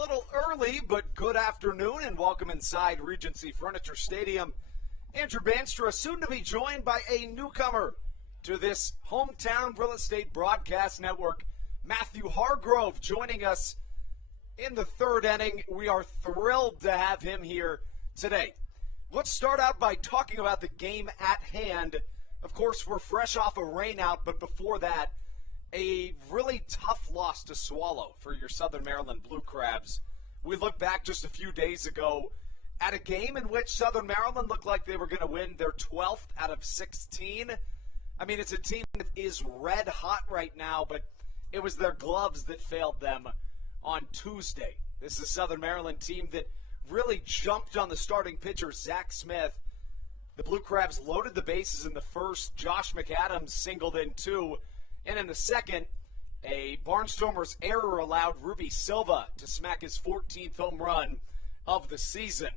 little early, but good afternoon and welcome inside Regency Furniture Stadium. Andrew Barnstormers soon to be joined by a newcomer to this hometown real estate broadcast network, Matthew Hargrove, joining us in the third inning. We are thrilled to have him here today. Let's start out by talking about the game at hand. Of course, we're fresh off a rainout, but before that, a really tough loss to swallow for your Southern Maryland Blue Crabs. We look back just a few days ago at a game in which Southern Maryland looked like they were going to win their 12th out of 16. I mean, it's a team that is red hot right now, but it was their gloves that failed them on Tuesday. This is a Southern Maryland team that really jumped on the starting pitcher, Zach Smith. The Blue Crabs loaded the bases in the first. Josh McAdams singled in two. And in the second, a Barnstormers error allowed Ruby Silva to smack his 14th home run of the season.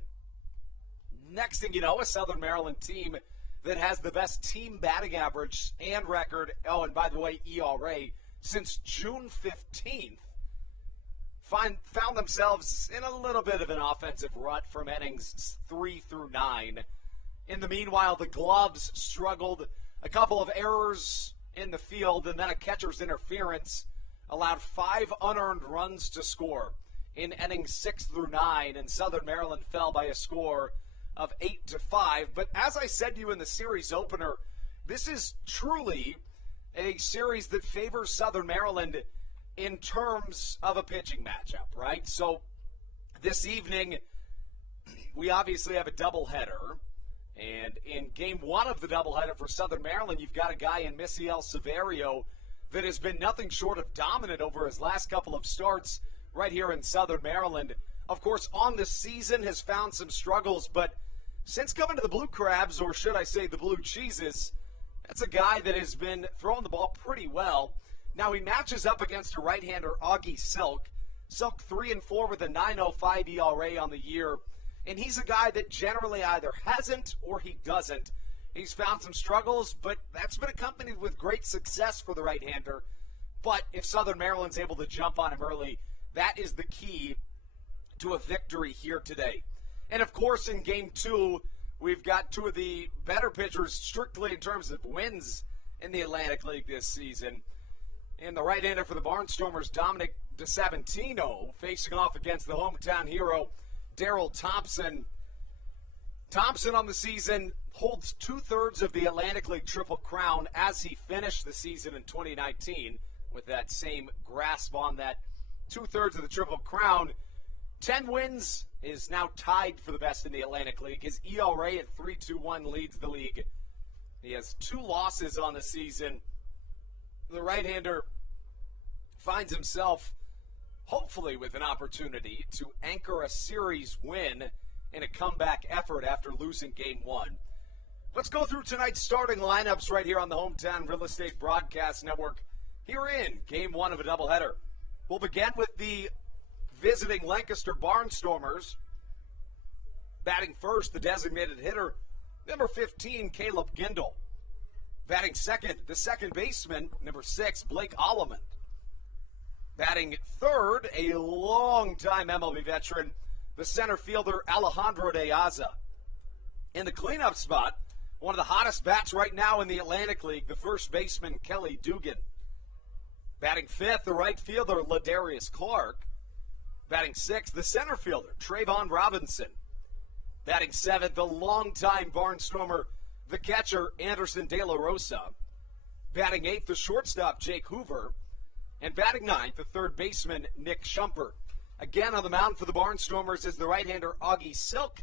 Next thing you know, a Southern Maryland team that has the best team batting average and record, oh, and by the way, ERA, since June 15th, found themselves in a little bit of an offensive rut from innings 3 through 9. In the meanwhile, the Gloves struggled. A couple of errors in the field, and then a catcher's interference allowed 5 unearned runs to score in innings 6 through 9, and Southern Maryland fell by a score of 8-5. But as I said to you in the series opener, this is truly a series that favors Southern Maryland in terms of a pitching matchup, right? So this evening, we obviously have a doubleheader. And in game one of the doubleheader for Southern Maryland, you've got a guy in Misiel Severio that has been nothing short of dominant over his last couple of starts right here in Southern Maryland. Of course, on the season has found some struggles, but since coming to the Blue Crabs, or should I say the Blue Cheeses, that's a guy that has been throwing the ball pretty well. Now he matches up against a right-hander, Augie Silk. Silk 3-4 with a 9.05 ERA on the year. And he's a guy that generally either hasn't or he doesn't. He's found some struggles, but that's been accompanied with great success for the right-hander. But if Southern Maryland's able to jump on him early, that is the key to a victory here today. And, of course, in Game 2, we've got two of the better pitchers strictly in terms of wins in the Atlantic League this season. And the right-hander for the Barnstormers, Dominic DeSabantino, facing off against the hometown hero, Daryl Thompson. Thompson on the season holds 2/3 of the Atlantic League Triple Crown as he finished the season in 2019 with that same grasp on that 2/3 of the Triple Crown. 10 wins, is now tied for the best in the Atlantic League. His ERA at 3.21 leads the league. He has 2 losses on the season. The right-hander finds himself hopefully with an opportunity to anchor a series win in a comeback effort after losing Game 1. Let's go through tonight's starting lineups right here on the Hometown Real Estate Broadcast Network here in Game 1 of a doubleheader. We'll begin with the visiting Lancaster Barnstormers. Batting first, the designated hitter, number 15, Caleb Gindel. Batting second, the second baseman, number 6, Blake Alleman. Batting third, a long-time MLB veteran, the center fielder, Alejandro De Aza. In the cleanup spot, one of the hottest bats right now in the Atlantic League, the first baseman, Kelly Dugan. Batting fifth, the right fielder, Ladarius Clark. Batting sixth, the center fielder, Trayvon Robinson. Batting seventh, the longtime Barnstormer, the catcher, Anderson De La Rosa. Batting eighth, the shortstop, Jake Hoover. And batting ninth, the third baseman, Nick Shumpert. Again on the mound for the Barnstormers is the right-hander, Augie Silk,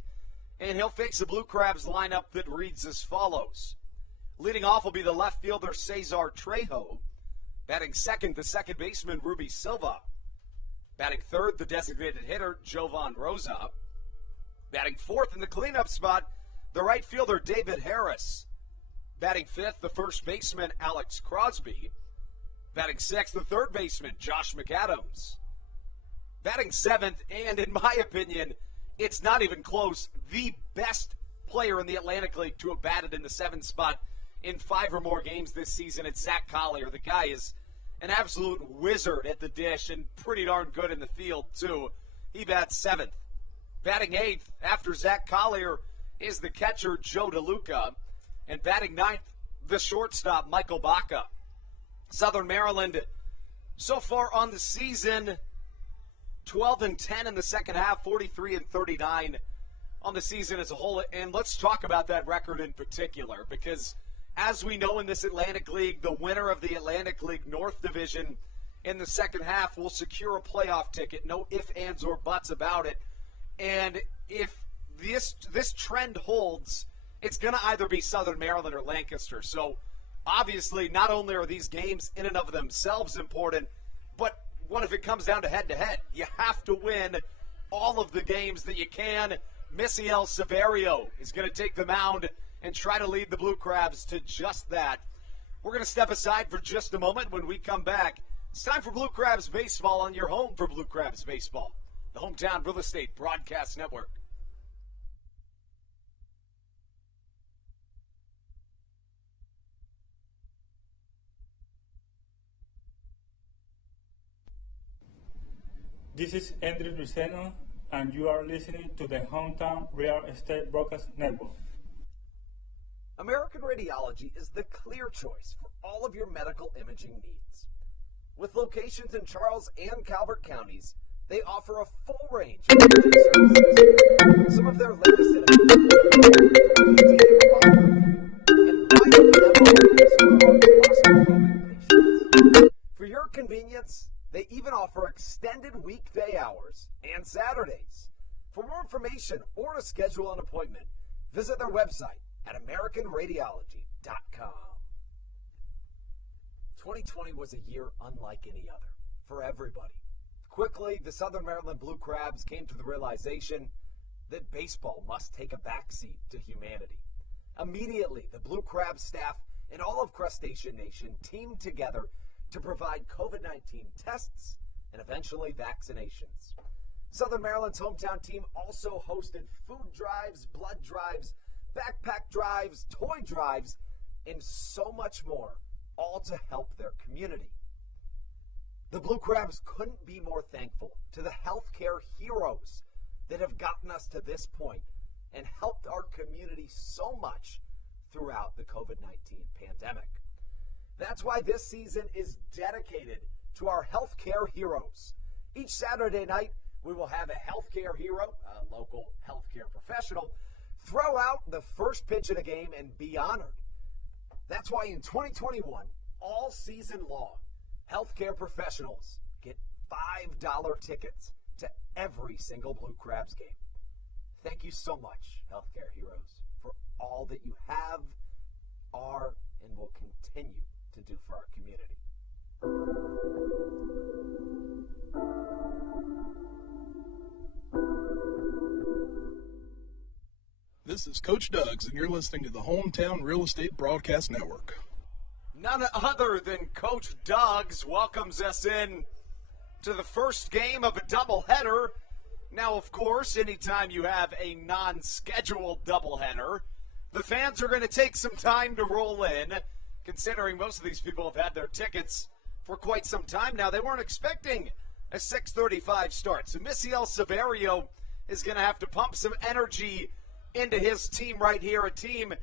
and he'll face the Blue Crabs lineup that reads as follows. Leading off will be the left fielder, Cesar Trejo. Batting second, the second baseman, Ruby Silva. Batting third, the designated hitter, Jovan Rosa. Batting fourth in the cleanup spot, the right fielder, David Harris. Batting fifth, the first baseman, Alex Crosby. Batting sixth, the third baseman, Josh McAdams. Batting seventh, and in my opinion, it's not even close, the best player in the Atlantic League to have batted in the seventh spot in 5 or more games this season, it's Zach Collier. The guy is an absolute wizard at the dish and pretty darn good in the field, too. He bats seventh. Batting eighth after Zach Collier is the catcher, Joe DeLuca. And batting ninth, the shortstop, Michael Baca. Southern Maryland, so far on the season, 12-10 in the second half, 43-39 on the season as a whole. And let's talk about that record in particular, because as we know in this Atlantic League, the winner of the Atlantic League North Division in the second half will secure a playoff ticket. No ifs, ands, or buts about it. And if this trend holds, it's going to either be Southern Maryland or Lancaster. So obviously, not only are these games in and of themselves important, but what if it comes down to head-to-head? You have to win all of the games that you can. Misael Severio is going to take the mound and try to lead the Blue Crabs to just that. We're going to step aside for just a moment. When we come back, it's time for Blue Crabs Baseball on your home for Blue Crabs Baseball, the Hometown Real Estate Broadcast Network. This is Andrew Luceno, and you are listening to the Hometown Real Estate Broadcast Network. American Radiology is the clear choice for all of your medical imaging needs. With locations in Charles and Calvert counties, they offer a full range of imaging services. Some of their latest innovations For your convenience, they even offer extended weekday hours and Saturdays. For more information or to schedule an appointment, visit their website at AmericanRadiology.com. 2020 was a year unlike any other for everybody. Quickly, the Southern Maryland Blue Crabs came to the realization that baseball must take a backseat to humanity. Immediately, the Blue Crabs staff and all of Crustacean Nation teamed together to provide COVID-19 tests and eventually vaccinations. Southern Maryland's hometown team also hosted food drives, blood drives, backpack drives, toy drives, and so much more, all to help their community. The Blue Crabs couldn't be more thankful to the healthcare heroes that have gotten us to this point and helped our community so much throughout the COVID-19 pandemic. That's why this season is dedicated to our healthcare heroes. Each Saturday night, we will have a healthcare hero, a local healthcare professional, throw out the first pitch of the game and be honored. That's why in 2021, all season long, healthcare professionals get $5 tickets to every single Blue Crabs game. Thank you so much, healthcare heroes, for all that you have, are, and will continue to do for our community. This is Coach Doug's, and you're listening to the Hometown Real Estate Broadcast Network. None other than Coach Doug's welcomes us in to the first game of a doubleheader. Now, of course, anytime you have a non-scheduled doubleheader, the fans are going to take some time to roll in, considering most of these people have had their tickets for quite some time now. They weren't expecting a 6:35 start. So Misael Severio is going to have to pump some energy into his team right here, a team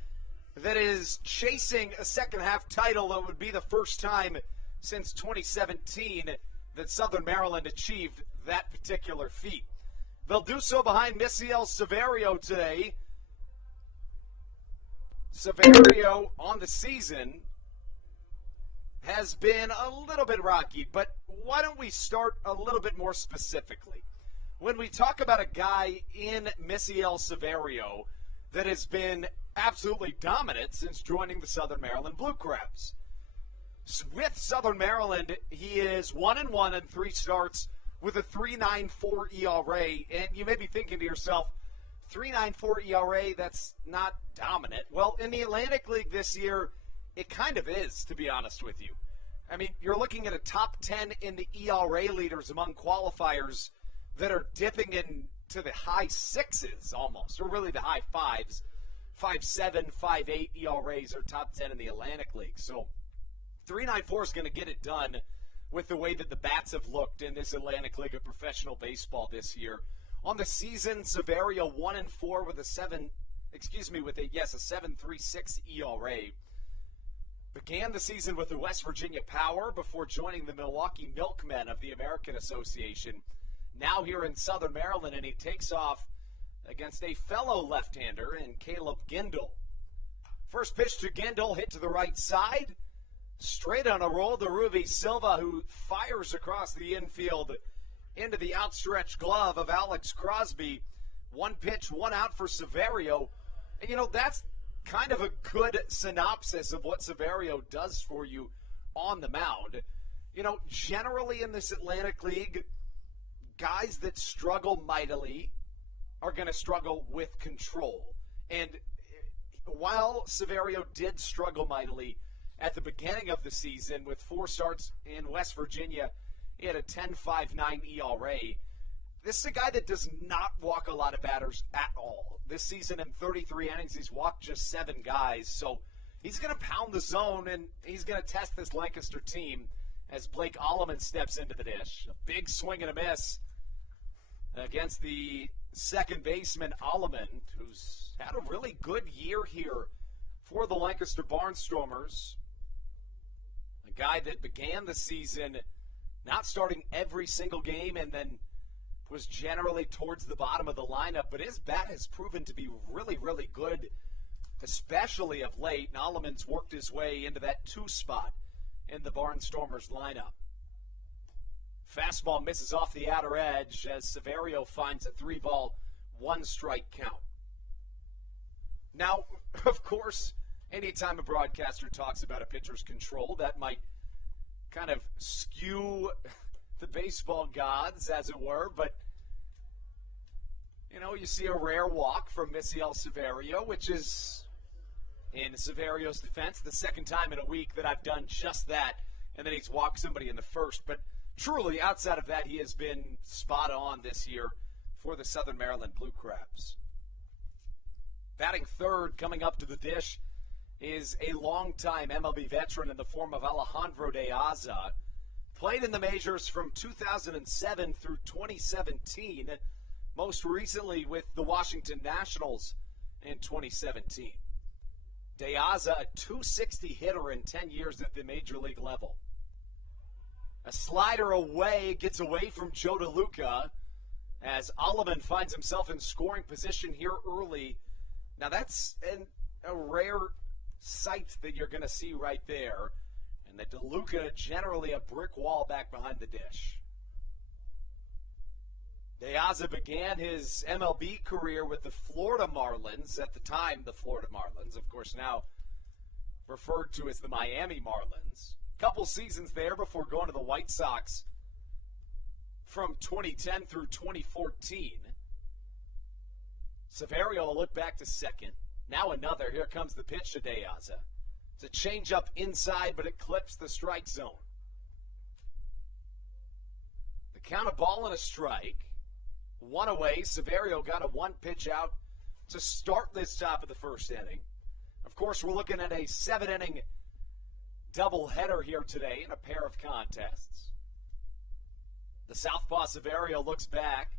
that is chasing a second-half title. That would be the first time since 2017 that Southern Maryland achieved that particular feat. They'll do so behind Misael Severio today. Severio on the season has been a little bit rocky, but why don't we start a little bit more specifically? When we talk about a guy in Misael Severio that has been absolutely dominant since joining the Southern Maryland Blue Crabs. With Southern Maryland, he is 1-1 in 3 starts with a 3.94 ERA, and you may be thinking to yourself, 3.94 ERA, that's not dominant. Well, in the Atlantic League this year, it kind of is, to be honest with you. I mean, you're looking at a top 10 in the ERA leaders among qualifiers that are dipping into the high 6s almost, or really the high 5s. 5.7, 5.8 ERAs are top 10 in the Atlantic League. So 3.94 is going to get it done with the way that the bats have looked in this Atlantic League of Professional Baseball this year. On the season, Severio 1-4 with a 7.36 ERA. Began the season with the West Virginia Power before joining the Milwaukee Milkmen of the American Association. Now here in Southern Maryland, and he takes off against a fellow left-hander in Caleb Gindel. First pitch to Gindel, hit to the right side. Straight on a roll to Ruby Silva, who fires across the infield into the outstretched glove of Alex Crosby. One pitch, one out for Severio. And, that's kind of a good synopsis of what Severio does for you on the mound. Generally in this Atlantic League, guys that struggle mightily are going to struggle with control. And while Severio did struggle mightily at the beginning of the season with 4 starts in West Virginia, he had a 10.59 ERA. This is a guy that does not walk a lot of batters at all. This season in 33 innings, he's walked just 7 guys. So he's going to pound the zone, and he's going to test this Lancaster team as Blake Alleman steps into the dish. A big swing and a miss against the second baseman, Alleman, who's had a really good year here for the Lancaster Barnstormers. A guy that began the season not starting every single game and then was generally towards the bottom of the lineup, but his bat has proven to be really, really good, especially of late. And Alleman's worked his way into that 2 spot in the Barnstormers lineup. Fastball misses off the outer edge as Severio finds a 3-ball, 1-strike count. Now, of course, anytime a broadcaster talks about a pitcher's control, that might kind of skew the baseball gods, as it were, but you see a rare walk from Misiel Severio, which is, in Severio's defense, the second time in a week that I've done just that, and then he's walked somebody in the first. But truly, outside of that, he has been spot on this year for the Southern Maryland Blue Crabs. Batting third, coming up to the dish, is a longtime MLB veteran in the form of Alejandro De Aza. Played in the majors from 2007 through 2017, most recently with the Washington Nationals in 2017. De Aza, a .260 hitter in 10 years at the major league level. A slider away, gets away from Joe DeLuca as Alleman finds himself in scoring position here early. Now that's a rare sight that you're going to see right there. And the DeLuca, generally a brick wall back behind the dish. De Aza began his MLB career with the Florida Marlins, at the time the Florida Marlins, of course now referred to as the Miami Marlins. Couple seasons there before going to the White Sox from 2010 through 2014. Severio will look back to second. Now another. Here comes the pitch to De Aza. It's a changeup inside, but it clips the strike zone. The count, a ball and a strike. One away. Severio got a 1-pitch out to start this top of the first inning. Of course, we're looking at a 7-inning doubleheader here today in a pair of contests. The southpaw Severio looks back,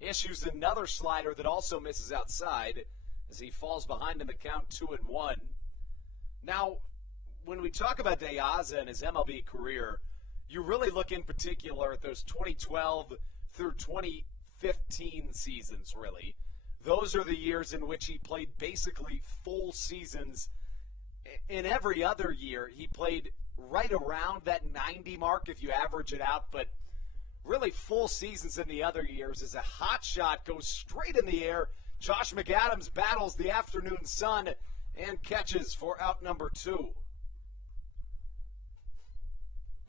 issues another slider that also misses outside as he falls behind in the count 2-1. Now, when we talk about De Aza and his MLB career, you really look in particular at those 2012 through 2015 seasons, really. Those are the years in which he played basically full seasons. In every other year, he played right around that 90 mark if you average it out, but really full seasons in the other years as a hot shot goes straight in the air. Josh McAdams battles the afternoon sun and catches for out number 2.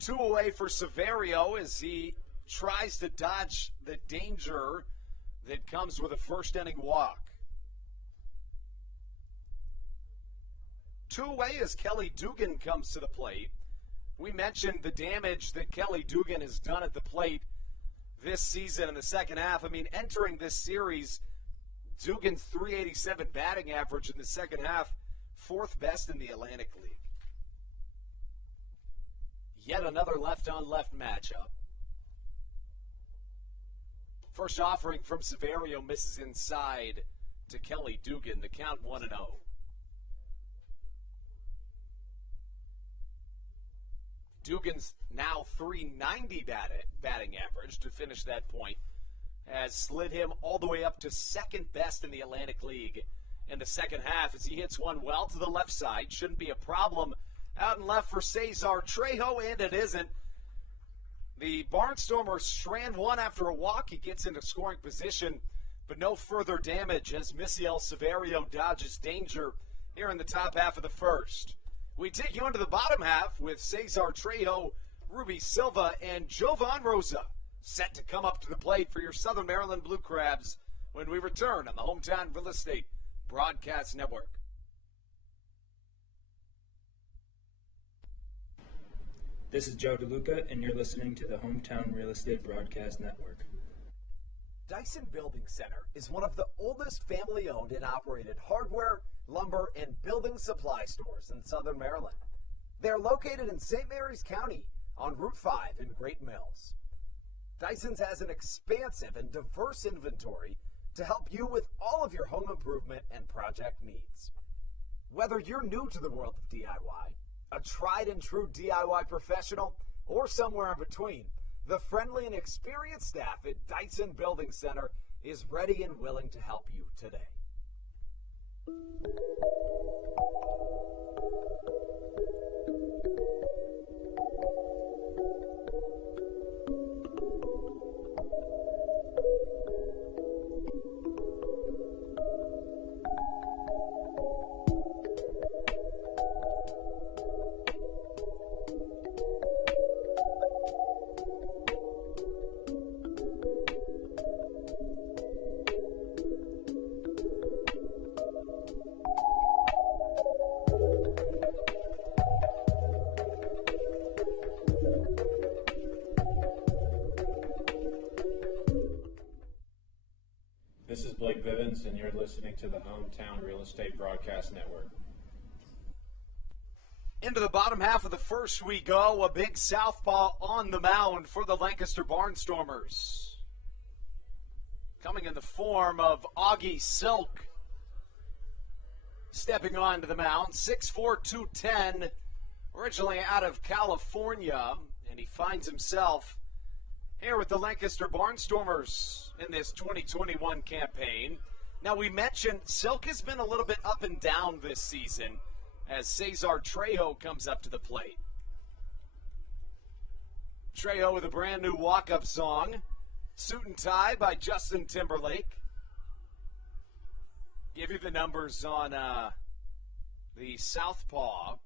2 away for Severio as he tries to dodge the danger that comes with a first-inning walk. 2 away as Kelly Dugan comes to the plate. We mentioned the damage that Kelly Dugan has done at the plate this season in the second half. I mean, entering this series, Dugan's .387 batting average in the second half, 4th best in the Atlantic League. Yet another left-on-left matchup. First offering from Severio misses inside to Kelly Dugan. The count 1-0. Dugan's now .390 batting average to finish that point has slid him all the way up to second best in the Atlantic League in the second half as he hits one well to the left side. Shouldn't be a problem out and left for Cesar Trejo, and it isn't. The Barnstormers strand one after a walk. He gets into scoring position, but no further damage as Misiel Severio dodges danger here in the top half of the first. We take you into the bottom half with Cesar Trejo, Ruby Silva, and Jovan Rosa set to come up to the plate for your Southern Maryland Blue Crabs when we return on the Hometown Real Estate Broadcast Network. This is Joe DeLuca, and you're listening to the Hometown Real Estate Broadcast Network. Dyson Building Center is one of the oldest family-owned and operated hardware, lumber, and building supply stores in Southern Maryland. They're located in St. Mary's County on Route 5 in Great Mills. Dyson's has an expansive and diverse inventory to help you with all of your home improvement and project needs. Whether you're new to the world of DIY, a tried and true DIY professional, or somewhere in between, the friendly and experienced staff at Dyson Building Center is ready and willing to help you today. This is Blake Vivens, and you're listening to the Hometown Real Estate Broadcast Network. Into the bottom half of the first we go. A big southpaw on the mound for the Lancaster Barnstormers. Coming in the form of Augie Silk. Stepping onto the mound, 6'4", 210, originally out of California, and he finds himself here with the Lancaster Barnstormers in this 2021 campaign. Now, we mentioned Silk has been a little bit up and down this season as Cesar Trejo comes up to the plate. Trejo with a brand new walk-up song, Suit and Tie by Justin Timberlake. Give you the numbers on the southpaw,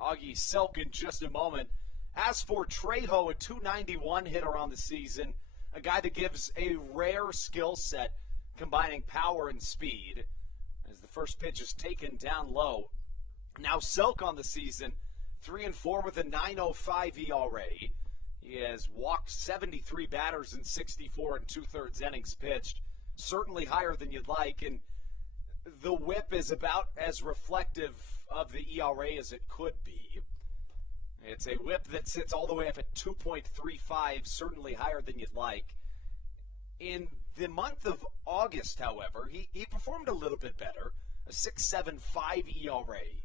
Augie Silk, in just a moment. As for Trejo, a .291 hitter on the season, a guy that gives a rare skill set combining power and speed as the first pitch is taken down low. Now Silk on the season, 3-4 with a .905 ERA. He has walked 73 batters in 64 and 2/3 innings pitched, certainly higher than you'd like, and the whip is about as reflective of the ERA as it could be. It's a whip that sits all the way up at 2.35, certainly higher than you'd like. In the month of August, however, he performed a little bit better, a 6.75 ERA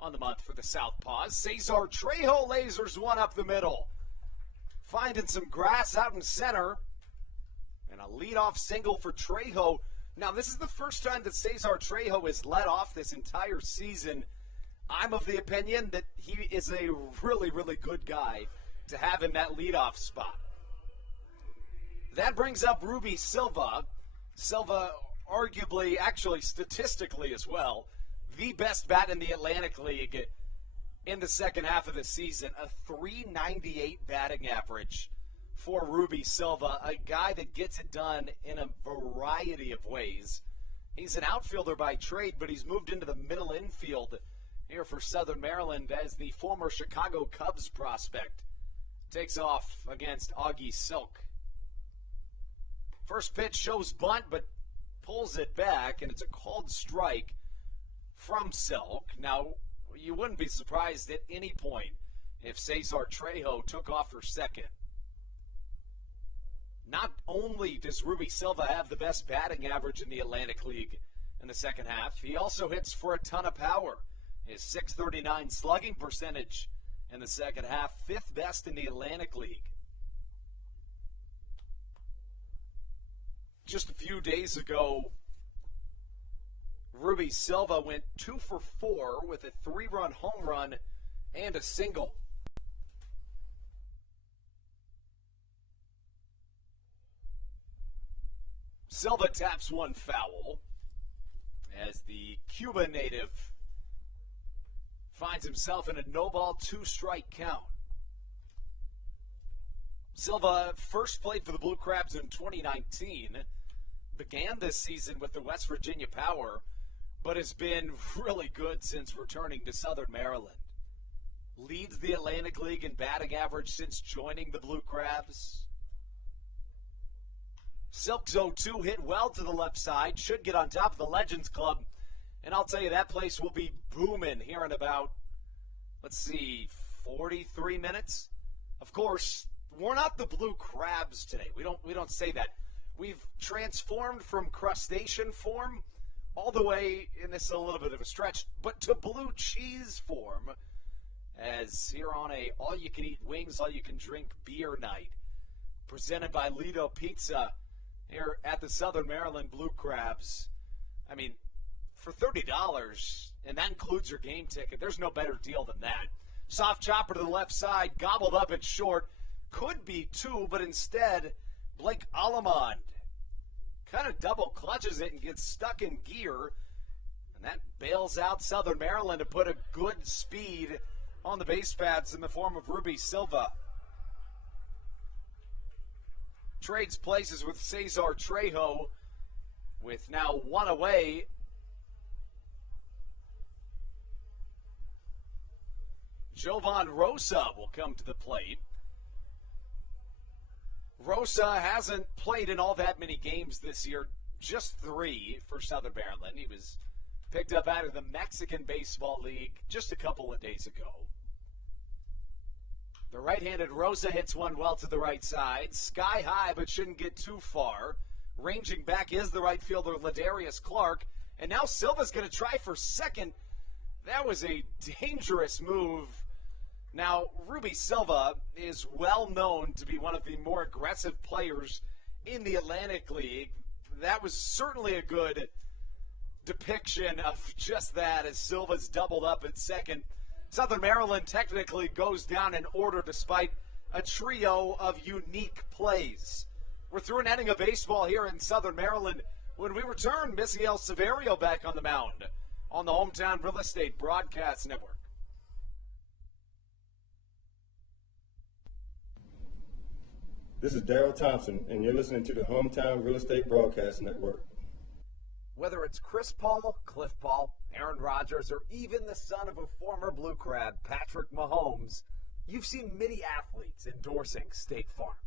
on the month for the Southpaws. Cesar Trejo lasers one up the middle, finding some grass out in center, and a leadoff single for Trejo. Now, this is the first time that Cesar Trejo has led off this entire season. I'm of the opinion that he is a really, really good guy to have in that leadoff spot. That brings up Ruby Silva. Silva, arguably, actually statistically as well, the best bat in the Atlantic League in the second half of the season. A .398 batting average for Ruby Silva, a guy that gets it done in a variety of ways. He's an outfielder by trade, but he's moved into the middle infield here for Southern Maryland as the former Chicago Cubs prospect takes off against Augie Silk. First pitch shows bunt, but pulls it back, and it's a called strike from Silk. Now, you wouldn't be surprised at any point if Cesar Trejo took off for second. Not only does Ruby Silva have the best batting average in the Atlantic League in the second half, he also hits for a ton of power. His .639 slugging percentage in the second half, fifth best in the Atlantic League. Just a few days ago, Ruby Silva went 2 for 4 with a 3-run home run and a single. Silva taps one foul as the Cuba native finds himself in a no-ball, 2-strike count. Silva first played for the Blue Crabs in 2019, began this season with the West Virginia Power, but has been really good since returning to Southern Maryland. Leads the Atlantic League in batting average since joining the Blue Crabs. Silk's 0-2 hit well to the left side, should get on top of the Legends Club, and I'll tell you that place will be booming here in about, 43 minutes. Of course, we're not the Blue Crabs today. We don't say that. We've transformed from crustacean form all the way, and this is a little bit of a stretch, but to blue cheese form, as here on a all-you-can-eat wings, all-you-can-drink beer night, presented by Lido Pizza here at the Southern Maryland Blue Crabs. I mean, for $30, and that includes your game ticket, there's no better deal than that. Soft chopper to the left side, gobbled up at short. Could be 2, but instead, Blake Allemond kind of double clutches it and gets stuck in gear, and that bails out Southern Maryland to put a good speed on the base paths in the form of Ruby Silva. Trades places with Cesar Trejo with now 1 away. Jovan Rosa will come to the plate. Rosa hasn't played in all that many games this year, just 3 for Southern Maryland. He was picked up out of the Mexican Baseball League just a couple of days ago. The right-handed Rosa hits one well to the right side. Sky high, but shouldn't get too far. Ranging back is the right fielder, Ladarius Clark. And now Silva's going to try for second. That was a dangerous move. Now, Ruby Silva is well known to be one of the more aggressive players in the Atlantic League. That was certainly a good depiction of just that as Silva's doubled up at second. Southern Maryland technically goes down in order despite a trio of unique plays. We're through an inning of baseball here in Southern Maryland. When we return, Misiel Severio back on the mound on the Hometown Real Estate Broadcast Network. This is Daryl Thompson, and you're listening to the Hometown Real Estate Broadcast Network. Whether it's Chris Paul, Cliff Paul, Aaron Rodgers, or even the son of a former Blue Crab, Patrick Mahomes, you've seen many athletes endorsing State Farm.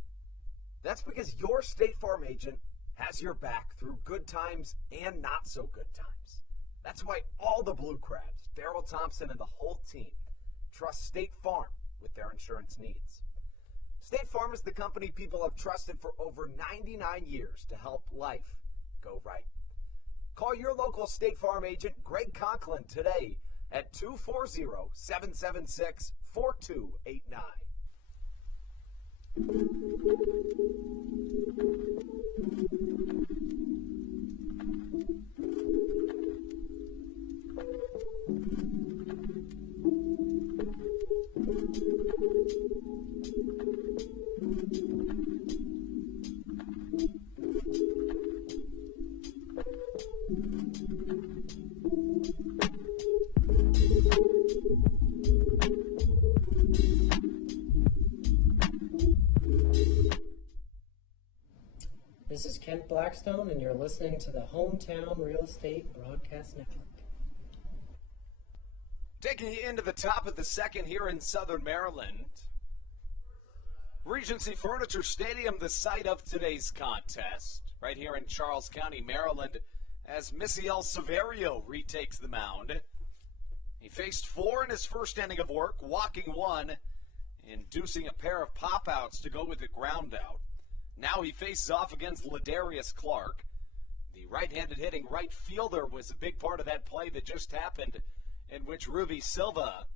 That's because your State Farm agent has your back through good times and not so good times. That's why all the Blue Crabs, Daryl Thompson and the whole team, trust State Farm with their insurance needs. State Farm is the company people have trusted for over 99 years to help life go right. Call your local State Farm agent, Greg Conklin, today at 240-776-4289. This is Kent Blackstone, and you're listening to the Hometown Real Estate Broadcast Network. Taking you into the top of the second here in Southern Maryland. Regency Furniture Stadium, the site of today's contest, right here in Charles County, Maryland, as Misiel Severio retakes the mound. He faced 4 in his first inning of work, walking 1 inducing a pair of pop-outs to go with the ground out. Now he faces off against Ladarius Clark. The right-handed hitting right fielder was a big part of that play that just happened, in which Ruby Silva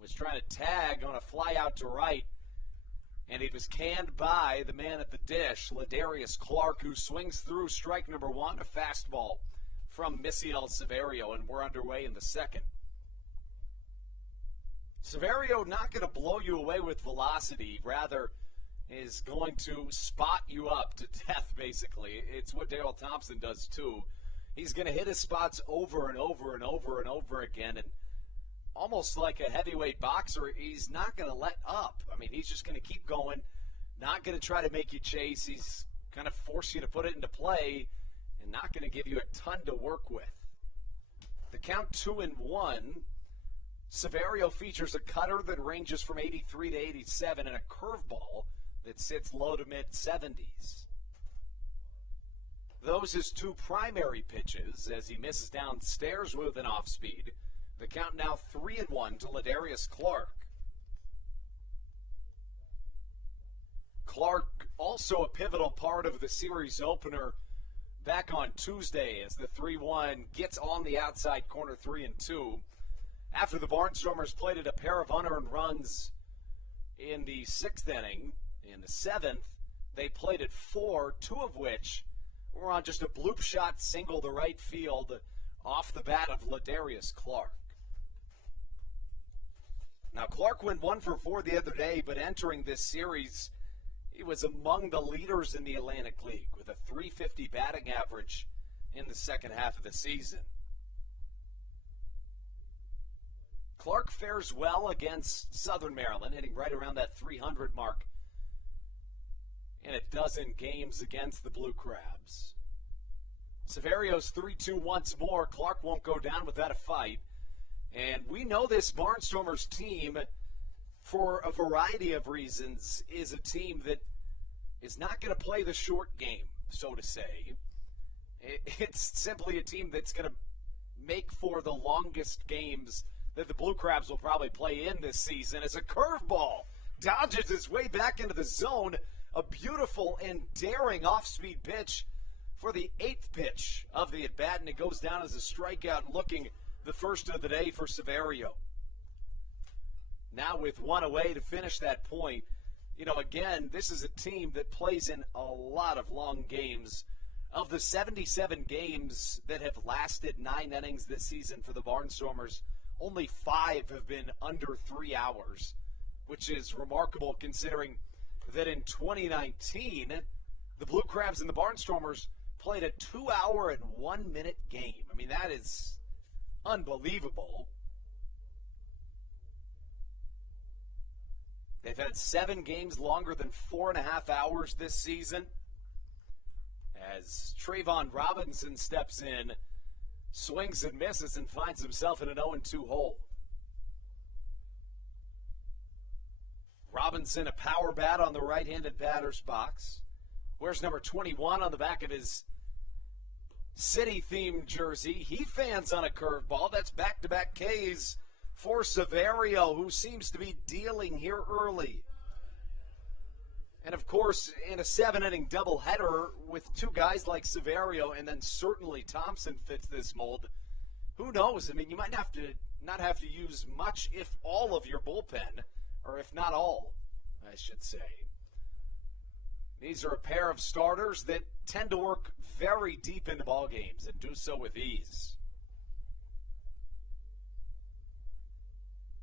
was trying to tag on a fly out to right, and he was canned by the man at the dish, Ladarius Clark, who swings through strike number one, a fastball from Misiel Severio, and we're underway in the second. Severio not going to blow you away with velocity, rather is going to spot you up to death, basically. It's what Daryl Thompson does, too. He's going to hit his spots over and over and over and over again, and almost like a heavyweight boxer, he's not going to let up. I mean, he's just going to keep going, not going to try to make you chase. He's going to force you to put it into play and not going to give you a ton to work with. The count 2-1. Severio features a cutter that ranges from 83 to 87 and a curveball that sits low to mid-70s. Those his two primary pitches as he misses downstairs with an off-speed. The count now 3-1 to Ladarius Clark. Clark also a pivotal part of the series opener back on Tuesday as the 3-1 gets on the outside corner 3-2. After the Barnstormers plated a pair of unearned runs in the sixth inning, in the seventh, they plated 4, 2 of which were on just a bloop shot single to right field off the bat of Ladarius Clark. Now, Clark went 1 for 4 the other day, but entering this series, he was among the leaders in the Atlantic League with a .350 batting average in the second half of the season. Clark fares well against Southern Maryland, hitting right around that 300 mark in a dozen games against the Blue Crabs. Severio's 3-2 once more. Clark won't go down without a fight. And we know this Barnstormers team, for a variety of reasons, is a team that is not going to play the short game, so to say. It's simply a team that's going to make for the longest games that the Blue Crabs will probably play in this season. As a curveball dodges its way back into the zone, a beautiful and daring off-speed pitch for the 8th pitch of the at-bat, and it goes down as a strikeout, looking the first of the day for Severio. Now with one away to finish that point, again, this is a team that plays in a lot of long games. Of the 77 games that have lasted 9 innings this season for the Barnstormers, only 5 have been under 3 hours, which is remarkable considering that in 2019, the Blue Crabs and the Barnstormers played a 2-hour and 1-minute game. I mean, that is unbelievable. They've had 7 games longer than 4.5 hours this season. As Trayvon Robinson steps in, swings and misses, and finds himself in an 0-2 hole. Robinson, a power bat on the right-handed batter's box. Wears number 21 on the back of his city-themed jersey. He fans on a curveball. That's back-to-back Ks for Severio, who seems to be dealing here early. And, of course, in a 7-inning doubleheader with 2 guys like Severio, and then certainly Thompson fits this mold, who knows? I mean, you might not have to use much, if all, of your bullpen, or if not all, I should say. These are a pair of starters that tend to work very deep into ball games and do so with ease.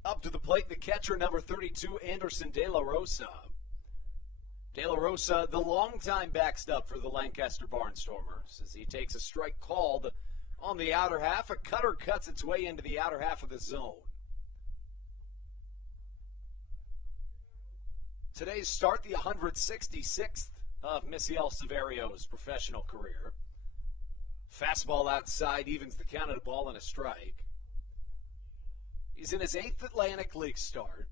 Up to the plate, the catcher, number 32, Anderson De La Rosa. De La Rosa, the longtime backstop for the Lancaster Barnstormers, as he takes a strike called on the outer half. A cutter cuts its way into the outer half of the zone. Today's start, the 166th of Misiel Severio's professional career. Fastball outside evens the count at a ball and a strike. He's in his 8th Atlantic League start.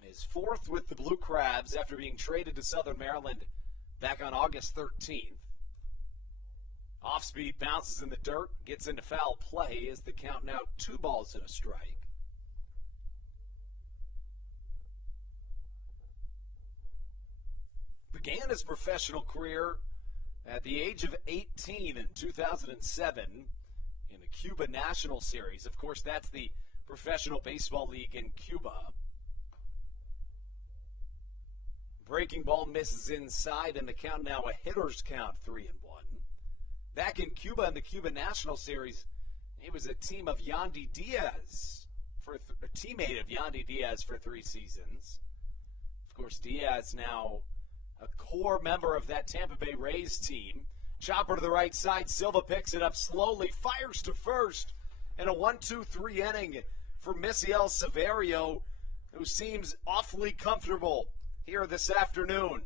His 4th with the Blue Crabs after being traded to Southern Maryland back on August 13th. Off-speed bounces in the dirt, gets into foul play as the count now 2 balls and a strike. began his professional career at the age of 18 in 2007 in the Cuba National Series. Of course, that's the professional baseball league in Cuba. Breaking ball misses inside, and the count now a hitter's count, 3-1. Back in Cuba in the Cuba National Series, he was a team of Yandy Diaz, a teammate of Yandy Diaz for 3 seasons. Of course, Diaz now a core member of that Tampa Bay Rays team. Chopper to the right side, Silva picks it up slowly, fires to first, and a 1-2-3 inning for Misiel Severio, who seems awfully comfortable here this afternoon.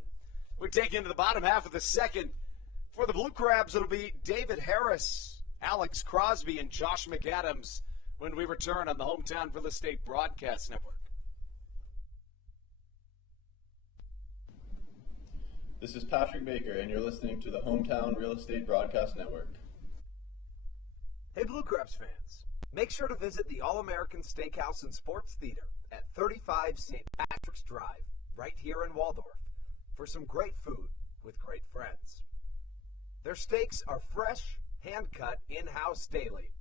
We take into the bottom half of the second. For the Blue Crabs, it'll be David Harris, Alex Crosby, and Josh McAdams when we return on the Hometown Real Estate Broadcast Network. This is Patrick Baker, and you're listening to the Hometown Real Estate Broadcast Network. Hey, Blue Crabs fans, make sure to visit the All-American Steakhouse and Sports Theater at 35 St. Patrick's Drive, right here in Waldorf, for some great food with great friends. Their steaks are fresh, hand-cut, in-house daily,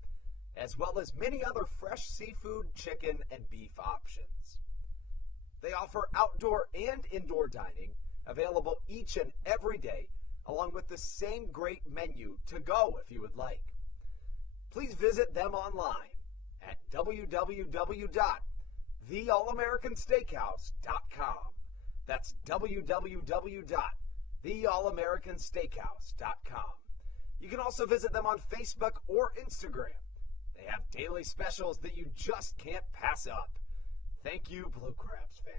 as well as many other fresh seafood, chicken, and beef options. They offer outdoor and indoor dining, available each and every day, along with the same great menu to go if you would like. Please visit them online at www.theallamericansteakhouse.com. That's www.theallamericansteakhouse.com. You can also visit them on Facebook or Instagram. They have daily specials that you just can't pass up. Thank you, Blue Crabs fans.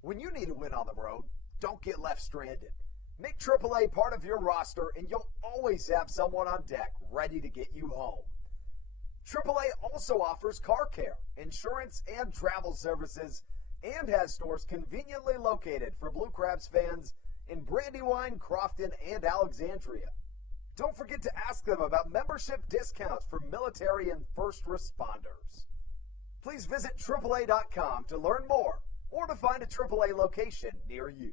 When you need a win on the road, don't get left stranded. Make AAA part of your roster, and you'll always have someone on deck ready to get you home. AAA also offers car care, insurance, and travel services, and has stores conveniently located for Blue Crabs fans in Brandywine, Crofton, and Alexandria. Don't forget to ask them about membership discounts for military and first responders. Please visit AAA.com to learn more or to find a AAA location near you.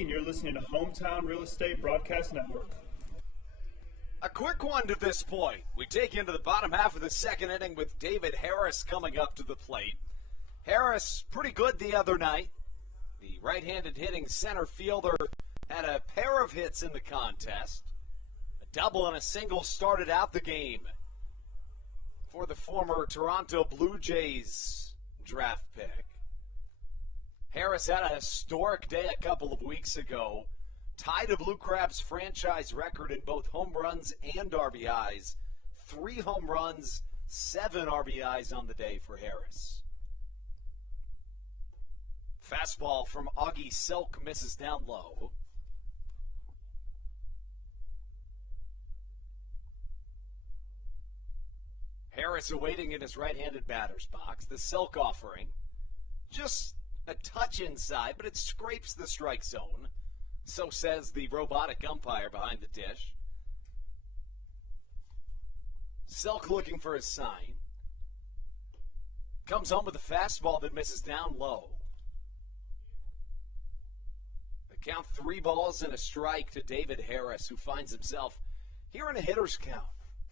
And you're listening to Hometown Real Estate Broadcast Network. A quick one to this point. We take into the bottom half of the second inning with David Harris coming up to the plate. Harris, pretty good the other night. The right-handed hitting center fielder had a pair of hits in the contest. A double and a single started out the game for the former Toronto Blue Jays draft pick. Harris had a historic day a couple of weeks ago, tied a Blue Crabs franchise record in both home runs and RBIs. 3 home runs, 7 RBIs on the day for Harris. Fastball from Augie Silk misses down low. Harris awaiting in his right-handed batter's box. The Silk offering just a touch inside, but it scrapes the strike zone. So says the robotic umpire behind the dish. Silk looking for his sign. Comes home with a fastball that misses down low. The count 3 balls and a strike to David Harris, who finds himself here in a hitter's count.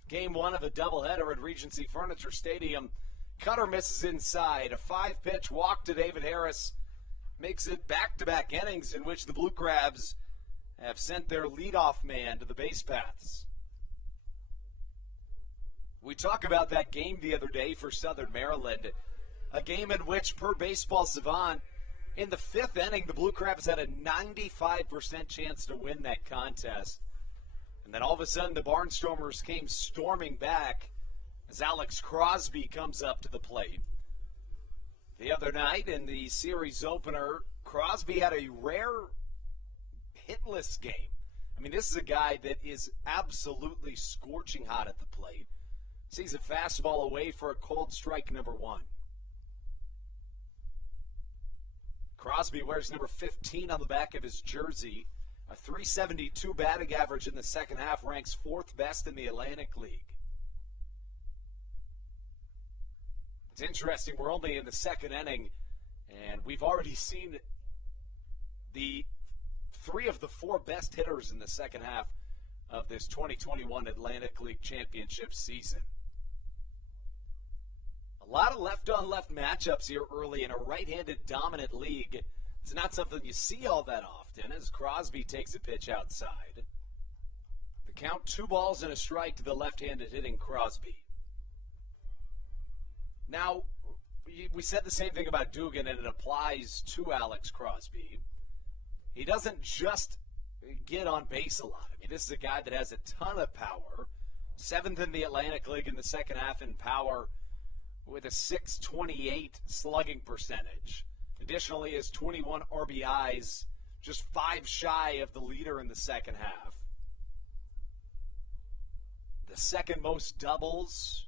Game 1 of a doubleheader at Regency Furniture Stadium. Cutter misses inside. A 5-pitch walk to David Harris makes it back-to-back innings in which the Blue Crabs have sent their leadoff man to the base paths. We talked about that game the other day for Southern Maryland, a game in which, per Baseball Savant, in the fifth inning, the Blue Crabs had a 95% chance to win that contest. And then all of a sudden, the Barnstormers came storming back as Alex Crosby comes up to the plate. The other night in the series opener, Crosby had a rare hitless game. I mean, this is a guy that is absolutely scorching hot at the plate. Sees a fastball away for a cold strike number one. Crosby wears number 15 on the back of his jersey. A .372 batting average in the second half, ranks fourth best in the Atlantic League. It's interesting, we're only in the second inning, and we've already seen the three of the four best hitters in the second half of this 2021 Atlantic League Championship season. A lot of left-on-left matchups here early in a right-handed dominant league. It's not something you see all that often as Crosby takes a pitch outside. The count, 2 balls and a strike to the left-handed hitting Crosby. Now, we said the same thing about Dugan, and it applies to Alex Crosby. He doesn't just get on base a lot. I mean, this is a guy that has a ton of power. 7th in the Atlantic League in the second half in power with a .628 slugging percentage. Additionally, his 21 RBIs, just 5 shy of the leader in the second half. The second most doubles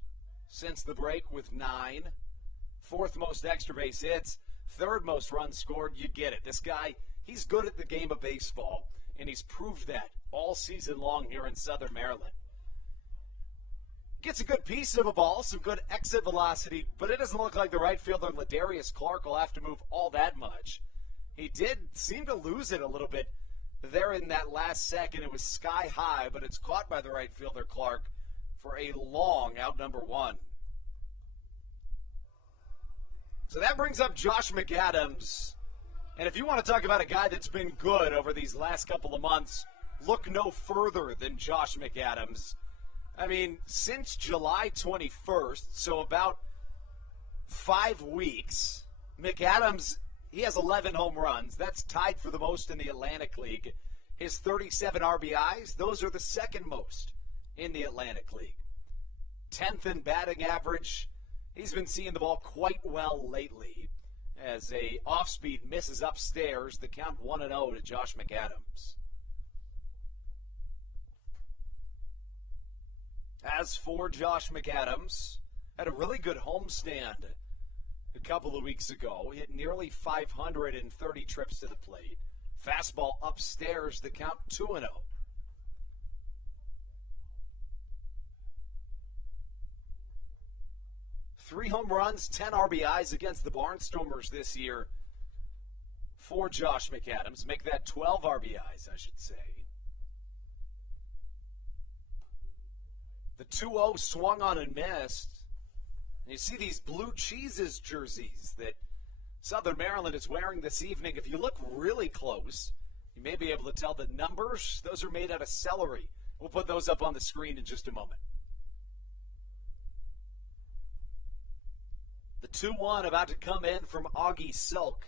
since the break with 9. 4th most extra base hits. 3rd most runs scored. You get it. This guy, he's good at the game of baseball, and he's proved that all season long here in Southern Maryland. Gets a good piece of a ball, some good exit velocity, but it doesn't look like the right fielder Ladarius Clark will have to move all that much. He did seem to lose it a little bit there in that last second. It was sky high, but it's caught by the right fielder Clark for a long out number 1. So that brings up Josh McAdams. And if you want to talk about a guy that's been good over these last couple of months, look no further than Josh McAdams. I mean, since July 21st, so about 5 weeks, McAdams, he has 11 home runs. That's tied for the most in the Atlantic League. His 37 RBIs, those are the second most in the Atlantic League. 10th in batting average. He's been seeing the ball quite well lately as a off-speed misses upstairs. The count 1-0 to Josh McAdams. As for Josh McAdams, had a really good homestand a couple of weeks ago. Hit nearly 530 trips to the plate. Fastball upstairs, the count 2-0. 3 home runs, 10 RBIs against the Barnstormers this year for Josh McAdams. Make that 12 RBIs, I should say. The 2-0 swung on and missed. And you see these Blue Cheeses jerseys that Southern Maryland is wearing this evening. If you look really close, you may be able to tell the numbers. Those are made out of celery. We'll put those up on the screen in just a moment. The 2-1 about to come in from Augie Silk.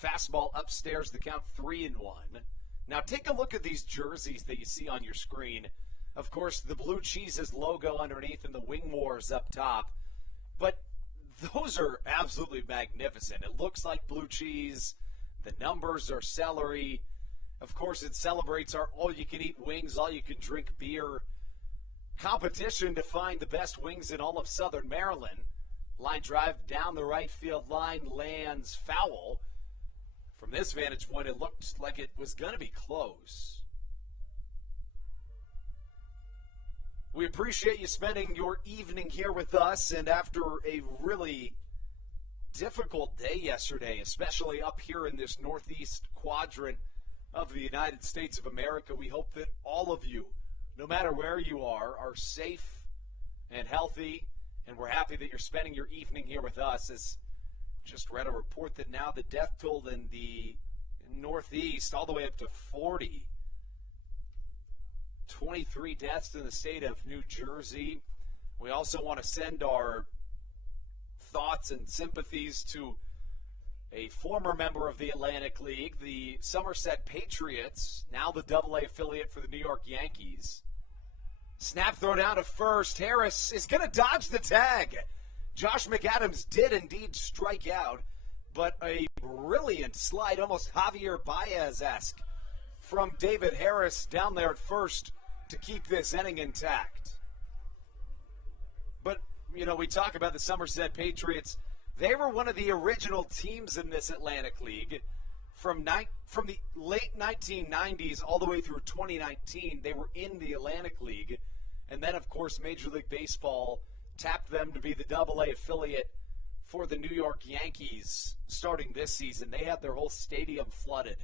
Fastball upstairs, the count 3-1. Now take a look at these jerseys that you see on your screen. Of course, the Blue Cheeses logo underneath and the Wing Wars up top. But those are absolutely magnificent. It looks like blue cheese. The numbers are celery. Of course, it celebrates our all-you-can-eat wings, all-you-can-drink beer competition to find the best wings in all of Southern Maryland. Line drive down the right field line, lands foul. From this vantage point, it looked like it was going to be close. We appreciate you spending your evening here with us, and after a really difficult day yesterday, especially up here in this northeast quadrant of the United States of America, we hope that all of you, no matter where you are safe and healthy, and we're happy that you're spending your evening here with us. As just read a report that now the death toll in the Northeast all the way up to 40. 23 deaths in the state of New Jersey. We also want to send our thoughts and sympathies to a former member of the Atlantic League, the Somerset Patriots, now the AA affiliate for the New York Yankees. Snap throw down to first. Harris is going to dodge the tag. Josh McAdams did indeed strike out, but a brilliant slide, almost Javier Baez-esque, from David Harris down there at first to keep this inning intact. But, you know, we talk about the Somerset Patriots. They were one of the original teams in this Atlantic League. From the late 1990s all the way through 2019, they were in the Atlantic League. And then, of course, Major League Baseball tapped them to be the AA affiliate for the New York Yankees starting this season. They had their whole stadium flooded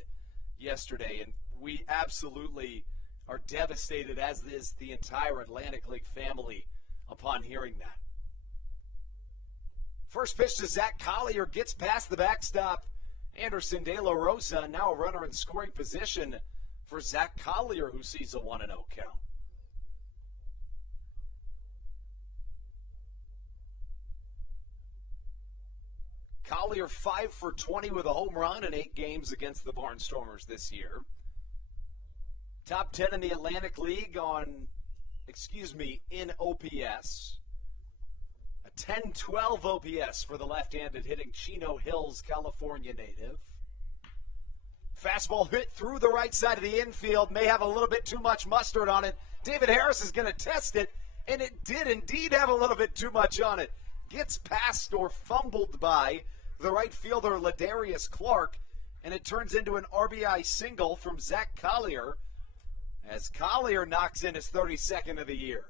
yesterday, and we absolutely are devastated, as is the entire Atlantic League family, upon hearing that. First pitch to Zach Collier, gets past the backstop. Anderson De La Rosa, now a runner in scoring position for Zach Collier, who sees a 1-0 count. Collier 5 for 20 with a home run in 8 games against the Barnstormers this year. Top 10 in the Atlantic League in OPS. A 10-12 OPS for the left-handed hitting Chino Hills, California native. Fastball hit through the right side of the infield, may have a little bit too much mustard on it. David Harris is going to test it, and it did indeed have a little bit too much on it. Gets past or fumbled by the right fielder Ladarius Clark, and it turns into an RBI single from Zach Collier, as Collier knocks in his 32nd of the year.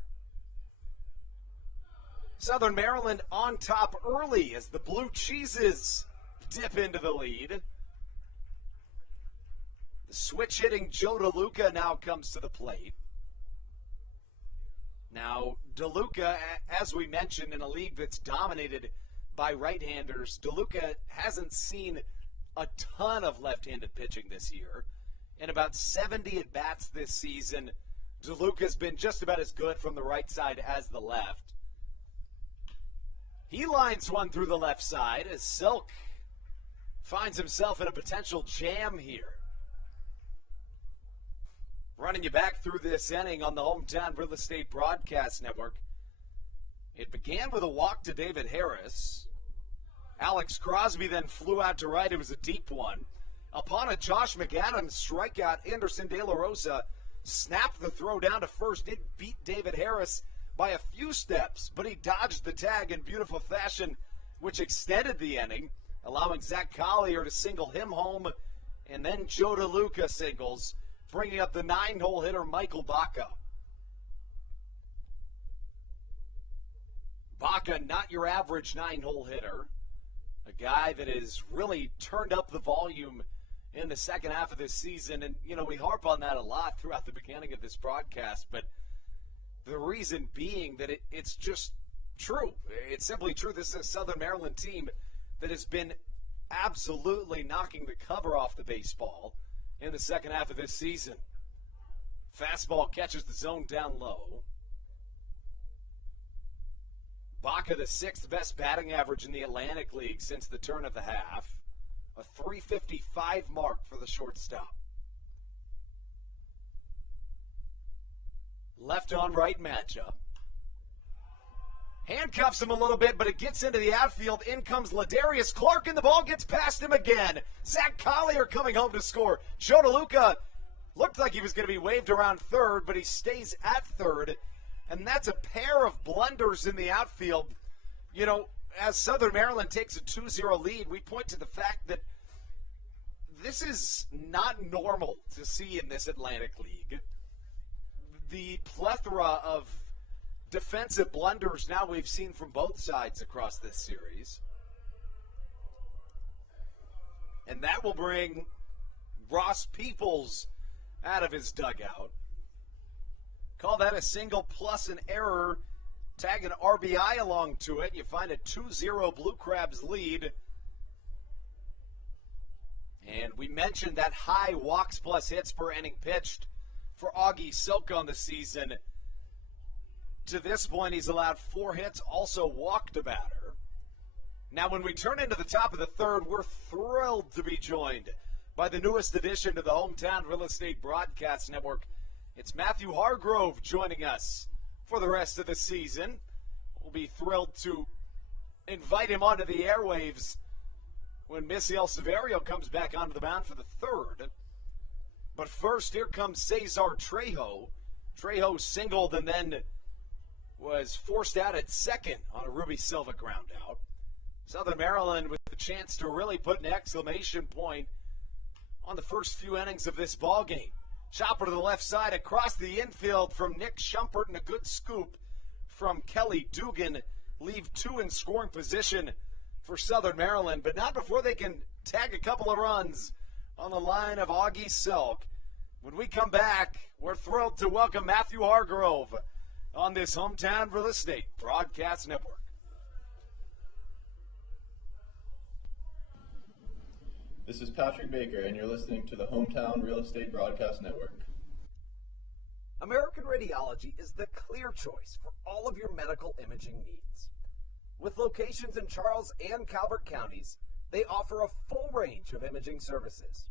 Southern Maryland on top early as the Blue Cheeses dip into the lead. The switch-hitting Joe DeLuca now comes to the plate. Now, DeLuca, as we mentioned, in a league that's dominated by right-handers, DeLuca hasn't seen a ton of left-handed pitching this year. In about 70 at-bats this season, DeLuca's been just about as good from the right side as the left. He lines one through the left side as Silk finds himself in a potential jam here. Running you back through this inning on the Hometown Real Estate Broadcast Network. It began with a walk to David Harris. Alex Crosby then flew out to right. It was a deep one. Upon a Josh McAdams strikeout, Anderson De La Rosa snapped the throw down to first. It beat David Harris by a few steps, but he dodged the tag in beautiful fashion, which extended the inning, allowing Zach Collier to single him home, and then Joe DeLuca singles, bringing up the 9-hole hitter Michael Baca. Baca, not your average 9-hole hitter, a guy that has really turned up the volume in the second half of this season. And, you know, we harp on that a lot throughout the beginning of this broadcast, but the reason being that it's just true. It's simply true. This is a Southern Maryland team that has been absolutely knocking the cover off the baseball in the second half of this season. Fastball catches the zone down low. Baca, the 6th best batting average in the Atlantic League since the turn of the half. A .355 mark for the shortstop. Left on right matchup. Handcuffs him a little bit, but it gets into the outfield. In comes Ladarius Clark, and the ball gets past him again. Zach Collier coming home to score. Joe DeLuca looked like he was going to be waved around third, but he stays at third. And that's a pair of blunders in the outfield. You know, as Southern Maryland takes a 2-0 lead, we point to the fact that this is not normal to see in this Atlantic League. The plethora of defensive blunders now we've seen from both sides across this series. And that will bring Ross Peoples out of his dugout. Call that a single plus an error. Tag an RBI along to it. You find a 2-0 Blue Crabs lead. And we mentioned that high walks plus hits per inning pitched for Augie Silk on the season. To this point, he's allowed 4 hits, also walked a batter. Now, when we turn into the top of the third, we're thrilled to be joined by the newest addition to the Hometown Real Estate Broadcast Network. It's Matthew Hargrove joining us for the rest of the season. We'll be thrilled to invite him onto the airwaves when Misiel Severio comes back onto the mound for the third. But first, here comes Cesar Trejo. Trejo singled and then was forced out at second on a Ruby Silva ground out. Southern Maryland with the chance to really put an exclamation point on the first few innings of this ball game. Chopper to the left side across the infield from Nick Schumpert, and a good scoop from Kelly Dugan. Leave 2 in scoring position for Southern Maryland, but not before they can tag a couple of runs on the line of Augie Silk. When we come back, we're thrilled to welcome Matthew Hargrove on this Hometown Real Estate Broadcast Network. This is Patrick Baker, and you're listening to the Hometown Real Estate Broadcast Network. American Radiology is the clear choice for all of your medical imaging needs. With locations in Charles and Calvert counties, they offer a full range of imaging services.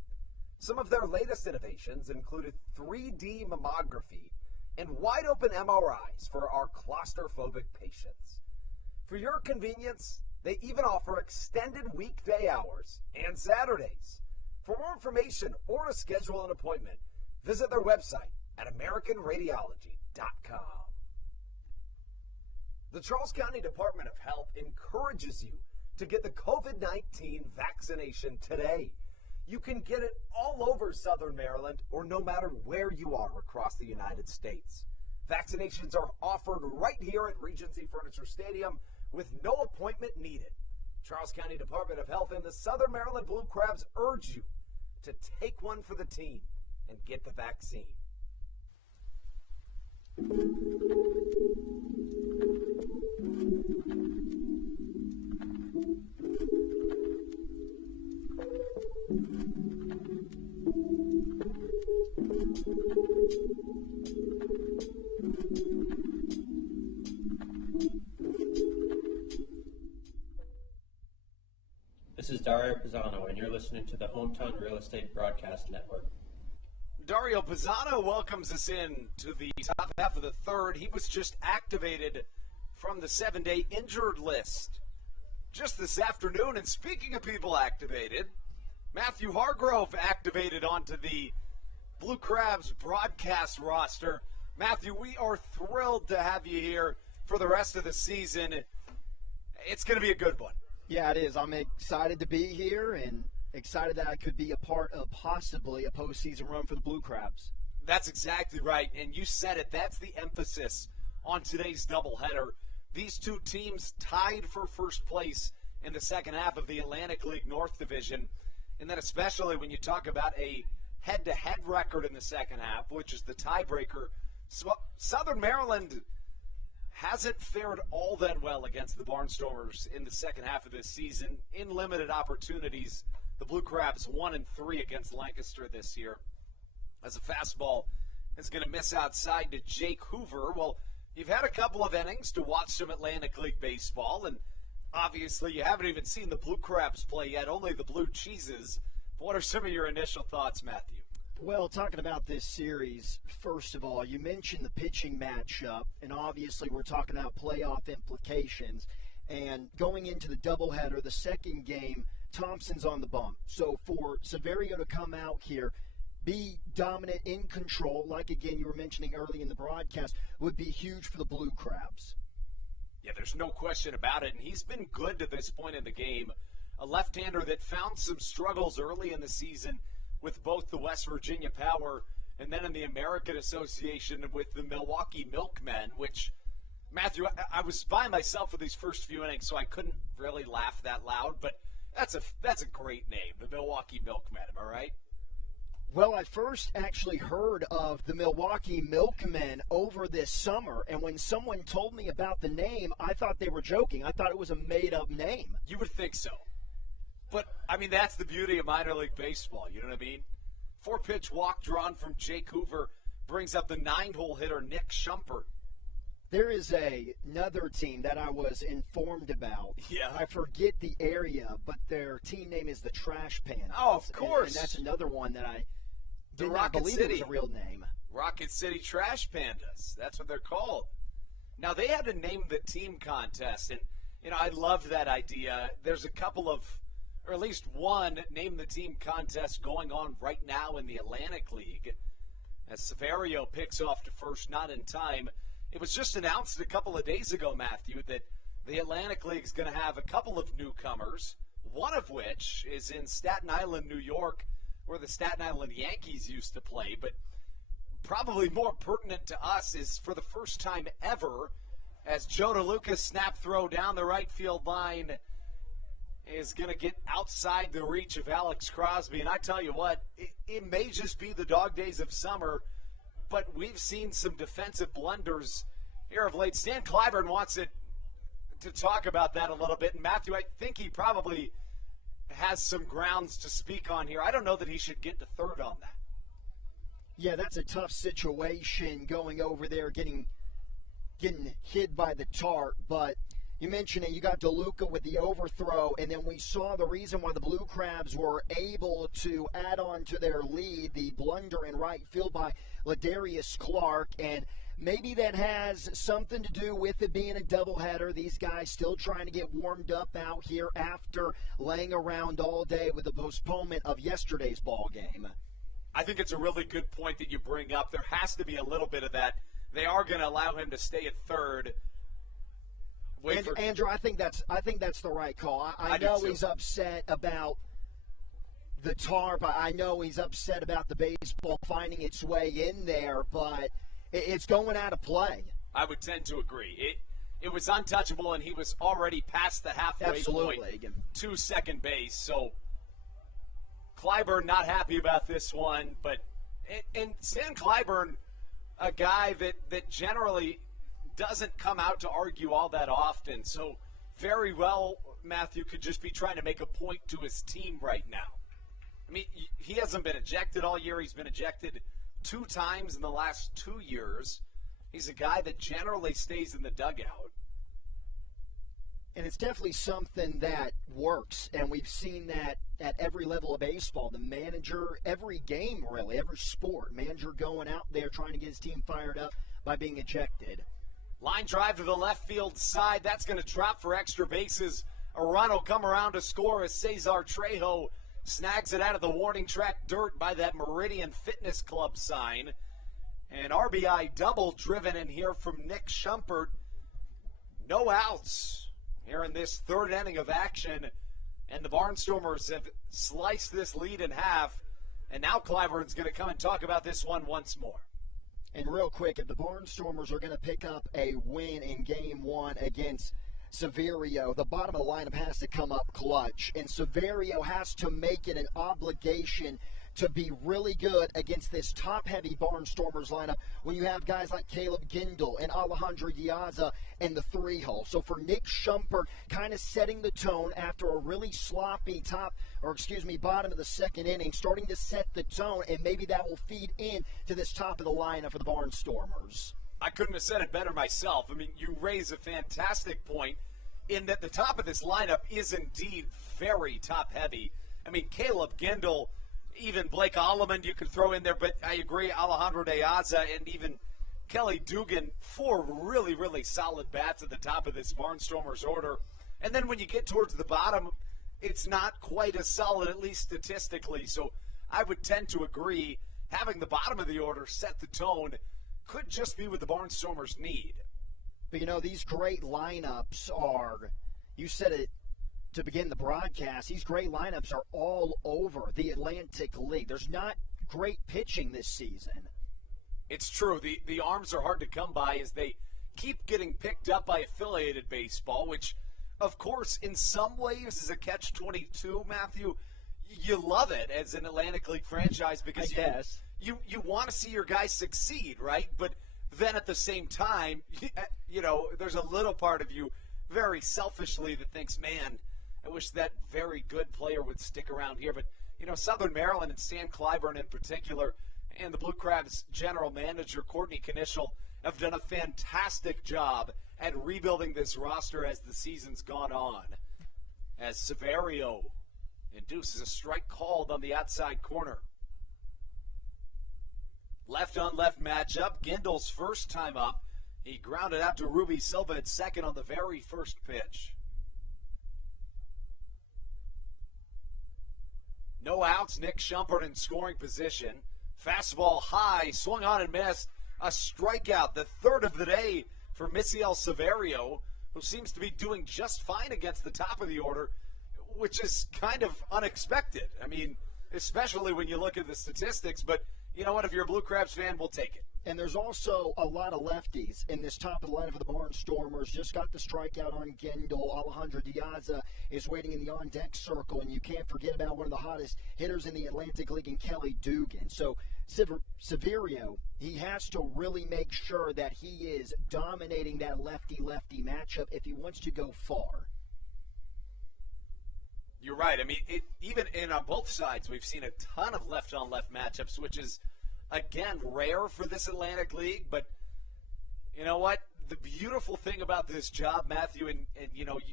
Some of their latest innovations included 3D mammography and wide-open MRIs for our claustrophobic patients. For your convenience, they even offer extended weekday hours and Saturdays. For more information or to schedule an appointment, visit their website at AmericanRadiology.com. The Charles County Department of Health encourages you to get the COVID-19 vaccination today. You can get it all over Southern Maryland or no matter where you are across the United States. Vaccinations are offered right here at Regency Furniture Stadium with no appointment needed. Charles County Department of Health and the Southern Maryland Blue Crabs urge you to take one for the team and get the vaccine. This is Dario Pisano, and you're listening to the Hometown Real Estate Broadcast Network. Dario Pisano welcomes us in to the top half of the third. He was just activated from the 7-day injured list just this afternoon. And speaking of people activated, Matthew Hargrove activated onto the Blue Crabs broadcast roster. Matthew, we are thrilled to have you here for the rest of the season. It's going to be a good one. Yeah, it is. I'm excited to be here and excited that I could be a part of possibly a postseason run for the Blue Crabs. That's exactly right, and you said it. That's the emphasis on today's doubleheader. These two teams tied for first place in the second half of the Atlantic League North Division, and then especially when you talk about a head-to-head record in the second half, which is the tiebreaker. So Southern Maryland hasn't fared all that well against the Barnstormers in the second half of this season. In limited opportunities, the Blue Crabs 1-3 against Lancaster this year. As a fastball is going to miss outside to Jake Hoover. Well, you've had a couple of innings to watch some Atlantic League baseball, and obviously you haven't even seen the Blue Crabs play yet, only the Blue Cheeses. What are some of your initial thoughts, Matthew? Well, talking about this series, first of all, you mentioned the pitching matchup, and obviously we're talking about playoff implications. And going into the doubleheader, the second game, Thompson's on the bump. So for Severio to come out here, be dominant, in control, like, again, you were mentioning early in the broadcast, would be huge for the Blue Crabs. Yeah, there's no question about it, and he's been good to this point in the game. A left-hander that found some struggles early in the season with both the West Virginia Power and then in the American Association with the Milwaukee Milkmen, which, Matthew, I was by myself for these first few innings, so I couldn't really laugh that loud, but that's a great name, the Milwaukee Milkmen, am I right? Well, I first actually heard of the Milwaukee Milkmen over this summer, and when someone told me about the name, I thought they were joking. I thought it was a made-up name. You would think so. But I mean, that's the beauty of minor league baseball. You know what I mean? 4-pitch walk drawn from Jake Hoover brings up the 9-hole hitter Nick Shumpert. There is another team that I was informed about. Yeah. I forget the area, but their team name is the Trash Pandas. Oh, of course. And that's another one that I did not Rocket believe City. it was a real name. Rocket City Trash Pandas. That's what they're called. Now, they had to name the team contest, and, I love that idea. There's a couple of, or at least one, name the team contest going on right now in the Atlantic League. As Severio picks off to first, not in time. It was just announced a couple of days ago, Matthew, that the Atlantic League is going to have a couple of newcomers, one of which is in Staten Island, New York, where the Staten Island Yankees used to play. But probably more pertinent to us is for the first time ever, as Joe DeLuca's snap throw down the right field line is going to get outside the reach of Alex Crosby. And I tell you what, it may just be the dog days of summer, but we've seen some defensive blunders here of late. Stan Clyburn wants to talk about that a little bit. And Matthew, I think he probably has some grounds to speak on here. I don't know that he should get to third on that. Yeah, that's a tough situation going over there, getting hit by the tarp. But you mentioned it, you got DeLuca with the overthrow, and then we saw the reason why the Blue Crabs were able to add on to their lead, the blunder in right field by Ladarius Clark, and maybe that has something to do with it being a doubleheader. These guys still trying to get warmed up out here after laying around all day with the postponement of yesterday's ball game. I think it's a really good point that you bring up. There has to be a little bit of that. They are going to allow him to stay at third. Andrew, I think that's the right call. I know he's upset about the tarp. I know he's upset about the baseball finding its way in there, but it's going out of play. I would tend to agree. It was untouchable, and he was already past the halfway point to second base. So Clyburn not happy about this one, but and Stan Clyburn, a guy that generally doesn't come out to argue all that often. So very well, Matthew could just be trying to make a point to his team right now. I mean, he hasn't been ejected all year. He's been ejected 2 times in the last 2 years. He's a guy that generally stays in the dugout. And it's definitely something that works, and we've seen that at every level of baseball. The manager, every game really, every sport, manager going out there trying to get his team fired up by being ejected. Line drive to the left field side. That's going to drop for extra bases. A run will come around to score as Cesar Trejo snags it out of the warning track dirt by that Meridian Fitness Club sign. An RBI double driven in here from Nick Shumpert. No outs here in this third inning of action. And the Barnstormers have sliced this lead in half. And now Clyburn's going to come and talk about this one once more. And real quick, if the Barnstormers are going to pick up a win in Game 1 against Severio, the bottom of the lineup has to come up clutch. And Severio has to make it an obligation to be really good against this top-heavy Barnstormers lineup when you have guys like Caleb Gindel and Alejandro Diaza in the 3-hole. So for Nick Shumpert, kind of setting the tone after a really sloppy bottom of the second inning, starting to set the tone, and maybe that will feed in to this top of the lineup for the Barnstormers. I couldn't have said it better myself. I mean, you raise a fantastic point in that the top of this lineup is indeed very top-heavy. I mean, Caleb Gindel, even Blake Alleman you could throw in there, but I agree, Alejandro Diaza and even Kelly Dugan, 4 really, really solid bats at the top of this Barnstormers order. And then when you get towards the bottom, it's not quite as solid, at least statistically. So I would tend to agree, having the bottom of the order set the tone could just be what the Barnstormers need. But, these great lineups are, you said it to begin the broadcast, these great lineups are all over the Atlantic League. There's not great pitching this season. It's true. The arms are hard to come by as they keep getting picked up by affiliated baseball, which, of course, in some ways is a catch-22, Matthew. You love it as an Atlantic League franchise because you want to see your guys succeed, right? But then at the same time, there's a little part of you very selfishly that thinks, man, I wish that very good player would stick around here. But, Southern Maryland and Stan Clyburn in particular, and the Blue Crabs general manager, Courtney Knischel, have done a fantastic job at rebuilding this roster as the season's gone on. As Severio induces a strike called on the outside corner. Left-on-left matchup. Gindel's first time up. He grounded out to Ruby Silva at second on the very first pitch. No outs. Nick Schumpert in scoring position. Fastball high, swung on and missed. A strikeout, the third of the day for Misiel Severio, who seems to be doing just fine against the top of the order, which is kind of unexpected. I mean, especially when you look at the statistics, but you know what? If you're a Blue Crabs fan, we'll take it. And there's also a lot of lefties in this top of the lineup for the Barnstormers. Just got the strikeout on Gendel. Alejandro Diaza is waiting in the on-deck circle, and you can't forget about one of the hottest hitters in the Atlantic League in Kelly Dugan. So Severio, he has to really make sure that he is dominating that lefty-lefty matchup if he wants to go far. You're right. I mean, even on both sides, we've seen a ton of left-on-left matchups, which is, again, rare for this Atlantic League. But you know what? The beautiful thing about this job, Matthew, and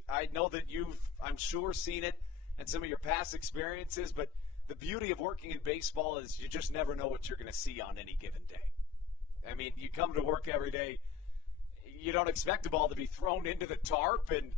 I know that you've, I'm sure, seen it in some of your past experiences, but the beauty of working in baseball is you just never know what you're going to see on any given day. I mean, you come to work every day, you don't expect the ball to be thrown into the tarp, and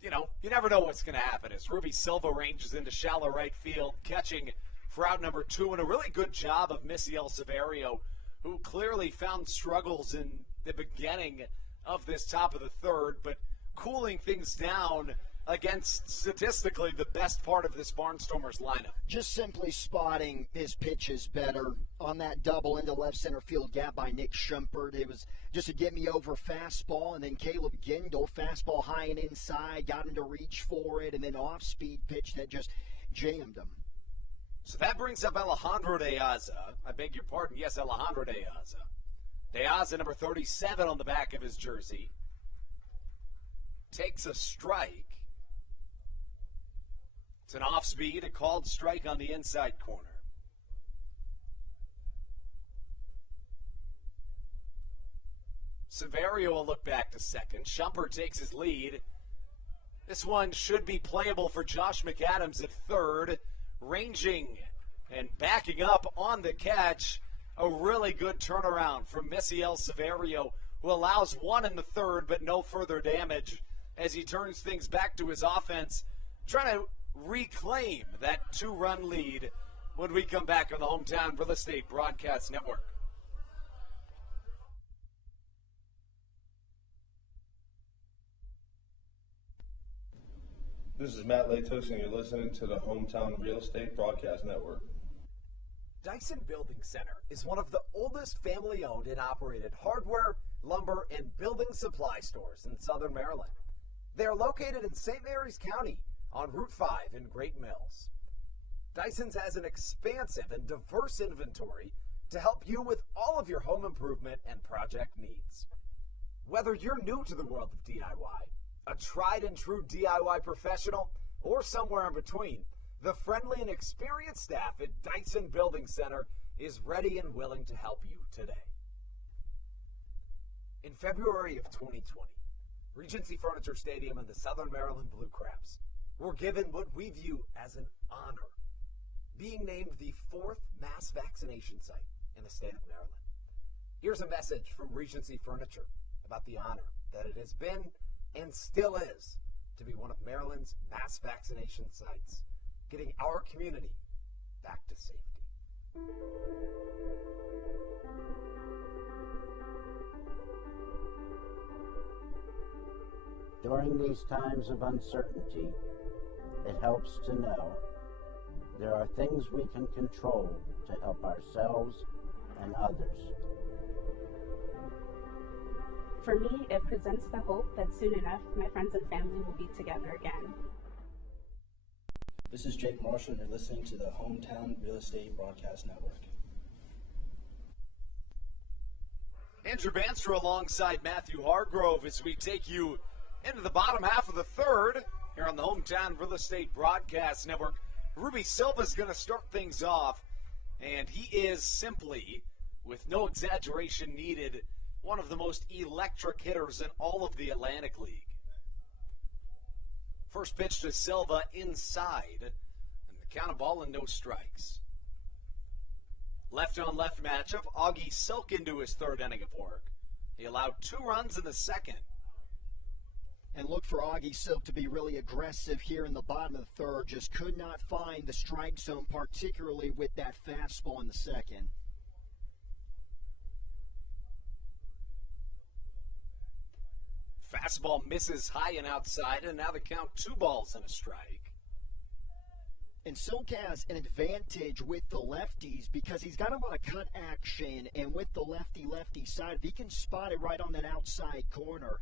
you never know what's going to happen as Ruby Silva ranges into shallow right field, catching for out number 2, and a really good job of Misiel Severio, who clearly found struggles in the beginning of this top of the third, but cooling things down against statistically the best part of this Barnstormers lineup. Just simply spotting his pitches better on that double into left center field gap by Nick Schumpert. It was just a get-me-over fastball, and then Caleb Gendel, fastball high and inside, got him to reach for it, and then off-speed pitch that just jammed him. So that brings up Alejandro Diaza. I beg your pardon. Yes, Alejandro Diaza. Diaza, number 37 on the back of his jersey, takes a strike. It's an off-speed, a called strike on the inside corner. Severio will look back to second. Schumpert takes his lead. This one should be playable for Josh McAdams at third. Ranging and backing up on the catch. A really good turnaround from Misiel Severio, who allows one in the third, but no further damage as he turns things back to his offense, trying to reclaim that 2-run lead when we come back on the Hometown Real Estate Broadcast Network. This is Matt Latos, and you're listening to the Hometown Real Estate Broadcast Network. Dyson Building Center is one of the oldest family-owned and operated hardware, lumber, and building supply stores in Southern Maryland. They are located in St. Mary's County on Route 5 in Great Mills. Dyson's has an expansive and diverse inventory to help you with all of your home improvement and project needs. Whether you're new to the world of DIY, a tried and true DIY professional, or somewhere in between, the friendly and experienced staff at Dyson Building Center is ready and willing to help you today. In February of 2020, Regency Furniture Stadium and the Southern Maryland Blue Crabs were given what we view as an honor, being named the 4th mass vaccination site in the state of Maryland. Here's a message from Regency Furniture about the honor that it has been and still is to be one of Maryland's mass vaccination sites, getting our community back to safety. During these times of uncertainty, it helps to know there are things we can control to help ourselves and others. For me, it presents the hope that soon enough, my friends and family will be together again. This is Jake Marshall, and you're listening to the Hometown Real Estate Broadcast Network. Andrew Bandstra alongside Matthew Hargrove as we take you into the bottom half of the third. here on the Hometown Real Estate Broadcast Network. Ruby Silva's going to start things off, and he is simply, with no exaggeration needed, one of the most electric hitters in all of the Atlantic League. First pitch to Silva inside, and the count of ball and no strikes. Left-on-left matchup, Augie Silk into his third inning of work. He allowed 2 runs in the second. And look for Augie Silk to be really aggressive here in the bottom of the third. Just could not find the strike zone, particularly with that fastball in the second. Fastball misses high and outside, and now the count 2 balls and a strike. And Silk has an advantage with the lefties because he's got a lot of cut action, and with the lefty-lefty side, if he can spot it right on that outside corner.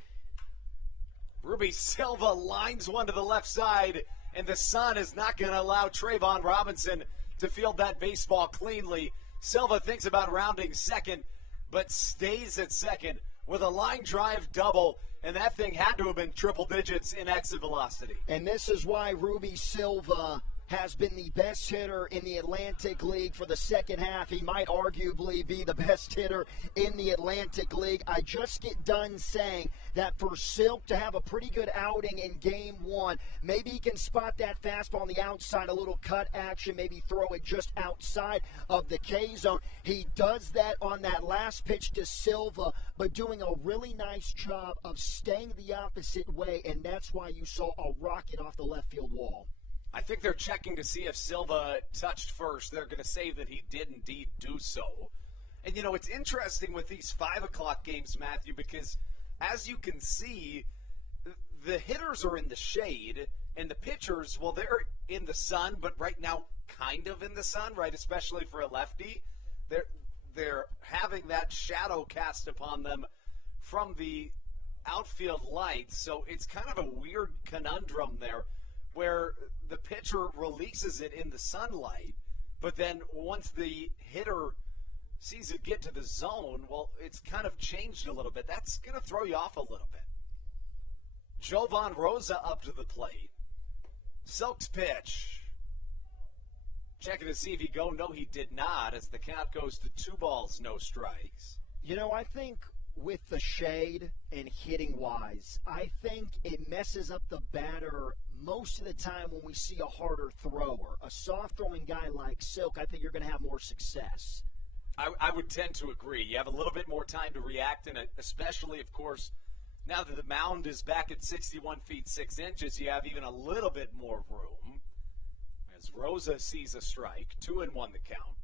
Ruby Silva lines one to the left side, and the Sun is not going to allow Trayvon Robinson to field that baseball cleanly. Silva thinks about rounding second, but stays at second with a line drive double, and that thing had to have been triple digits in exit velocity. And this is why Ruby Silva has been the best hitter in the Atlantic League for the second half. He might arguably be the best hitter in the Atlantic League. I just get done saying that for Silk to have a pretty good outing in Game 1, maybe he can spot that fastball on the outside, a little cut action, maybe throw it just outside of the K zone. He does that on that last pitch to Silva, but doing a really nice job of staying the opposite way, and that's why you saw a rocket off the left field wall. I think they're checking to see if Silva touched first. They're going to say that he did indeed do so. And, you know, it's interesting with these 5 o'clock games, Matthew, because as you can see, the hitters are in the shade, and the pitchers, well, they're in the sun, but right now kind of in the sun, right, especially for a lefty. They're having that shadow cast upon them from the outfield lights, so it's kind of a weird conundrum there, where the pitcher releases it in the sunlight, but then once the hitter sees it get to the zone, well, it's kind of changed a little bit. That's going to throw you off a little bit. Jovan Rosa up to the plate. Silk's pitch. Checking to see if he go. No, he did not, as the count goes to 2 balls, no strikes. You know, I think with the shade and hitting-wise, I think it messes up the batter most of the time when we see a harder thrower. A soft-throwing guy like Silk, I think you're going to have more success. I would tend to agree. You have a little bit more time to react, and especially, of course, now that the mound is back at 61 feet 6 inches, you have even a little bit more room. As Rosa sees a strike, 2-1 the count.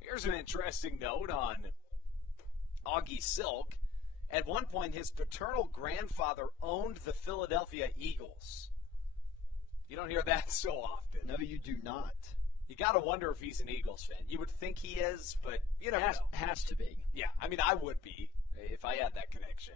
Here's an interesting note on Augie Silk. At one point, his paternal grandfather owned the Philadelphia Eagles. You don't hear that so often. No, you do not. You got to wonder if he's an Eagles fan. You would think he is, but you never know. Has to be. Yeah, I mean, I would be if I had that connection.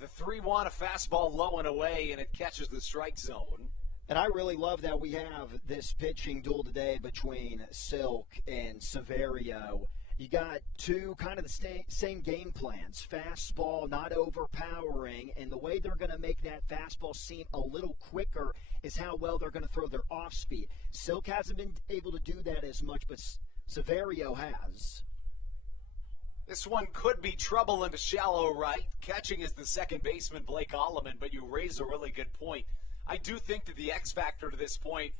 The 3-1, a fastball low and away, and it catches the strike zone. And I really love that we have this pitching duel today between Silk and Severio. You got two kind of the same game plans. Fastball, not overpowering, and the way they're going to make that fastball seem a little quicker is how well they're going to throw their off speed. Silk hasn't been able to do that as much, but Severio has. This one could be trouble into shallow right. Catching is the second baseman, Blake Alleman, but you raise a really good point. I do think that the X factor to this point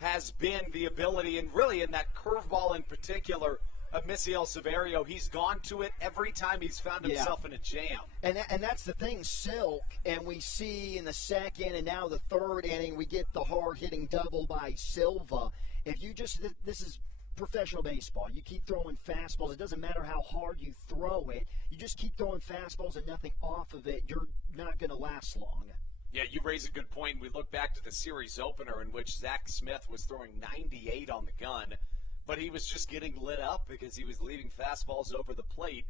has been the ability, and really in that curveball in particular, of Misiel Severio. He's gone to it every time he's found himself in a jam. And that's the thing, Silk, and we see in the second and now the third inning, we get the hard-hitting double by Silva. If you just, this is professional baseball. You keep throwing fastballs. It doesn't matter how hard you throw it. You just keep throwing fastballs and nothing off of it. You're not going to last long. Yeah, you raise a good point. We look back to the series opener in which Zach Smith was throwing 98 on the gun, but he was just getting lit up because he was leaving fastballs over the plate.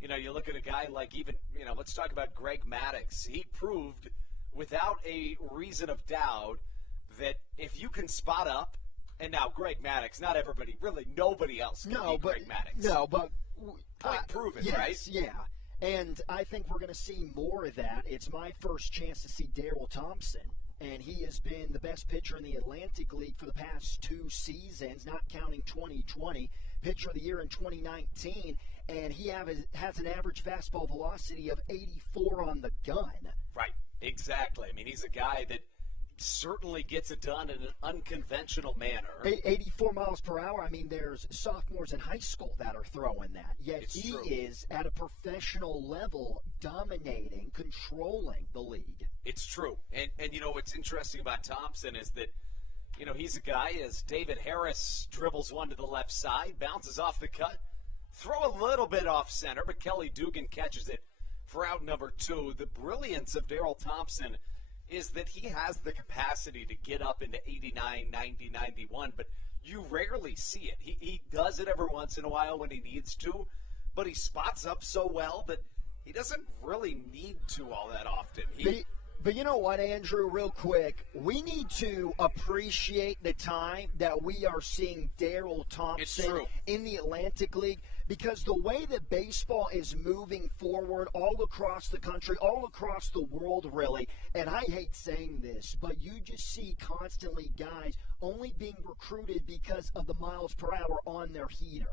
You know, you look at a guy like even, let's talk about Greg Maddux. He proved without a reason of doubt that if you can spot up And now Greg Maddux, not everybody, really nobody else can be Greg Maddux. No, but point proven, yes, right? Yeah. And I think we're going to see more of that. It's my first chance to see Daryl Thompson, and he has been the best pitcher in the Atlantic League for the past 2 seasons, not counting 2020. Pitcher of the Year in 2019, and he has an average fastball velocity of 84 on the gun. Right, exactly. I mean, he's a guy that certainly gets it done in an unconventional manner. 84 miles per hour. I mean, there's sophomores in high school that are throwing that. Yet It's he true. is at a professional level dominating, controlling the league. It's true. And you know, what's interesting about Thompson is that, you know, he's a guy, as David Harris dribbles one to the left side, bounces off the cut, throw a little bit off center, but Kelly Dugan catches it for out number 2. The brilliance of Daryl Thompson is that he has the capacity to get up into 89, 90, 91, but you rarely see it. He does it every once in a while when he needs to, but he spots up so well that he doesn't really need to all that often. But you know what, Andrew, real quick, we need to appreciate the time that we are seeing Daryl Thompson in the Atlantic League, because the way that baseball is moving forward all across the country, all across the world, really, and I hate saying this, but you just see constantly guys only being recruited because of the miles per hour on their heater.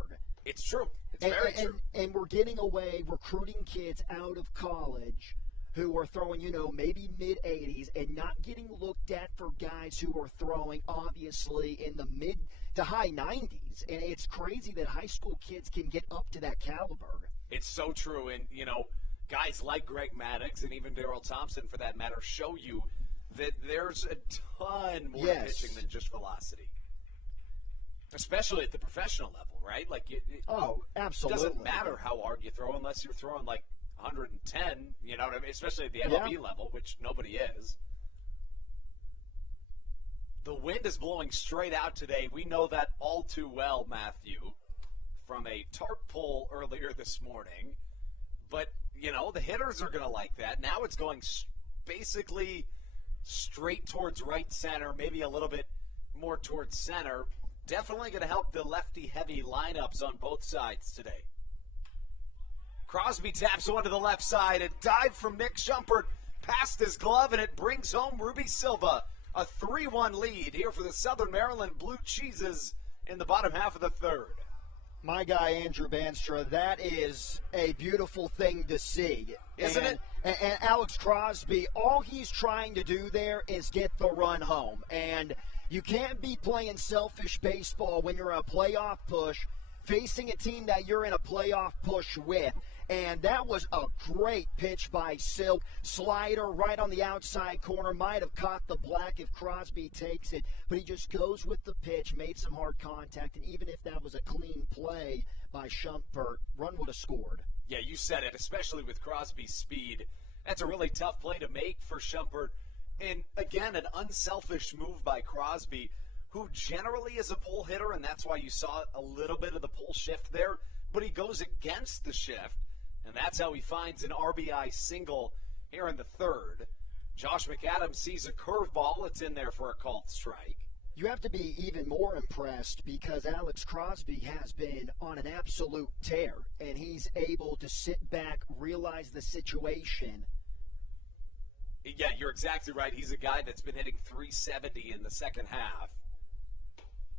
It's true. It's very true. And we're getting away recruiting kids out of college who are throwing, you know, maybe mid-80s and not getting looked at for guys who are throwing, obviously, in the mid to high 90s. And it's crazy that high school kids can get up to that caliber. It's so true. And, you know, guys like Greg Maddux and even Daryl Thompson, for that matter, show you that there's a ton more to pitching than just velocity. Especially at the professional level, right? Like, absolutely. It doesn't matter how hard you throw unless you're throwing, like, 110, you know what I mean? Especially at the MLB level, which nobody is. The wind is blowing straight out today. We know that all too well, Matthew, from a tarp pull earlier this morning. But, you know, the hitters are going to like that. Now it's going basically straight towards right center, maybe a little bit more towards center. Definitely going to help the lefty-heavy lineups on both sides today. Crosby taps one to the left side. A dive from Nick Shumpert past his glove, and it brings home Ruby Silva. A 3-1 lead here for the Southern Maryland Blue Cheeses in the bottom half of the third. My guy, Andrew Banstra, that is a beautiful thing to see. Isn't it? And Alex Crosby, all he's trying to do there is get the run home. And you can't be playing selfish baseball when you're in a playoff push, facing a team that you're in a playoff push with. And that was a great pitch by Silk. Slider right on the outside corner. Might have caught the black if Crosby takes it. But he just goes with the pitch, made some hard contact. And even if that was a clean play by Shumpert, run would have scored. Yeah, you said it, especially with Crosby's speed. That's a really tough play to make for Shumpert. And, again, an unselfish move by Crosby, who generally is a pull hitter, and that's why you saw a little bit of the pull shift there. But he goes against the shift. And that's how he finds an RBI single here in the third. Josh McAdams sees a curveball. It's in there for a called strike. You have to be even more impressed because Alex Crosby has been on an absolute tear, and he's able to sit back, realize the situation. Yeah, you're exactly right. He's a guy that's been hitting .370 in the second half.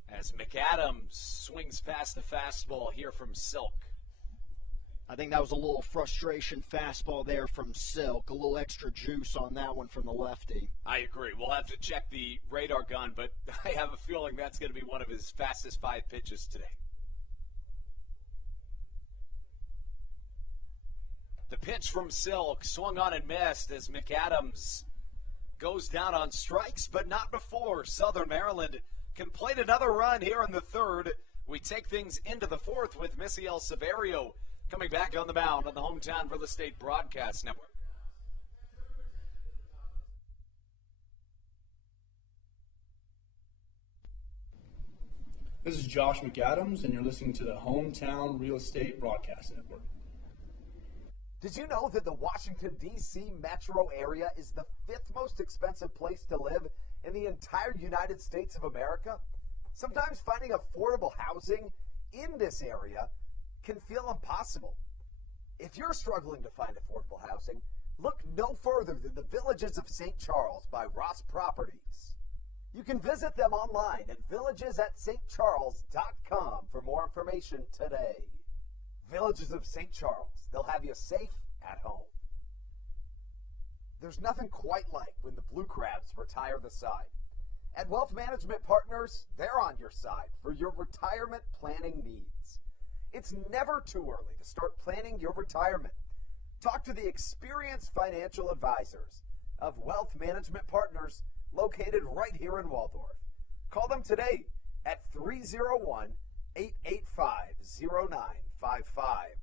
As McAdams swings past the fastball here from Silk. I think that was a little frustration fastball there from Silk. A little extra juice on that one from the lefty. I agree. We'll have to check the radar gun, but I have a feeling that's going to be one of his fastest 5 pitches today. The pitch from Silk swung on and missed as McAdams goes down on strikes, but not before Southern Maryland can plate another run here in the third. We take things into the fourth with Misael Severio coming back on the mound on the Hometown Real Estate Broadcast Network. This is Josh McAdams, and you're listening to the Hometown Real Estate Broadcast Network. Did you know that the Washington, D.C. metro area is the 5th most expensive place to live in the entire United States of America? Sometimes finding affordable housing in this area can feel impossible. If you're struggling to find affordable housing, look no further than the Villages of St. Charles by Ross Properties. You can visit them online at villagesatstcharles.com for more information today. Villages of St. Charles, they'll have you safe at home. There's nothing quite like when the Blue Crabs retire the side. At Wealth Management Partners, they're on your side for your retirement planning needs. It's never too early to start planning your retirement. Talk to the experienced financial advisors of Wealth Management Partners located right here in Waldorf. Call them today at 301-885-0955.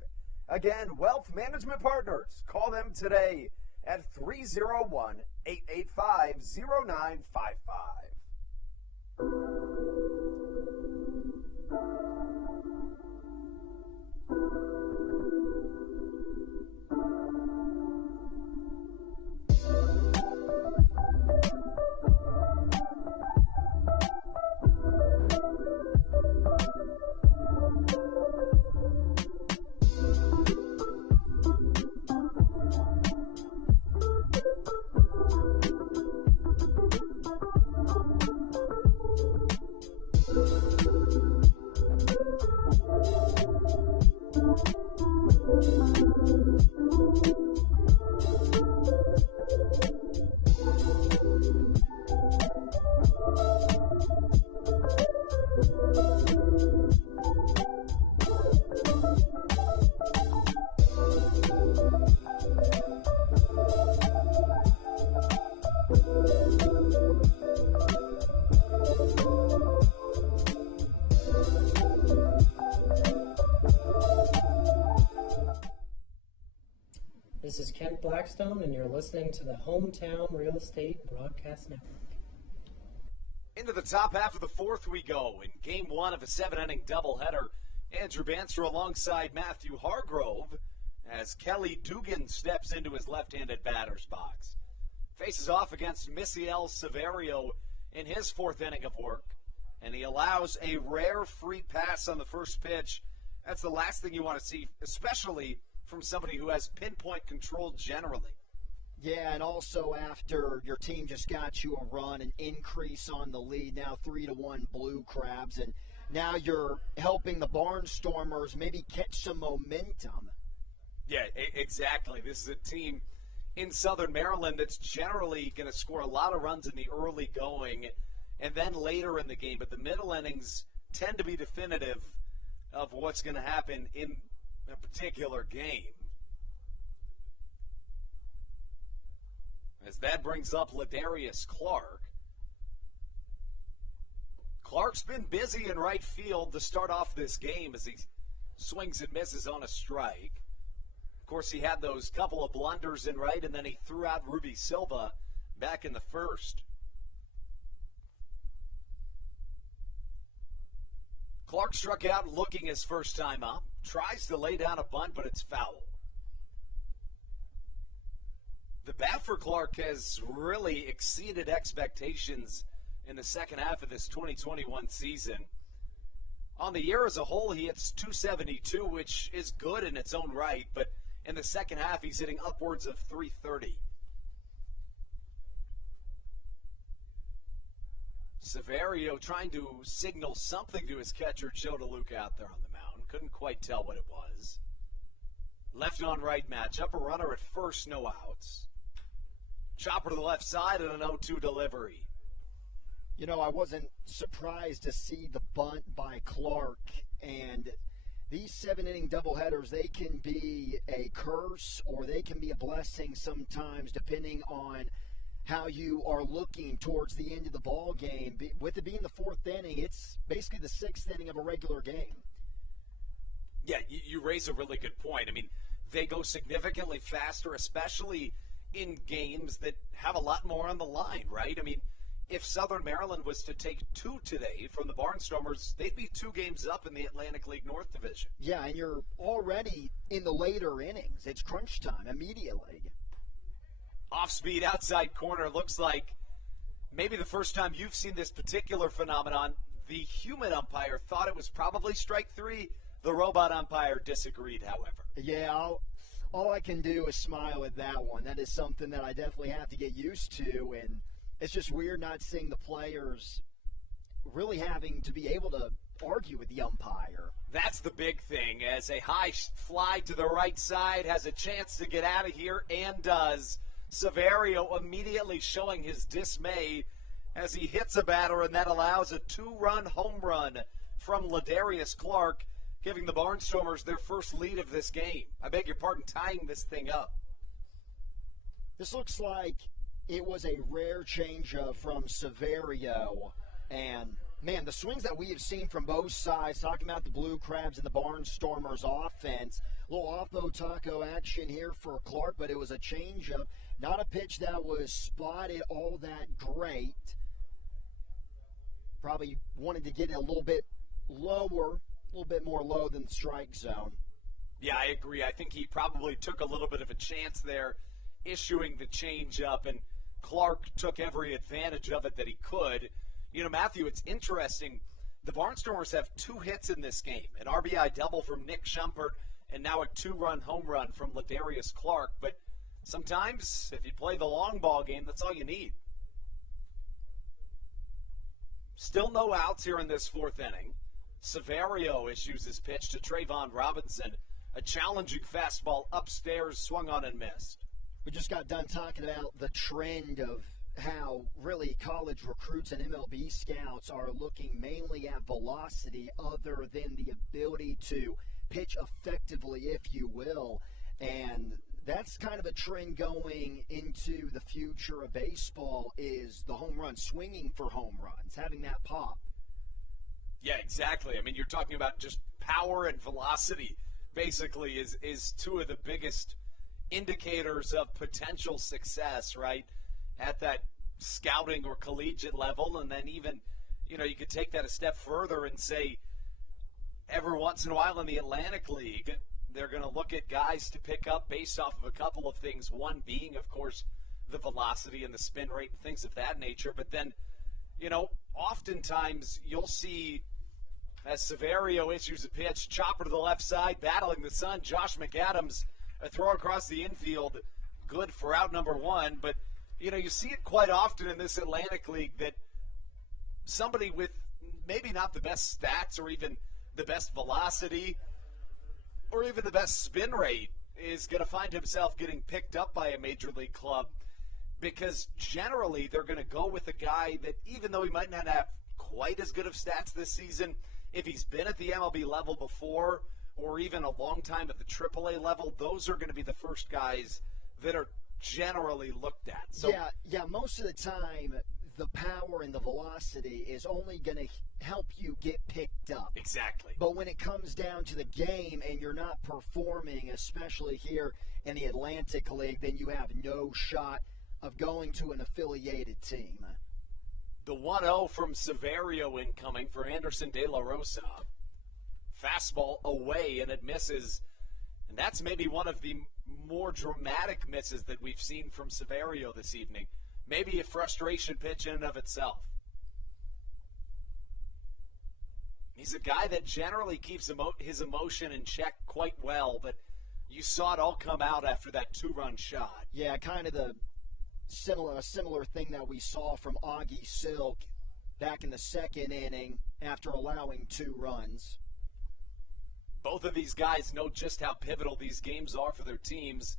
Again, Wealth Management Partners. Call them today at 301-885-0955. This is Kent Blackstone, and you're listening to the Hometown Real Estate Broadcast Network. Into the top half of the fourth we go in Game 1 of a 7-inning doubleheader. Andrew Bandstra alongside Matthew Hargrove as Kelly Dugan steps into his left-handed batter's box. Faces off against Misiel Severio in his fourth inning of work, and he allows a rare free pass on the first pitch. That's the last thing you want to see, especially from somebody who has pinpoint control generally. Yeah, and also after your team just got you a run, an increase on the lead, now 3-1 Blue Crabs, and now you're helping the Barnstormers maybe catch some momentum. Yeah, exactly. This is a team in Southern Maryland that's generally going to score a lot of runs in the early going and then later in the game, but the middle innings tend to be definitive of what's going to happen in a particular game. As that brings up Ladarius Clark. Clark's been busy in right field to start off this game as he swings and misses on a strike. Of course, he had those couple of blunders in right, and then he threw out Ruby Silva back in the first. Clark struck out looking his first time up. Tries to lay down a bunt, but it's foul. The bat for Clark has really exceeded expectations in the second half of this 2021 season. On the year as a whole, he hits .272, which is good in its own right, but in the second half, he's hitting upwards of .330. Severio trying to signal something to his catcher, Joe DeLuca, out there on the mound. Couldn't quite tell what it was. Left on right matchup, a runner at first, no outs. Chopper to the left side and an 0-2 delivery. You know, I wasn't surprised to see the bunt by Clark, and these 7-inning doubleheaders, they can be a curse or they can be a blessing sometimes, depending on how you are looking towards the end of the ball game. With it being the fourth inning, it's basically the sixth inning of a regular game. Yeah, you raise a really good point. I mean, they go significantly faster, especially in games that have a lot more on the line, right? I mean, if Southern Maryland was to take 2 today from the Barnstormers, they'd be 2 games up in the Atlantic League North Division. Yeah, and you're already in the later innings. It's crunch time immediately. Off-speed outside corner looks like maybe the first time you've seen this particular phenomenon The human umpire thought it was probably strike 3. The robot umpire disagreed, however. Yeah, all I can do is smile at that one. That is something that I definitely have to get used to, and it's just weird not seeing the players really having to be able to argue with the umpire. That's the big thing, as a high fly to the right side has a chance to get out of here, and does. Severio immediately showing his dismay as he hits a batter, and that allows a 2-run home run from Ladarius Clark, giving the Barnstormers their first lead of this game. I beg your pardon, tying this thing up. This looks like it was a rare changeup from Severio, and man, the swings that we have seen from both sides, talking about the Blue Crabs and the Barnstormers offense, a little off-o-taco action here for Clark, but it was a changeup, not a pitch that was spotted all that great. Probably wanted to get it a little bit lower, a little bit more low than the strike zone. Yeah, I agree. I think he probably took a little bit of a chance there issuing the changeup, and Clark took every advantage of it that he could. You know, Matthew, it's interesting. The Barnstormers have 2 hits in this game, an RBI double from Nick Schumpert, and now a 2-run home run from Ladarius Clark. But sometimes, if you play the long ball game, that's all you need. Still no outs here in this 4th inning. Severio issues his pitch to Trayvon Robinson. A challenging fastball upstairs, swung on and missed. We just got done talking about the trend of how really college recruits and MLB scouts are looking mainly at velocity other than the ability to pitch effectively, if you will. And that's kind of a trend going into the future of baseball, is the home run, swinging for home runs, having that pop. Yeah, exactly. I mean, you're talking about just power and velocity, basically, is 2 of the biggest indicators of potential success, right, at that scouting or collegiate level. And then even, you know, you could take that a step further and say every once in a while in the Atlantic League, they're going to look at guys to pick up based off of a couple of things, one being, of course, the velocity and the spin rate and things of that nature. But then, you know, oftentimes you'll see, as Severio issues a pitch, chopper to the left side, battling the sun, Josh McAdams, a throw across the infield, good for out number 1. But, you know, you see it quite often in this Atlantic League that somebody with maybe not the best stats or even the best velocity or even the best spin rate is going to find himself getting picked up by a major league club, because generally they're going to go with a guy that, even though he might not have quite as good of stats this season, if he's been at the MLB level before or even a long time at the AAA level, those are going to be the first guys that are generally looked at. So yeah, most of the time the power and the velocity is only going to help you get picked up. Exactly. But when it comes down to the game and you're not performing, especially here in the Atlantic League, then you have no shot of going to an affiliated team. The 1-0 from Severio incoming for Anderson De La Rosa. Fastball away, and it misses. And that's maybe one of the more dramatic misses that we've seen from Severio this evening. Maybe a frustration pitch in and of itself. He's a guy that generally keeps his emotion in check quite well, but you saw it all come out after that 2-run shot. Yeah, kind of the similar thing that we saw from Augie Silk back in the 2nd inning after allowing 2 runs. Both of these guys know just how pivotal these games are for their teams.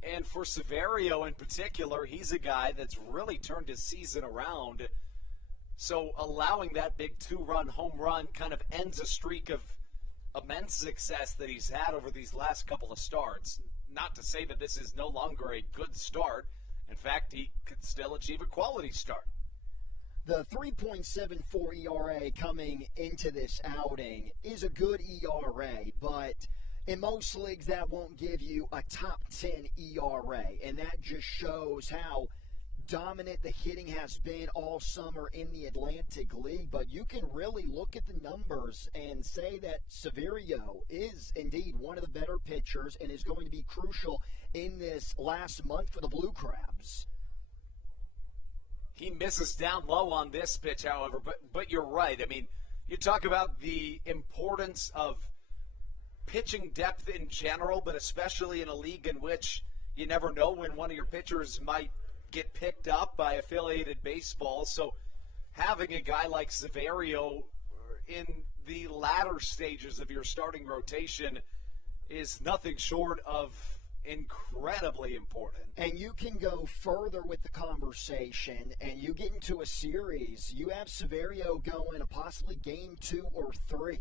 And for Severio in particular, he's a guy that's really turned his season around. So allowing that big 2-run home run kind of ends a streak of immense success that he's had over these last couple of starts. Not to say that this is no longer a good start. In fact, he could still achieve a quality start. The 3.74 ERA coming into this outing is a good ERA, but in most leagues that won't give you a top 10 ERA, and that just shows how dominant the hitting has been all summer in the Atlantic League. But you can really look at the numbers and say that Severio is indeed one of the better pitchers and is going to be crucial in this last month for the Blue Crabs. He misses down low on this pitch, however, but you're right. I mean, you talk about the importance of pitching depth in general, but especially in a league in which you never know when one of your pitchers might get picked up by affiliated baseball. So having a guy like Severio in the latter stages of your starting rotation is nothing short of incredibly important. And you can go further with the conversation, and you get into a series. You have Severio going to possibly game 2 or 3.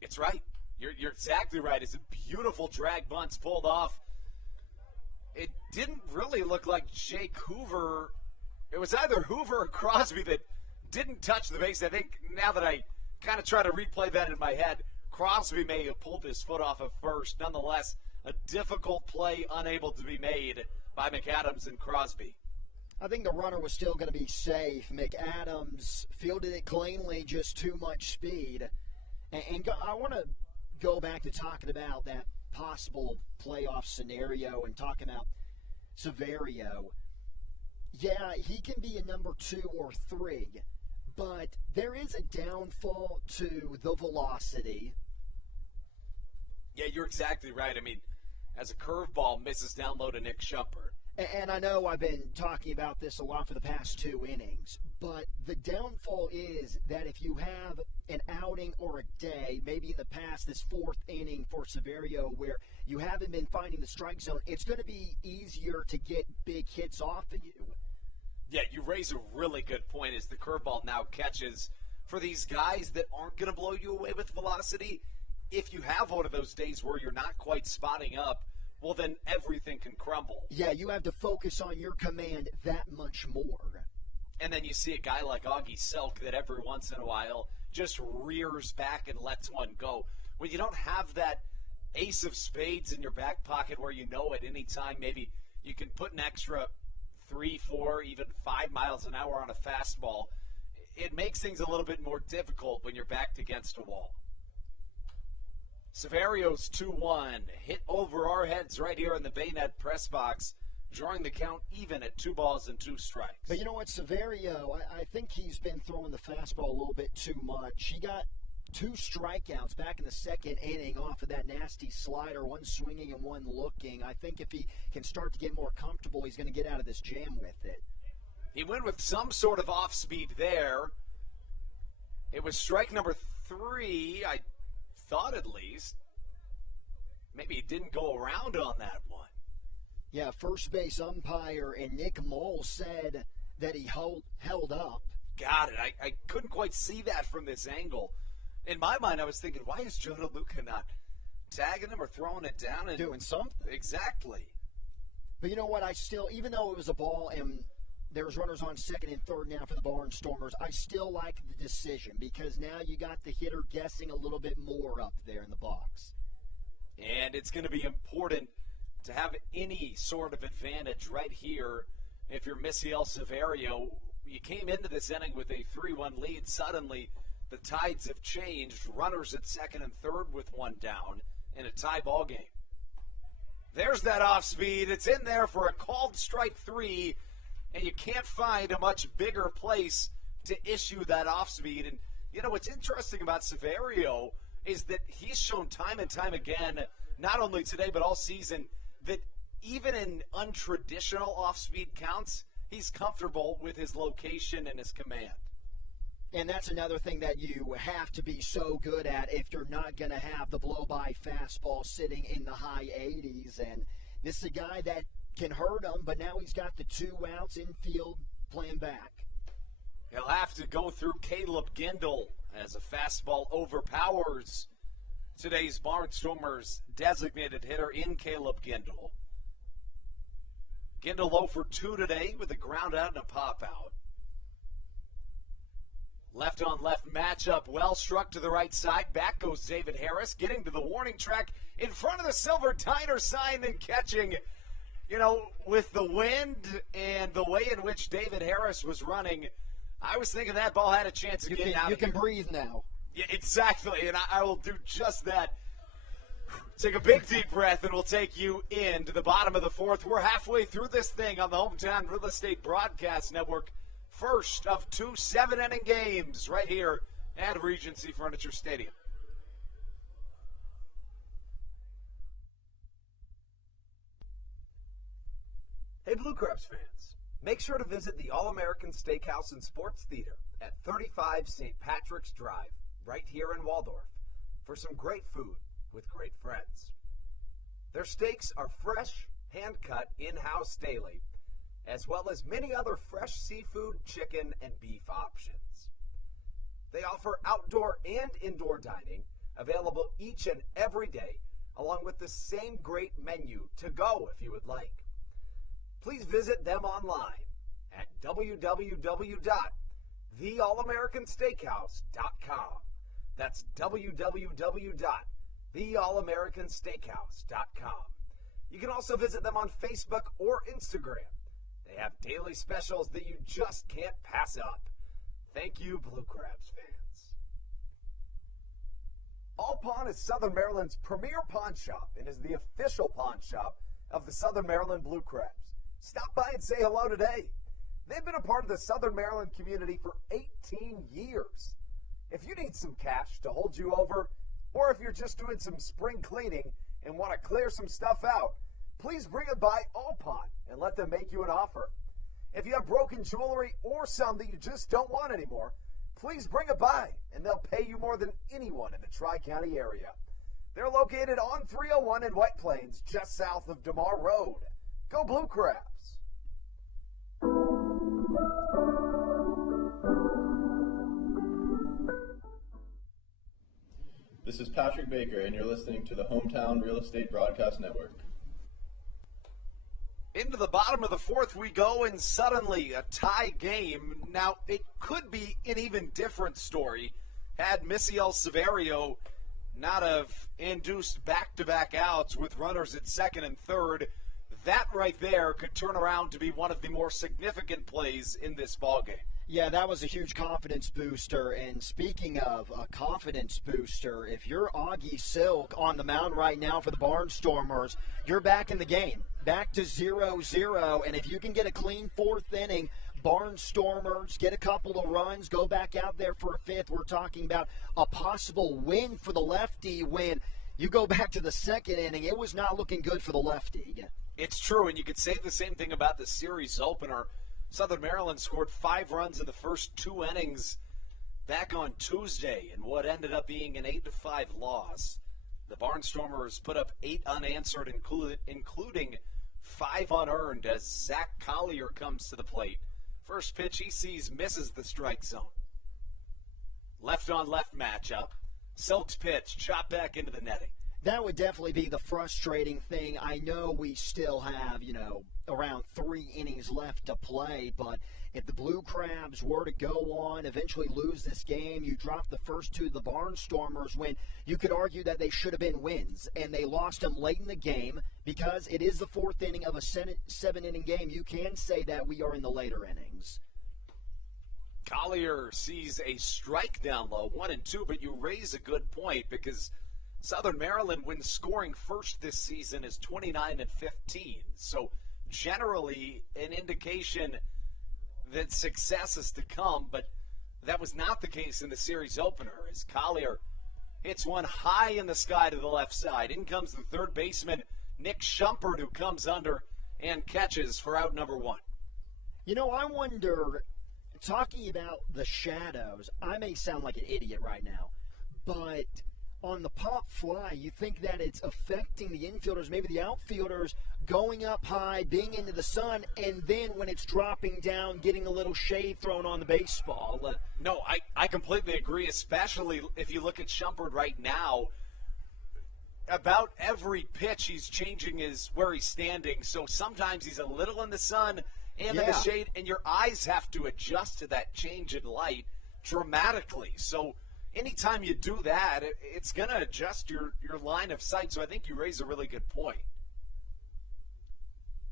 It's right. You're exactly right. It's a beautiful drag bunts pulled off. It didn't really look like Jake Hoover. It was either Hoover or Crosby that didn't touch the base. I think now that I kind of try to replay that in my head, Crosby may have pulled his foot off at first. Nonetheless, a difficult play unable to be made by McAdams and Crosby. I think the runner was still going to be safe. McAdams fielded it cleanly, just too much speed. And I want to go back to talking about that possible playoff scenario and talking about Severio. Yeah, he can be a number 2 or 3, but there is a downfall to the velocity. Yeah, you're exactly right. I mean, as a curveball misses down low to Nick Shumpert. And I know I've been talking about this a lot for the past 2 innings, but the downfall is that if you have an outing or a day, maybe in the past, this 4th inning for Severio, where you haven't been finding the strike zone, it's going to be easier to get big hits off of you. Yeah, you raise a really good point as the curveball now catches. For these guys that aren't going to blow you away with velocity, if you have one of those days where you're not quite spotting up, well, then everything can crumble. Yeah, you have to focus on your command that much more. And then you see a guy like Augie Selk that every once in a while just rears back and lets one go. When you don't have that ace of spades in your back pocket where you know at any time maybe you can put an extra 3, 4, even 5 miles an hour on a fastball, it makes things a little bit more difficult when you're backed against a wall. Severio's 2-1, hit over our heads right here in the Bayonet press box, drawing the count even at 2 balls and 2 strikes. But you know what, Severio, I think he's been throwing the fastball a little bit too much. He got 2 strikeouts back in the 2nd inning off of that nasty slider, one swinging and one looking. I think if he can start to get more comfortable, he's going to get out of this jam with it. He went with some sort of off-speed there. It was strike number 3, I thought at least. Maybe he didn't go around on that one. Yeah, first base umpire and Nick Mole said that he held up. Got it. I couldn't quite see that from this angle. In my mind, I was thinking, why is Joe DeLuca not tagging him or throwing it down and doing something? Exactly. But you know what? I still, even though it was a ball and there's runners on 2nd and 3rd now for the Barnstormers, I still like the decision because now you got the hitter guessing a little bit more up there in the box. And it's going to be important to have any sort of advantage right here. If you're Misiel Severio, you came into this inning with a 3-1 lead. Suddenly, the tides have changed. Runners at 2nd and 3rd with 1 down in a tie ball game. There's that off speed. It's in there for a called strike 3, and you can't find a much bigger place to issue that off speed. And you know what's interesting about Severio is that he's shown time and time again, not only today but all season, that even in untraditional off-speed counts, he's comfortable with his location and his command. And that's another thing that you have to be so good at if you're not going to have the blow-by fastball sitting in the high 80s. And this is a guy that can hurt him, but now he's got the 2 outs infield playing back. He'll have to go through Caleb Gindel as a fastball overpowers today's Barnstormers designated hitter in Caleb Gindel. Gindel 0 for 2 today with a ground out and a pop out. Left on left matchup, well struck to the right side. Back goes David Harris, getting to the warning track in front of the Silver Diner sign and catching. You know, with the wind and the way in which David Harris was running, I was thinking that ball had a chance of getting out of here. You can breathe now. Yeah, exactly, and I will do just that. Take a big deep breath, and we'll take you into the bottom of the 4th. We're halfway through this thing on the Hometown Real Estate Broadcast Network. first of 2 7-inning games right here at Regency Furniture Stadium. Hey, Blue Crabs fans, make sure to visit the All-American Steakhouse and Sports Theater at 35 St. Patrick's Drive, right here in Waldorf, for some great food with great friends. Their steaks are fresh, hand-cut, in-house daily, as well as many other fresh seafood, chicken, and beef options. They offer outdoor and indoor dining, available each and every day, along with the same great menu to go if you would like. Please visit them online at www.theallamericansteakhouse.com. That's www.theallamericansteakhouse.com. You can also visit them on Facebook or Instagram. They have daily specials that you just can't pass up. Thank you, Blue Crabs fans. All Pawn is Southern Maryland's premier pawn shop and is the official pawn shop of the Southern Maryland Blue Crabs. Stop by and say hello today. They've been a part of the Southern Maryland community for 18 years. If you need some cash to hold you over, or if you're just doing some spring cleaning and want to clear some stuff out, please bring it by All Pawn and let them make you an offer. If you have broken jewelry or some that you just don't want anymore, please bring it by and they'll pay you more than anyone in the Tri-County area. They're located on 301 in White Plains, just south of DeMar Road. Go Blue Crabs! This is Patrick Baker, and you're listening to the Hometown Real Estate Broadcast Network. Into the bottom of the fourth we go, and suddenly a tie game. Now, it could be an even different story had Misiel Severio not have induced back-to-back outs with runners at second and third. That right there could turn around to be one of the more significant plays in this ballgame. Yeah, that was a huge confidence booster. And speaking of a confidence booster, if you're Augie Silk on the mound right now for the Barnstormers, you're back in the game, back to 0-0. And if you can get a clean fourth inning, Barnstormers get a couple of runs, go back out there for a fifth. We're talking about a possible win for the lefty. When you go back to the second inning, it was not looking good for the lefty. It's true, and you could say the same thing about the series opener. Southern Maryland scored 5 runs in the first 2 innings back on Tuesday in what ended up being an 8-5 loss. The Barnstormers put up 8 unanswered, including 5 unearned, as Zach Collier comes to the plate. First pitch he sees misses the strike zone. Left-on-left matchup. Silk's pitch, chopped back into the netting. That would definitely be the frustrating thing. I know we still have, around 3 innings left to play, but if the Blue Crabs were to go on, eventually lose this game, you drop the first 2 to the Barnstormers, when you could argue that they should have been wins, and they lost them late in the game because it is the 4th inning of a 7-inning game. You can say that we are in the later innings. Collier sees a strike down low, 1-2, but you raise a good point because Southern Maryland, when scoring first this season, is 29-15. So generally an indication that success is to come, but that was not the case in the series opener, as Collier hits one high in the sky to the left side. In comes the third baseman, Nick Shumpert, who comes under and catches for out number 1. I wonder, talking about the shadows, I may sound like an idiot right now, but on the pop fly, you think that it's affecting the infielders, maybe the outfielders, going up high, being into the sun, and then when it's dropping down, getting a little shade thrown on the baseball. No, I completely agree, especially if you look at Shumpert right now. About every pitch he's changing where he's standing, so sometimes he's a little in the sun and in the shade, and your eyes have to adjust to that change in light dramatically. So anytime you do that, it's going to adjust your line of sight. So I think you raise a really good point.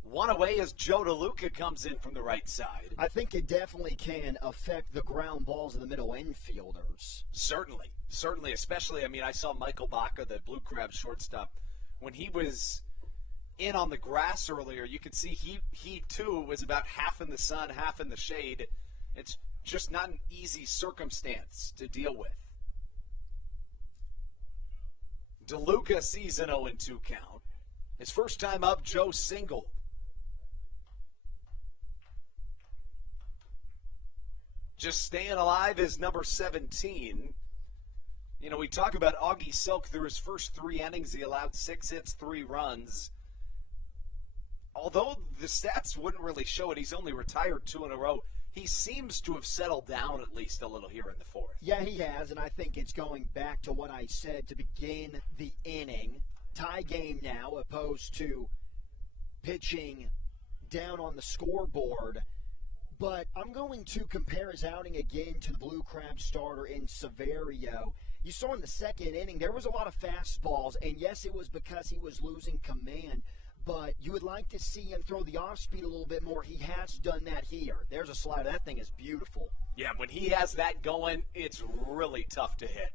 One away as Joe DeLuca comes in from the right side. I think it definitely can affect the ground balls of the middle infielders. Certainly, especially, I saw Michael Baca, the Blue Crabs shortstop, when he was in on the grass earlier, you could see he too was about half in the sun, half in the shade, It's just not an easy circumstance to deal with. DeLuca sees an 0-2 count. His first time up, Joe singled. Just staying alive is number 17. You know, we talk about Augie Silk through his first 3 innings. He allowed 6 hits, 3 runs. Although the stats wouldn't really show it, he's only retired 2 in a row. He seems to have settled down at least a little here in the 4th. Yeah, he has, and I think it's going back to what I said to begin the inning. Tie game now, opposed to pitching down on the scoreboard. But I'm going to compare his outing again to the Blue Crab starter in Severio. You saw in the 2nd inning, there was a lot of fastballs, and yes, it was because he was losing command. But you would like to see him throw the off-speed a little bit more. He has done that here. There's a slider. That thing is beautiful. Yeah, when he has that going, it's really tough to hit.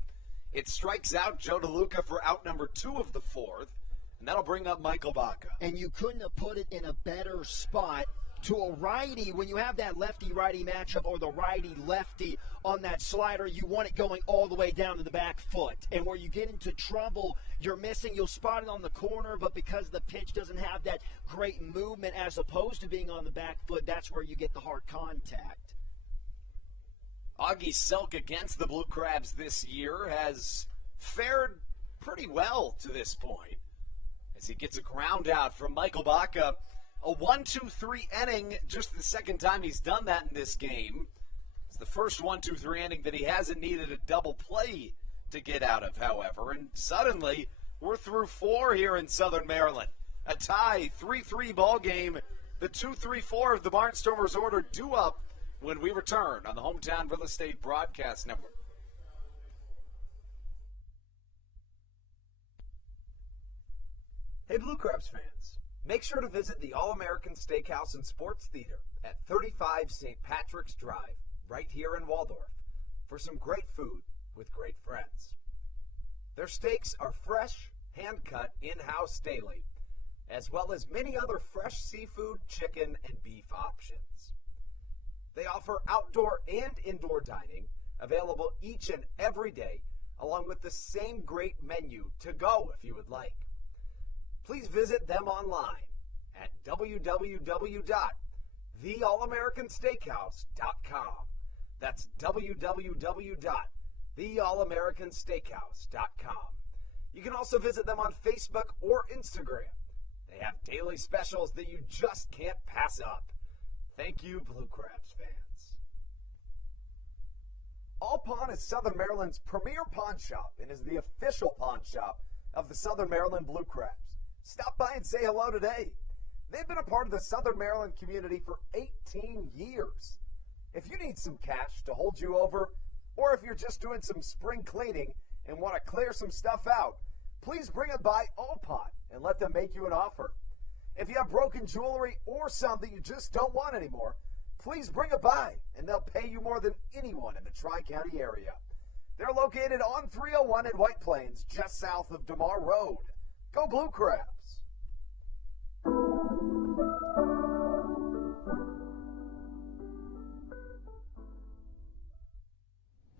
It strikes out Joe DeLuca for out number 2 of the 4th, and that'll bring up Michael Baca. And you couldn't have put it in a better spot to a righty. When you have that lefty-righty matchup or the righty-lefty on that slider, you want it going all the way down to the back foot. And where you get into trouble, you're missing. You'll spot it on the corner, but because the pitch doesn't have that great movement as opposed to being on the back foot, that's where you get the hard contact. Augie Silk against the Blue Crabs this year has fared pretty well to this point as he gets a ground out from Michael Baca. A 1-2-3 inning, just the 2nd time he's done that in this game. It's the first 1-2-3 inning that he hasn't needed a double play to get out of, however. And suddenly, we're through 4 here in Southern Maryland. A tie, 3-3 ball game. The 2-3-4 of the Barnstormers order due up when we return on the Hometown Real Estate Broadcast Network. Hey, Blue Crabs fans. Make sure to visit the All-American Steakhouse and Sports Theater at 35 St. Patrick's Drive, right here in Waldorf, for some great food with great friends. Their steaks are fresh, hand-cut, in-house daily, as well as many other fresh seafood, chicken, and beef options. They offer outdoor and indoor dining, available each and every day, along with the same great menu to go if you would like. Please visit them online at www.theallamericansteakhouse.com. That's www.theallamericansteakhouse.com. You can also visit them on Facebook or Instagram. They have daily specials that you just can't pass up. Thank you, Blue Crabs fans. All Pawn is Southern Maryland's premier pawn shop and is the official pawn shop of the Southern Maryland Blue Crabs. Stop by and say hello today. They've been a part of the Southern Maryland community for 18 years. If you need some cash to hold you over, or if you're just doing some spring cleaning and want to clear some stuff out, please bring it by All Pawn and let them make you an offer. If you have broken jewelry or something you just don't want anymore, please bring it by and they'll pay you more than anyone in the Tri-County area. They're located on 301 in White Plains, just south of DeMar Road. Go Blue Crabs!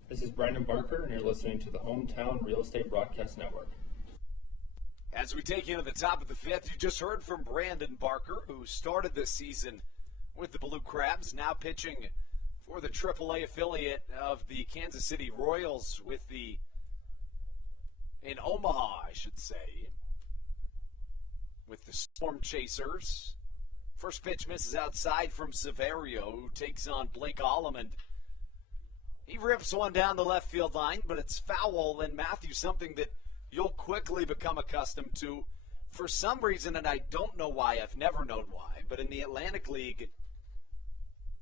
This is Brandon Barker, and you're listening to the Hometown Real Estate Broadcast Network. As we take you to the top of the 5th, you just heard from Brandon Barker, who started this season with the Blue Crabs, now pitching for the AAA affiliate of the Kansas City Royals in Omaha, I should say, with the Storm Chasers. First pitch misses outside from Severio, who takes on Blake Allemand. He rips one down the left field line, but it's foul, and Matthew, something that you'll quickly become accustomed to. For some reason, and I don't know why, I've never known why, but in the Atlantic League,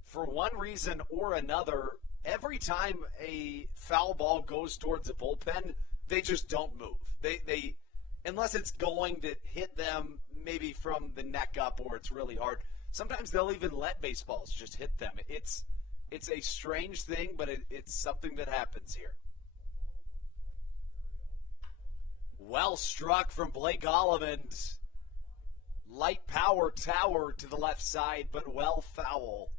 for one reason or another, every time a foul ball goes towards a bullpen, they just don't move. They unless it's going to hit them maybe from the neck up or it's really hard. Sometimes they'll even let baseballs just hit them. It's a strange thing, but it's something that happens here. Well struck from Blake Allemand. Light power tower to the left side, but well foul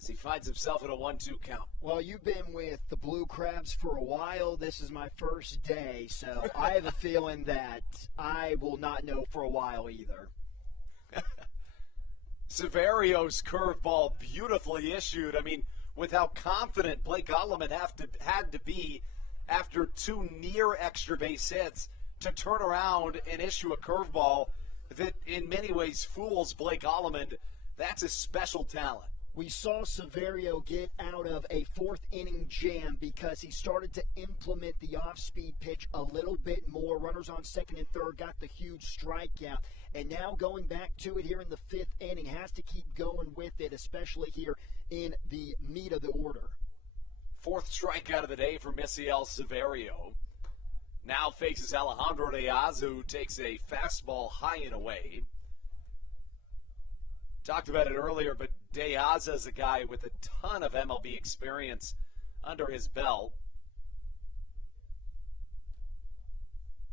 as he finds himself in a 1-2 count. Well, you've been with the Blue Crabs for a while. This is my first day, so I have a feeling that I will not know for a while either. Severio's curveball beautifully issued. I mean, with how confident Blake Alleman had to be after 2 near extra base hits to turn around and issue a curveball that in many ways fools Blake Alleman. That's a special talent. We saw Severio get out of a 4th inning jam because he started to implement the off-speed pitch a little bit more. Runners on 2nd and 3rd got the huge strikeout. And now going back to it here in the 5th inning, has to keep going with it, especially here in the meat of the order. 4th strikeout of the day for Misiel Severio. Now faces Alejandro De Aza, who takes a fastball high and away. Talked about it earlier, but De Aza is a guy with a ton of MLB experience under his belt.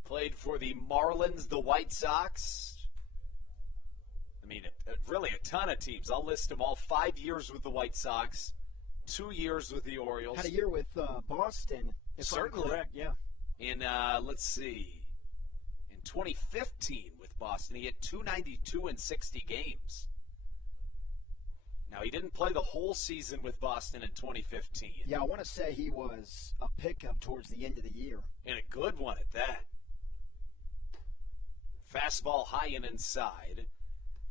Played for the Marlins, the White Sox. I mean, really a ton of teams. I'll list them all. 5 years with the White Sox, 2 years with the Orioles. Had a year with Boston, if Certainly. I'm correct, yeah. In, let's see, in 2015 with Boston, he had 292 in 60 games. Now, he didn't play the whole season with Boston in 2015. Yeah, I want to say he was a pickup towards the end of the year. And a good one at that. Fastball high and inside.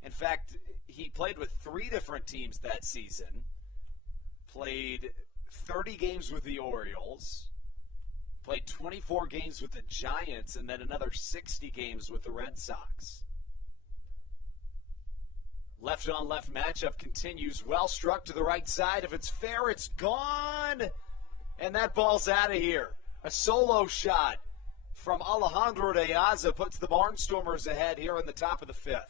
In fact, he played with 3 different teams that season. Played 30 games with the Orioles. Played 24 games with the Giants, and then another 60 games with the Red Sox. Left-on-left matchup continues. Well struck to the right side. If it's fair, it's gone. And that ball's out of here. A solo shot from Alejandro De Aza puts the Barnstormers ahead here in the top of the 5th.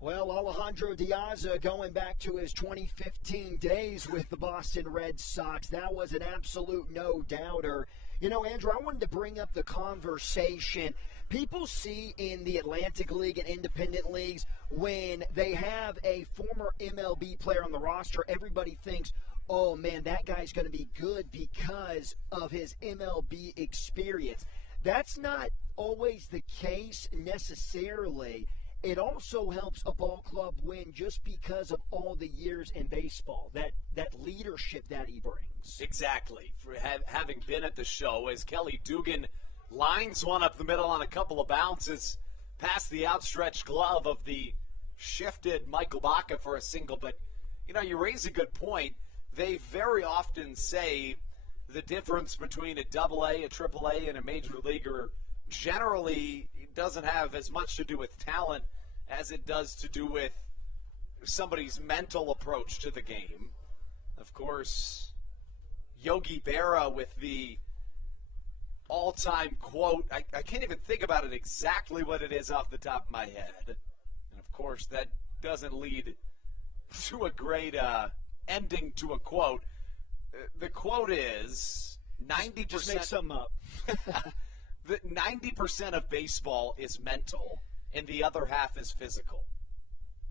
Well, Alejandro De Aza going back to his 2015 days with the Boston Red Sox. That was an absolute no-doubter. You know, Andrew, I wanted to bring up the conversation. People see in the Atlantic League and independent leagues when they have a former MLB player on the roster, everybody thinks, oh, man, that guy's going to be good because of his MLB experience. That's not always the case necessarily. It also helps a ball club win just because of all the years in baseball, that leadership that he brings. Exactly. For having been at the show, as Kelly Dugan lines one up the middle on a couple of bounces past the outstretched glove of the shifted Michael Baca for a single. But, you know, you raise a good point. They very often say the difference between a AA, a AAA, and a major leaguer generally doesn't have as much to do with talent as it does to do with somebody's mental approach to the game. Of course, Yogi Berra with the all-time quote. I can't even think about it exactly what it is off the top of my head. And, of course, that doesn't lead to a great ending to a quote. The quote is 90%. Just make something up. 90% of baseball is mental, and the other half is physical.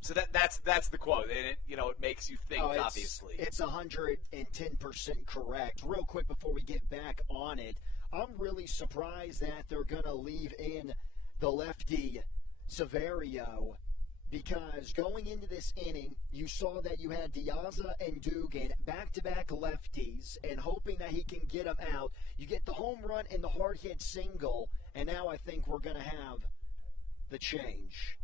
So that's the quote, and it makes you think. Obviously, it's 110% correct. Real quick before we get back on it, I'm really surprised that they're gonna leave in the lefty Severio, because going into this inning, you saw that you had De Aza and Dugan, back-to-back lefties, and hoping that he can get them out. You get the home run and the hard hit single, and now I think we're going to have the change.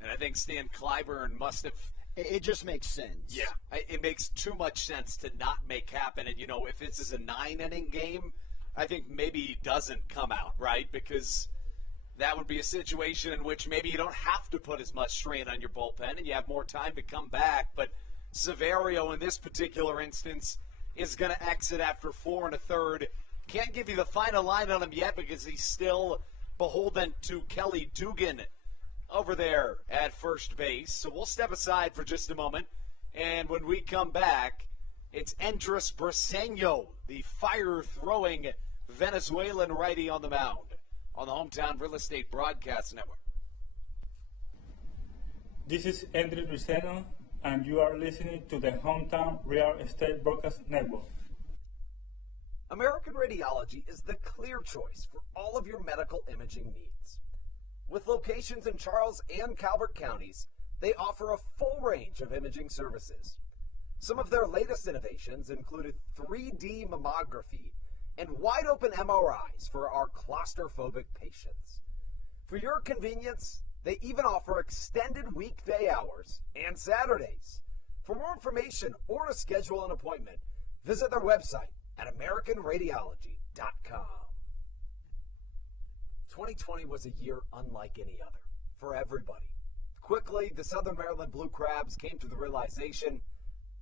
And I think Stan Clyburn must have... It just makes sense. Yeah, it makes too much sense to not make happen. And, if this is a 9-inning game, I think maybe he doesn't come out, right? Because that would be a situation in which maybe you don't have to put as much strain on your bullpen and you have more time to come back. But Severio, in this particular instance, is going to exit after 4 1/3. Can't give you the final line on him yet because he's still beholden to Kelly Dugan over there at first base. So we'll step aside for just a moment. And when we come back, it's Andres Briseño, the fire-throwing Venezuelan righty on the mound on the Hometown Real Estate Broadcast Network. This is Andres Briseño, and you are listening to the Hometown Real Estate Broadcast Network. American Radiology is the clear choice for all of your medical imaging needs. With locations in Charles and Calvert counties, they offer a full range of imaging services. Some of their latest innovations included 3D mammography and wide-open MRIs for our claustrophobic patients. For your convenience, they even offer extended weekday hours and Saturdays. For more information or to schedule an appointment, visit their website at AmericanRadiology.com. 2020 was a year unlike any other for everybody. Quickly, the Southern Maryland Blue Crabs came to the realization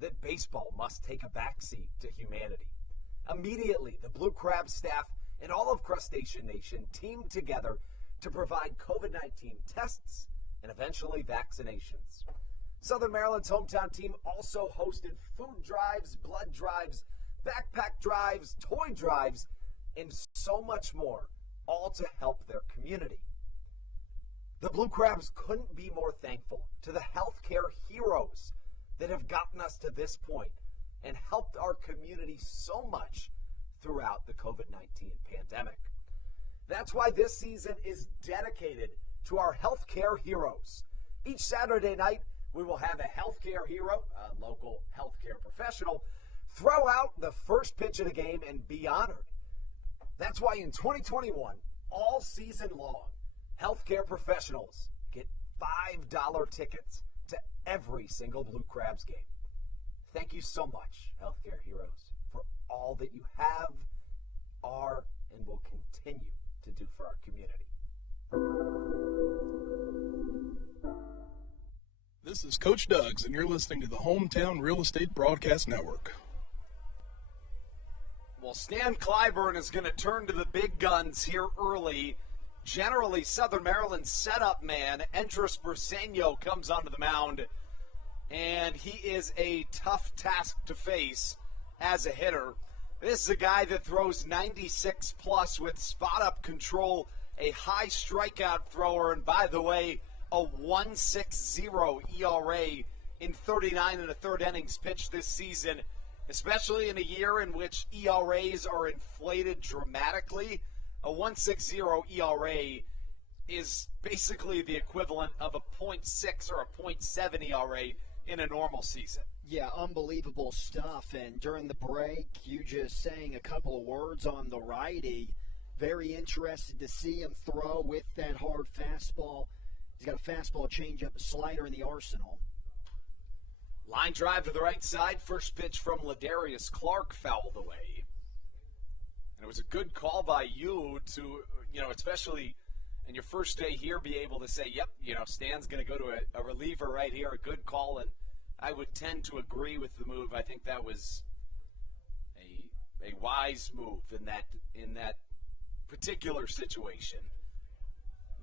that baseball must take a backseat to humanity. Immediately, the Blue Crab staff and all of Crustacean Nation teamed together to provide COVID-19 tests and eventually vaccinations. Southern Maryland's hometown team also hosted food drives, blood drives, backpack drives, toy drives, and so much more, all to help their community. The Blue Crabs couldn't be more thankful to the healthcare heroes that have gotten us to this point and helped our community so much throughout the COVID-19 pandemic. That's why this season is dedicated to our healthcare heroes. Each Saturday night, we will have a healthcare hero, a local healthcare professional, throw out the first pitch of the game and be honored. That's why in 2021, all season long, healthcare professionals get $5 tickets to every single Blue Crabs game. Thank you so much, healthcare heroes, for all that you have, are, and will continue to do for our community. This is Coach Doug's, and you're listening to the Hometown Real Estate Broadcast Network. Well, Stan Clyburn is going to turn to the big guns here early. Generally, Southern Maryland's setup man, Andres Briseño, comes onto the mound, and he is a tough task to face as a hitter. This is a guy that throws 96 plus with spot-up control, a high strikeout thrower, and by the way, a 1.60 ERA in 39 and a third innings pitched this season, especially in a year in which ERAs are inflated dramatically. A 1.60 ERA is basically the equivalent of a 0.6 or a 0.7 ERA in a normal season. Yeah, unbelievable stuff. And during the break, you just saying a couple of words on the righty. Very interested to see him throw with that hard fastball. He's got a fastball, a changeup, a slider in the arsenal. Line drive to the right side. First pitch from Ladarius Clark fouled away. And it was a good call by you to, especially in your first day here, be able to say, yep, Stan's going to go to a reliever right here, a good call. And I would tend to agree with the move. I think that was a wise move in that particular situation.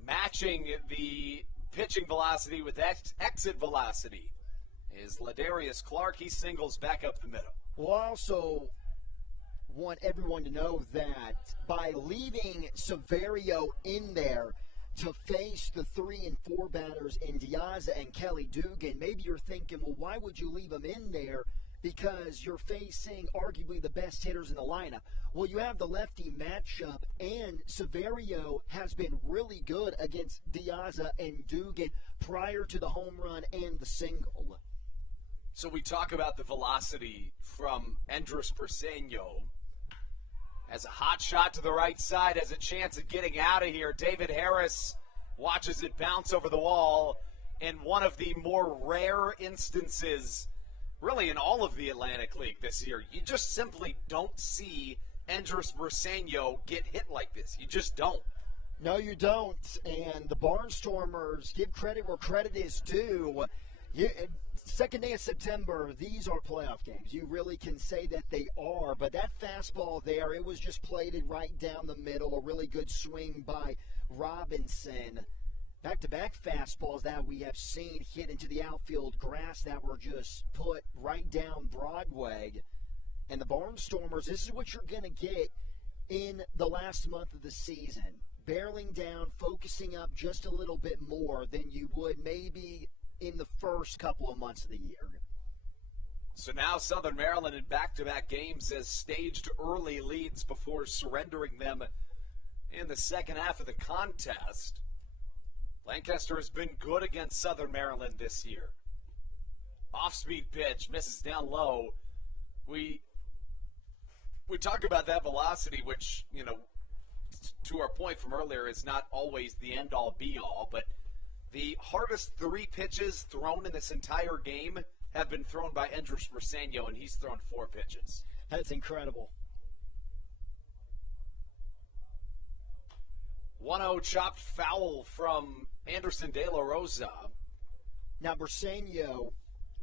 Matching the pitching velocity with exit velocity is Ladarius Clark. He singles back up the middle. Well, I also want everyone to know that by leaving Severio in there to face the 3 and 4 batters in Diaza and Kelly Dugan, maybe you're thinking, well, why would you leave him in there? Because you're facing arguably the best hitters in the lineup. Well, you have the lefty matchup, and Severio has been really good against Diaza and Dugan prior to the home run and the single. So we talk about the velocity from Andres Briseño. As a hot shot to the right side, has a chance of getting out of here. David Harris watches it bounce over the wall in one of the more rare instances, really in all of the Atlantic League this year. You just simply don't see Andres Briseño get hit like this. You just don't. No, you don't. And the Barnstormers, give credit where credit is due. Second day of September, these are playoff games. You really can say that they are. But that fastball there, it was just plated right down the middle. A really good swing by Robinson. Back-to-back fastballs that we have seen hit into the outfield grass that were just put right down Broadway. And the Barnstormers, this is what you're going to get in the last month of the season. Barreling down, focusing up just a little bit more than you would maybe in the first couple of months of the year. So now Southern Maryland in back-to-back games has staged early leads before surrendering them in the second half of the contest. Lancaster has been good against Southern Maryland this year. Off-speed pitch, misses down low. We talk about that velocity, which, to our point from earlier, is not always the end-all, be-all, but the hardest 3 pitches thrown in this entire game have been thrown by Andres Briseño, and he's thrown 4 pitches. That's incredible. 1-0 chopped foul from Anderson De La Rosa. Now, Briseño,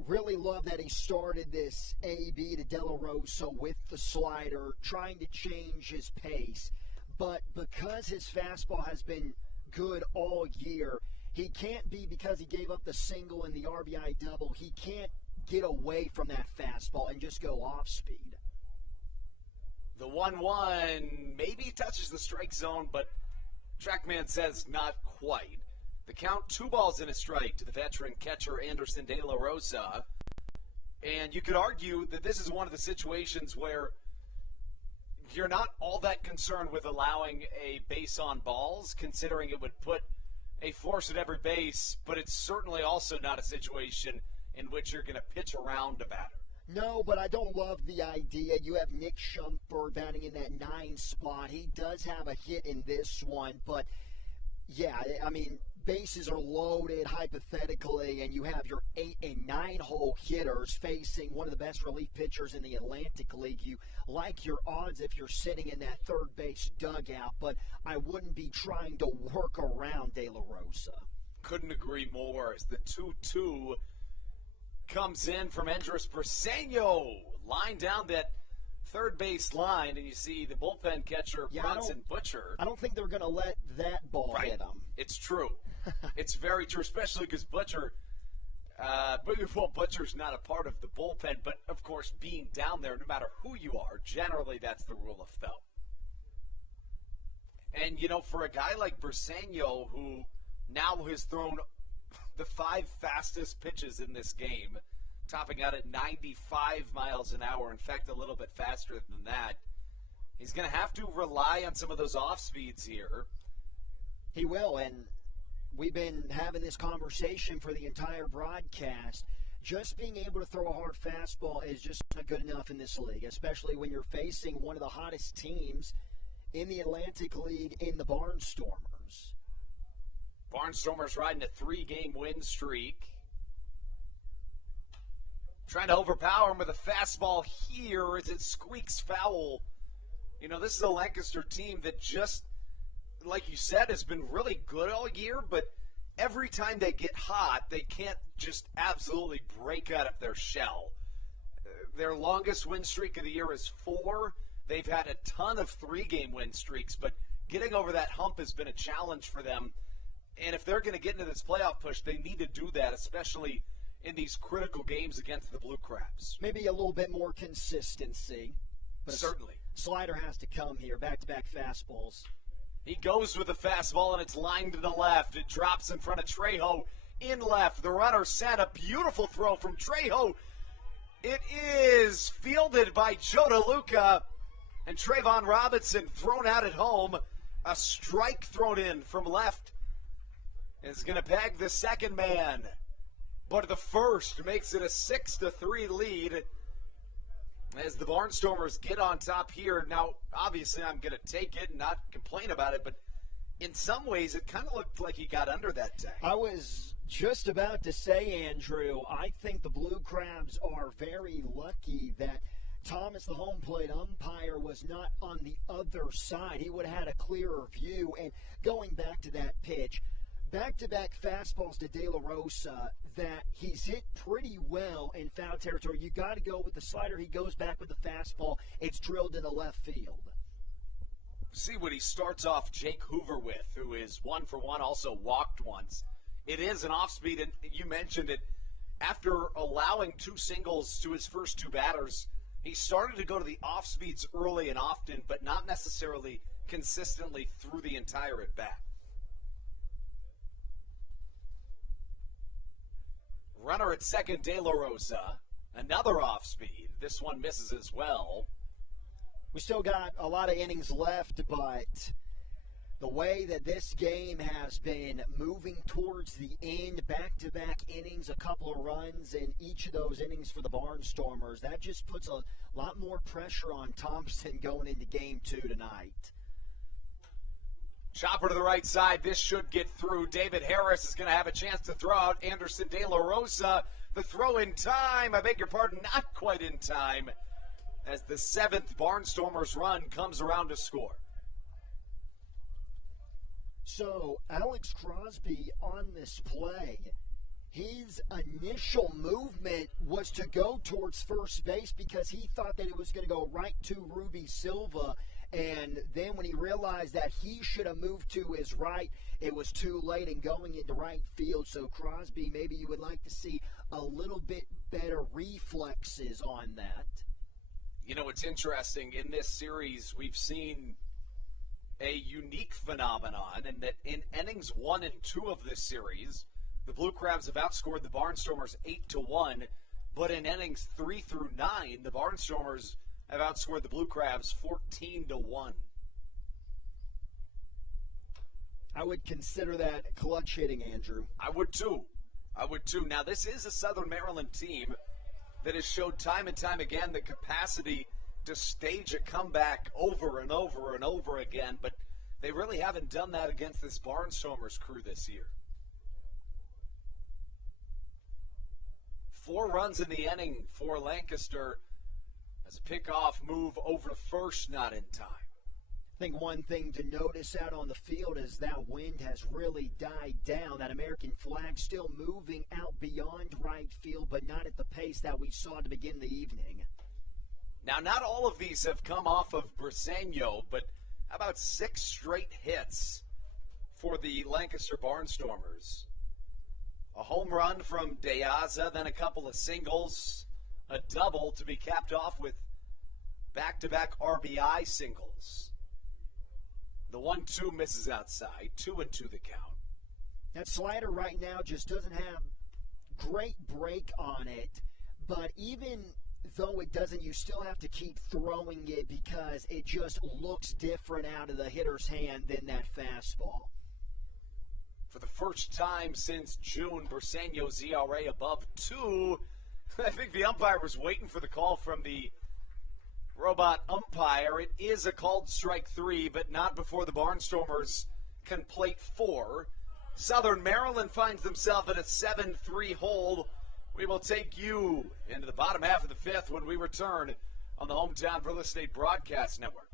really love that he started this AB to De La Rosa with the slider, trying to change his pace. But because his fastball has been good all year, he can't be, because he gave up the single and the RBI double, he can't get away from that fastball and just go off speed. The 1-1 maybe touches the strike zone, but TrackMan says not quite. The count, 2 balls and a strike to the veteran catcher Anderson De La Rosa. And you could argue that this is one of the situations where you're not all that concerned with allowing a base on balls, considering it would put a force at every base, but it's certainly also not a situation in which you're going to pitch around a batter. No, but I don't love the idea. You have Nick Shumpert batting in that 9 spot. He does have a hit in this one, but yeah, I mean, bases are loaded hypothetically, and you have your 8 and 9 hole hitters facing one of the best relief pitchers in the Atlantic League. You like your odds if you're sitting in that third base dugout, but I wouldn't be trying to work around De La Rosa. Couldn't agree more as the 2-2 comes in from Andres Briseño, line down that third base line, and you see the bullpen catcher, Bronson Butcher. I don't think they're going to let that ball hit him. It's true. It's very true, especially because Butcher's not a part of the bullpen, but, of course, being down there, no matter who you are, generally that's the rule of thumb. And, for a guy like Briseño, who now has thrown the 5 fastest pitches in this game, topping out at 95 miles an hour, in fact, a little bit faster than that, he's going to have to rely on some of those off speeds here. He will, and we've been having this conversation for the entire broadcast. Just being able to throw a hard fastball is just not good enough in this league, especially when you're facing one of the hottest teams in the Atlantic League in the Barnstormers. Barnstormers riding a 3-game win streak. Trying to overpower him with a fastball here as it squeaks foul. This is a Lancaster team that just, like you said, has been really good all year, but every time they get hot, they can't just absolutely break out of their shell. Their longest win streak of the year is 4. They've had a ton of 3-game win streaks, but getting over that hump has been a challenge for them. And if they're going to get into this playoff push, they need to do that, especially in these critical games against the Blue Crabs. Maybe a little bit more consistency. But certainly. Slider has to come here, back-to-back fastballs. He goes with the fastball, and it's lined to the left. It drops in front of Trejo in left. The runner sent a beautiful throw from Trejo. It is fielded by Joe DeLuca, and Trayvon Robinson thrown out at home. A strike thrown in from left is going to peg the second man. But the first makes it a 6-3 lead as the Barnstormers get on top here. Now, obviously, I'm going to take it and not complain about it, but in some ways, it kind of looked like he got under that tank. I was just about to say, Andrew, I think the Blue Crabs are very lucky that Thomas, the home plate umpire, was not on the other side. He would have had a clearer view. And going back to that pitch, back-to-back fastballs to De La Rosa that he's hit pretty well in foul territory. You got to go with the slider. He goes back with the fastball. It's drilled in the left field. See what he starts off Jake Hoover with, who is 1 for 1, also walked once. It is an off-speed, and you mentioned it. After allowing 2 singles to his first 2 batters, he started to go to the off-speeds early and often, but not necessarily consistently through the entire at-bat. Runner at second, De La Rosa. Another off speed. This one misses as well. We still got a lot of innings left, but the way that this game has been moving towards the end, back-to-back innings, a couple of runs in each of those innings for the Barnstormers, that just puts a lot more pressure on Thompson going into Game 2 tonight. Chopper to the right side. This should get through. David Harris is going to have a chance to throw out Anderson De La Rosa. The throw in time. I beg your pardon, not quite in time, as the 7th Barnstormers run comes around to score. So, Alex Crosby on this play, his initial movement was to go towards first base because he thought that it was going to go right to Ruby Silva. And then when he realized that he should have moved to his right, it was too late and going into right field. So Crosby, maybe you would like to see a little bit better reflexes on that. You know, it's interesting. In this series, we've seen a unique phenomenon in that in innings 1 and 2 of this series, the Blue Crabs have outscored the Barnstormers 8-1. But in innings 3 through 9, the Barnstormers have outscored the Blue Crabs 14-1. I would consider that clutch hitting, Andrew. I would too. Now, this is a Southern Maryland team that has showed time and time again the capacity to stage a comeback over and over and over again, but they really haven't done that against this Barnstormers crew this year. 4 runs in the inning for Lancaster as a pickoff move over to first, not in time. I think one thing to notice out on the field is that wind has really died down. That American flag still moving out beyond right field, but not at the pace that we saw to begin the evening. Now, not all of these have come off of Briseño, but how about 6 straight hits for the Lancaster Barnstormers? A home run from Deaza, then a couple of singles, a double to be capped off with back-to-back RBI singles. The 1-2 misses outside, 2-2 the count. That slider right now just doesn't have great break on it, but even though it doesn't, you still have to keep throwing it because it just looks different out of the hitter's hand than that fastball. For the first time since June, Briseño's ERA above 2. I think the umpire was waiting for the call from the robot umpire. It is a called strike 3, but not before the Barnstormers can plate 4. Southern Maryland finds themselves at a 7-3 hold. We will take you into the bottom half of the 5th when we return on the Hometown Real Estate Broadcast Network.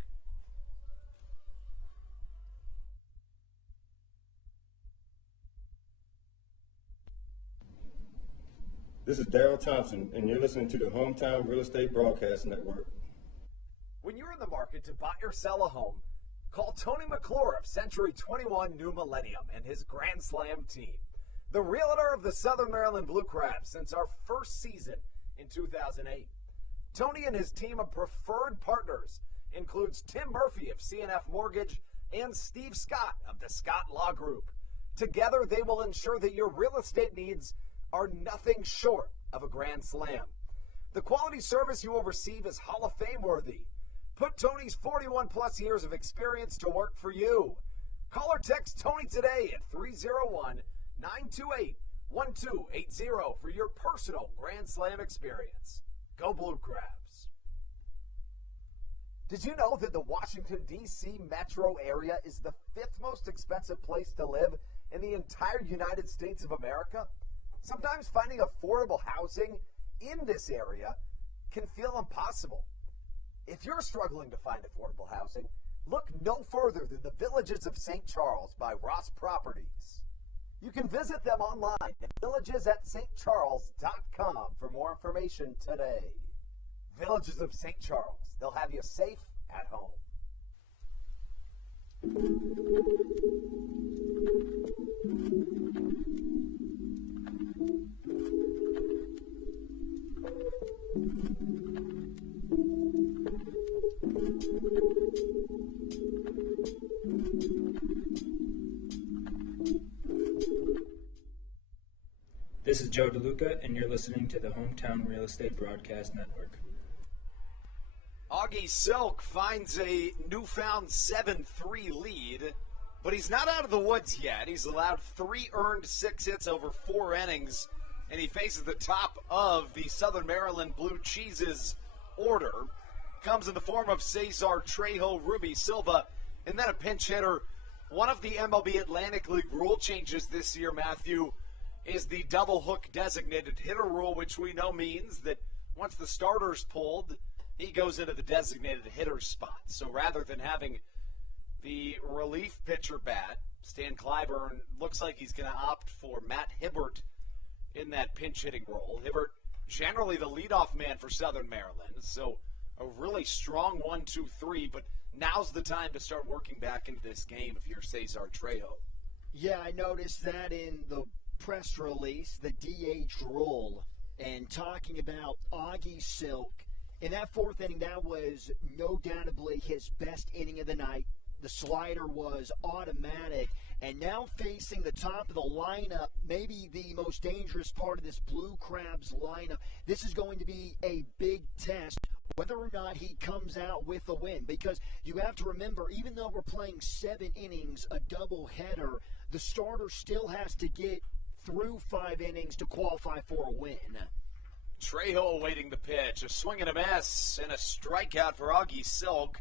This is Daryl Thompson, and you're listening to the Hometown Real Estate Broadcast Network. When you're in the market to buy or sell a home, call Tony McClure of Century 21 New Millennium and his Grand Slam team. The realtor of the Southern Maryland Blue Crabs since our first season in 2008. Tony and his team of preferred partners includes Tim Murphy of CNF Mortgage and Steve Scott of the Scott Law Group. Together, they will ensure that your real estate needs are nothing short of a grand slam. The quality service you will receive is Hall of Fame worthy. Put Tony's 41-plus years of experience to work for you. Call or text Tony today at 301-928-1280 for your personal Grand Slam experience. Go Blue Crabs. Did you know that the Washington, D.C. metro area is the 5th most expensive place to live in the entire United States of America? Sometimes finding affordable housing in this area can feel impossible. If you're struggling to find affordable housing, look no further than the Villages of St. Charles by Ross Properties. You can visit them online at villagesatstcharles.com for more information today. Villages of St. Charles. They'll have you safe at home. This is Joe DeLuca, and you're listening to the Hometown Real Estate Broadcast Network. Augie Silk finds a newfound 7-3 lead, but he's not out of the woods yet. He's allowed 3 earned 6 hits over 4 innings, and he faces the top of the Southern Maryland Blue Cheeses order. Comes in the form of Cesar Trejo, Ruby Silva, and then a pinch hitter. One of the MLB Atlantic League rule changes this year, Matthew, is the double hook designated hitter rule, which we know means that once the starter's pulled, he goes into the designated hitter spot. So rather than having the relief pitcher bat, Stan Clyburn looks like he's going to opt for Matt Hibbert in that pinch hitting role. Hibbert, generally the leadoff man for Southern Maryland, so a really strong 1-2-3, but now's the time to start working back into this game if you're Cesar Trejo. Yeah, I noticed that in the press release, the DH rule, and talking about Augie Silk. In that 4th inning, that was no doubtably his best inning of the night. The slider was automatic, and now facing the top of the lineup, maybe the most dangerous part of this Blue Crabs lineup. This is going to be a big test, whether or not he comes out with a win, because you have to remember, even though we're playing 7 innings, a doubleheader, the starter still has to get through 5 innings to qualify for a win. Trejo awaiting the pitch, a swing and a miss, and a strikeout for Augie Silk,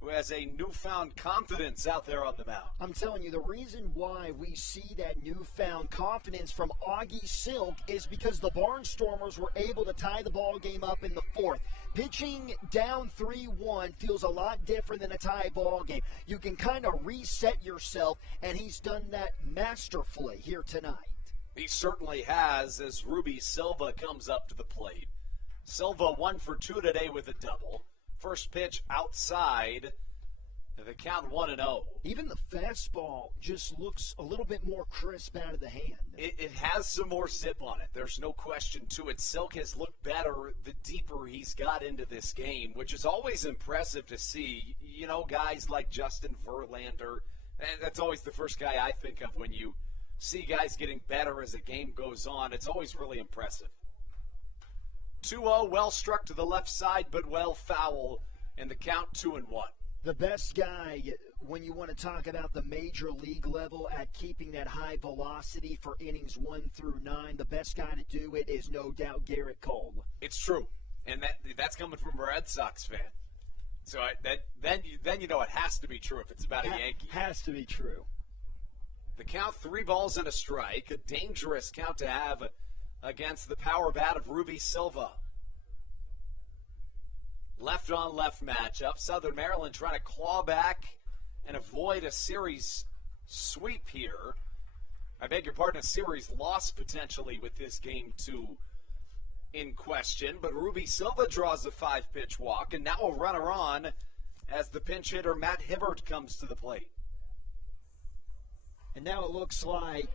who has a newfound confidence out there on the mound. I'm telling you, the reason why we see that newfound confidence from Augie Silk is because the Barnstormers were able to tie the ball game up in the 4th. Pitching down 3-1 feels a lot different than a tie ball game. You can kind of reset yourself, and he's done that masterfully here tonight. He certainly has, as Ruby Silva comes up to the plate. Silva 1 for 2 today with a double. First pitch outside, the count 1-0. Even the fastball just looks a little bit more crisp out of the hand. It has some more zip on it. There's no question to it. Silk has looked better the deeper he's got into this game, which is always impressive to see. You know, guys like Justin Verlander, and that's always the first guy I think of when you see guys getting better as the game goes on. It's always really impressive. 2-0, well struck to the left side, but well foul, and the count 2-1. The best guy, when you want to talk about the major league level at keeping that high velocity for innings 1 through 9, the best guy to do it is no doubt Garrett Cole. It's true, and that's coming from a Red Sox fan. So then you know it has to be true if it's about a Yankee. Has to be true. The count 3 balls and a strike, a dangerous count to have against the power bat of Ruby Silva. Left on left matchup. Southern Maryland trying to claw back and avoid a series sweep here. I beg your pardon, a series loss potentially with this game 2 in question. But Ruby Silva draws a 5-pitch walk, and now a runner on as the pinch hitter Matt Hibbert comes to the plate. And now it looks like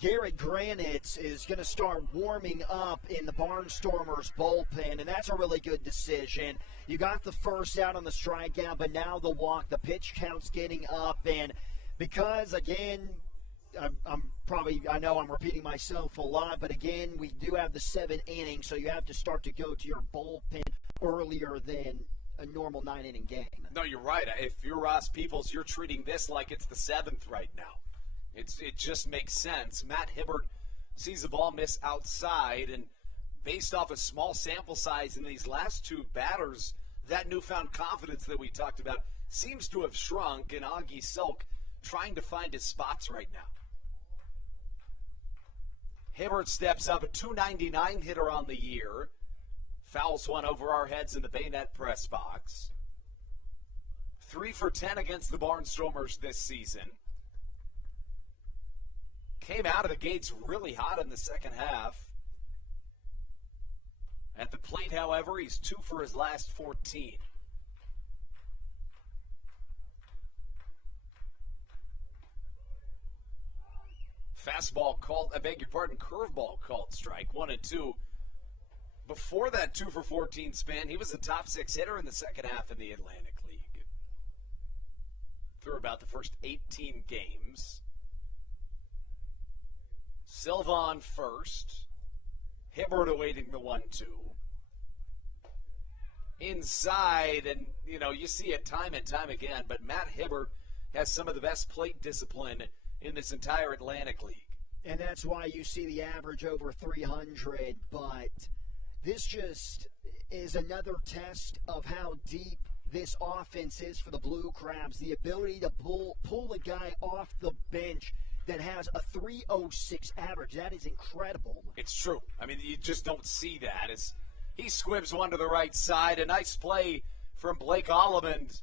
Garrett Granitz is going to start warming up in the Barnstormers bullpen, and that's a really good decision. You got the first out on the strikeout, but now the walk, the pitch count's getting up, and because, again, I know I'm repeating myself a lot, but again, we do have the 7 innings, so you have to start to go to your bullpen earlier than a normal 9-inning game. No, you're right. If you're Ross Peoples, you're treating this like it's the 7th right now. It just makes sense. Matt Hibbert sees the ball miss outside, and based off a small sample size in these last 2 batters, that newfound confidence that we talked about seems to have shrunk, and Augie Silk trying to find his spots right now. Hibbert steps up, a .299 hitter on the year. Fouls one over our heads in the Bayonet press box. 3 for 10 against the Barnstormers this season. Came out of the gates really hot in the second half. At the plate, however, he's 2 for his last 14. Fastball called, I beg your pardon, curveball called strike, 1-2. Before that 2 for 14 span, he was the top 6 hitter in the second half in the Atlantic League. Through about the first 18 games. Silva on first. Hibbert awaiting the 1-2. Inside, and, you see it time and time again, but Matt Hibbert has some of the best plate discipline in this entire Atlantic League. And that's why you see the average over 300, but this just is another test of how deep this offense is for the Blue Crabs. The ability to pull a guy off the bench that has a 306 average. That is incredible. It's true. I mean, you just don't see that. He squibs one to the right side. A nice play from Blake Ollemond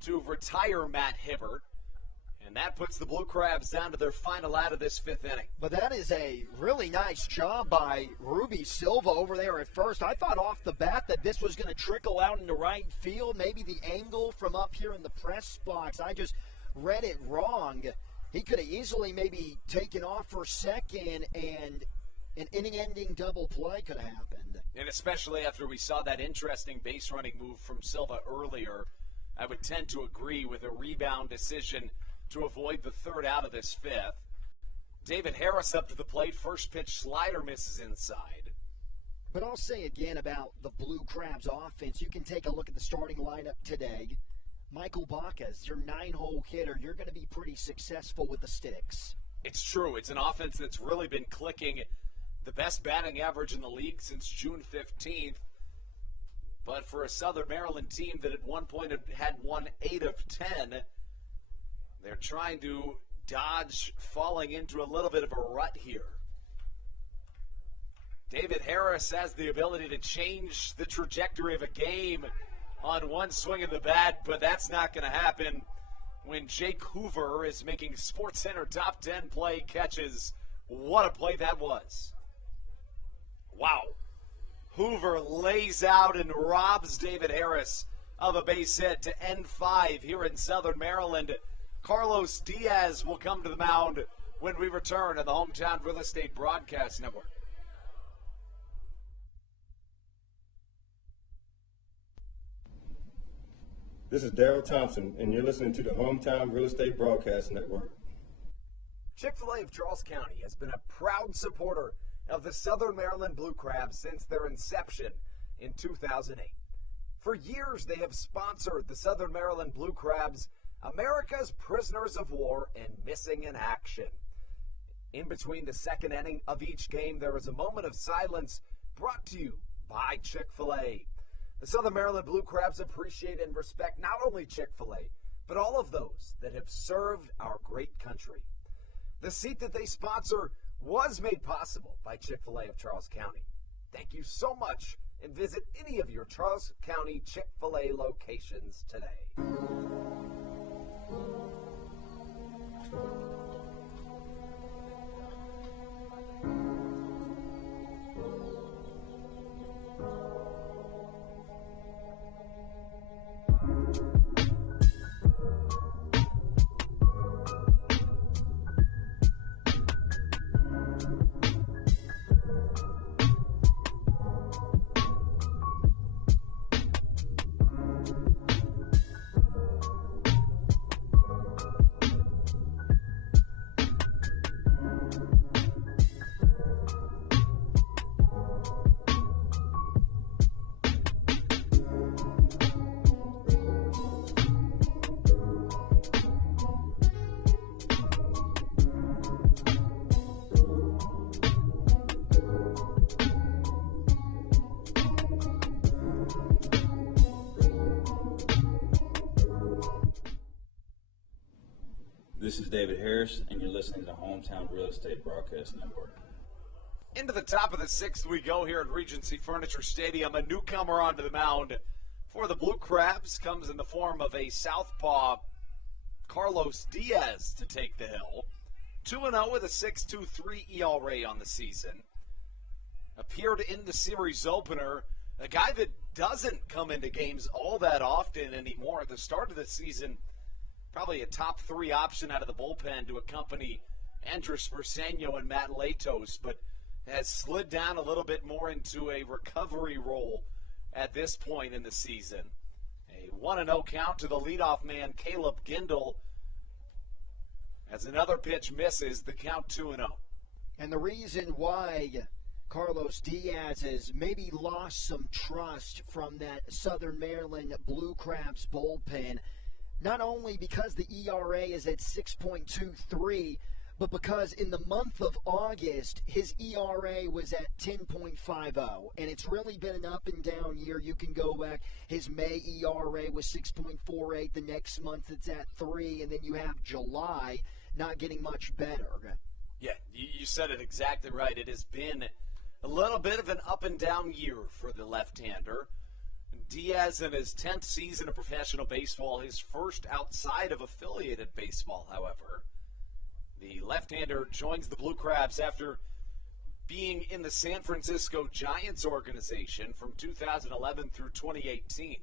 to retire Matt Hibbert. And that puts the Blue Crabs down to their final out of this 5th inning. But that is a really nice job by Ruby Silva over there at first. I thought off the bat that this was going to trickle out into right field. Maybe the angle from up here in the press box. I just read it wrong. He could have easily maybe taken off for second, and an inning-ending double play could have happened. And especially after we saw that interesting base running move from Silva earlier, I would tend to agree with a rebound decision to avoid the 3rd out of this 5th. David Harris up to the plate. First pitch slider misses inside. But I'll say again about the Blue Crabs offense, you can take a look at the starting lineup today. Michael Bacchus, your 9-hole hitter, you're going to be pretty successful with the sticks. It's true. It's an offense that's really been clicking. The best batting average in the league since June 15th. But for a Southern Maryland team that at one point had won 8 of 10, they're trying to dodge falling into a little bit of a rut here. David Harris has the ability to change the trajectory of a game on one swing of the bat, but that's not going to happen when Jake Hoover is making SportsCenter top 10 play catches. What a play that was. Wow. Hoover lays out and robs David Harris of a base hit to end 5 here in Southern Maryland. Carlos Diaz will come to the mound when we return on the Hometown Real Estate Broadcast Network. This is Daryl Thompson, and you're listening to the Hometown Real Estate Broadcast Network. Chick-fil-A of Charles County has been a proud supporter of the Southern Maryland Blue Crabs since their inception in 2008. For years, they have sponsored the Southern Maryland Blue Crabs, America's prisoners of war and missing in action. In between the 2nd inning of each game, there is a moment of silence brought to you by Chick-fil-A. The Southern Maryland Blue Crabs appreciate and respect not only Chick-fil-A, but all of those that have served our great country. The seat that they sponsor was made possible by Chick-fil-A of Charles County. Thank you so much, and visit any of your Charles County Chick-fil-A locations today. This is David Harris, and you're listening to Hometown Real Estate Broadcast Network. Into the top of the 6th we go here at Regency Furniture Stadium. A newcomer onto the mound for the Blue Crabs comes in the form of a southpaw, Carlos Diaz, to take the hill. 2-0 with a 6.23 ERA on the season. Appeared in the series opener. A guy that doesn't come into games all that often anymore. At the start of the season, probably a top 3 option out of the bullpen to accompany Andres Bersenio and Matt Latos, but has slid down a little bit more into a recovery role at this point in the season. A 1-0 count to the leadoff man, Caleb Gindel. As another pitch misses, the count 2-0. And the reason why Carlos Diaz has maybe lost some trust from that Southern Maryland Blue Crabs bullpen, not only because the ERA is at 6.23, but because in the month of August, his ERA was at 10.50, and it's really been an up and down year. You can go back. His May ERA was 6.48. The next month it's at 3, and then you have July not getting much better. Yeah, you said it exactly right. It has been a little bit of an up and down year for the left-hander. Diaz in his 10th season of professional baseball, his first outside of affiliated baseball, however. The left-hander joins the Blue Crabs after being in the San Francisco Giants organization from 2011 through 2018.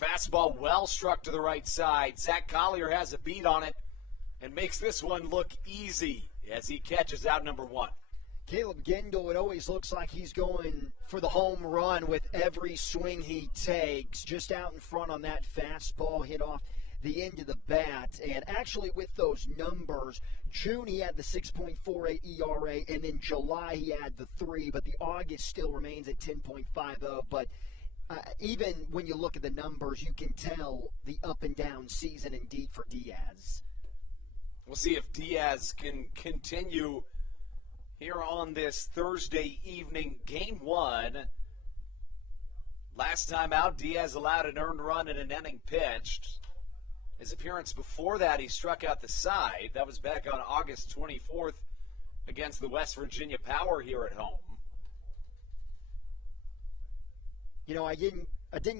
Fastball well struck to the right side. Zach Collier has a beat on it and makes this one look easy as he catches out number 1. Caleb Gendel, it always looks like he's going for the home run with every swing he takes. Just out in front on that fastball, hit off the end of the bat. And actually with those numbers, June he had the 6.48 ERA, and then July he had the 3, but the August still remains at 10.50. But even when you look at the numbers, you can tell the up and down season indeed for Diaz. We'll see if Diaz can continue here on this Thursday evening, Game 1. Last time out, Diaz allowed an earned run in an inning pitched. His appearance before that, he struck out the side. That was back on August 24th against the West Virginia Power here at home. You know, I didn't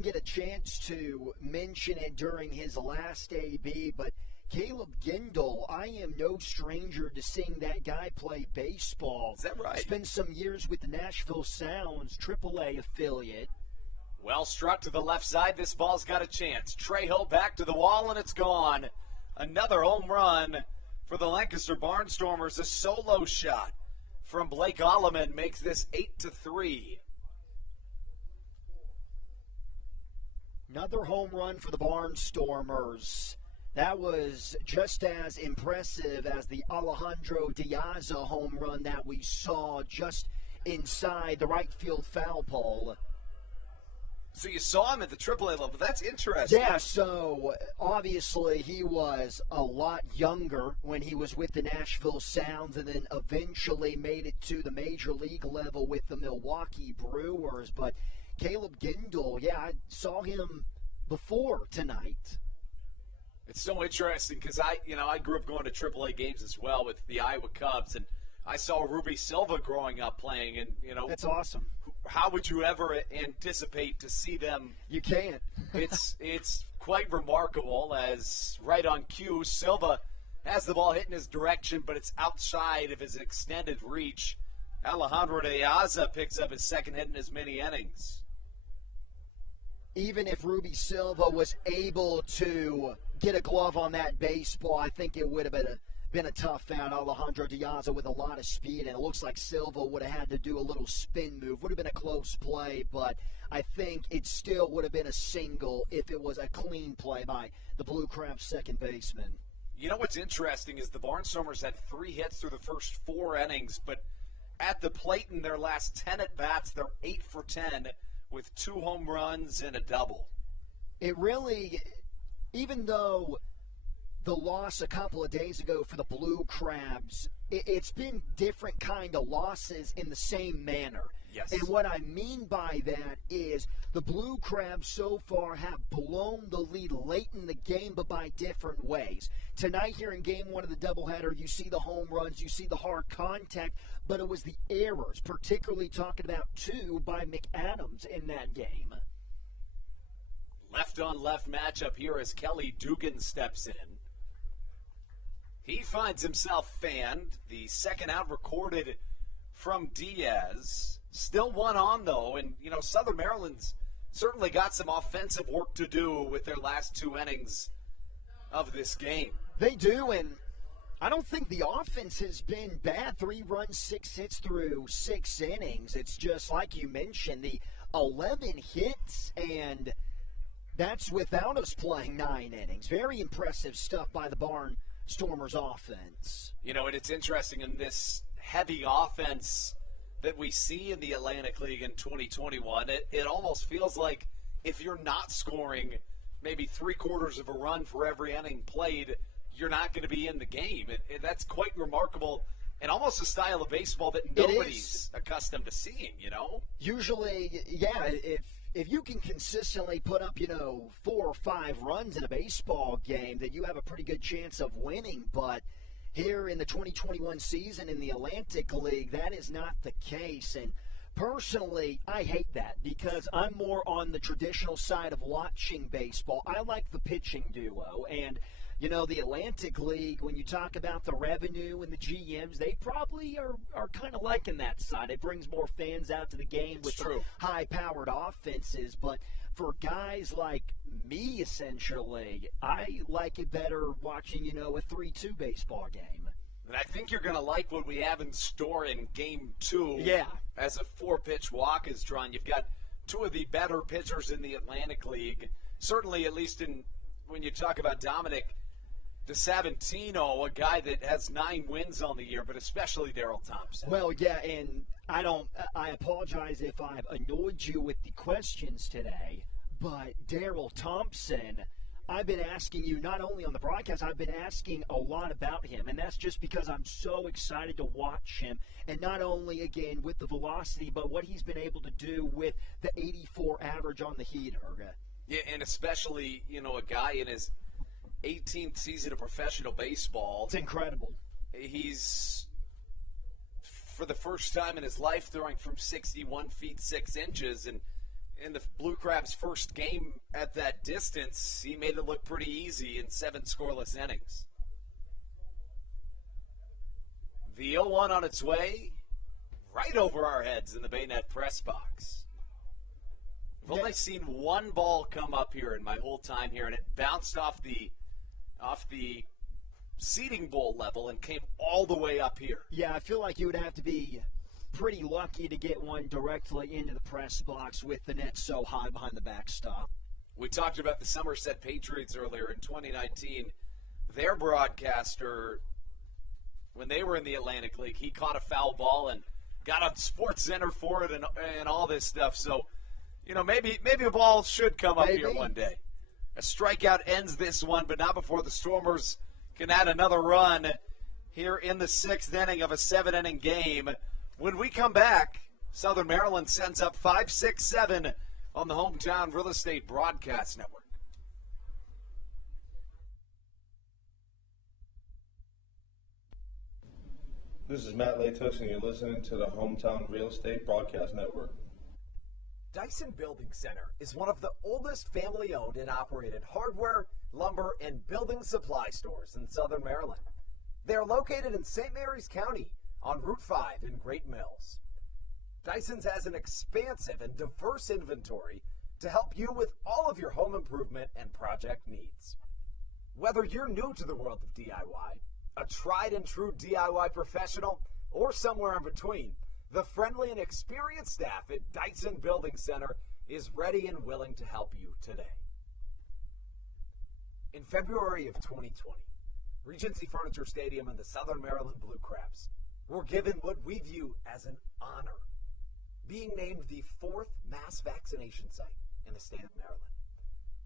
get a chance to mention it during his last AB, but Caleb Gendel, I am no stranger to seeing that guy play baseball. Is that right? Spent some years with the Nashville Sounds, AAA affiliate. Well struck to the left side. This ball's got a chance. Trejo back to the wall, and it's gone. Another home run for the Lancaster Barnstormers. A solo shot from Blake Alleman makes this 8-3. Another home run for the Barnstormers. That was just as impressive as the Alejandro Diaz home run that we saw just inside the right field foul pole. So you saw him at the AAA level. That's interesting. Yeah, so obviously he was a lot younger when he was with the Nashville Sounds, and then eventually made it to the major league level with the Milwaukee Brewers. But Caleb Gendel, yeah, I saw him before tonight. It's so interesting because I grew up going to AAA games as well with the Iowa Cubs, and I saw Ruby Silva growing up playing, and that's awesome. How would you ever anticipate to see them? You can't. It's quite remarkable. As right on cue, Silva has the ball hitting his direction, but it's outside of his extended reach. Alejandro Diaz picks up his second hit in as many innings. Even if Ruby Silva was able to get a glove on that baseball, I think it would have been a tough out. Alejandro Diaz with a lot of speed, and it looks like Silva would have had to do a little spin move. Would have been a close play, but I think it still would have been a single if it was a clean play by the Blue Crabs second baseman. You know what's interesting is the Barnstormers had 3 hits through the first 4 innings, but at the plate in their last 10 at-bats, they're 8 for 10 with 2 home runs and a double. It really, even though the loss a couple of days ago for the Blue Crabs, it's been different kind of losses in the same manner. Yes. And what I mean by that is the Blue Crabs so far have blown the lead late in the game, but by different ways. Tonight here in Game 1 of the doubleheader, you see the home runs, you see the hard contact, but it was the errors, particularly talking about 2 by McAdams in that game. Left-on-left matchup here as Kelly Dugan steps in. He finds himself fanned. The second out recorded from Diaz. Still 1 on, though, and, Southern Maryland's certainly got some offensive work to do with their last 2 innings of this game. They do, and I don't think the offense has been bad. 3 runs, 6 hits through 6 innings. It's just, like you mentioned, the 11 hits, and that's without us playing 9 innings. Very impressive stuff by the Barnstormers Stormers offense. You know, and it's interesting in this heavy offense that we see in the Atlantic League in 2021, it almost feels like if you're not scoring maybe 3/4 of a run for every inning played, you're not going to be in the game. That's quite remarkable and almost a style of baseball that nobody's accustomed to seeing, you know? Usually, yeah, if you can consistently put up, 4 or 5 runs in a baseball game, then you have a pretty good chance of winning. But here in the 2021 season in the Atlantic League, that is not the case. And personally, I hate that because I'm more on the traditional side of watching baseball. I like the pitching duo. And, the Atlantic League, when you talk about the revenue and the GMs, they probably are kind of liking that side. It brings more fans out to the game with high-powered offenses. But for guys like me, essentially, I like it better watching, a 3-2 baseball game. And I think you're going to like what we have in store in Game 2. Yeah. As a 4-pitch walk is drawn. You've got 2 of the better pitchers in the Atlantic League. Certainly, at least when you talk about Dominic DeSavantino, a guy that has 9 wins on the year, but especially Daryl Thompson. Well, yeah, and I apologize if I've annoyed you with the questions today, but Daryl Thompson, I've been asking you, not only on the broadcast, I've been asking a lot about him, and that's just because I'm so excited to watch him, and not only, again, with the velocity, but what he's been able to do with the 84 average on the heater. Yeah, and especially, a guy in his 18th season of professional baseball. It's incredible. He's, for the first time in his life, throwing from 61 feet 6 inches, and in the Blue Crabs' first game at that distance, he made it look pretty easy in 7 scoreless innings. The 0-1 on its way, right over our heads in the Baynet press box. I've only seen one ball come up here in my whole time here, and it bounced off the seating bowl level and came all the way up here. Yeah, I feel like you would have to be pretty lucky to get one directly into the press box with the net so high behind the backstop. We talked about the Somerset Patriots earlier in 2019. Their broadcaster, when they were in the Atlantic League, he caught a foul ball and got on SportsCenter for it and all this stuff. So, maybe a ball should come up here one day. A strikeout ends this one, but not before the Stormers can add another run here in the 6th inning of a 7-inning game. When we come back, Southern Maryland sends up 5-6-7 on the Hometown Real Estate Broadcast Network. This is Matt Latos, and you're listening to the Hometown Real Estate Broadcast Network. Dyson Building Center is one of the oldest family-owned and operated hardware, lumber, and building supply stores in Southern Maryland. They are located in St. Mary's County on Route 5 in Great Mills. Dyson's has an expansive and diverse inventory to help you with all of your home improvement and project needs. Whether you're new to the world of DIY, a tried and true DIY professional, or somewhere in between, the friendly and experienced staff at Dyson Building Center is ready and willing to help you today. In February of 2020, Regency Furniture Stadium and the Southern Maryland Blue Crabs were given what we view as an honor, being named the 4th mass vaccination site in the state of Maryland.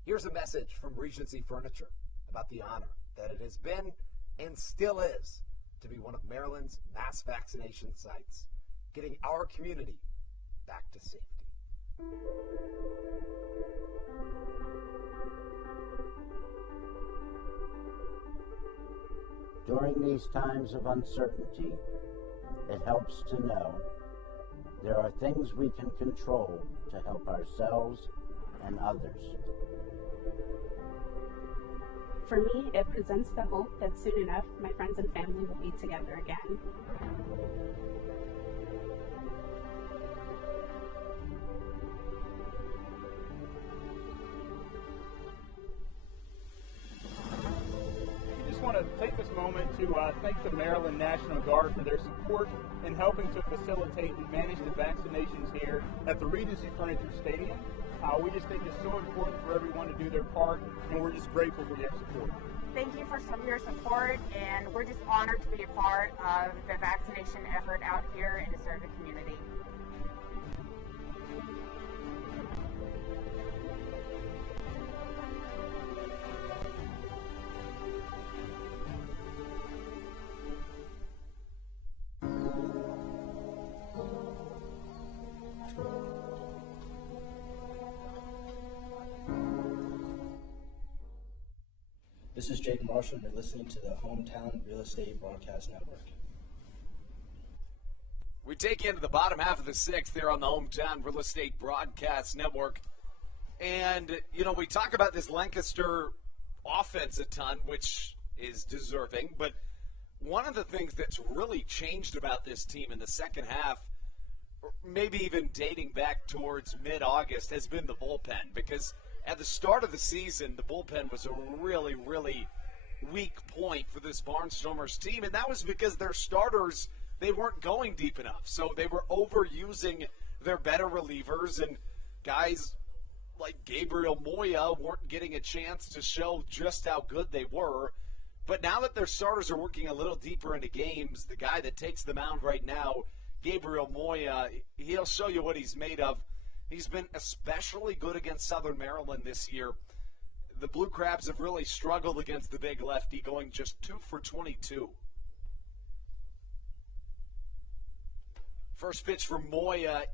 Here's a message from Regency Furniture about the honor that it has been and still is to be one of Maryland's mass vaccination sites, getting our community back to safety. During these times of uncertainty, it helps to know there are things we can control to help ourselves and others. For me, it presents the hope that soon enough my friends and family will be together again. I want to take this moment to thank the Maryland National Guard for their support in helping to facilitate and manage the vaccinations here at the Regency Furniture Stadium. We just think it's so important for everyone to do their part, and we're just grateful for your support. Thank you for some of your support we're just honored to be a part of the vaccination effort out here and to serve the community. This is Jake Marshall, and you're listening to the Hometown Real Estate Broadcast Network. We take you into the bottom half of the sixth here on the Hometown Real Estate Broadcast Network. And, you know, we talk about this Lancaster offense a ton, which is deserving. But one of the things that's really changed about this team in the second half, maybe even dating back towards mid-August, has been the bullpen. Because at the start of the season, the bullpen was a really, really weak point for this Barnstormers team. And that was because their starters, they weren't going deep enough. So they were overusing their better relievers, and guys like Gabriel Moya weren't getting a chance to show just how good they were. But now that their starters are working a little deeper into games, the guy that takes the mound right now, Gabriel Moya, he'll show you what he's made of. He's been especially good against Southern Maryland this year. The Blue Crabs have really struggled against the big lefty, going just 2 for 22. First pitch for Moya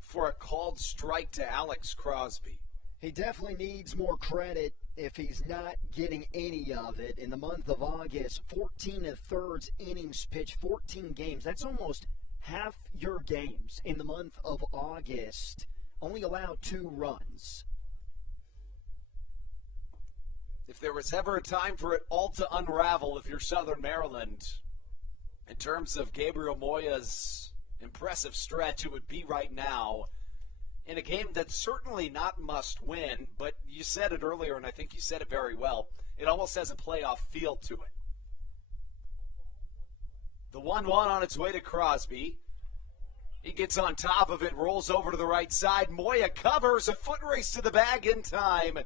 for a called strike to Alex Crosby. He definitely needs more credit if he's not getting any of it. In the month of August, 14 1/3 innings pitched, 14 games. That's almost half your games in the month of August. Only allowed 2 runs. If there was ever a time for it all to unravel, if you're Southern Maryland, in terms of Gabriel Moya's impressive stretch, it would be right now in a game that's certainly not must win, but you said it earlier, and I think you said it very well. It almost has a playoff feel to it. The 1-1 on its way to Crosby. He gets on top of it, rolls over to the right side. Moya covers, a foot race to the bag in time.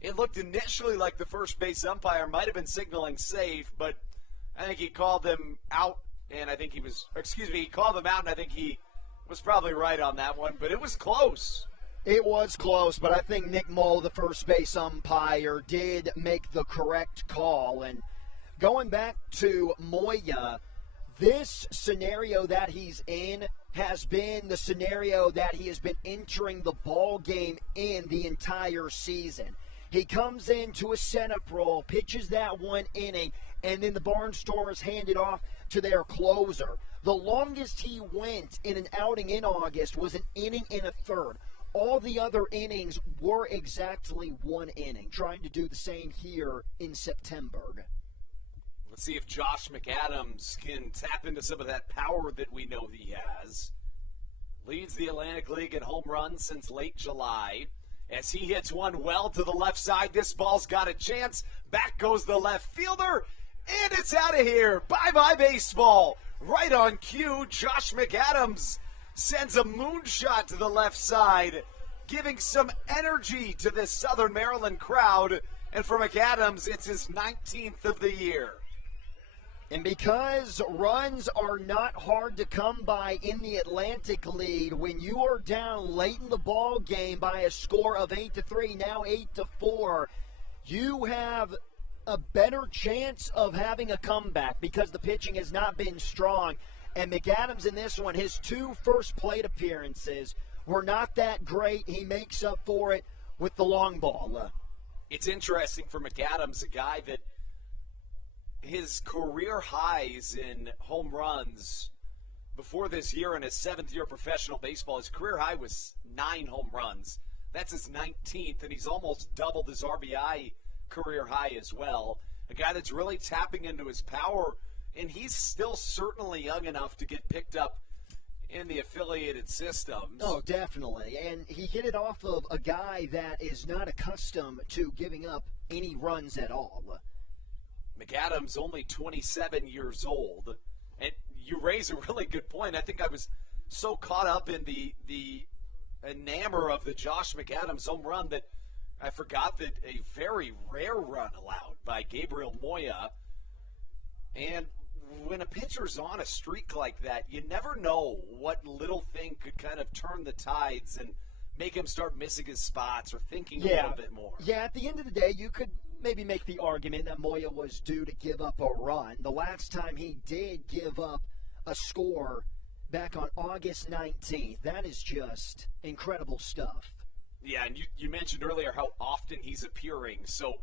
It looked initially like the first base umpire might have been signaling safe, but I think he called them out, and I think he called them out, and I think he was probably right on that one, but it was close. It was close, but I think Nick Mull, the first base umpire, did make the correct call. And going back to Moya, this scenario that he's in has been the scenario that he has been entering the ball game in the entire season. He comes into a setup role, pitches that 1 inning, and then the Barnstormers hand it off to their closer. The longest he went in an outing in August was an inning and a third. All the other innings were exactly 1 inning, trying to do the same here in September. Let's see if Josh McAdams can tap into some of that power that we know he has. Leads the Atlantic League in home runs since late July. As he hits one well to the left side, this ball's got a chance. Back goes the left fielder, and it's out of here. Bye-bye baseball. Right on cue, Josh McAdams sends a moonshot to the left side, giving some energy to this Southern Maryland crowd. And for McAdams, it's his 19th of the year. And because runs are not hard to come by in the Atlantic League, when you are down late in the ball game by a score of 8-3, now 8-4, you have a better chance of having a comeback because the pitching has not been strong. And McAdams in this one, his 2 first plate appearances were not that great. He makes up for it with the long ball. It's interesting for McAdams, a guy that his career highs in home runs before this year in his 7th year of professional baseball, his career high was 9 home runs. That's his 19th, and he's almost doubled his RBI career high as well. A guy that's really tapping into his power, and he's still certainly young enough to get picked up in the affiliated systems. Oh, definitely. And he hit it off of a guy that is not accustomed to giving up any runs at all. McAdams only 27 years old. And you raise a really good point. I think I was so caught up in the enamor of the Josh McAdams home run that I forgot that a very rare run allowed by Gabriel Moya. And when a pitcher's on a streak like that, you never know what little thing could kind of turn the tides and make him start missing his spots or thinking a little bit more. Yeah, at the end of the day, you could maybe make the argument that Moya was due to give up a run. The last time he did give up a score back on August 19th, that is just incredible stuff. Yeah, and you mentioned earlier how often he's appearing, so,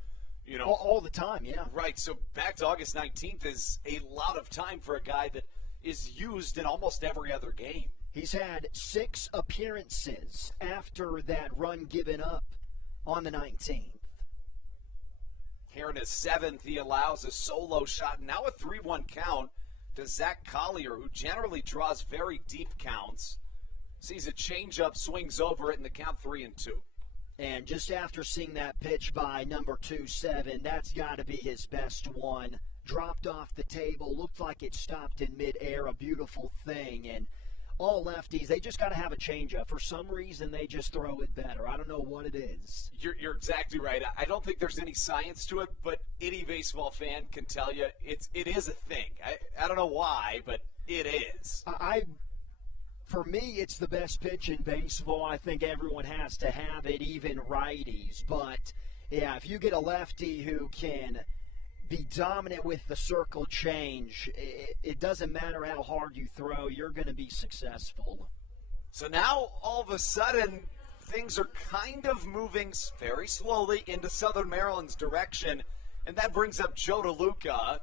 you know. All the time, yeah. Right, so back to August 19th is a lot of time for a guy that is used in almost every other game. He's had 6 appearances after that run given up on the 19th. Here in his 7th, he allows a solo shot. Now a 3-1 count to Zach Collier, who generally draws very deep counts. Sees a changeup, swings over it, and the count 3-2. And just after seeing that pitch by number 2-7, that's got to be his best one. Dropped off the table, looked like it stopped in midair, a beautiful thing. And all lefties, they just got to have a changeup. For some reason, they just throw it better. I don't know what it is. You're exactly right. I don't think there's any science to it, but any baseball fan can tell you it is a thing. I don't know why, but it is. For me, it's the best pitch in baseball. I think everyone has to have it, even righties. But, yeah, if you get a lefty who can be dominant with the circle change, it doesn't matter how hard you throw, you're going to be successful. So now, all of a sudden, things are kind of moving very slowly into Southern Maryland's direction, and that brings up Joe DeLuca.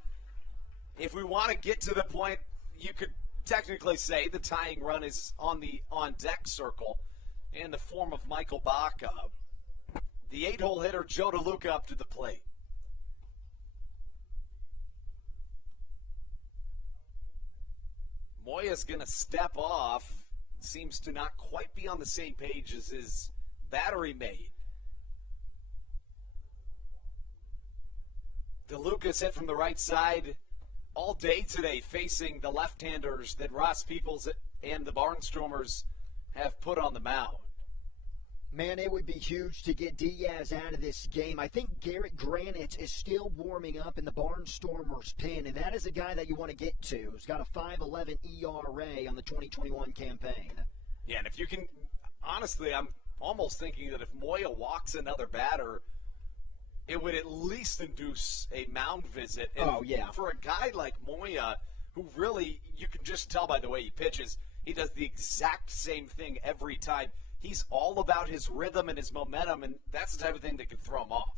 If we want to get to the point, you could technically say the tying run is on the on-deck circle in the form of Michael Baca. The 8-hole hitter, Joe DeLuca, up to the plate. Moya's going to step off. Seems to not quite be on the same page as his battery mate. DeLuca's hit from the right side all day today, facing the left-handers that Ross Peoples and the Barnstormers have put on the mound. Man, it would be huge to get Diaz out of this game. I think Garrett Granite is still warming up in the Barnstormers pen, and that is a guy that you want to get to. He's got a 5.11 ERA on the 2021 campaign. Yeah, and if you can, honestly, I'm almost thinking that if Moya walks another batter, it would at least induce a mound visit. And for a guy like Moya, who really, you can just tell by the way he pitches, he does the exact same thing every time. He's all about his rhythm and his momentum, and that's the type of thing that can throw him off.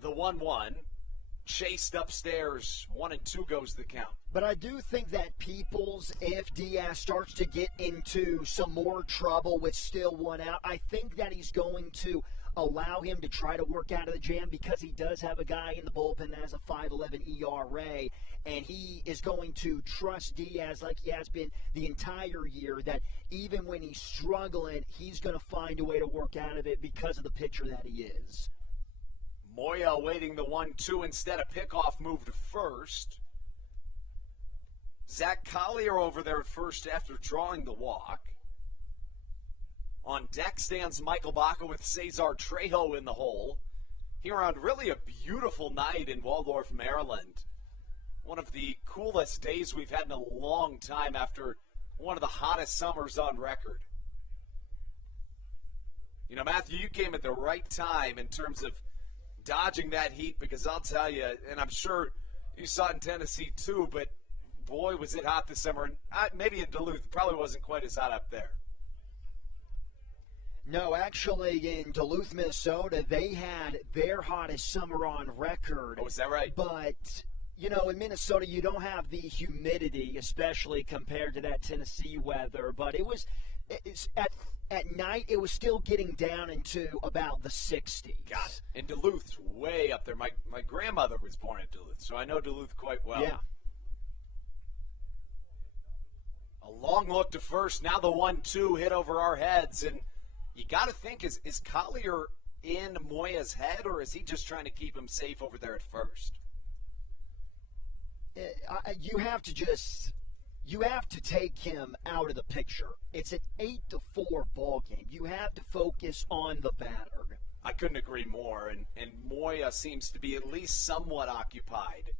The 1-1, chased upstairs, 1-2 goes the count. But I do think that Peoples, if Diaz starts to get into some more trouble with still one out, I think that he's going to allow him to try to work out of the jam because he does have a guy in the bullpen that has a 5.11 ERA, and he is going to trust Diaz like he has been the entire year, that even when he's struggling, he's going to find a way to work out of it because of the pitcher that he is. Moya awaiting the 1-2 instead. A pickoff move to first. Zach Collier over there at first after drawing the walk. On deck stands Michael Baca with Cesar Trejo in the hole. Here on really a beautiful night in Waldorf, Maryland. One of the coolest days we've had in a long time after one of the hottest summers on record. You know, Matthew, you came at the right time in terms of dodging that heat, because I'll tell you, and I'm sure you saw it in Tennessee too, but boy, was it hot this summer. And maybe in Duluth, probably wasn't quite as hot up there. No, actually, in Duluth, Minnesota, they had their hottest summer on record. Oh, is that right? But, you know, in Minnesota, you don't have the humidity, especially compared to that Tennessee weather. But at night, it was still getting down into about the 60s. God, and Duluth's way up there. My grandmother was born in Duluth, so I know Duluth quite well. Yeah. A long look to first. Now the 1-2 hit over our heads, and you got to think, is Collier in Moya's head, or is he just trying to keep him safe over there at first? You have to take him out of the picture. It's an 8-4 ball game. You have to focus on the batter. I couldn't agree more, and Moya seems to be at least somewhat occupied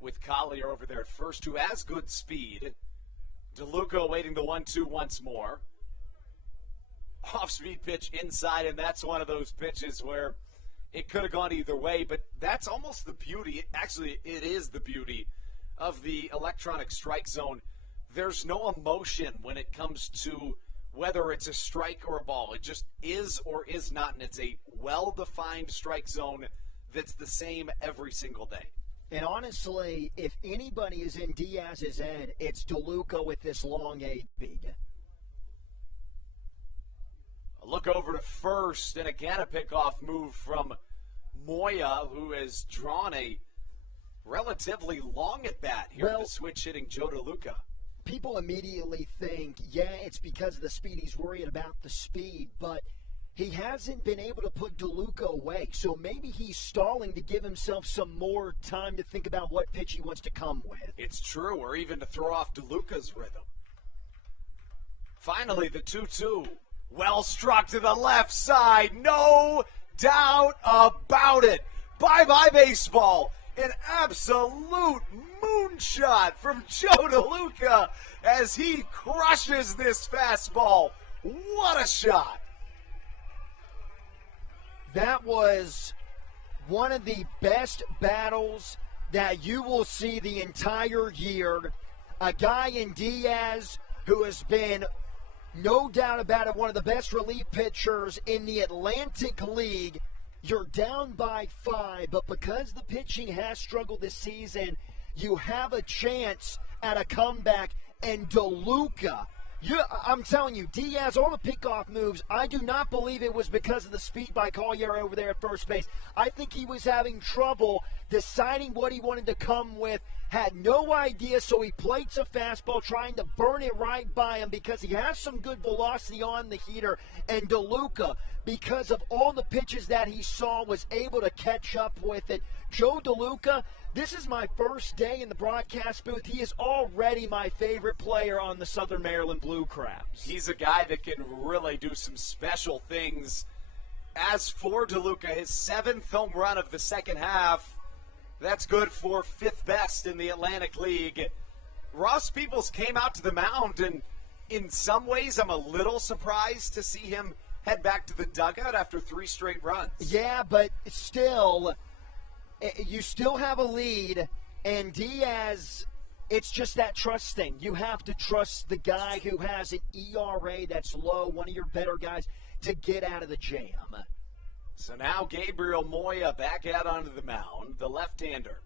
with Collier over there at first, who has good speed. DeLuca awaiting the 1-2 once more. Off-speed pitch inside, and that's one of those pitches where it could have gone either way, but that's almost the beauty. Actually, it is the beauty of the electronic strike zone. There's no emotion when it comes to whether it's a strike or a ball. It just is or is not, and it's a well-defined strike zone that's the same every single day. And honestly, if anybody is in Diaz's head, it's DeLuca with this long A speed. A look over to first, and again a pickoff move from Moya, who has drawn a relatively long at-bat here at the switch hitting Joe DeLuca. People immediately think, yeah, it's because of the speed. He's worried about the speed, but he hasn't been able to put DeLuca away. So maybe he's stalling to give himself some more time to think about what pitch he wants to come with. It's true, or even to throw off DeLuca's rhythm. Finally, the 2-2. Well struck to the left side. No doubt about it. Bye-bye baseball. An absolute moonshot from Joe DeLuca as he crushes this fastball. What a shot. That was one of the best battles that you will see the entire year. A guy in Diaz who has been, no doubt about it, one of the best relief pitchers in the Atlantic League. You're down by 5, but because the pitching has struggled this season, you have a chance at a comeback. And DeLuca, I'm telling you, Diaz, all the pickoff moves, I do not believe it was because of the speed by Collier over there at first base. I think he was having trouble deciding what he wanted to come with, had no idea, so he plates a fastball trying to burn it right by him because he has some good velocity on the heater. And DeLuca, because of all the pitches that he saw, was able to catch up with it. Joe DeLuca, this is my first day in the broadcast booth. He is already my favorite player on the Southern Maryland Blue Crabs. He's a guy that can really do some special things. As for DeLuca, his 7th home run of the second half, that's good for 5th best in the Atlantic League. Ross Peoples came out to the mound, and in some ways I'm a little surprised to see him head back to the dugout after 3 straight runs. Yeah, but still, you still have a lead, and Diaz, it's just that trust thing. You have to trust the guy who has an ERA that's low, one of your better guys, to get out of the jam. So now Gabriel Moya back out onto the mound, the left-hander.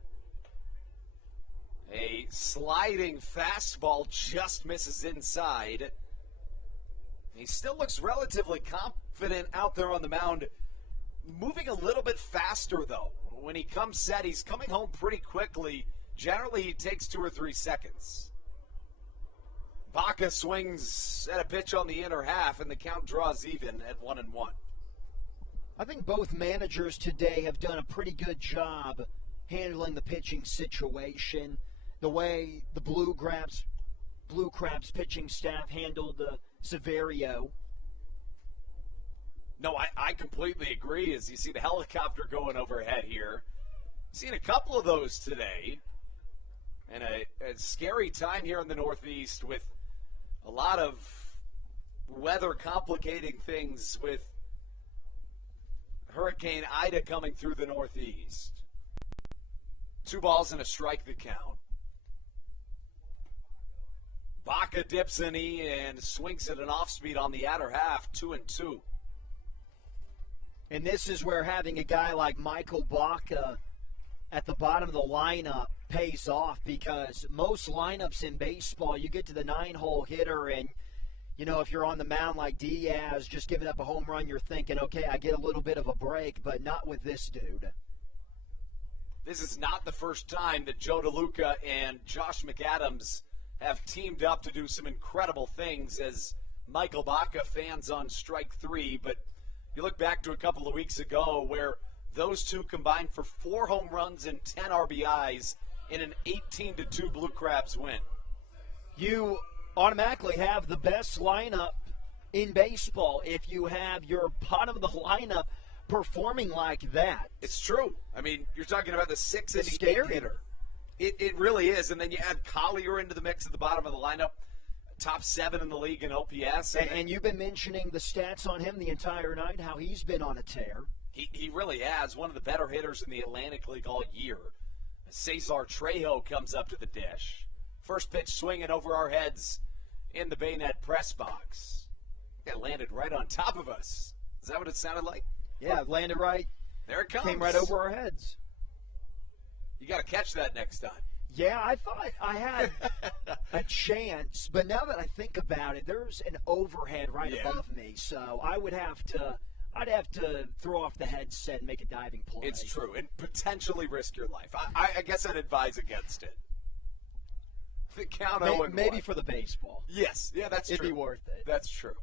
A sliding fastball just misses inside. He still looks relatively confident out there on the mound. Moving a little bit faster, though. When he comes set, he's coming home pretty quickly. Generally, he takes 2 or 3 seconds. Baca swings at a pitch on the inner half, and the count draws even at 1-1. I think both managers today have done a pretty good job handling the pitching situation. The way the Blue Crabs pitching staff handled Severio. No, I completely agree. As you see the helicopter going overhead here, seen a couple of those today, and a scary time here in the Northeast with a lot of weather complicating things with Hurricane Ida coming through the Northeast. 2 balls and a strike the count. Baca dips an E and swings at an off-speed on the outer half, 2-2. And this is where having a guy like Michael Baca at the bottom of the lineup pays off, because most lineups in baseball, you get to the 9-hole hitter and, you know, if you're on the mound like Diaz, just giving up a home run, you're thinking, okay, I get a little bit of a break, but not with this dude. This is not the first time that Joe DeLuca and Josh McAdams have teamed up to do some incredible things as Michael Baca fans on strike 3. But you look back to a couple of weeks ago where those two combined for 4 home runs and 10 RBIs in an 18-2 Blue Crabs win. You automatically have the best lineup in baseball if you have your bottom of the lineup performing like that. It's true. I mean, you're talking about the 6 and 8 hitter It really is. And then you add Collier into the mix at the bottom of the lineup, top 7 in the league in OPS. And you've been mentioning the stats on him the entire night, how he's been on a tear. He really has. One of the better hitters in the Atlantic League all year. Cesar Trejo comes up to the dish. First pitch swinging over our heads in the Bayonet press box. It landed right on top of us. Is that what it sounded like? Yeah, it landed right. There it comes. Came right over our heads. You got to catch that next time. Yeah, I thought I had a chance, but now that I think about it, there's an overhead right above me, so I'd have to throw off the headset and make a diving play. It's true, and potentially risk your life. I guess I'd advise against it. The count 0-1. Maybe for the baseball. Yes, yeah, that's true. It'd be worth it. That's true.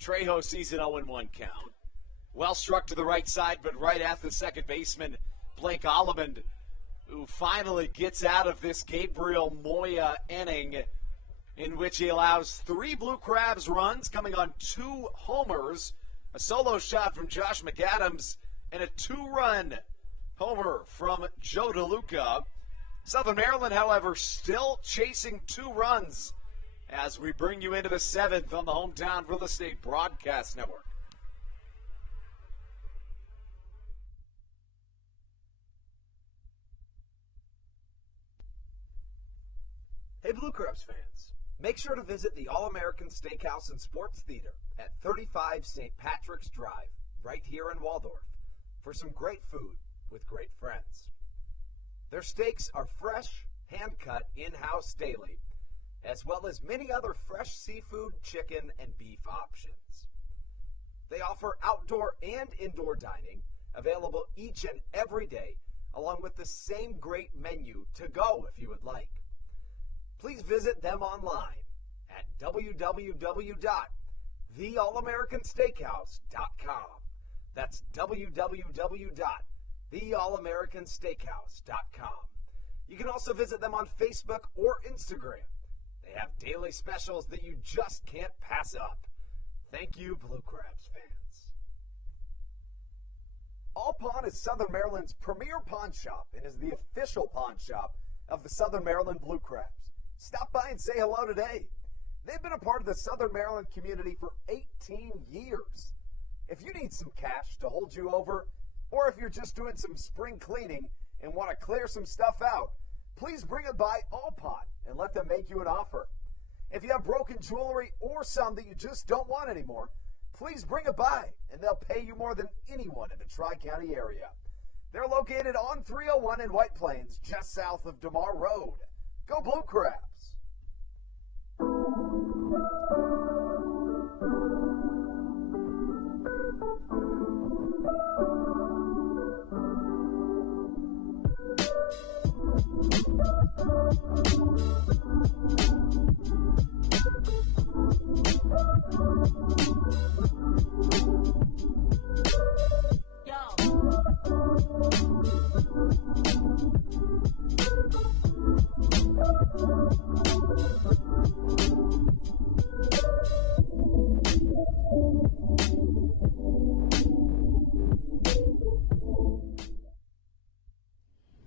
Trejo sees an 0-1 count. Well struck to the right side, but right at the second baseman, Blake Allemond, who finally gets out of this Gabriel Moya inning in which he allows 3 Blue Crabs runs coming on 2 homers, a solo shot from Josh McAdams, and a 2-run homer from Joe DeLuca. Southern Maryland, however, still chasing 2 runs as we bring you into the 7th on the Hometown Real Estate Broadcast Network. Hey, Blue Crabs fans, make sure to visit the All-American Steakhouse and Sports Theater at 35 St. Patrick's Drive, right here in Waldorf, for some great food with great friends. Their steaks are fresh, hand-cut, in-house daily, as well as many other fresh seafood, chicken, and beef options. They offer outdoor and indoor dining, available each and every day, along with the same great menu to go if you would like. Please visit them online at www.theallamericansteakhouse.com. That's www.theallamericansteakhouse.com. You can also visit them on Facebook or Instagram. They have daily specials that you just can't pass up. Thank you, Blue Crabs fans. All Pawn is Southern Maryland's premier pawn shop and is the official pawn shop of the Southern Maryland Blue Crabs. Stop by and say hello today. They've been a part of the Southern Maryland community for 18 years. If you need some cash to hold you over, or if you're just doing some spring cleaning and want to clear some stuff out, please bring it by All Pawn and let them make you an offer. If you have broken jewelry or some that you just don't want anymore, please bring it by and they'll pay you more than anyone in the Tri-County area. They're located on 301 in White Plains, just south of DeMar Road. Go Blue Crabs!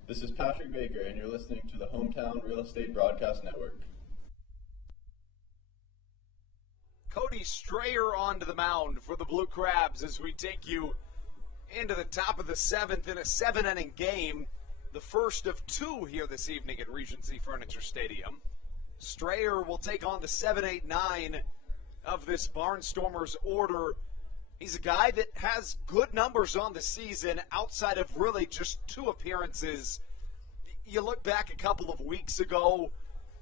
This is Patrick Baker, and you're listening to the Hometown Real Estate Broadcast Network. Cody Strayer onto the mound for the Blue Crabs as we take you into the top of the 7th in a 7-inning game, the first of 2 here this evening at Regency Furniture Stadium. Strayer will take on the 7, 8, 9 of this Barnstormers order. He's a guy that has good numbers on the season outside of really just 2 appearances. You look back a couple of weeks ago,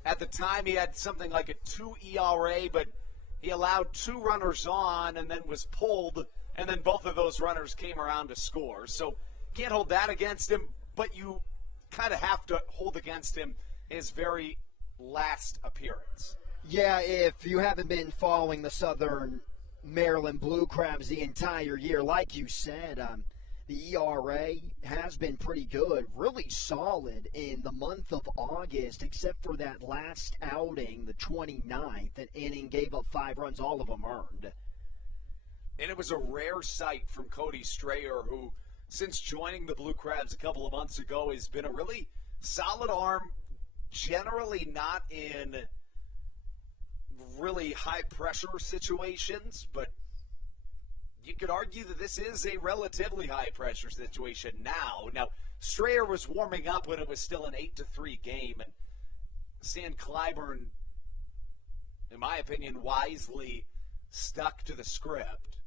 at the time he had something like a 2 ERA, but he allowed 2 runners on and then was pulled, and then both of those runners came around to score. So can't hold that against him, but you kind of have to hold against him his very last appearance. Yeah, if you haven't been following the Southern Maryland Blue Crabs the entire year, like you said, the ERA has been pretty good, really solid in the month of August, except for that last outing, the 29th, an inning, gave up 5 runs, all of them earned. And it was a rare sight from Cody Strayer, who, since joining the Blue Crabs a couple of months ago, has been a really Solid arm, generally not in really high-pressure situations, but you could argue that this is a relatively high-pressure situation now. Now, Strayer was warming up when it was still an 8-3 game, and Stan Clyburn, in my opinion, wisely stuck to the script.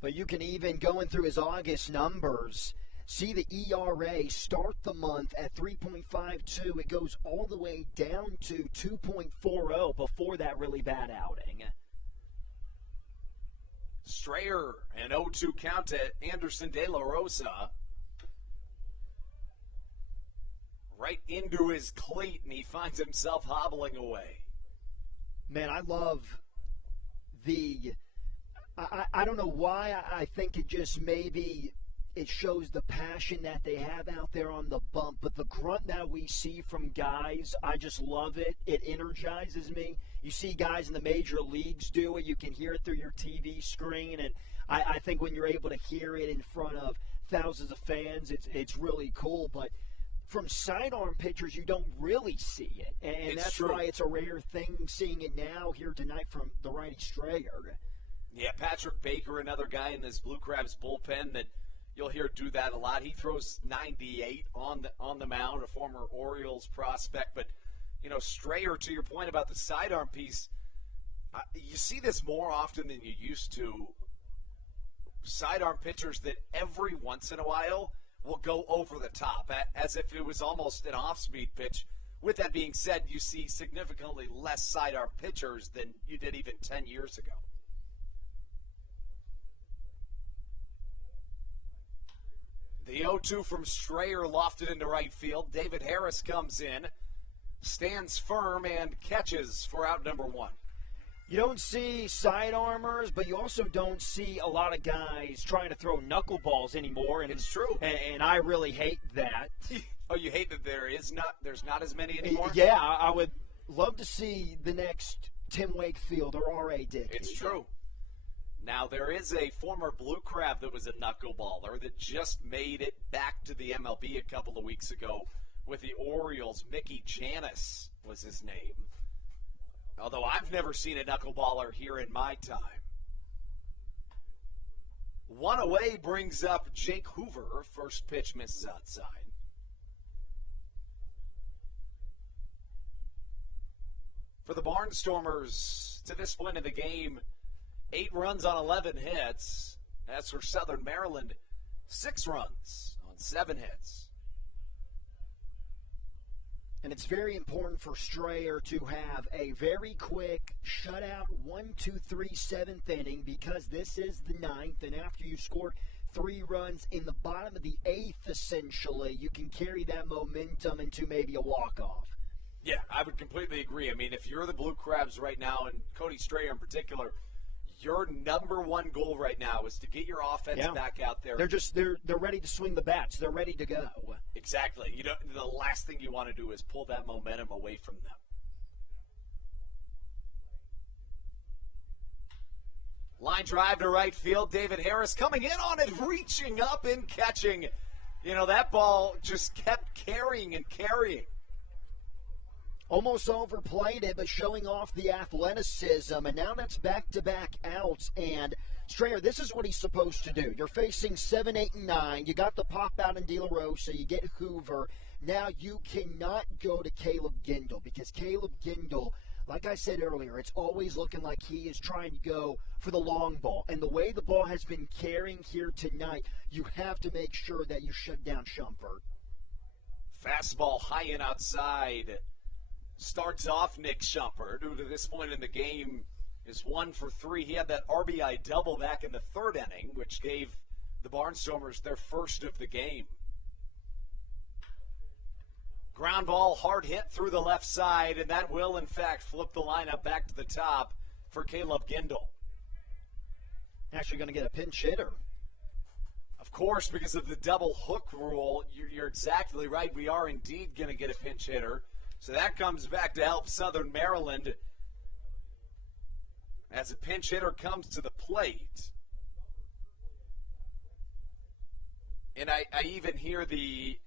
But you can even, going through his August numbers, see the ERA start the month at 3.52. It goes all the way down to 2.40 before that really bad outing. Strayer, an 0-2 count to Anderson De La Rosa. Right into his cleat, and he finds himself hobbling away. Man, I love I don't know why. I think it just maybe it shows the passion that they have out there on the bump. But the grunt that we see from guys, I just love it. It energizes me. You see guys in the major leagues do it. You can hear it through your TV screen. And I think when you're able to hear it in front of thousands of fans, it's really cool. But from sidearm pitchers, you don't really see it. And that's true. why it's a rare thing seeing it now here tonight from the righty Strayer. Yeah, Patrick Baker, another guy in this Blue Crabs bullpen that you'll hear do that a lot. He throws 98 on the mound, a former Orioles prospect. But, you know, Strayer, to your point about the sidearm piece, you see this more often than you used to. Sidearm pitchers that every once in a while will go over the top, as if it was almost an off-speed pitch. With that being said, you see significantly less sidearm pitchers than you did even 10 years ago. The 0-2 from Strayer lofted into right field. David Harris comes in, stands firm, and catches for out number one. You don't see sidearmers, but you also don't see a lot of guys trying to throw knuckleballs anymore. And it's true. And I really hate that. Oh, you hate that there's not as many anymore? Yeah, I would love to see the next Tim Wakefield or R.A. Dickey. It's true. Now, there is a former Blue Crab that was a knuckleballer that just made it back to the MLB a couple of weeks ago with the Orioles. Mickey Janis was his name. Although I've never seen a knuckleballer here in my time. One away brings up Jake Hoover. First pitch misses outside. For the Barnstormers, to this point in the game, 8 runs on 11 hits. As for Southern Maryland, 6 runs on 7 hits. And it's very important for Strayer to have a very quick shutout 1-2-3 7th inning, because this is the 9th, and after you score 3 runs in the bottom of the 8th, essentially, you can carry that momentum into maybe a walk-off. Yeah, I would completely agree. I mean, if you're the Blue Crabs right now, and Cody Strayer in particular, your number one goal right now is to get your offense back out there. They're ready to swing the bats. They're ready to go. Exactly. The last thing you want to do is pull that momentum away from them. Line drive to right field. David Harris coming in on it, reaching up and catching. That ball just kept carrying and carrying. Almost overplayed it, but showing off the athleticism. And now that's back-to-back outs. And Strayer, this is what he's supposed to do. You're facing 7, 8, and 9. You got the pop out in De La Rosa. You get Hoover. Now you cannot go to Caleb Gindel, because Caleb Gindel, like I said earlier, it's always looking like he is trying to go for the long ball. And the way the ball has been carrying here tonight, you have to make sure that you shut down Shumpert. Fastball high and outside. Starts off Nick Shumpert, who to this point in the game is 1 for 3. He had that RBI double back in the 3rd inning, which gave the Barnstormers their first of the game. Ground ball, hard hit through the left side, and that will, in fact, flip the lineup back to the top for Caleb Gindel. Actually going to get a pinch hitter. Of course, because of the double hook rule, you're exactly right. We are indeed going to get a pinch hitter. So that comes back to help Southern Maryland as a pinch hitter comes to the plate. And I even hear the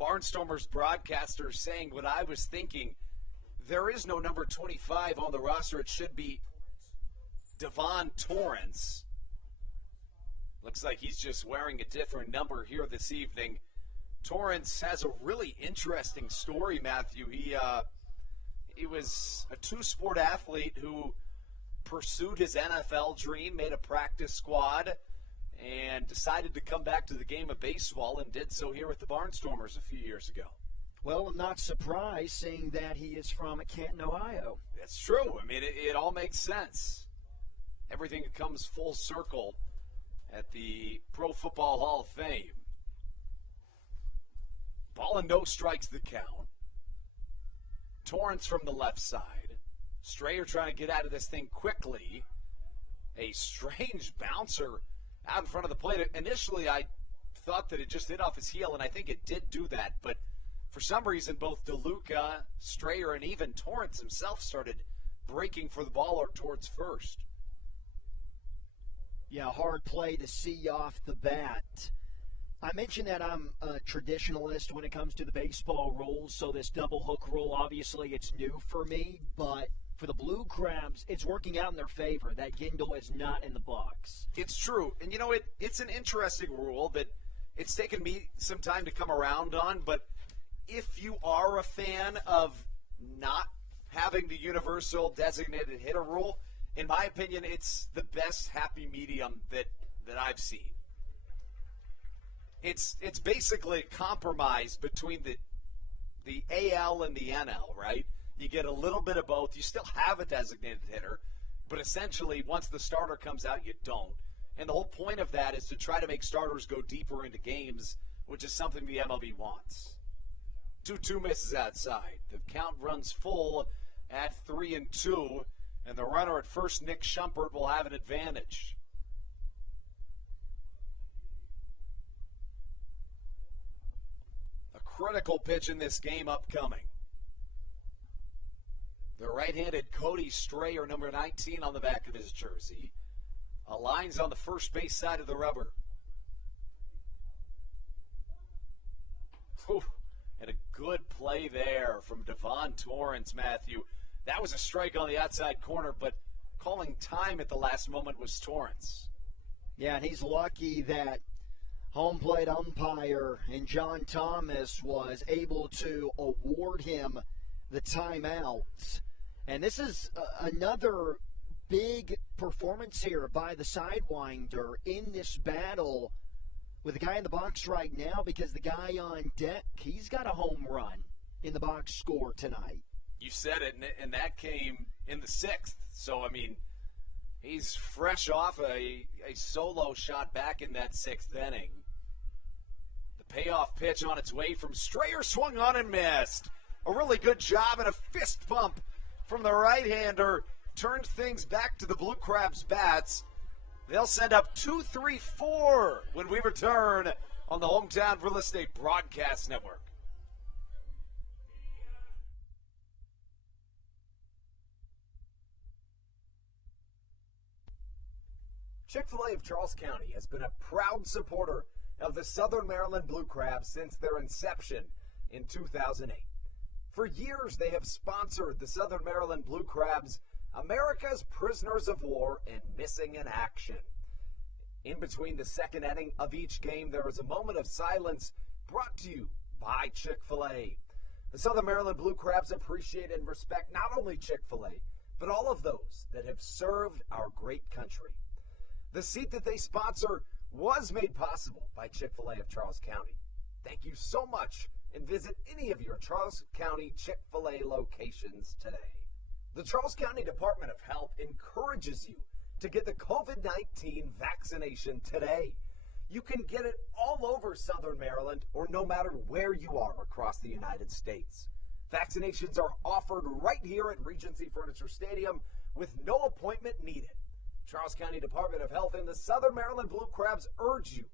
Barnstormers broadcaster saying what I was thinking. There is no number 25 on the roster. It should be Devon Torrance. Looks like he's just wearing a different number here this evening. Torrance has a really interesting story, Matthew. He was a two-sport athlete who pursued his NFL dream, made a practice squad, and decided to come back to the game of baseball and did so here with the Barnstormers a few years ago. Well, I'm not surprised seeing that he is from Canton, Ohio. That's true. I mean, it all makes sense. Everything comes full circle at the Pro Football Hall of Fame. Ball and no strikes the count. Torrance from the left side. Strayer trying to get out of this thing quickly. A strange bouncer out in front of the plate. Initially, I thought that it just hit off his heel, and I think it did do that. But for some reason, both DeLuca, Strayer, and even Torrance himself started breaking for the ball or towards first. Yeah, hard play to see off the bat. I mentioned that I'm a traditionalist when it comes to the baseball rules, so this double hook rule, obviously, it's new for me, but for the Blue Crabs, it's working out in their favor. That Gindle is not in the box. It's true. And, it's an interesting rule that it's taken me some time to come around on, but if you are a fan of not having the universal designated hitter rule, in my opinion, it's the best happy medium that I've seen. It's basically a compromise between the AL and the NL, right? You get a little bit of both. You still have a designated hitter, but essentially once the starter comes out, you don't. And the whole point of that is to try to make starters go deeper into games, which is something the MLB wants. 2-2 misses outside. The count runs full at 3-2, and the runner at first, Nick Shumpert, will have an advantage. Critical pitch in this game upcoming. The right-handed Cody Strayer, number 19 on the back of his jersey, aligns on the first base side of the rubber. Whew. And a good play there from Devon Torrance, Matthew. That was a strike on the outside corner, but calling time at the last moment was Torrance. Yeah, and he's lucky that home plate umpire and John Thomas was able to award him the timeout. And this is another big performance here by the Sidewinder in this battle with the guy in the box right now, because the guy on deck, he's got a home run in the box score tonight. You said it, and that came in the sixth. So, I mean, he's fresh off a solo shot back in that sixth inning. Payoff pitch on its way from Strayer, swung on and missed. A really good job, and a fist bump from the right-hander turned things back to the Blue Crabs bats. They'll send up 2-3-4 when we return on the Hometown Real Estate Broadcast Network. Chick-fil-A of Charles County has been a proud supporter of the Southern Maryland Blue Crabs since their inception in 2008. For years, they have sponsored the Southern Maryland Blue Crabs, America's prisoners of war and missing in action. In between the second inning of each game, there is a moment of silence brought to you by Chick-fil-A. The Southern Maryland Blue Crabs appreciate and respect not only Chick-fil-A, but all of those that have served our great country. The seat that they sponsor was made possible by Chick-fil-A of Charles County. Thank you so much, and visit any of your Charles County Chick-fil-A locations today. The Charles County Department of Health encourages you to get the COVID-19 vaccination today. You can get it all over Southern Maryland or no matter where you are across the United States. Vaccinations are offered right here at Regency Furniture Stadium with no appointment needed. Charles County Department of Health and the Southern Maryland Blue Crabs urge you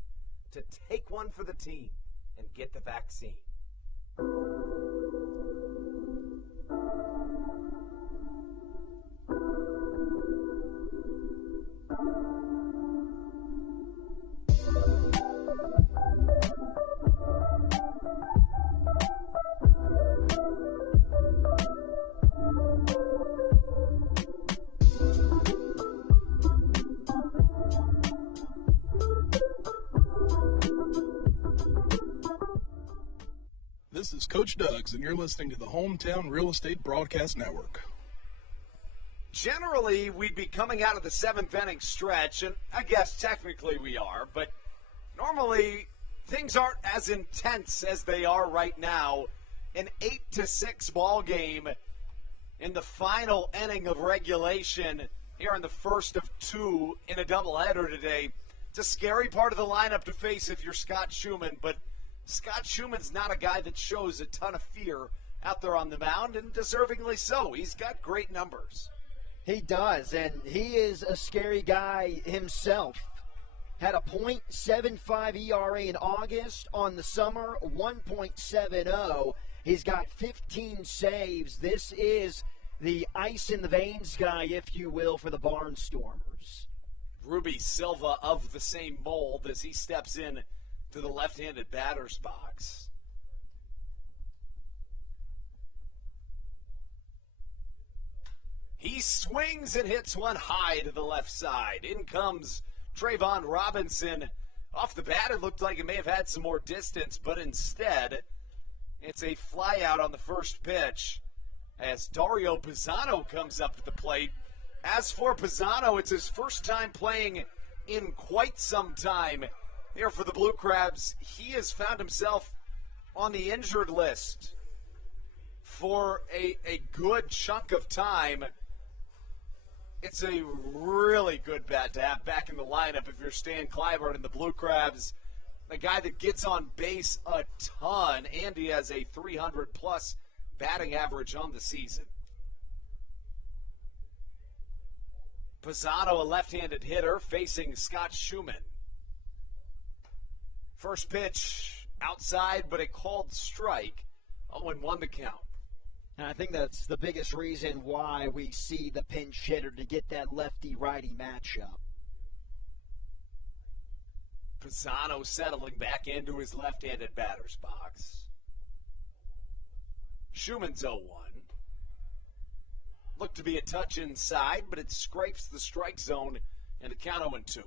to take one for the team and get the vaccine. Coach Doug's, and you're listening to the Hometown Real Estate Broadcast Network. Generally, we'd be coming out of the seventh inning stretch, and I guess technically we are, but normally things aren't as intense as they are right now. An 8-6 ball game in the final inning of regulation here in the first of two in a doubleheader today. It's a scary part of the lineup to face if you're Scott Schumann, but Scott Schumann's not a guy that shows a ton of fear out there on the mound, and deservingly so. He's got great numbers. He does, and he is a scary guy himself. Had a .75 ERA in August. On the summer, 1.70. He's got 15 saves. This is the ice in the veins guy, if you will, for the Barnstormers. Ruby Silva of the same mold as he steps in to the left-handed batter's box. He swings and hits one high to the left side. In comes Trayvon Robinson. Off the bat, it looked like it may have had some more distance, but instead, it's a fly out on the first pitch as Dario Pisano comes up to the plate. As for Pisano, it's his first time playing in quite some time here for the Blue Crabs. He has found himself on the injured list for a good chunk of time. It's a really good bat to have back in the lineup if you're Stan Clyburn and the Blue Crabs. A guy that gets on base a ton, and he has a 300-plus batting average on the season. Pisano, a left-handed hitter, facing Scott Schumann. First pitch outside, but a called strike. 0-1 the count. And I think that's the biggest reason why we see the pinch hitter to get that lefty-righty matchup. Pisano settling back into his left-handed batter's box. Schumann's 0-1. Looked to be a touch inside, but it scrapes the strike zone and a count 0-2.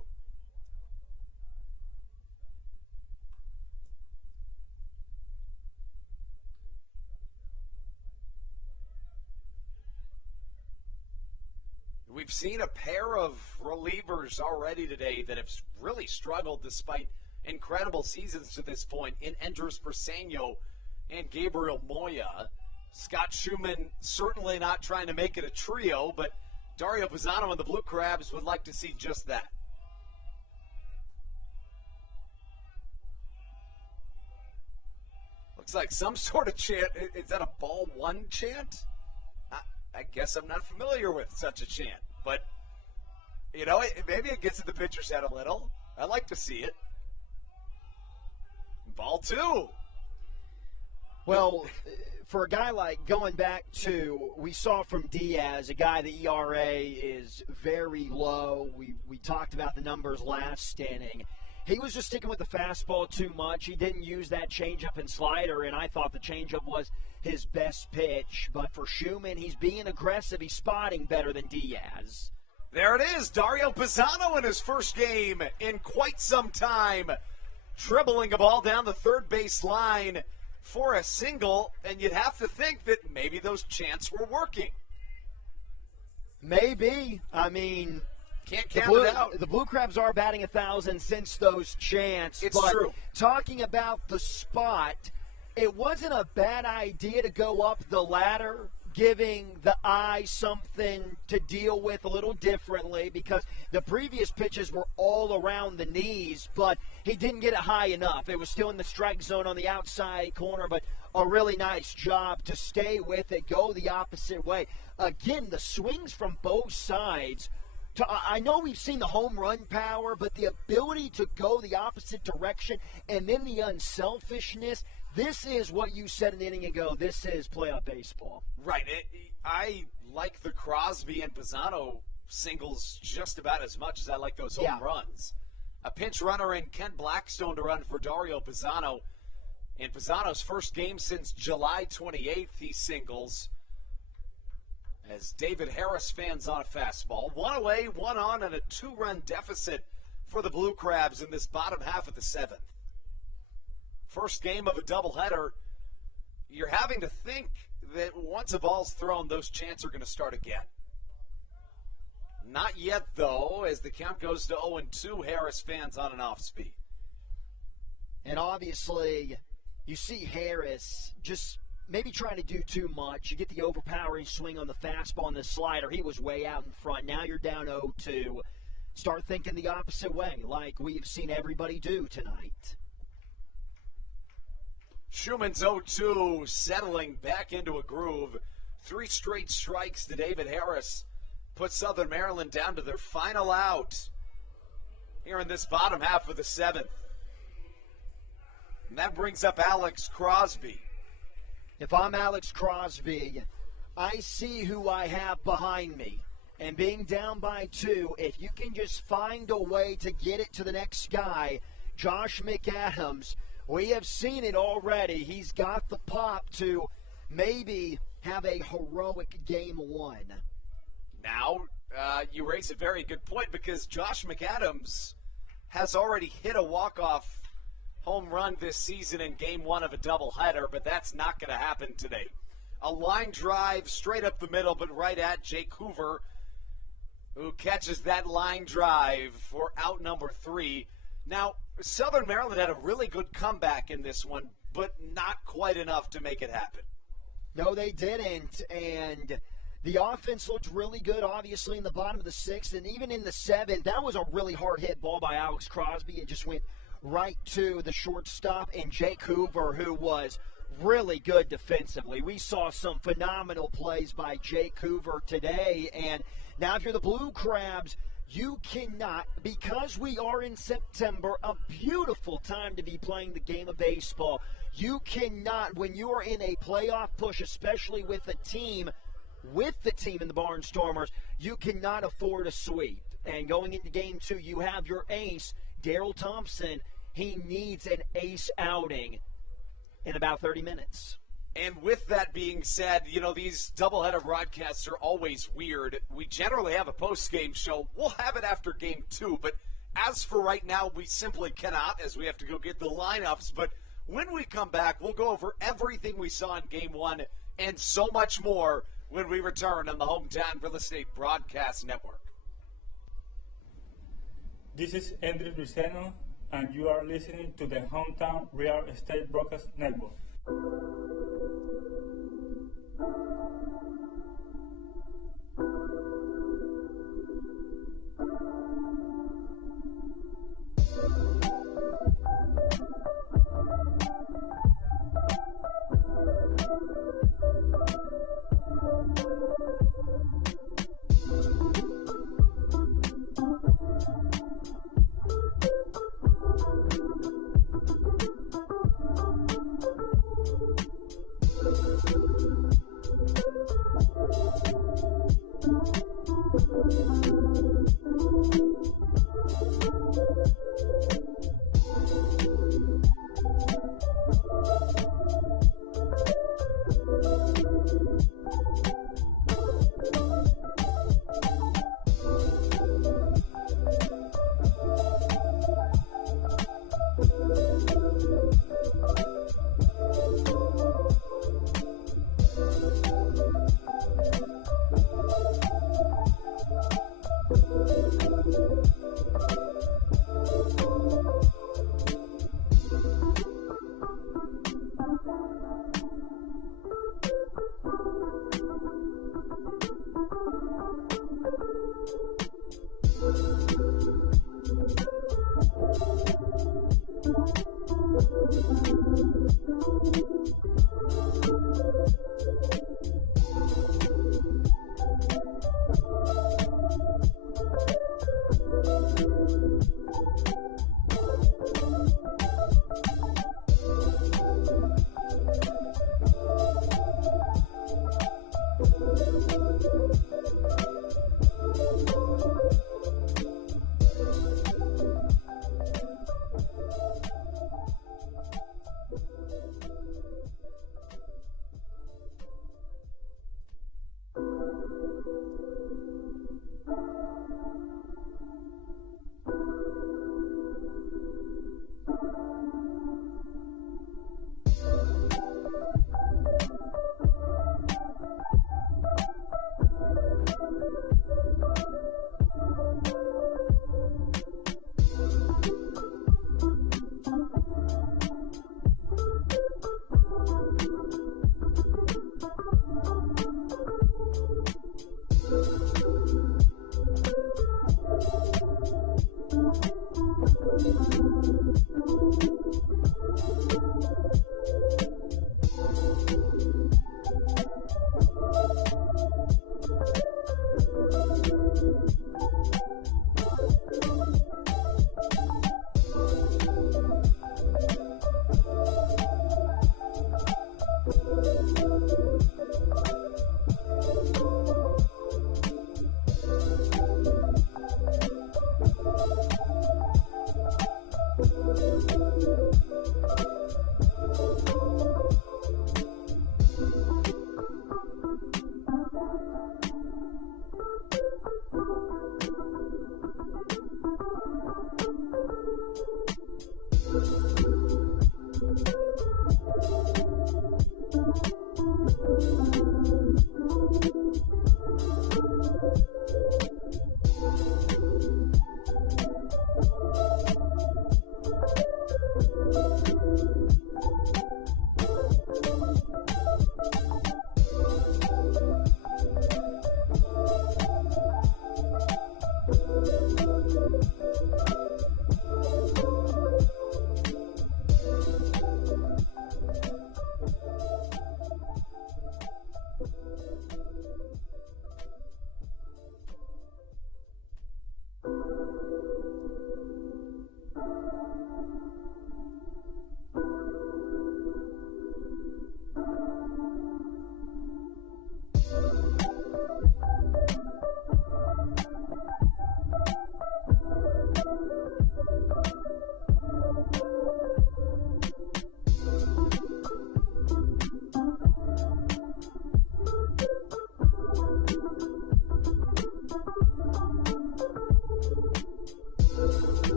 We've seen a pair of relievers already today that have really struggled despite incredible seasons to this point in Andres Briseño and Gabriel Moya. Scott Schumann certainly not trying to make it a trio, but Dario Pisano and the Blue Crabs would like to see just that. Looks like some sort of chant. Is that a ball one chant? I guess I'm not familiar with such a chant, but, you know, maybe it gets in the pitcher's head a little. I like to see it. Ball two. Well, for a guy like going back to, we saw from Diaz, a guy the ERA is very low. We talked about the numbers last inning. He was just sticking with the fastball too much. He didn't use that changeup and slider, and I thought the changeup was his best pitch. But for Schumann, he's being aggressive. He's spotting better than Diaz. There it is, Dario Pisano in his first game in quite some time. Dribbling a ball down the third base line for a single, and you'd have to think that maybe those chants were working. Maybe. I mean, can't count it out. The Blue Crabs are batting 1,000 since those chants. It's but true. Talking about the spot, it wasn't a bad idea to go up the ladder, giving the eye something to deal with a little differently, because the previous pitches were all around the knees, but he didn't get it high enough. It was still in the strike zone on the outside corner, but a really nice job to stay with it, go the opposite way. Again, the swings from both sides. I know we've seen the home run power, but the ability to go the opposite direction and then the unselfishness, this is what you said an inning ago. This is playoff baseball. Right. I like the Crosby and Pisano singles just about as much as I like those home runs. A pinch runner in Ken Blackstone to run for Dario Pisano. In Pisano's first game since July 28th, he singles. As David Harris fans on a fastball. One away, one on, and a 2-run deficit for the Blue Crabs in this bottom half of the seventh. First game of a doubleheader you're having to think that once a ball's thrown, those chants are going to start again. Not yet, though, as the count goes to 0-2. Harris fans on an off speed. And obviously, you see Harris just maybe trying to do too much. You get the overpowering swing on the fastball and the slider. He was way out in front. Now you're down 0-2. Start thinking the opposite way, like we've seen everybody do tonight. Schumann's 0-2, settling back into a groove. 3 straight strikes to David Harris. Put Southern Maryland down to their final out here in this bottom half of the 7th. And that brings up Alex Crosby. If I'm Alex Crosby, I see who I have behind me. And being down by 2, if you can just find a way to get it to the next guy, Josh McAdams, we have seen it already. He's got the pop to maybe have a heroic game 1. Now, you raise a very good point because Josh McAdams has already hit a walk-off home run this season in game 1 of a doubleheader, but that's not going to happen today. A line drive straight up the middle, but right at Jake Hoover, who catches that line drive for out number 3. Now, Southern Maryland had a really good comeback in this one, but not quite enough to make it happen. No, they didn't, and the offense looked really good, obviously, in the bottom of the 6th, and even in the 7th. That was a really hard-hit ball by Alex Crosby. It just went right to the shortstop, and Jake Hoover, who was really good defensively. We saw some phenomenal plays by Jake Hoover today, and now if you're the Blue Crabs, you cannot, because we are in September, a beautiful time to be playing the game of baseball. You cannot, when you are in a playoff push, especially with the team in the Barnstormers, you cannot afford a sweep. And going into game 2, you have your ace, Daryl Thompson. He needs an ace outing in about 30 minutes. And with that being said, you know, these doubleheader broadcasts are always weird. We generally have a post-game show. We'll have it after game 2, but as for right now, we simply cannot, as we have to go get the lineups. But when we come back, we'll go over everything we saw in game 1 and so much more when we return on the Hometown Real Estate Broadcast Network. This is Andres Riceno, and you are listening to the Hometown Real Estate Broadcast Network.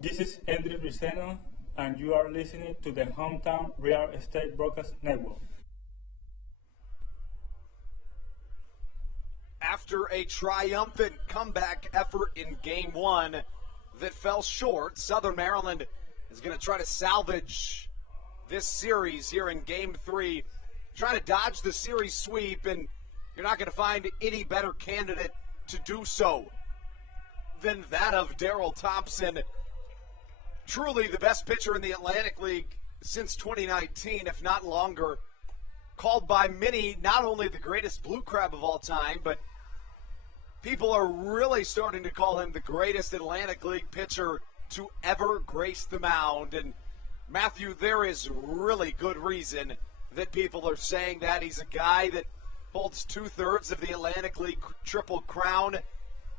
This is Edric Riceno, and you are listening to the Hometown Real Estate Broadcast Network. After a triumphant comeback effort in Game 1 that fell short, Southern Maryland is going to try to salvage this series here in Game 3, trying to dodge the series sweep, and you're not going to find any better candidate to do so than that of Daryl Thompson. Truly the best pitcher in the Atlantic League since 2019, if not longer. Called by many not only the greatest blue crab of all time, but people are really starting to call him the greatest Atlantic League pitcher to ever grace the mound. And Matthew, there is really good reason that people are saying that. He's a guy that holds 2/3 of the Atlantic League Triple Crown,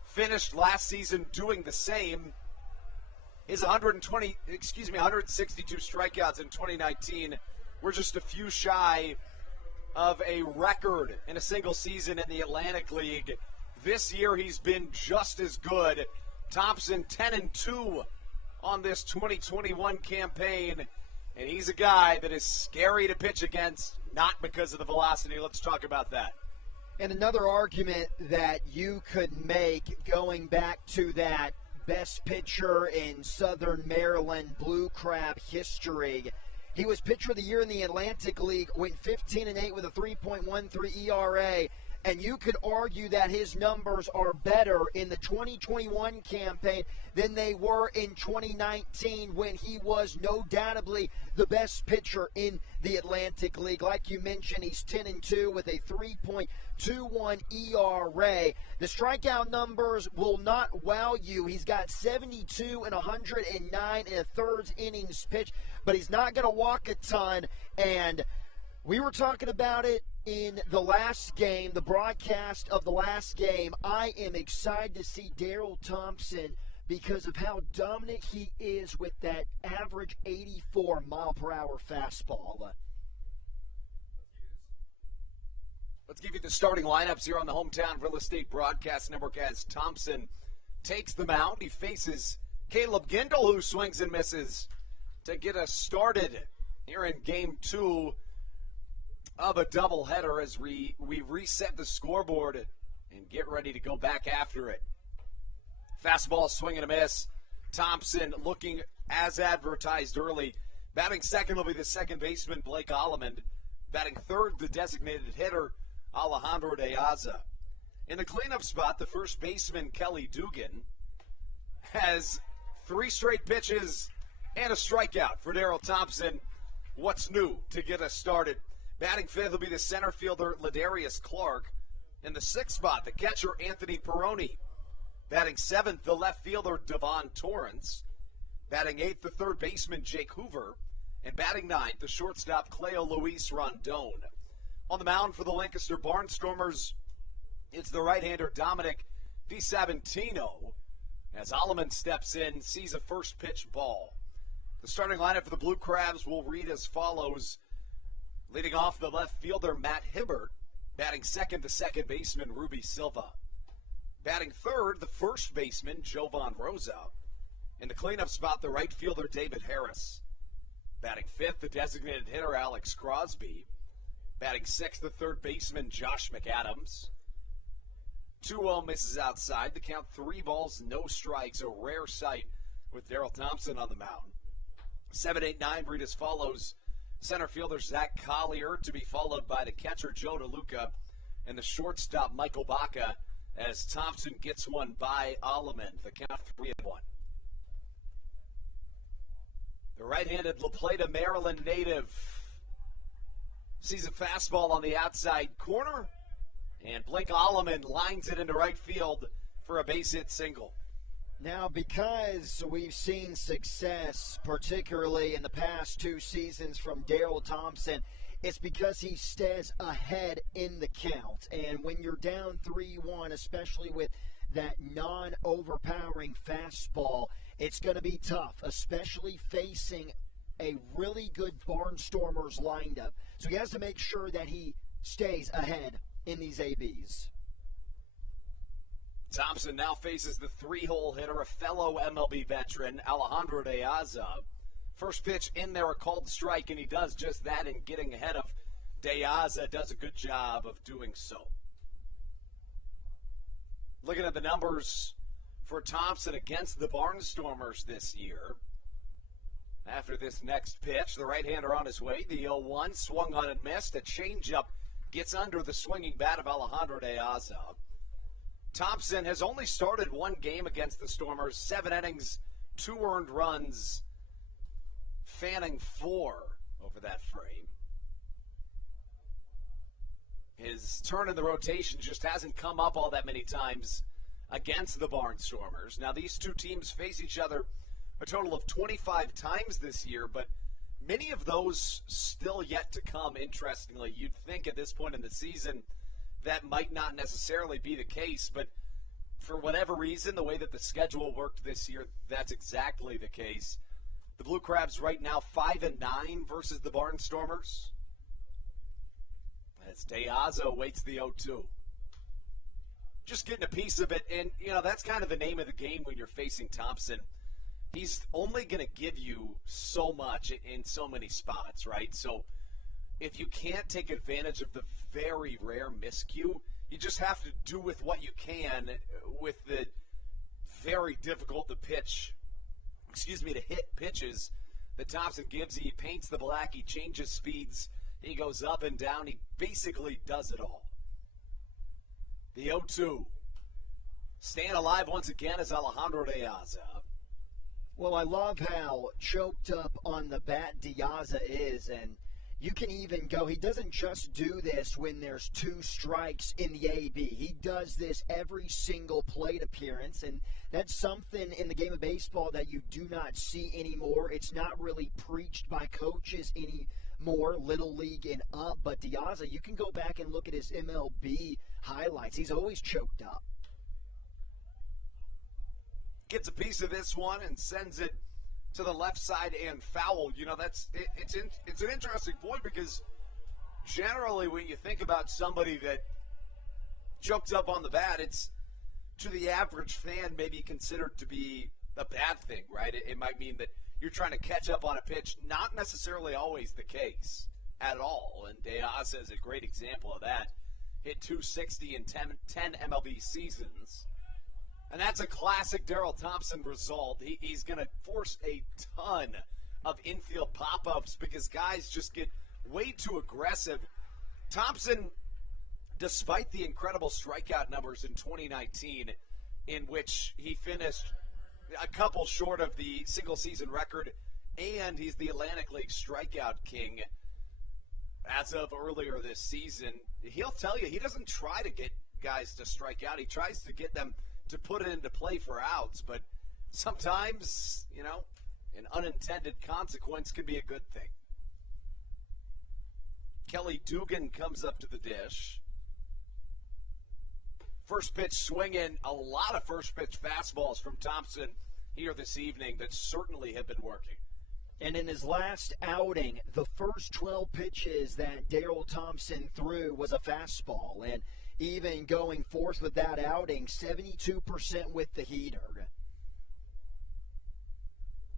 finished last season doing the same. His 162 strikeouts in 2019 were just a few shy of a record in a single season in the Atlantic League. This year he's been just as good. Thompson 10-2 on this 2021 campaign, and he's a guy that is scary to pitch against, not because of the velocity. Let's talk about that. And another argument that you could make going back to that best pitcher in Southern Maryland Blue Crab history. He was pitcher of the year in the Atlantic League, went 15-8 with a 3.13 ERA, and you could argue that his numbers are better in the 2021 campaign than they were in 2019 when he was no doubtably the best pitcher in the Atlantic League. Like you mentioned, he's 10-2 with a 3.21 ERA. The strikeout numbers will not wow you. He's got 72 and 109 in a third innings pitch, but he's not going to walk a ton. And we were talking about it in the last game, the broadcast of the last game. I am excited to see Daryl Thompson because of how dominant he is with that average 84-mile-per-hour fastball. Let's give you the starting lineups here on the Hometown Real Estate Broadcast Network as Thompson takes the mound. He faces Caleb Gindel, who swings and misses to get us started here in Game 2 of a doubleheader as we reset the scoreboard and get ready to go back after it. Fastball, swing and a miss. Thompson looking as advertised early. Batting second will be the second baseman, Blake Allemond. Batting third, the designated hitter, Alejandro De Aza. In the cleanup spot, the first baseman, Kelly Dugan, has 3 straight pitches and a strikeout for Daryl Thompson. What's new to get us started? Batting fifth will be the center fielder, Ladarius Clark. In the sixth spot, the catcher, Anthony Perrone. Batting seventh, the left fielder, Devon Torrance. Batting eighth, the third baseman, Jake Hoover. And batting ninth, the shortstop, Cleo Luis Rondon. On the mound for the Lancaster Barnstormers, it's the right-hander, Dominic DiSaventino. As Allemond steps in, sees a first pitch ball. The starting lineup for the Blue Crabs will read as follows. Leading off, the left fielder, Matt Hibbert. Batting second, the second baseman, Ruby Silva. Batting third, the first baseman, Jovan Rosa. In the cleanup spot, the right fielder, David Harris. Batting fifth, the designated hitter, Alex Crosby. Batting sixth, the third baseman, Josh McAdams. 2-0 misses outside. The count 3 balls, no strikes, a rare sight with Daryl Thompson on the mound. 7, 8, 9 read as follows. Center fielder Zach Collier to be followed by the catcher Joe DeLuca and the shortstop Michael Baca as Thompson gets one by Allemond. The count 3-1. The right-handed La Plata, Maryland native sees a fastball on the outside corner, and Blake Allemond lines it into right field for a base hit single. Now, because we've seen success, particularly in the past 2 seasons from Daryl Thompson, it's because he stays ahead in the count. And when you're down 3-1, especially with that non-overpowering fastball, it's going to be tough, especially facing a really good Barnstormers lineup. So he has to make sure that he stays ahead in these ABs. Thompson now faces the three-hole hitter, a fellow MLB veteran, Alejandro De Aza. First pitch in there, a called strike, and he does just that in getting ahead of De Aza. Does a good job of doing so. Looking at the numbers for Thompson against the Barnstormers this year. After this next pitch, the right-hander on his way. The 0-1 swung on and missed. A changeup gets under the swinging bat of Alejandro De Aza. Thompson has only started one game against the Stormers, 7 innings, 2 earned runs, fanning 4 over that frame. His turn in the rotation just hasn't come up all that many times against the Barnstormers. Now, these two teams face each other a total of 25 times this year, but many of those still yet to come, interestingly. You'd think at this point in the season that might not necessarily be the case, but for whatever reason, the way that the schedule worked this year, that's exactly the case. The Blue Crabs right now 5-9 versus the Barnstormers, as De Aza awaits the 0-2. Just getting a piece of it, and, that's kind of the name of the game when you're facing Thompson. He's only going to give you so much in so many spots, right? So if you can't take advantage of the very rare miscue, you just have to do with what you can with the very difficult to hit pitches that Thompson gives. He paints the black, he changes speeds, he goes up and down, he basically does it all. The 0-2. Staying alive once again is Alejandro De Aza. Well, I love how choked up on the bat De Aza is, and you can even go, he doesn't just do this when there's 2 strikes in the AB. He does this every single plate appearance, and that's something in the game of baseball that you do not see anymore. It's not really preached by coaches anymore, Little League and up, but De Aza, you can go back and look at his MLB highlights. He's always choked up. Gets a piece of this one and sends it to the left side and foul. It's an interesting point because generally when you think about somebody that choked up on the bat, it's to the average fan maybe considered to be a bad thing, right? It might mean that you're trying to catch up on a pitch. Not necessarily always the case at all. And De Aza is a great example of that. Hit 260 in 10 MLB seasons. And that's a classic Darryl Thompson result. He's going to force a ton of infield pop-ups because guys just get way too aggressive. Thompson, despite the incredible strikeout numbers in 2019, in which he finished a couple short of the single-season record, and he's the Atlantic League strikeout king as of earlier this season, he'll tell you he doesn't try to get guys to strike out. He tries to get them to put it into play for outs, but sometimes, an unintended consequence can be a good thing. Kelly Dugan comes up to the dish. First pitch swinging, a lot of first pitch fastballs from Thompson here this evening that certainly have been working. And in his last outing, the first 12 pitches that Darryl Thompson threw was a fastball, and even going forth with that outing, 72% with the heater.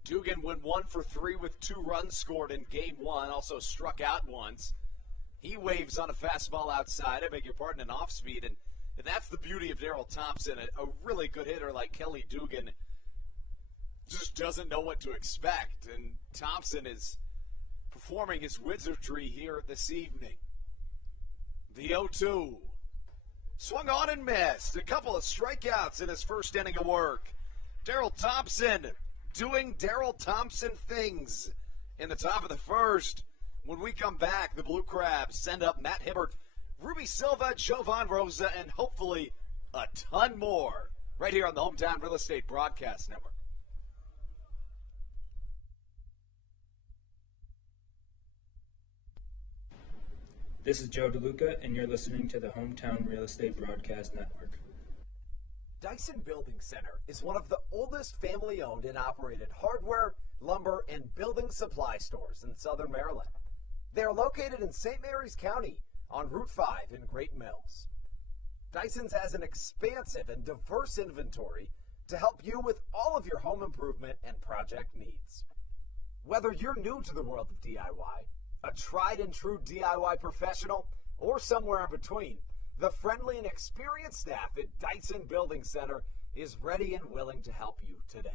Dugan went 1 for 3 with 2 runs scored in Game 1, also struck out once. He waves on a fastball outside, I beg your pardon, an off-speed, and that's the beauty of Darryl Thompson. A really good hitter like Kelly Dugan just doesn't know what to expect, and Thompson is performing his wizardry here this evening. The 0-2. Swung on and missed. A couple of strikeouts in his first inning of work. Darryl Thompson doing Darryl Thompson things in the top of the first. When we come back, the Blue Crabs send up Matt Hibbert, Ruby Silva, Jovan Rosa, and hopefully a ton more right here on the Hometown Real Estate Broadcast Network. This is Joe DeLuca, and you're listening to the Hometown Real Estate Broadcast Network. Dyson Building Center is one of the oldest family-owned and operated hardware, lumber, and building supply stores in Southern Maryland. They are located in St. Mary's County on Route 5 in Great Mills. Dyson's has an expansive and diverse inventory to help you with all of your home improvement and project needs. Whether you're new to the world of DIY, a tried and true DIY professional, or somewhere in between, the friendly and experienced staff at Dyson Building Center is ready and willing to help you today.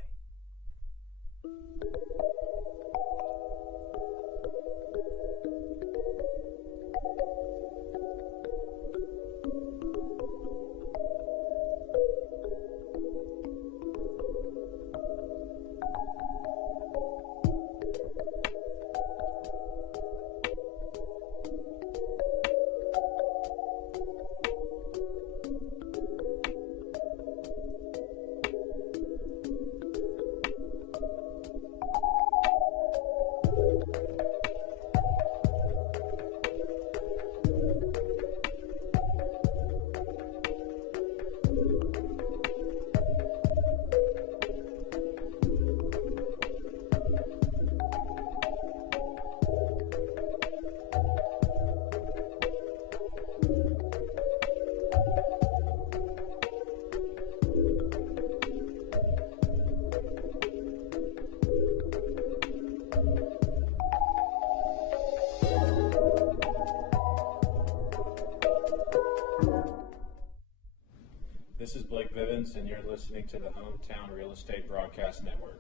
This is Blake Vivens, and you're listening to the Hometown Real Estate Broadcast Network.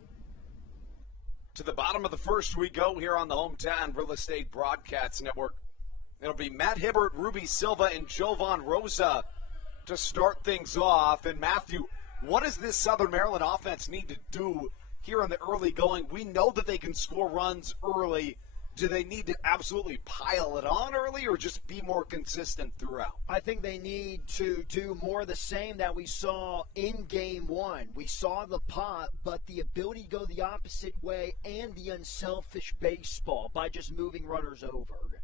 To the bottom of the first we go here on the Hometown Real Estate Broadcast Network. It'll be Matt Hibbert, Ruby Silva, and Jovan Rosa to start things off. And Matthew, what does this Southern Maryland offense need to do here in the early going? We know that they can score runs early. Do they need to absolutely pile it on early or just be more consistent throughout? I think they need to do more of the same that we saw in Game 1. We saw the pop, but the ability to go the opposite way and the unselfish baseball by just moving runners over.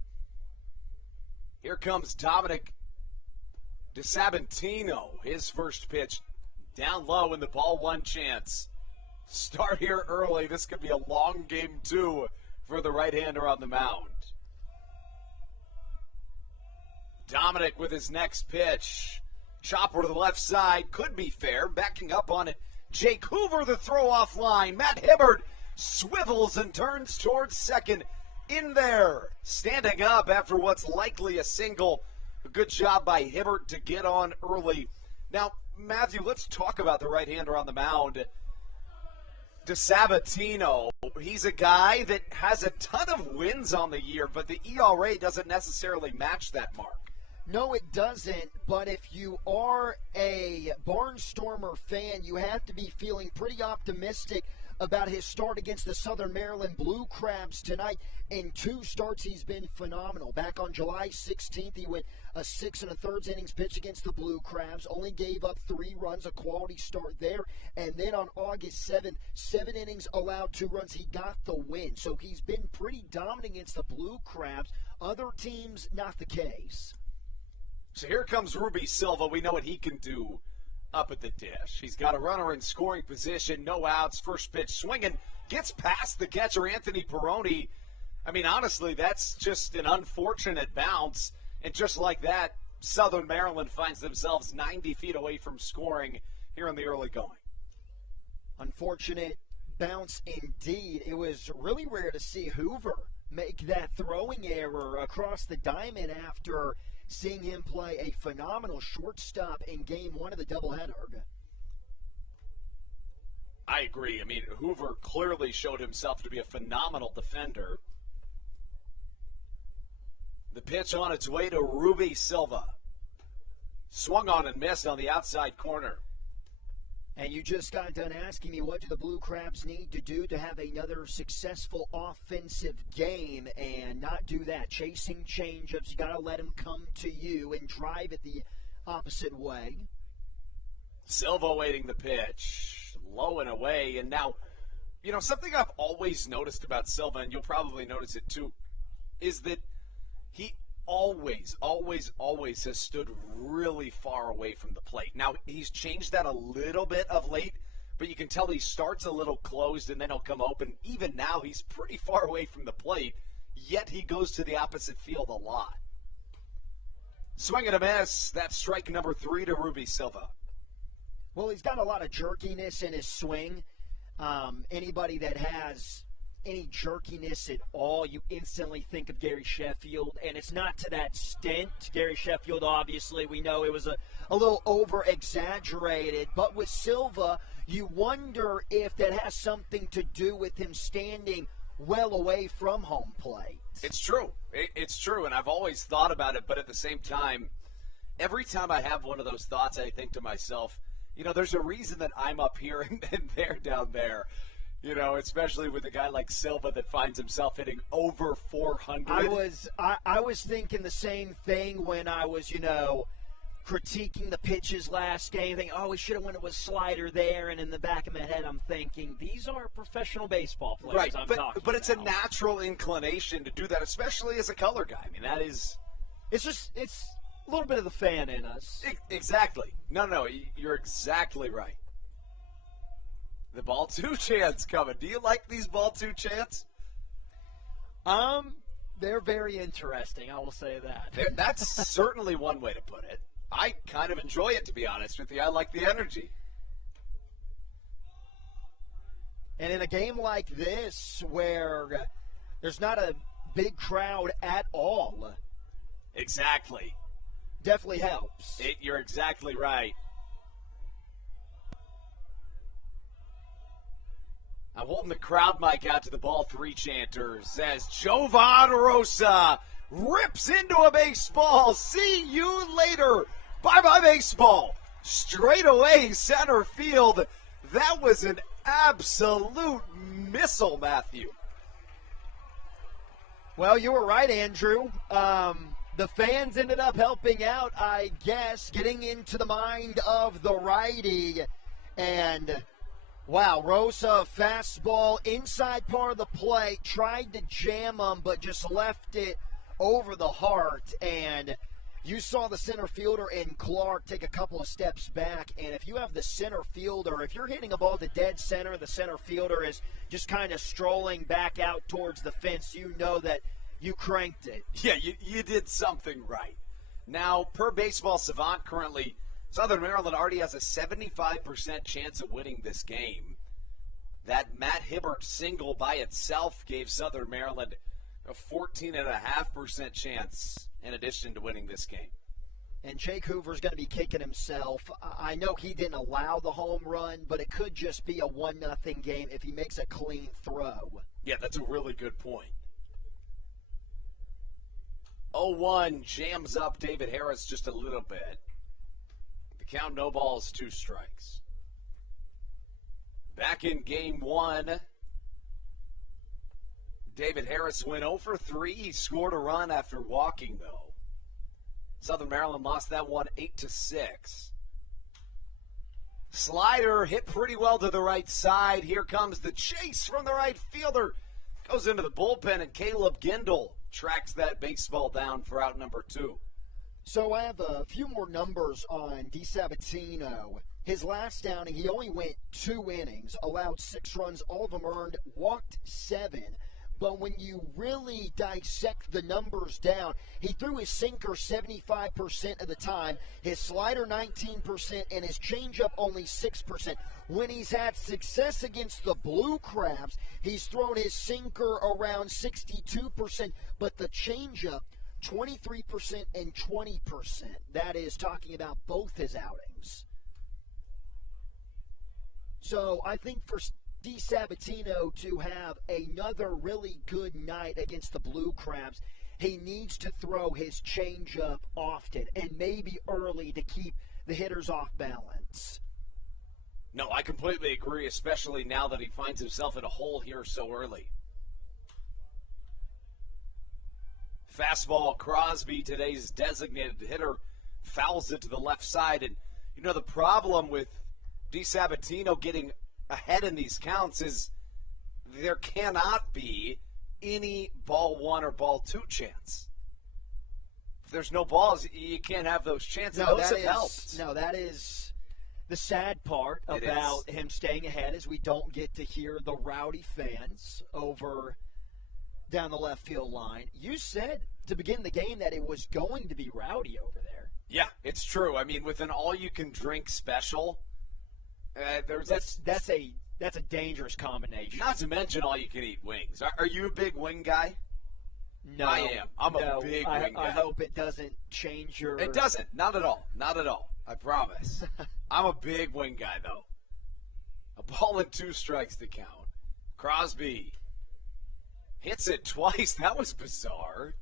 Here comes Dominic DeSabantino. His first pitch down low and the ball one chance. Start here early. This could be a long game, too, for the right-hander on the mound. Dominic with his next pitch. Chopper to the left side. Could be fair. Backing up on it. Jake Hoover, the throw-off line. Matt Hibbert swivels and turns towards second. In there. Standing up after what's likely a single. A good job by Hibbert to get on early. Now, Matthew, let's talk about the right-hander on the mound. DeSabantino, he's a guy that has a ton of wins on the year, but the ERA doesn't necessarily match that mark. No, it doesn't, but if you are a Barnstormer fan, you have to be feeling pretty optimistic about his start against the Southern Maryland Blue Crabs tonight. In 2 starts, he's been phenomenal. Back on July 16th, he went a 6 1/3 innings pitch against the Blue Crabs, only gave up 3 runs, a quality start there. And then on August 7th, 7 innings, allowed 2 runs. He got the win. So he's been pretty dominant against the Blue Crabs. Other teams, not the case. So here comes Ruby Silva. We know what he can do up at the dish. He's got a runner in scoring position, no outs, first pitch swinging, gets past the catcher, Anthony Peroni. I mean, honestly, that's just an unfortunate bounce. And just like that, Southern Maryland finds themselves 90 feet away from scoring here in the early going. Unfortunate bounce indeed. It was really rare to see Hoover make that throwing error across the diamond after seeing him play a phenomenal shortstop in Game 1 of the doubleheader. I agree. I mean, Hoover clearly showed himself to be a phenomenal defender. The pitch on its way to Ruby Silva. Swung on and missed on the outside corner. And you just got done asking me, what do the Blue Crabs need to do to have another successful offensive game and not do that? Chasing changeups, you got to let them come to you and drive it the opposite way. Silva waiting the pitch, low and away. And now, you know, something I've always noticed about Silva, and you'll probably notice it too, is that always has stood really far away from the plate. Now, he's changed that a little bit of late, but you can tell he starts a little closed and then he'll come open. Even now, he's pretty far away from the plate, yet he goes to the opposite field a lot. Swing and a miss. That's strike number 3 to Ruby Silva. Well, he's got a lot of jerkiness in his swing. Anybody that has any jerkiness at all, you instantly think of Gary Sheffield, and it's not to that extent. Gary Sheffield, obviously, we know it was a little over-exaggerated, but with Silva, you wonder if that has something to do with him standing well away from home plate. It's true. It's true, and I've always thought about it, but at the same time, every time I have one of those thoughts, I think to myself, there's a reason that I'm up here and they're down there. Especially with a guy like Silva that finds himself hitting over 400. I was thinking the same thing when I was, critiquing the pitches last game, thinking, we should have went with a slider there, and in the back of my head I'm thinking, these are professional baseball players right, I'm talking but it's about. A natural inclination to do that, especially as a color guy. I mean, that is... It's a little bit of the fan in us. Exactly. No, you're exactly right. The ball 2 chants coming. Do you like these ball 2 chants? They're very interesting, I will say that. That's certainly one way to put it. I kind of enjoy it, to be honest with you. I like the energy. And in a game like this, where there's not a big crowd at all. Exactly. Definitely helps. You're exactly right. I'm holding the crowd mic out to the ball 3 chanters as Jovan Rosa rips into a baseball. See you later. Bye-bye baseball. Straight away center field. That was an absolute missile, Matthew. Well, you were right, Andrew. The fans ended up helping out, I guess, getting into the mind of the righty. And, wow, Rosa, fastball, inside part of the plate, tried to jam him, but just left it over the heart. And you saw the center fielder and Clark take a couple of steps back. And if you have the center fielder, if you're hitting a ball to dead center, the center fielder is just kind of strolling back out towards the fence, you know that you cranked it. Yeah, you did something right. Now, per Baseball Savant, currently, Southern Maryland already has a 75% chance of winning this game. That Matt Hibbert single by itself gave Southern Maryland a 14.5% chance in addition to winning this game. And Jake Hoover's going to be kicking himself. I know he didn't allow the home run, but it could just be a 1-0 game if he makes a clean throw. Yeah, that's a really good point. 0-1 jams up David Harris just a little bit. The count, no balls, 2 strikes. Back in game 1, David Harris went 0 for 3. He scored a run after walking, though. Southern Maryland lost that one 8-6. Slider hit pretty well to the right side. Here comes the chase from the right fielder. Goes into the bullpen, and Caleb Gindel tracks that baseball down for out number 2. So I have a few more numbers on DiSabatino. His last outing, he only went 2 innings, allowed 6 runs, all of them earned, walked 7. But when you really dissect the numbers down, he threw his sinker 75% of the time, his slider 19%, and his changeup only 6%. When he's had success against the Blue Crabs, he's thrown his sinker around 62%, but the changeup 23% and 20%. That is talking about both his outings. So I think for DiSabatino to have another really good night against the Blue Crabs, he needs to throw his changeup often and maybe early to keep the hitters off balance. No, I completely agree, especially now that he finds himself in a hole here so early. Fastball, Crosby, today's designated hitter, fouls it to the left side. And, the problem with DiSabatino getting ahead in these counts is there cannot be any ball 1 or ball 2 chance. there's no balls, you can't have those chances. Those have helped. No, that is the sad part about him staying ahead is we don't get to hear the rowdy fans over down the left field line. You said to begin the game that it was going to be rowdy over there. Yeah, it's true. I mean, with an all-you-can-drink special, that's a dangerous combination. Not to mention all-you-can-eat wings. Are you a big wing guy? No, I am. I'm a big wing guy. I hope it doesn't change your... It doesn't. Not at all. Not at all. I promise. I'm a big wing guy, though. A ball and 2 strikes to count. Crosby hits it twice. That was bizarre.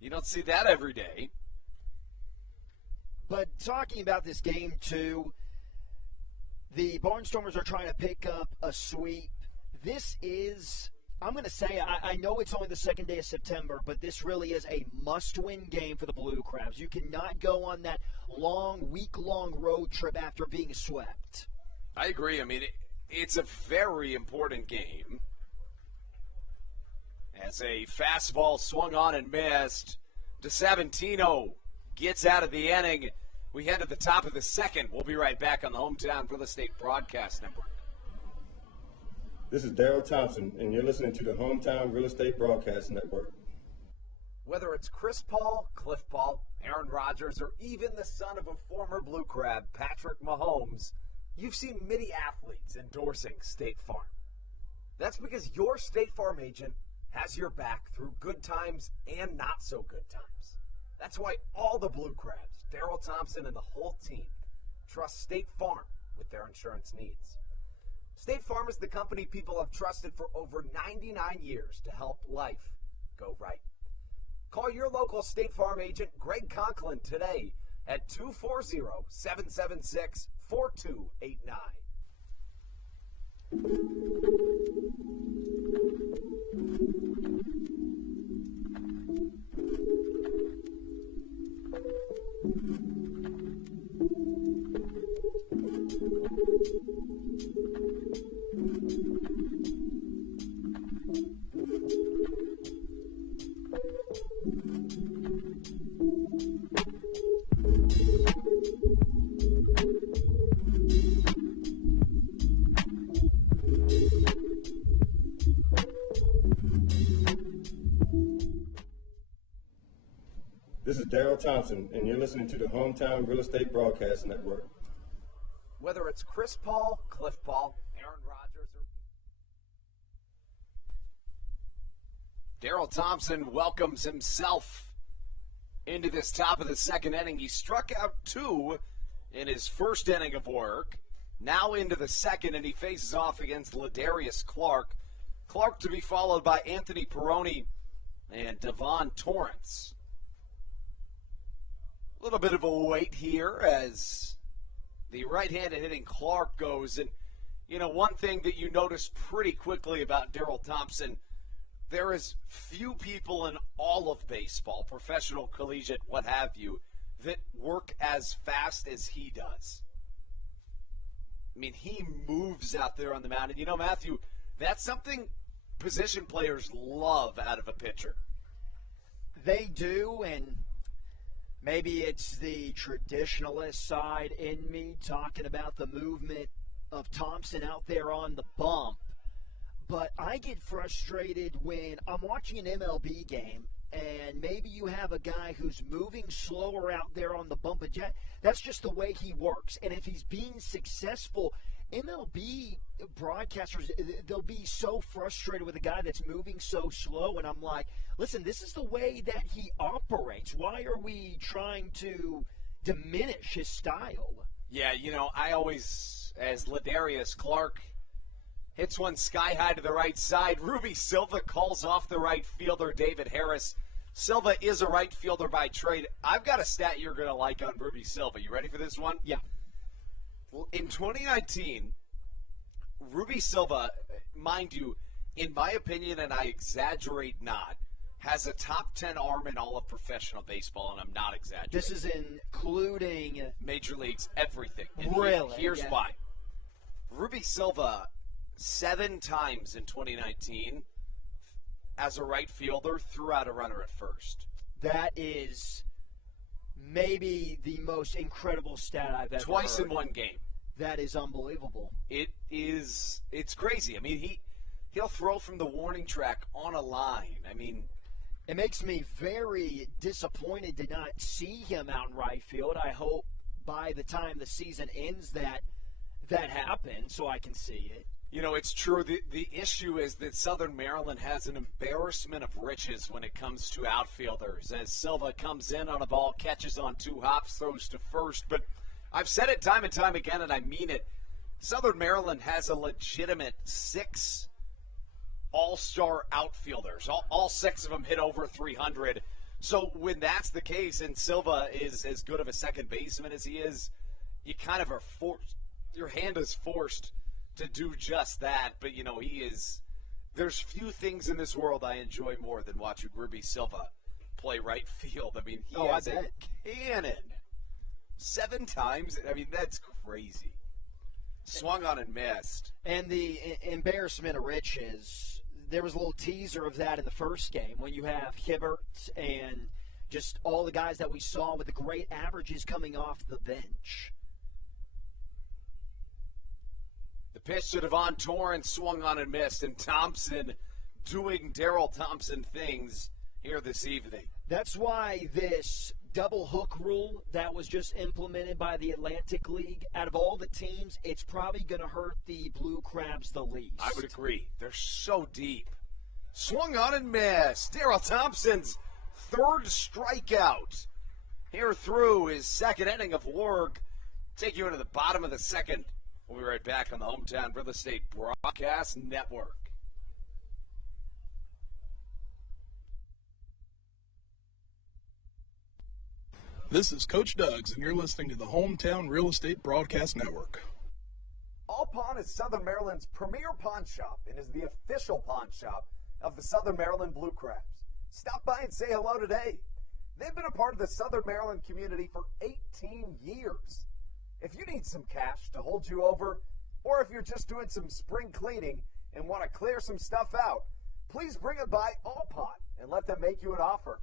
You don't see that every day. But talking about this game, too, the Barnstormers are trying to pick up a sweep. This is, I'm going to say, I know it's only the second day of September, but this really is a must-win game for the Blue Crabs. You cannot go on that long, week-long road trip after being swept. I agree. I mean, it's a very important game. As a fastball swung on and missed, DeSavantino gets out of the inning. We head to the top of the second. We'll be right back on the Hometown Real Estate Broadcast Network. This is Daryl Thompson, and you're listening to the Hometown Real Estate Broadcast Network. Whether it's Chris Paul, Cliff Paul, Aaron Rodgers, or even the son of a former Blue Crab, Patrick Mahomes, you've seen many athletes endorsing State Farm. That's because your State Farm agent has your back through good times and not so good times. That's why all the Blue Crabs, Daryl Thompson and the whole team, trust State Farm with their insurance needs. State Farm is the company people have trusted for over 99 years to help life go right. Call your local State Farm agent, Greg Conklin, today at 240-776-4289. This is Daryl Thompson, and you're listening to the Hometown Real Estate Broadcast Network. Whether it's Chris Paul, Cliff Paul, Aaron Rodgers, or... Daryl Thompson welcomes himself into this top of the second inning. He struck out 2 in his first inning of work. Now into the second, and he faces off against Ladarius Clark. Clark to be followed by Anthony Peroni and Devon Torrance. A little bit of a wait here as the right-handed hitting Clark goes. And, you know, one thing that you notice pretty quickly about Daryl Thompson, there is few people in all of baseball, professional, collegiate, what have you, that work as fast as he does. I mean, he moves out there on the mound. And, you know, Matthew, that's something position players love out of a pitcher. They do, and maybe it's the traditionalist side in me talking about the movement of Thompson out there on the bump. But I get frustrated when I'm watching an MLB game and maybe you have a guy who's moving slower out there on the bump of jet. That's just the way he works. And if he's being successful, MLB broadcasters, they'll be so frustrated with a guy that's moving so slow. And I'm like, listen, this is the way that he operates. Why are we trying to diminish his style? Yeah, you know, I always, as Ladarius Clark hits one sky high to the right side, Ruby Silva calls off the right fielder, David Harris. Silva is a right fielder by trade. I've got a stat you're going to like on Ruby Silva. You ready for this one? Yeah. Well, in 2019, Ruby Silva, mind you, in my opinion, and I exaggerate not, has a top 10 arm in all of professional baseball, and I'm not exaggerating. This is including Major Leagues, everything. And really? Here's why. Ruby Silva, 7 times in 2019, as a right fielder, threw out a runner at first. That is maybe the most incredible stat I've ever Twice heard. in one game. That is unbelievable. It's crazy. I mean, he'll throw from the warning track on a line. I mean, it makes me very disappointed to not see him out in right field. I hope by the time the season ends that happens so I can see it. You know, it's true. The issue is that Southern Maryland has an embarrassment of riches when it comes to outfielders. As Silva comes in on a ball, catches on 2 hops, throws to first. But I've said it time and time again, and I mean it. Southern Maryland has a legitimate 6 all-star outfielders. All 6 of them hit over 300. So when that's the case, and Silva is as good of a second baseman as he is, you kind of are forced. Your hand is forced to do just that. But, you know, there's few things in this world I enjoy more than watching Ruby Silva play right field. I mean, he has a cannon. 7 times. I mean, that's crazy. Swung on and missed. And the embarrassment of riches, there was a little teaser of that in the first game when you have Hibbert and just all the guys that we saw with the great averages coming off the bench. The pitch to Devon Torrance, swung on and missed, and Thompson doing Daryl Thompson things here this evening. That's why this double hook rule that was just implemented by the Atlantic League, out of all the teams, it's probably going to hurt the Blue Crabs the least. I would agree. They're so deep. Swung on and missed. Daryl Thompson's 3rd strikeout here through his 2nd inning of work. Take you into the bottom of the 2nd. We'll be right back on the Hometown Real Estate Broadcast Network. This is Coach Doug's, and you're listening to the Hometown Real Estate Broadcast Network. All Pawn is Southern Maryland's premier pawn shop and is the official pawn shop of the Southern Maryland Blue Crabs. Stop by and say hello today. They've been a part of the Southern Maryland community for 18 years. If you need some cash to hold you over, or if you're just doing some spring cleaning and want to clear some stuff out, please bring it by All Pawn and let them make you an offer.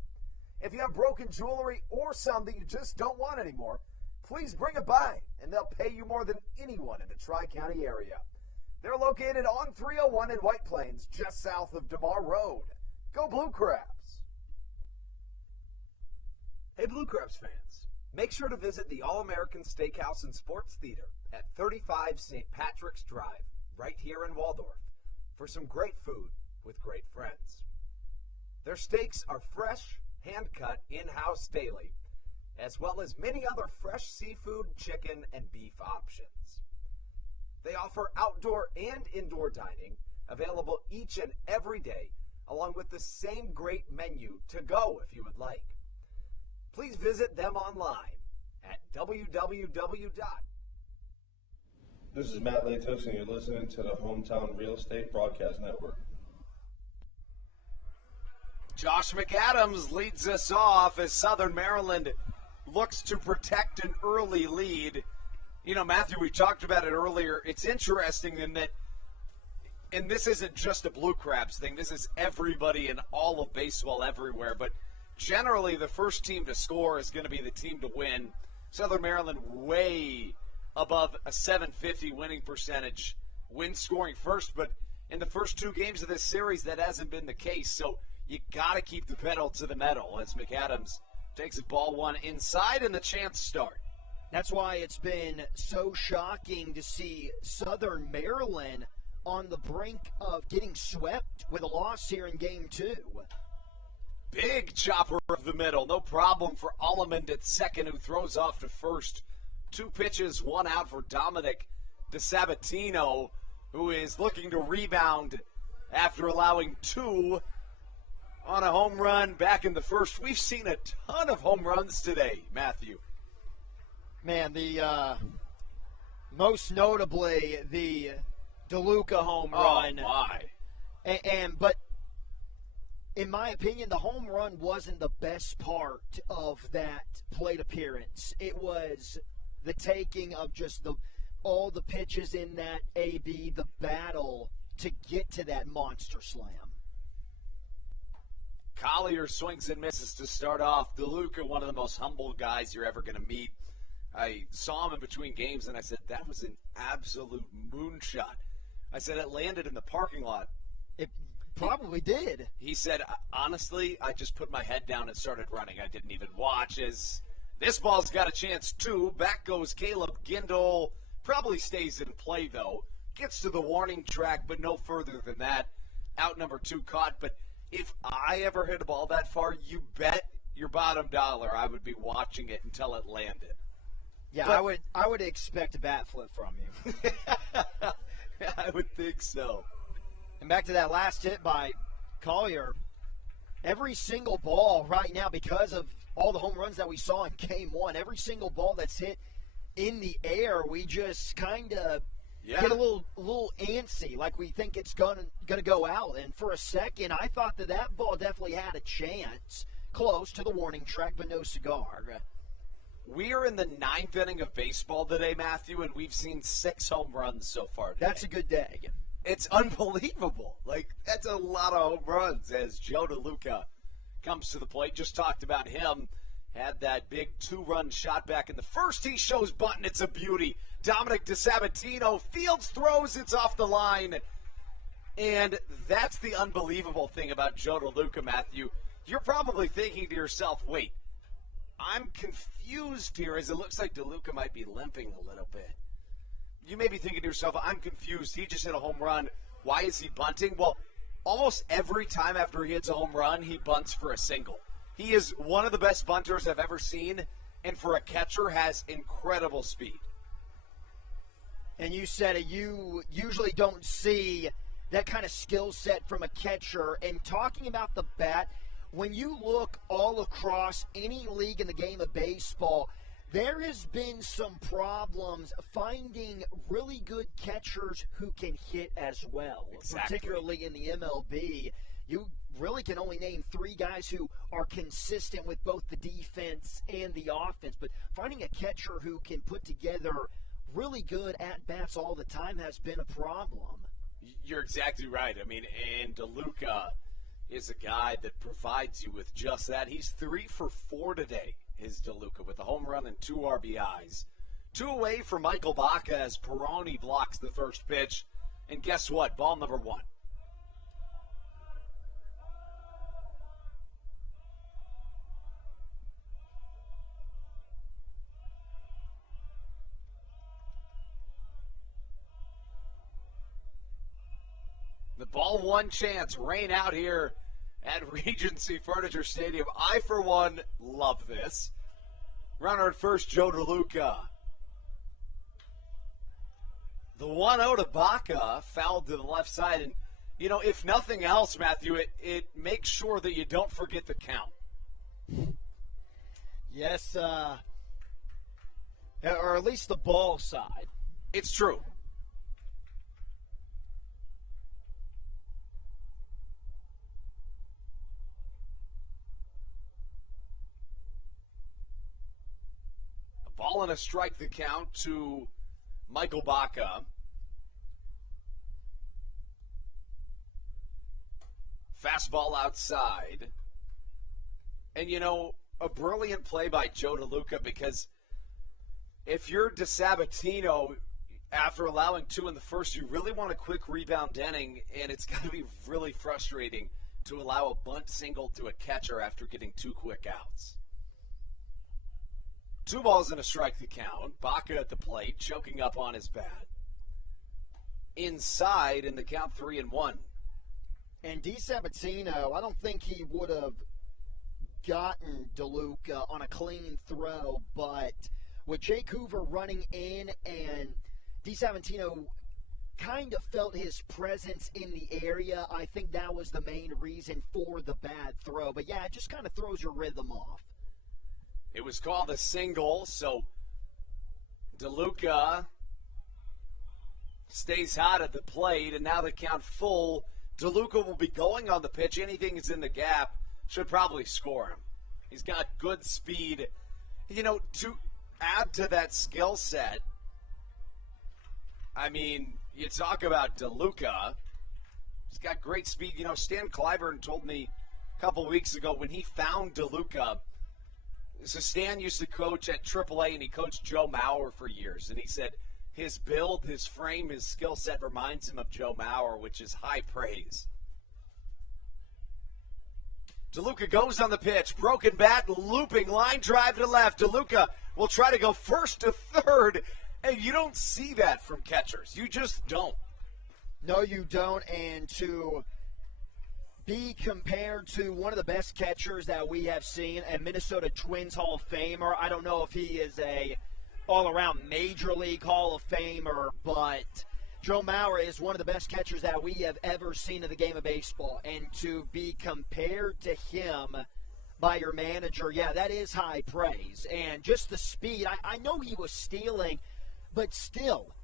If you have broken jewelry or some that you just don't want anymore, please bring it by, and they'll pay you more than anyone in the Tri-County area. They're located on 301 in White Plains, just south of DeMar Road. Go Blue Crabs! Hey Blue Crabs fans, make sure to visit the All-American Steakhouse and Sports Theater at 35 St. Patrick's Drive, right here in Waldorf, for some great food with great friends. Their steaks are fresh, hand-cut, in-house daily, as well as many other fresh seafood, chicken, and beef options. They offer outdoor and indoor dining, available each and every day, along with the same great menu to go if you would like. Please visit them online at www. This is Matt Latos, and you're listening to the Hometown Real Estate Broadcast Network. Josh McAdams leads us off as Southern Maryland looks to protect an early lead. You know, Matthew, we talked about it earlier. It's interesting in that, and this isn't just a Blue Crabs thing, this is everybody in all of baseball everywhere, but generally the first team to score is going to be the team to win. Southern Maryland way above a 750 winning percentage, win scoring first, but in the first 2 games of this series that hasn't been the case, so you got to keep the pedal to the metal as McAdams takes the ball 1 inside and the chance start. That's why it's been so shocking to see Southern Maryland on the brink of getting swept with a loss here in Game 2. Big chopper of the middle. No problem for Allemond at second, who throws off to first. 2 pitches, 1 out for Dominic DeSabatino, who is looking to rebound after allowing 2 on a home run back in the first. We've seen a ton of home runs today, Matthew. Man, most notably the DeLuca home run. Oh, my. But in my opinion, the home run wasn't the best part of that plate appearance. It was the taking of just all the pitches in that AB, the battle to get to that monster slam. Collier swings and misses to start off. DeLuca, one of the most humble guys you're ever going to meet. I saw him in between games, and I said, that was an absolute moonshot. I said, it landed in the parking lot. It probably did. He said, honestly, I just put my head down and started running. I didn't even watch. As this ball's got a chance, too. Back goes Caleb Gindle. Probably stays in play, though. Gets to the warning track, but no further than that. Out number 2 caught. But if I ever hit a ball that far, you bet your bottom dollar I would be watching it until it landed. Yeah, but, I would expect a bat flip from you. I would think so. And back to that last hit by Collier. Every single ball right now, because of all the home runs that we saw in Game 1, every single ball that's hit in the air, we just kind of get a little antsy, like we think it's gonna go out. And for a second, I thought that ball definitely had a chance, close to the warning track, but no cigar. We are in the 9th inning of baseball today, Matthew, and we've seen 6 home runs so far today. That's a good day. It's unbelievable. Like, that's a lot of home runs as Joe DeLuca comes to the plate. Just talked about him. Had that big 2-run shot back in the first. He shows button. It's a beauty. Dominic DeSabatino fields, throws. It's off the line. And that's the unbelievable thing about Joe DeLuca, Matthew. You're probably thinking to yourself, wait, I'm confused here as it looks like DeLuca might be limping a little bit. You may be thinking to yourself, I'm confused. He just hit a home run. Why is he bunting? Well, almost every time after he hits a home run, he bunts for a single. He is one of the best bunters I've ever seen, and for a catcher has incredible speed. And you said it, you usually don't see that kind of skill set from a catcher. And talking about the bat, when you look all across any league in the game of baseball, there has been some problems finding really good catchers who can hit as well. Exactly. Particularly in the MLB. You really can only name 3 guys who are consistent with both the defense and the offense. But finding a catcher who can put together really good at-bats all the time has been a problem. You're exactly right. I mean, and DeLuca is a guy that provides you with just that. He's 3 for 4 today, is DeLuca, with a home run and 2 RBIs. 2 away for Michael Baca as Peroni blocks the first pitch. And guess what? Ball number 1. The ball 1 chance, rain out here at Regency Furniture Stadium. I, for one, love this. Runner at first, Joe DeLuca. The 1-0 to Baca, fouled to the left side. And, you know, if nothing else, Matthew, it makes sure that you don't forget the count. Yes, or at least the ball side. It's true. Ball and a strike the count to Michael Baca. Fastball outside. And, you know, a brilliant play by Joe DeLuca, because if you're DeSabatino, after allowing 2 in the first, you really want a quick rebound inning, and it's going to be really frustrating to allow a bunt single to a catcher after getting 2 quick outs. 2 balls and a strike the count. Baca at the plate, choking up on his bat. Inside in the count 3-1. And DeSabatino, I don't think he would have gotten DeLuca on a clean throw, but with Jake Hoover running in and DeSabatino kind of felt his presence in the area, I think that was the main reason for the bad throw. But yeah, it just kind of throws your rhythm off. It was called a single, so DeLuca stays hot at the plate, and now the count full. DeLuca will be going on the pitch. Anything that's in the gap should probably score him. He's got good speed. You know, to add to that skill set, I mean, you talk about DeLuca. He's got great speed. You know, Stan Clyburn told me a couple weeks ago when he found DeLuca. So Stan used to coach at AAA, and he coached Joe Mauer for years. And he said his build, his frame, his skill set reminds him of Joe Mauer, which is high praise. DeLuca goes on the pitch. Broken bat, looping, line drive to left. DeLuca will try to go first to third. And you don't see that from catchers. You just don't. No, you don't. And to be compared to one of the best catchers that we have seen, a Minnesota Twins Hall of Famer. I don't know if he is a all-around Major League Hall of Famer, but Joe Mauer is one of the best catchers that we have ever seen in the game of baseball. And to be compared to him by your manager, yeah, that is high praise. And just the speed, I know he was stealing, but still,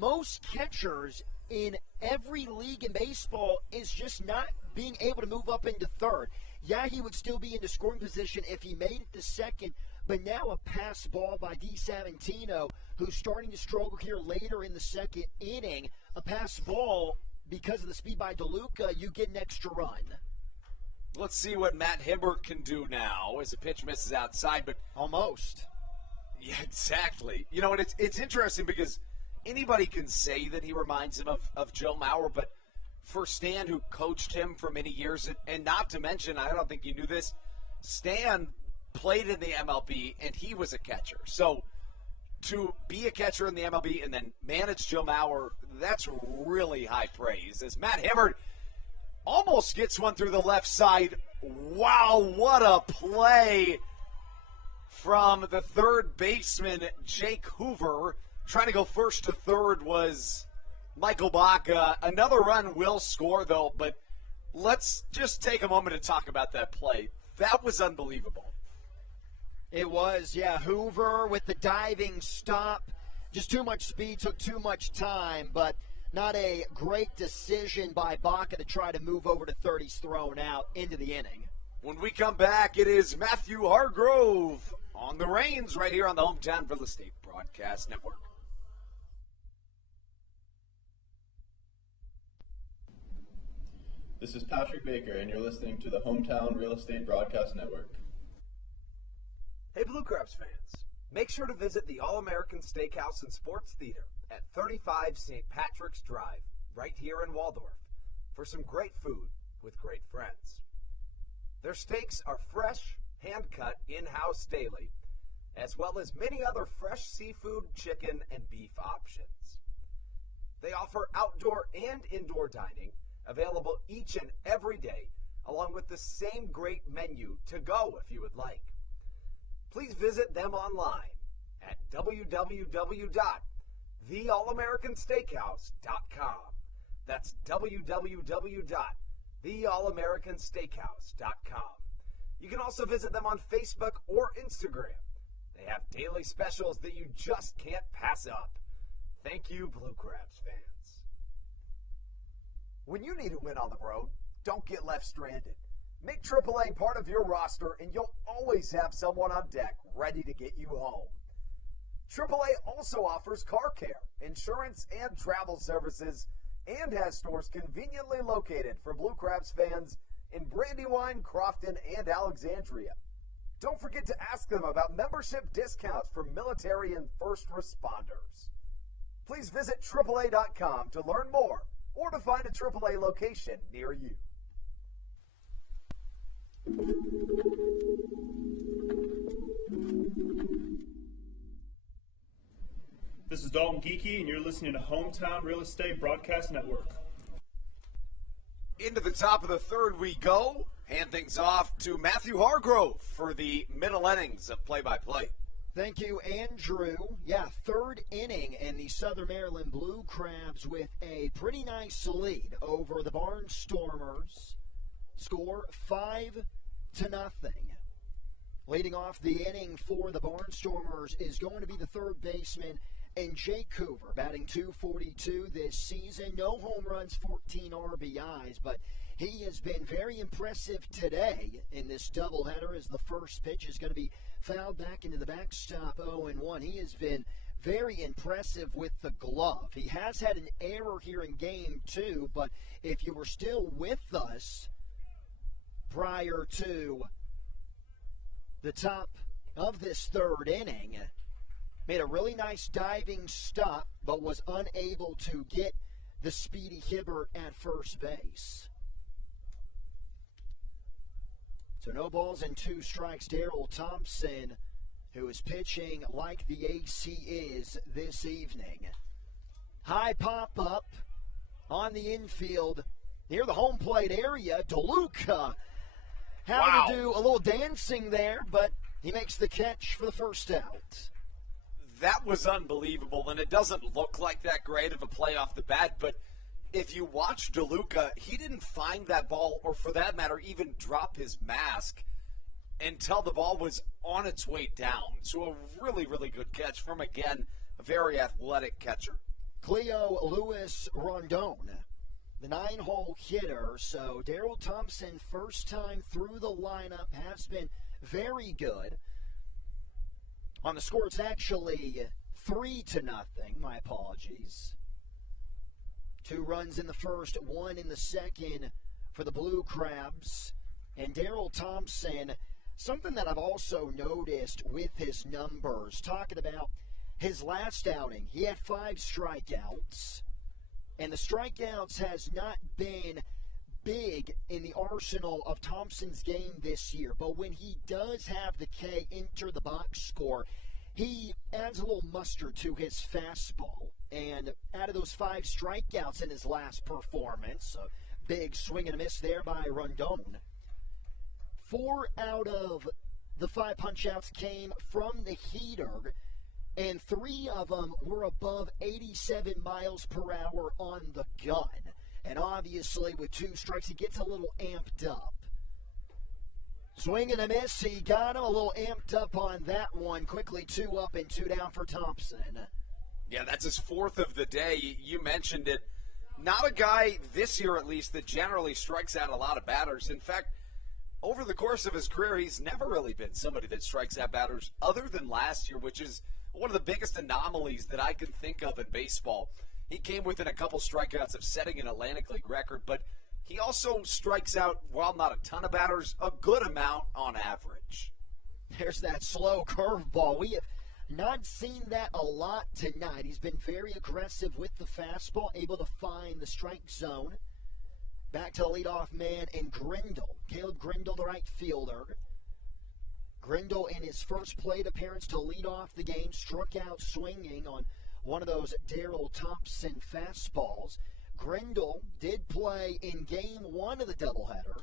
most catchers in every league in baseball is just not being able to move up into third. Yeah, he would still be into scoring position if he made it to second, but now a pass ball by DiSaventino, who's starting to struggle here later in the second inning, a pass ball because of the speed by DeLuca, you get an extra run. Let's see what Matt Hibbert can do now as the pitch misses outside, but almost. Yeah, exactly. You know, and it's interesting because anybody can say that he reminds him of Joe Mauer, but for Stan, who coached him for many years, and not to mention, I don't think you knew this, Stan played in the MLB, and he was a catcher. So to be a catcher in the MLB and then manage Joe Mauer, that's really high praise. As Matt Hibbert almost gets one through the left side. Wow, what a play from the third baseman, Jake Hoover. Trying to go first to third was Michael Baca. Another run will score, though, but let's just take a moment to talk about that play. That was unbelievable. It was, yeah. Hoover with the diving stop. Just too much speed, took too much time, but not a great decision by Baca to try to move over to third. He's thrown out into the inning. When we come back, it is Matthew Hargrove on the reins right here on the Hometown Real Estate Broadcast Network. This is Patrick Baker, and you're listening to the Hometown Real Estate Broadcast Network. Hey, Blue Crabs fans, make sure to visit the All-American Steakhouse and Sports Theater at 35 St. Patrick's Drive, right here in Waldorf, for some great food with great friends. Their steaks are fresh, hand-cut, in-house daily, as well as many other fresh seafood, chicken, and beef options. They offer outdoor and indoor dining, available each and every day, along with the same great menu to go if you would like. Please visit them online at www.theallamericansteakhouse.com. That's www.theallamericansteakhouse.com. You can also visit them on Facebook or Instagram. They have daily specials that you just can't pass up. Thank you, Blue Crabs fans. When you need a win on the road, don't get left stranded. Make AAA part of your roster, and you'll always have someone on deck ready to get you home. AAA also offers car care, insurance, and travel services, and has stores conveniently located for Blue Crabs fans in Brandywine, Crofton, and Alexandria. Don't forget to ask them about membership discounts for military and first responders. Please visit AAA.com to learn more or to find a AAA location near you. This is Dalton Geeky, and you're listening to Hometown Real Estate Broadcast Network. Into the top of the third we go. Hand things off to Matthew Hargrove for the middle innings of play-by-play. Thank you, Andrew. Yeah, third inning, and the Southern Maryland Blue Crabs with a pretty nice lead over the Barnstormers. Score 5-0. Leading off the inning for the Barnstormers is going to be the third baseman, and Jake Hoover, batting .242 this season. No home runs, 14 RBIs, but he has been very impressive today in this doubleheader as the first pitch is going to be fouled back into the backstop 0-1. He has been very impressive with the glove. He has had an error here in Game 2, but if you were still with us, prior to the top of this third inning. Made a really nice diving stop, but was unable to get the speedy Hibbert at first base. So no balls and 2 strikes. Daryl Thompson, who is pitching like the ace he is this evening. High pop-up on the infield near the home plate area. DeLuca having to do a little dancing there, but he makes the catch for the first out. That was unbelievable, and it doesn't look like that great of a play off the bat, but if you watch DeLuca, he didn't find that ball, or for that matter, even drop his mask until the ball was on its way down. So a really, really good catch from, again, a very athletic catcher. Cleo Lewis Rondon, the 9-hole hitter. So Daryl Thompson, first time through the lineup, has been very good. On the score, it's actually 3-0. My apologies. 2 runs in the first, 1 in the second for the Blue Crabs. And Daryl Thompson, something that I've also noticed with his numbers, talking about his last outing, he had 5 strikeouts. And the strikeouts has not been big in the arsenal of Thompson's game this year. But when he does have the K enter the box score, he adds a little mustard to his fastball. And out of those 5 strikeouts in his last performance, a big swing and a miss there by Rondon. 4 out of the 5 punch-outs came from the heater, and 3 of them were above 87 miles per hour on the gun. And obviously, with 2 strikes, he gets a little amped up. Swing and a miss. He got him a little amped up on that one. Quickly 2 up and 2 down for Thompson. Yeah, that's his 4th of the day. You mentioned it. Not a guy this year, at least, that generally strikes out a lot of batters. In fact, over the course of his career, he's never really been somebody that strikes out batters other than last year, which is one of the biggest anomalies that I can think of in baseball. He came within a couple strikeouts of setting an Atlantic League record, but he also strikes out, while not a ton of batters, a good amount on average. There's that slow curveball. We have not seen that a lot tonight. He's been very aggressive with the fastball, able to find the strike zone. Back to the leadoff man and Grindle. Caleb Grindle, the right fielder. Grindle, in his first plate appearance to lead off the game, struck out swinging on one of those Daryl Thompson fastballs. Grindle did play in game 1 of the doubleheader.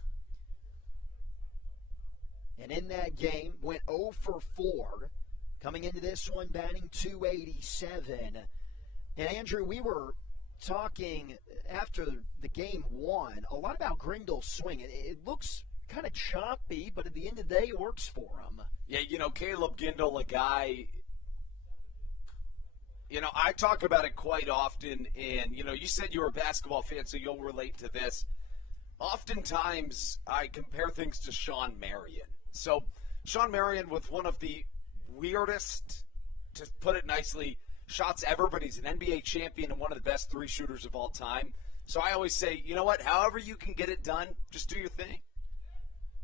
And in that game, went 0 for 4. Coming into this one, batting .287. And Andrew, we were talking after the game 1 a lot about Grindle's swing. It looks kind of choppy, but at the end of the day, it works for him. Yeah, Caleb Grindle, a guy, I talk about it quite often, and, you said you were a basketball fan, so you'll relate to this. Oftentimes, I compare things to Sean Marion. So, Sean Marion with one of the weirdest, to put it nicely, shots ever, but he's an NBA champion and one of the best 3 shooters of all time. So I always say, you know what, however you can get it done, just do your thing.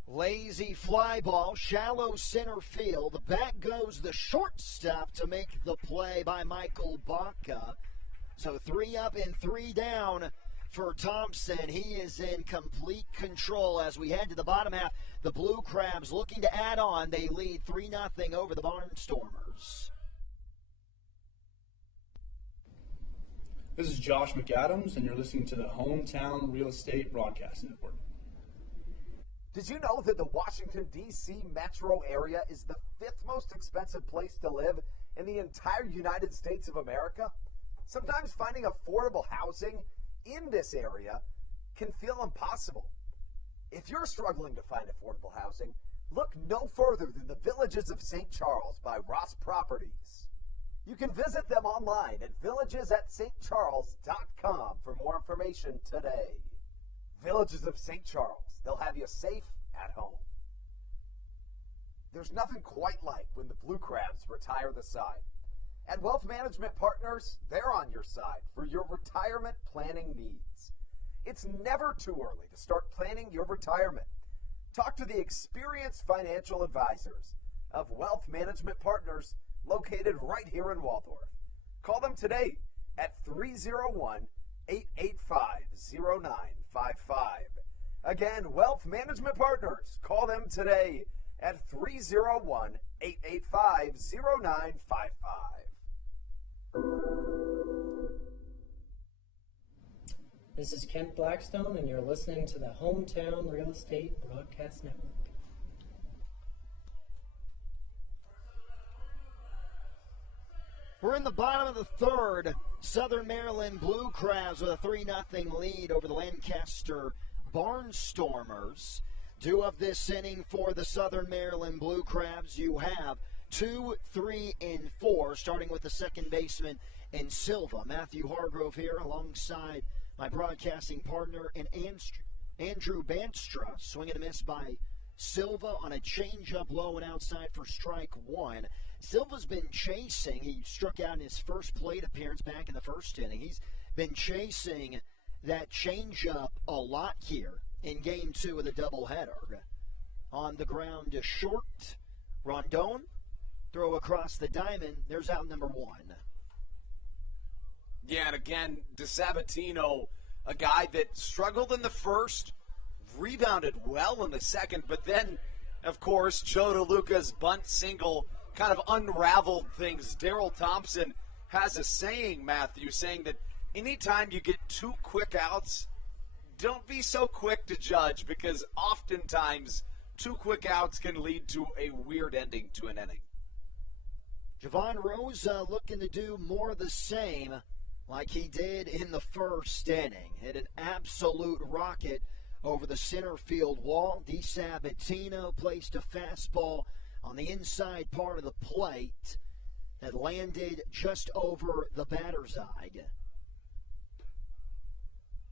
Lazy fly ball, shallow center field. Back goes the shortstop to make the play by Michael Baca. So 3 up and 3 down for Thompson. He is in complete control as we head to the bottom half. The Blue Crabs looking to add on. They lead 3-0 over the Barnstormers. This is Josh McAdams, and you're listening to the Hometown Real Estate Broadcast Network. Did you know that the Washington, D.C. metro area is the 5th most expensive place to live in the entire United States of America? Sometimes finding affordable housing in this area can feel impossible. If you're struggling to find affordable housing, look no further than the Villages of St. Charles by Ross Properties. You can visit them online at villagesatstcharles.com for more information today. Villages of St. Charles. They'll have you safe at home. There's nothing quite like when the Blue Crabs retire the side. At Wealth Management Partners, they're on your side for your retirement planning needs. It's never too early to start planning your retirement. Talk to the experienced financial advisors of Wealth Management Partners located right here in Waldorf. Call them today at 301-885-0955. Again, Wealth Management Partners. Call them today at 301-885-0955. This is Kent Blackstone, and you're listening to the Hometown Real Estate Broadcast Network. We're in the bottom of the third. Southern Maryland Blue Crabs with a 3-0 lead over the Lancaster Barnstormers. Due of this inning for the Southern Maryland Blue Crabs, you have 2, 3, and 4, starting with the second baseman in Silva. Matthew Hargrove here alongside my broadcasting partner and Andrew Bandstra. Swing and a miss by Silva on a changeup low and outside for strike one. Silva's been chasing. He struck out in his first plate appearance back in the first inning. He's been chasing that changeup a lot here in game two of the doubleheader. On the ground to short. Rondon, throw across the diamond. There's out number one. Yeah, and again, DeSabatino, a guy that struggled in the first, rebounded well in the second, but then, of course, Joe DeLuca's bunt single kind of unraveled things. Daryl Thompson has a saying, Matthew, saying that anytime you get 2 quick outs, don't be so quick to judge, because oftentimes 2 quick outs can lead to a weird ending to an inning. Javon Rosa looking to do more of the same like he did in the first inning. Hit an absolute rocket over the center field wall. DeSabatino placed a fastball on the inside part of the plate that landed just over the batter's eye.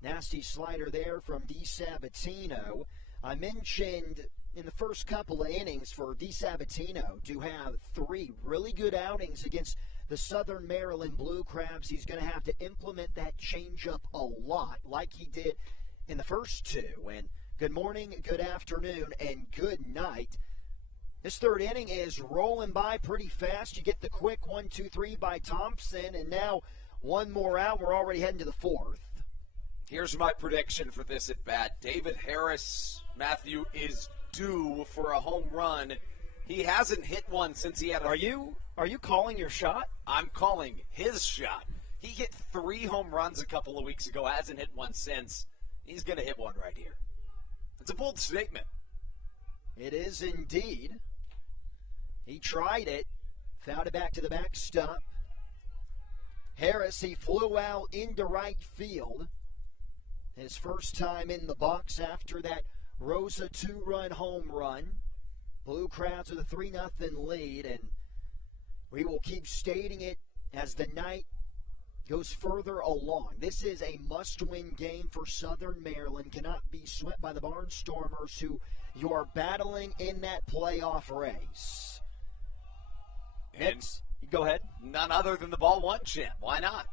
Nasty slider there from DeSabatino. I mentioned in the first couple of innings for DeSabatino to have 3 really good outings against the Southern Maryland Blue Crabs. He's going to have to implement that changeup a lot like he did in the first 2. And good morning, good afternoon, and good night. This third inning is rolling by pretty fast. You get the quick 1-2-3 by Thompson, and now one more out. We're already heading to the fourth. Here's my prediction for this at bat. David Harris, Matthew, is due for a home run. He hasn't hit one since he had a... Are you calling your shot? I'm calling his shot. He hit 3 home runs a couple of weeks ago, hasn't hit one since. He's going to hit one right here. It's a bold statement. It is indeed. He tried it, fouled it back to the backstop. Harris, he flew out into right field. His first time in the box after that Rosa 2-run home run. Blue Crabs with a 3-0 lead, and we will keep stating it as the night goes further along. This is a must-win game for Southern Maryland. Cannot be swept by the Barnstormers, who you are battling in that playoff race. Go ahead. None other than the Ball 1 champ. Why not?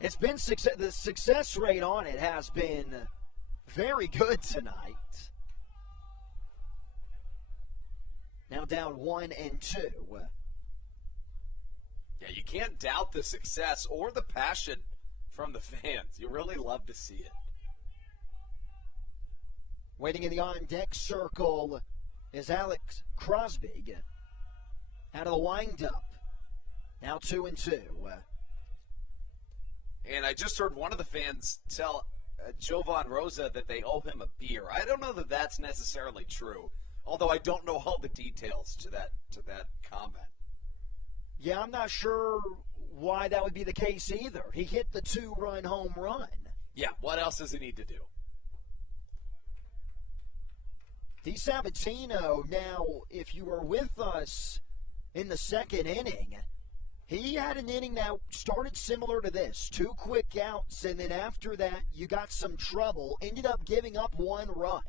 It's been the success rate on it has been very good tonight. Now down 1-2. Yeah, you can't doubt the success or the passion from the fans. You really love to see it. Waiting in the on-deck circle is Alex Crosby. Out of the windup. Now 2-2. And I just heard one of the fans tell Jovan Rosa that they owe him a beer. I don't know that that's necessarily true, although I don't know all the details to that comment. Yeah, I'm not sure why that would be the case either. He hit the 2-run home run. Yeah, what else does he need to do? DeSabatino, now, if you were with us in the second inning, he had an inning that started similar to this. 2 quick outs, and then after that, you got some trouble. Ended up giving up 1 run.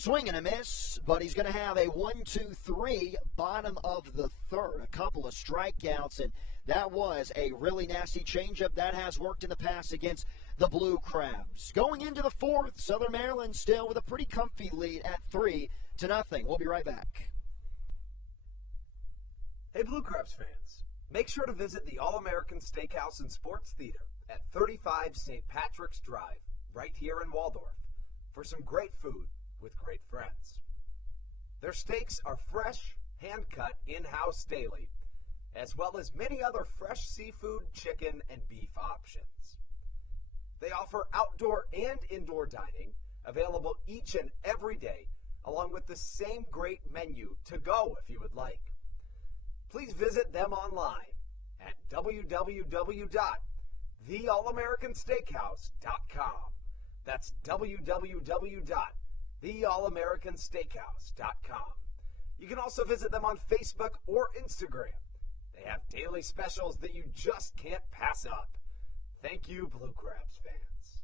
Swing and a miss, but he's going to have a 1-2-3 bottom of the third. A couple of strikeouts, and that was a really nasty changeup. That has worked in the past against the Blue Crabs. Going into the fourth, Southern Maryland still with a pretty comfy lead at 3-0. We'll be right back. Hey, Blue Crabs fans, make sure to visit the All-American Steakhouse and Sports Theater at 35 St. Patrick's Drive, right here in Waldorf, for some great food with great friends. Their steaks are fresh, hand-cut, in-house daily, as well as many other fresh seafood, chicken, and beef options. They offer outdoor and indoor dining, available each and every day, along with the same great menu to go if you would like. Please visit them online at www.theallamericansteakhouse.com. That's www.theallamericansteakhouse.com. You can also visit them on Facebook or Instagram. They have daily specials that you just can't pass up. Thank you, Blue Crabs fans.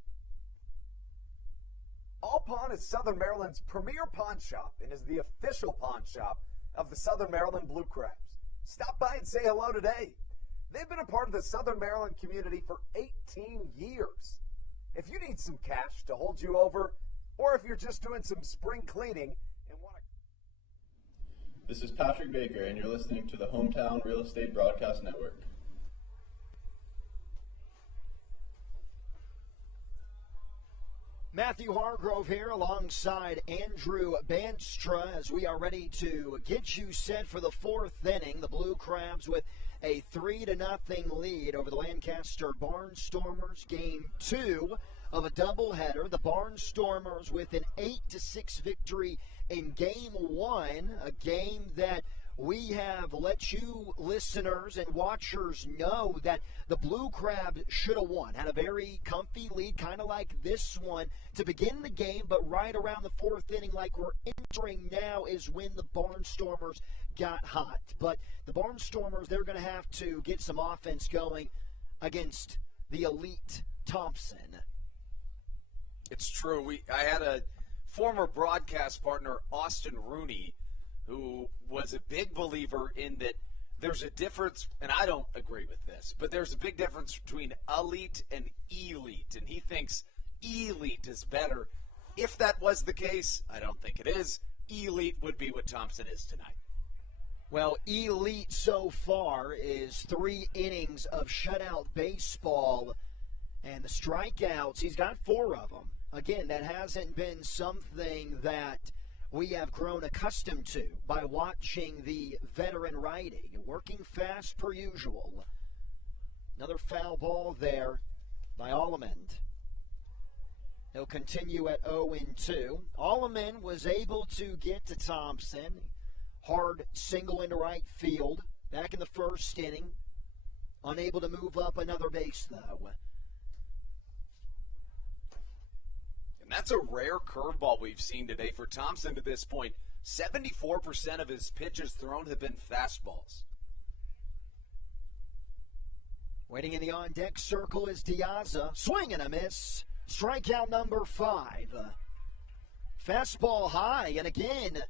All Pawn is Southern Maryland's premier pawn shop and is the official pawn shop of the Southern Maryland Blue Crabs. Stop by and say hello today. They've been a part of the Southern Maryland community for 18 years. If you need some cash to hold you over, or if you're just doing some spring cleaning and want to... This is Patrick Baker, and you're listening to the Hometown Real Estate Broadcast Network. Matthew Hargrove here alongside Andrew Bandstra as we are ready to get you set for the fourth inning. The Blue Crabs with a 3-0 lead over the Lancaster Barnstormers. Game 2 of a doubleheader. The Barnstormers with an 8-6 victory in Game 1, a game that we have let you listeners and watchers know that the Blue Crabs should have won. Had a very comfy lead, kind of like this one, to begin the game, but right around the fourth inning, like we're entering now, is when the Barnstormers got hot. But the Barnstormers, they're going to have to get some offense going against the elite Thompson. It's true. I had a former broadcast partner, Austin Rooney, who was a big believer in that there's a difference, and I don't agree with this, but there's a big difference between elite and elite, and he thinks elite is better. If that was the case, I don't think it is. Elite would be what Thompson is tonight. Well, elite so far is 3 innings of shutout baseball, and the strikeouts, he's got 4 of them. Again, that hasn't been something that we have grown accustomed to by watching the veteran righty, working fast per usual. Another foul ball there by Allemand. He'll continue at 0-2. Allemand was able to get to Thompson. Hard single into right field back in the first inning. Unable to move up another base, though. And that's a rare curveball we've seen today for Thompson to this point. 74% of his pitches thrown have been fastballs. Waiting in the on-deck circle is Diaza. Swing and a miss. Strikeout number 5. Fastball high, and again,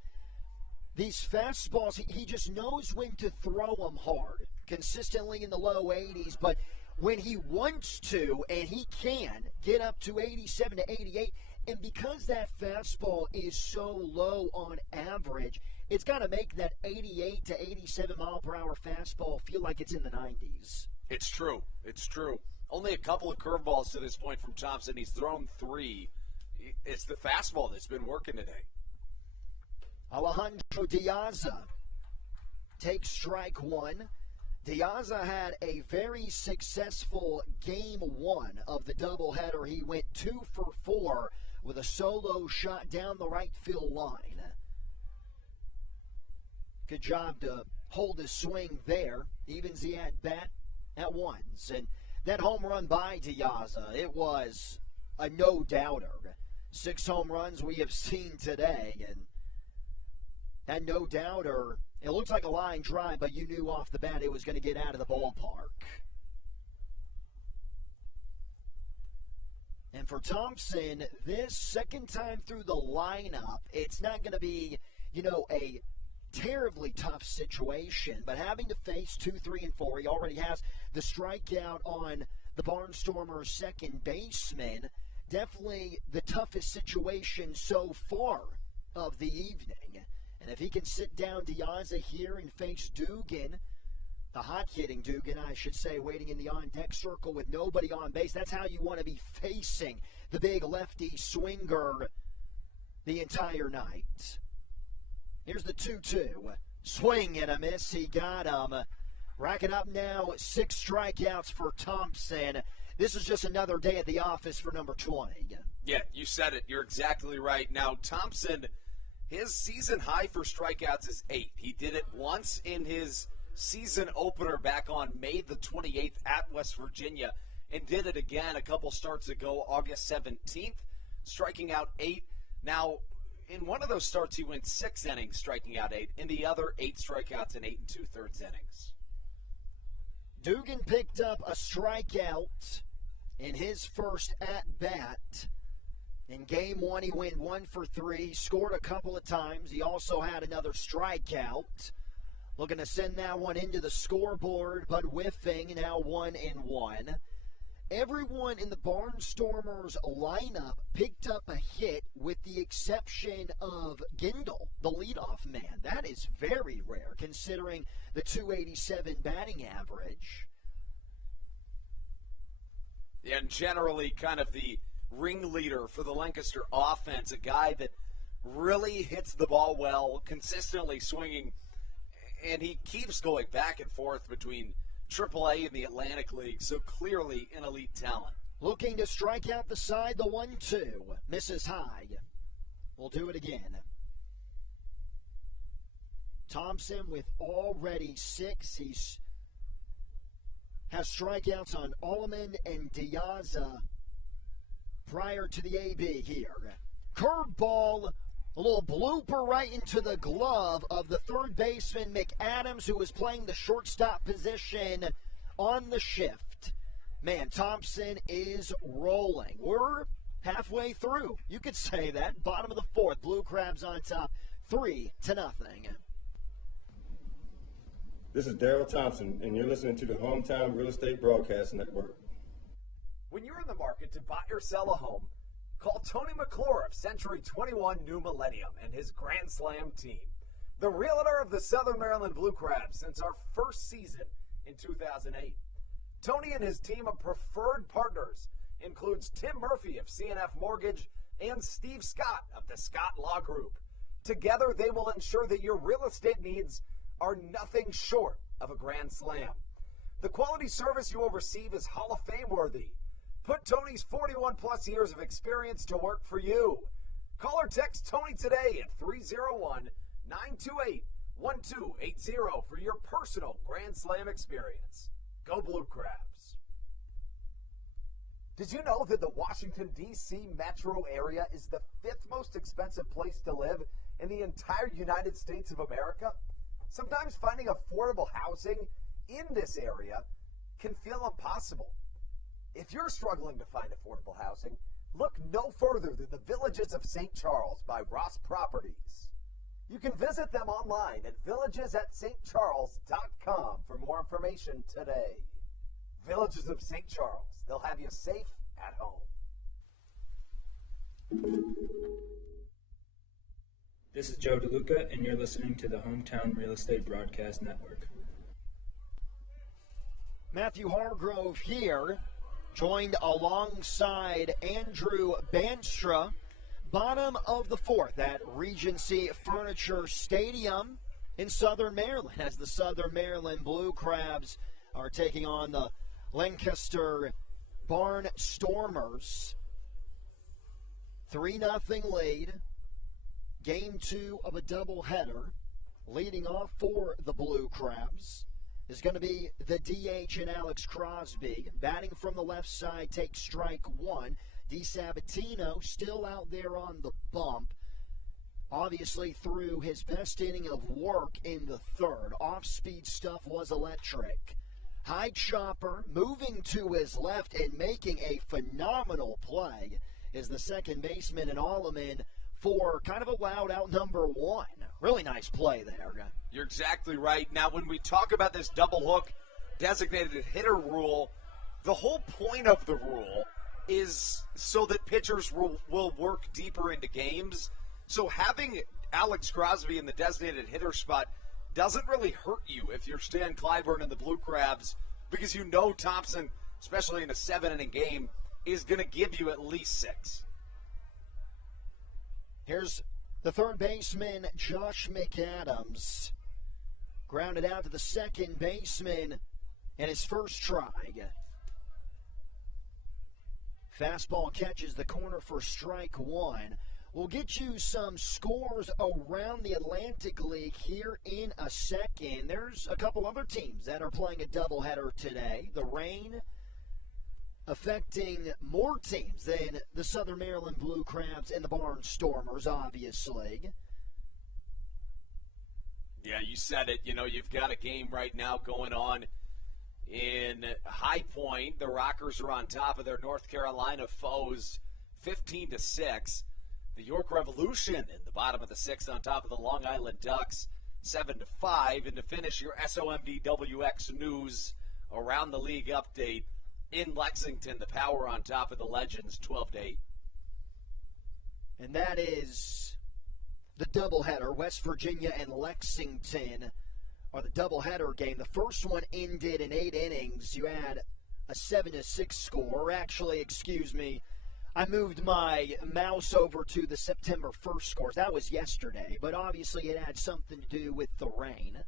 these fastballs, he just knows when to throw them hard. Consistently in the low 80s, but when he wants to, and he can, get up to 87 to 88, and because that fastball is so low on average, it's got to make that 88 to 87 mile per hour fastball feel like it's in the 90s. It's true. It's true. Only a couple of curveballs to this point from Thompson. He's thrown 3. It's the fastball that's been working today. Alejandro Diaza takes strike 1. Diaza had a very successful Game 1 of the doubleheader. He went 2 for 4 with a solo shot down the right field line. Good job to hold his swing there. Evens the at-bat at ones. And that home run by Diaza, it was a no-doubter. 6 home runs we have seen today. And that no-doubter, it looks like a line drive, but you knew off the bat it was going to get out of the ballpark. And for Thompson, this second time through the lineup, it's not going to be, a terribly tough situation. But having to face 2, 3, and 4, he already has the strikeout on the Barnstormers second baseman. Definitely the toughest situation so far of the evening. And if he can sit down Diaza here and face Dugan, the hot-hitting Dugan, I should say, waiting in the on-deck circle with nobody on base, that's how you want to be facing the big lefty swinger the entire night. Here's the 2-2. Swing and a miss. He got him. Racking up now 6 strikeouts for Thompson. This is just another day at the office for number 20. Yeah, you said it. You're exactly right. Now, Thompson, his season high for strikeouts is 8. He did it once in his season opener back on May the 28th at West Virginia, and did it again a couple starts ago, August 17th, striking out 8. Now, in one of those starts, he went 6 innings, striking out 8. In the other, 8 strikeouts in 8 2/3 innings. Dugan picked up a strikeout in his first at-bat. In game 1, he went 1 for 3, scored a couple of times. He also had another strikeout. Looking to send that one into the scoreboard, but whiffing, now 1-1. Everyone in the Barnstormers lineup picked up a hit with the exception of Gindel, the leadoff man. That is very rare considering the .287 batting average. And generally kind of the ringleader for the Lancaster offense, a guy that really hits the ball well, consistently swinging, and he keeps going back and forth between AAA and the Atlantic League, so clearly an elite talent. Looking to strike out the side, the 1-2. Misses high. We'll do it again. Thompson with already 6. He has strikeouts on Allman and Diaza prior to the AB here. Curveball, a little blooper right into the glove of the third baseman, McAdams, who was playing the shortstop position on the shift. Man, Thompson is rolling. We're halfway through. You could say that. Bottom of the 4th, Blue Crabs on top, 3-0. This is Daryl Thompson, and you're listening to the Hometown Real Estate Broadcast Network. When you're in the market to buy or sell a home, call Tony McClure of Century 21 New Millennium and his Grand Slam team. The realtor of the Southern Maryland Blue Crabs since our first season in 2008. Tony and his team of preferred partners includes Tim Murphy of CNF Mortgage and Steve Scott of the Scott Law Group. Together, they will ensure that your real estate needs are nothing short of a grand slam. The quality service you will receive is Hall of Fame worthy. Put Tony's 41-plus years of experience to work for you. Call or text Tony today at 301-928-1280 for your personal Grand Slam experience. Go Blue Crabs. Did you know that the Washington, D.C. metro area is the 5th most expensive place to live in the entire United States of America? Sometimes finding affordable housing in this area can feel impossible. If you're struggling to find affordable housing, look no further than the Villages of St. Charles by Ross Properties. You can visit them online at villagesatstcharles.com for more information today. Villages of St. Charles. They'll have you safe at home. This is Joe DeLuca, and you're listening to the Hometown Real Estate Broadcast Network. Matthew Hargrove here, joined alongside Andrew Banstra. Bottom of the 4th at Regency Furniture Stadium in Southern Maryland, as the Southern Maryland Blue Crabs are taking on the Lancaster Barnstormers. 3-0 lead. Game 2 of a doubleheader. Leading off for the Blue Crabs is going to be the DH and Alex Crosby. Batting from the left side takes strike 1. DiSabatino still out there on the bump. Obviously threw his best inning of work in the 3rd. Off-speed stuff was electric. high chopper, moving to his left and making a phenomenal play is the second baseman in Alleman for kind of a loud out number one. Really nice play there. You're exactly right. Now, when we talk about this double hook designated hitter rule, the whole point of the rule is so that pitchers will work deeper into games. So having Alex Crosby in the designated hitter spot doesn't really hurt you if you're Stan Clyburn and the Blue Crabs, because you know Thompson, especially in a 7-inning game, is going to give you at least 6. Here's the third baseman, Josh McAdams. Grounded out to the second baseman in his first try. Fastball catches the corner for strike one. We'll get you some scores around the Atlantic League here in a second. There's a couple other teams that are playing a doubleheader today. The rain affecting more teams than the Southern Maryland Blue Crabs and the Barnstormers, obviously. Yeah, you said it. You know, you've got a game right now going on in High Point. The Rockers are on top of their North Carolina foes 15-6. The York Revolution in the bottom of the 6th on top of the Long Island Ducks 7-5. And to finish your SOMDWX news around the league update, in Lexington, the Power on top of the Legends 12-8. And that is the doubleheader. West Virginia and Lexington are the doubleheader game. The first one ended in 8 innings. You had a 7-6 score. Actually, excuse me, I moved my mouse over to the September 1st scores. That was yesterday, but obviously it had something to do with the rain.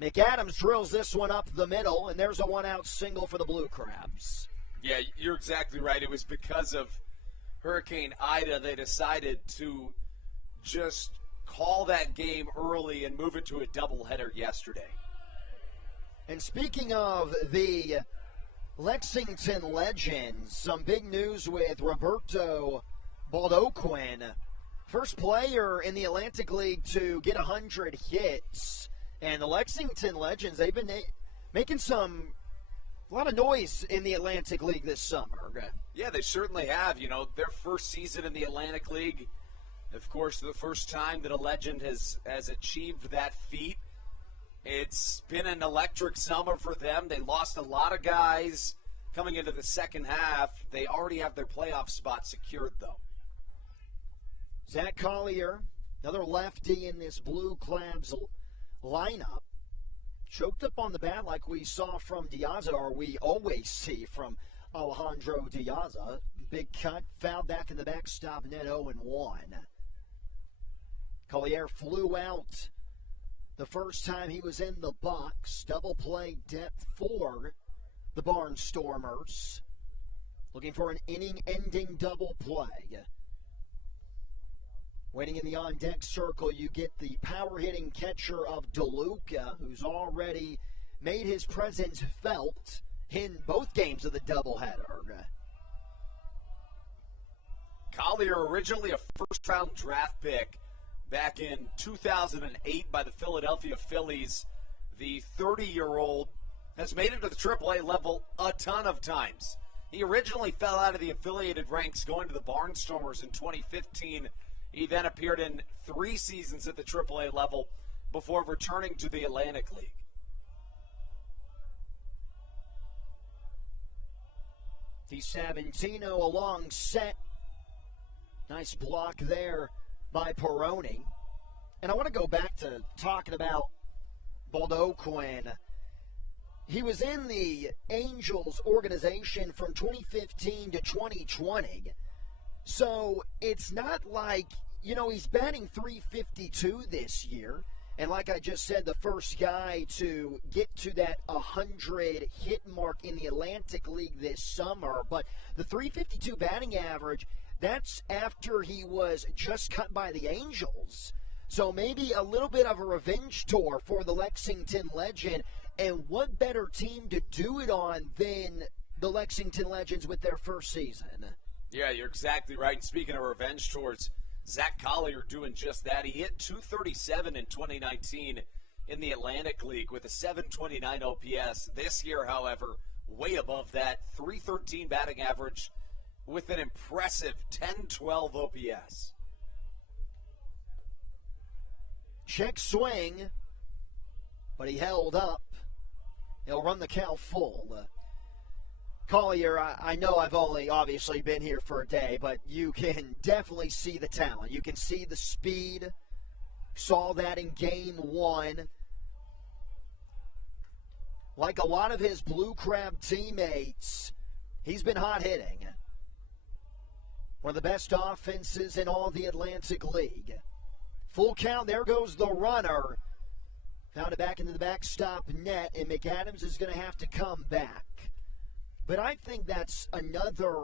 McAdams drills this one up the middle, and there's a one-out single for the Blue Crabs. Yeah, you're exactly right. It was because of Hurricane Ida they decided to just call that game early and move it to a doubleheader yesterday. And speaking of the Lexington Legends, some big news with Roberto Baldoquin. First player in the Atlantic League to get 100 hits. And the Lexington Legends, they've been making a lot of noise in the Atlantic League this summer. Yeah, they certainly have. You know, their first season in the Atlantic League, of course, the first time that a legend has achieved that feat. It's been an electric summer for them. They lost a lot of guys coming into the second half. They already have their playoff spot secured, though. Zach Collier, another lefty in this Blue Crabs lineup, choked up on the bat like we saw from Diaza, or we always see from Alejandro Diaza. Big cut, fouled back in the backstop net 0-1. Collier flew out the first time he was in the box. Double play depth for the Barnstormers. Looking for an inning-ending double play. Waiting in the on-deck circle, you get the power-hitting catcher of DeLuca, who's already made his presence felt in both games of the doubleheader. Collier, originally a first-round draft pick back in 2008 by the Philadelphia Phillies. The 30-year-old has made it to the AAA level a ton of times. He originally fell out of the affiliated ranks going to the Barnstormers in 2015. He then appeared in 3 seasons at the AAA level before returning to the Atlantic League. DiSaventino, a long set. Nice block there by Peroni. And I want to go back to talking about Baldoquin. He was in the Angels organization from 2015 to 2020. So it's not like, he's batting .352 this year. And like I just said, the first guy to get to that 100 hit mark in the Atlantic League this summer. But the .352 batting average, that's after he was just cut by the Angels. So maybe a little bit of a revenge tour for the Lexington Legend. And what better team to do it on than the Lexington Legends with their first season? Yeah, you're exactly right. And speaking of revenge tours, Zach Collier doing just that. He hit .237 in 2019 in the Atlantic League with a 729 OPS. This year, however, way above that, 313 batting average with an impressive 1012 OPS. Check swing, but he held up. He'll run the count full. Collier, I know I've only obviously been here for a day, but you can definitely see the talent. You can see the speed. Saw that in game one. Like a lot of his Blue Crab teammates, he's been hot hitting. One of the best offenses in all the Atlantic League. Full count, there goes the runner. Found it back into the backstop net, and McAdams is going to have to come back. But I think that's another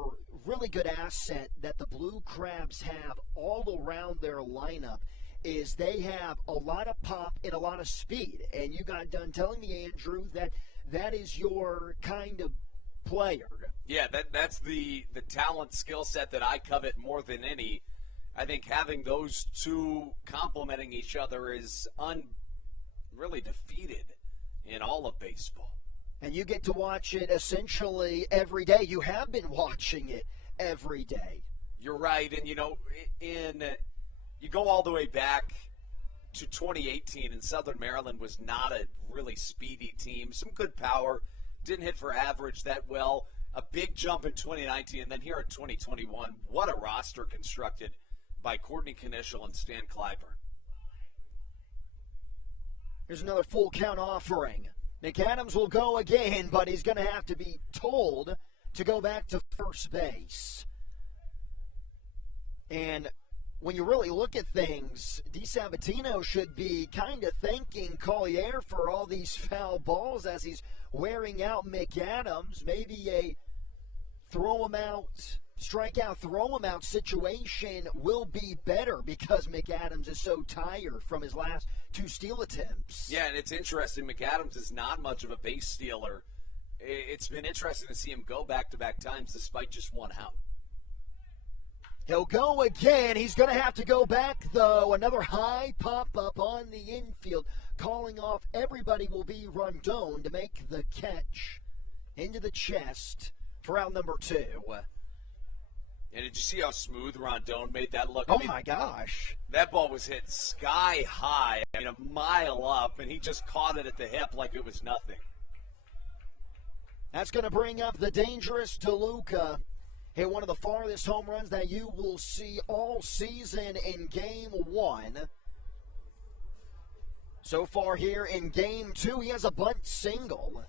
really good asset that the Blue Crabs have all around their lineup is they have a lot of pop and a lot of speed. And you got done telling me, Andrew, that that is your kind of player. Yeah, that's the talent skill set that I covet more than any. I think having those two complementing each other is really defeated in all of baseball. And you get to watch it essentially every day. You have been watching it every day. You're right. And, you go all the way back to 2018, and Southern Maryland was not a really speedy team. Some good power. Didn't hit for average that well. A big jump in 2019, and then here in 2021, what a roster constructed by Courtney Knischel and Stan Clyburn. Here's another full count offering. McAdams will go again, but he's going to have to be told to go back to first base. And when you really look at things, DiSabatino should be kind of thanking Collier for all these foul balls as he's wearing out McAdams. Maybe a strikeout, throw him out situation will be better because McAdams is so tired from his last two steal attempts. Yeah, and it's interesting. McAdams is not much of a base stealer. It's been interesting to see him go back-to-back times despite just one out. He'll go again. He's going to have to go back, though. Another high pop-up on the infield. Calling off everybody will be Rondon to make the catch into the chest for out number 2. And did you see how smooth Rondon made that look? Oh, my gosh. That ball was hit sky high, a mile up, and he just caught it at the hip like it was nothing. That's going to bring up the dangerous DeLuca. Hit one of the farthest home runs that you will see all season in Game 1. So far here in Game 2, he has a bunt single.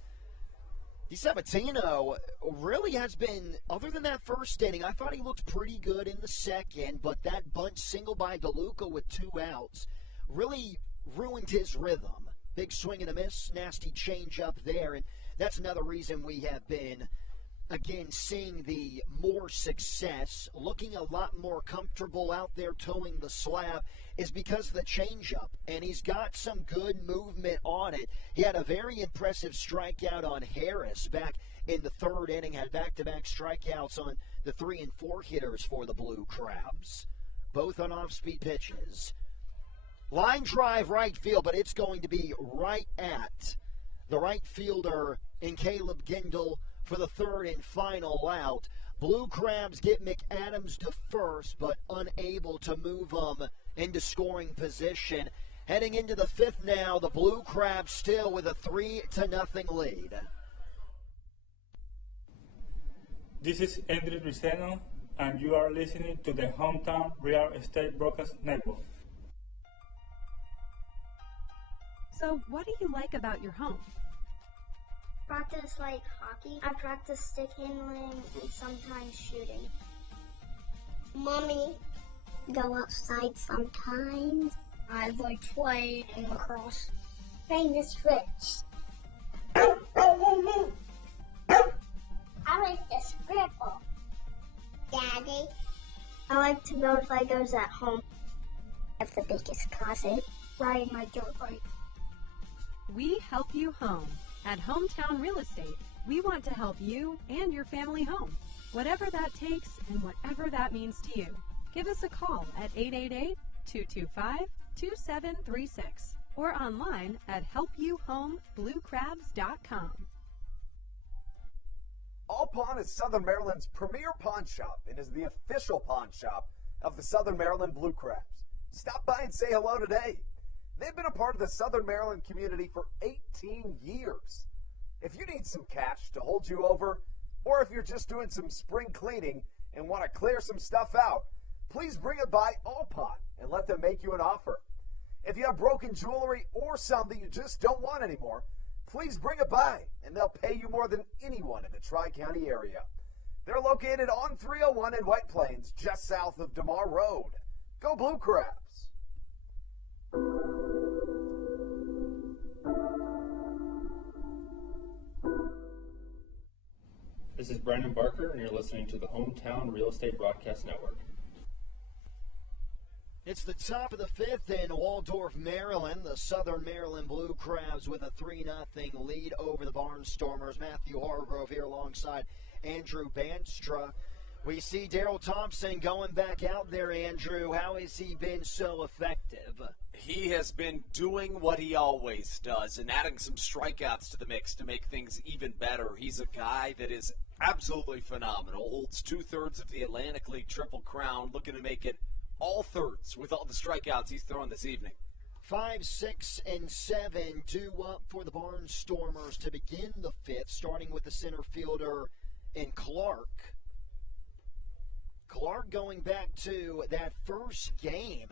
DiSabatino really has been, other than that first inning, I thought he looked pretty good in the second, but that bunt single by DeLuca with 2 outs really ruined his rhythm. Big swing and a miss, nasty change up there, and that's another reason we have been, again, seeing the more success, looking a lot more comfortable out there towing the slab, is because of the changeup, and he's got some good movement on it. He had a very impressive strikeout on Harris back in the 3rd inning, had back-to-back strikeouts on the 3 and 4 hitters for the Blue Crabs, both on off-speed pitches. Line drive right field, but it's going to be right at the right fielder in Caleb Gindel for the 3rd and final out. Blue Crabs get McAdams to first, but unable to move them into scoring position. Heading into the 5th now, the Blue Crabs still with a 3-0 lead. This is Edric Riceno, and you are listening to the Hometown Real Estate Broadcast Network. So, what do you like about your home? Practice like hockey. I practice stick handling and sometimes shooting. Mommy, go outside sometimes. I like playing lacrosse. Famous Fritz. I like to scribble. Daddy, I like to build Legos at home. I have the biggest closet. Riding my dirt bike. We help you home. At Hometown Real Estate, we want to help you and your family home, whatever that takes and whatever that means to you. Give us a call at 888-225-2736 or online at helpyouhomebluecrabs.com. All Pawn is Southern Maryland's premier pawn shop and is the official pawn shop of the Southern Maryland Blue Crabs. Stop by and say hello today. They've been a part of the Southern Maryland community for 18 years. If you need some cash to hold you over, or if you're just doing some spring cleaning and want to clear some stuff out, please bring it by All Pawn and let them make you an offer. If you have broken jewelry or some that you just don't want anymore, please bring it by and they'll pay you more than anyone in the Tri-County area. They're located on 301 in White Plains, just south of DeMar Road. Go Blue Crabs! This is Brandon Barker, and you're listening to the Hometown Real Estate Broadcast Network. It's the top of the fifth in Waldorf, Maryland. The Southern Maryland Blue Crabs with a 3-0 lead over the Barnstormers. Matthew Hargrove here alongside Andrew Bandstra. We see Daryl Thompson going back out there, Andrew. How has he been so effective? He has been doing what he always does and adding some strikeouts to the mix to make things even better. He's a guy that is absolutely phenomenal. Holds 2/3 of the Atlantic League Triple Crown, looking to make it all thirds with all the strikeouts he's thrown this evening. 5, 6, and 7 due up for the Barnstormers to begin the fifth, starting with the center fielder in Clark. Clark, going back to that first game,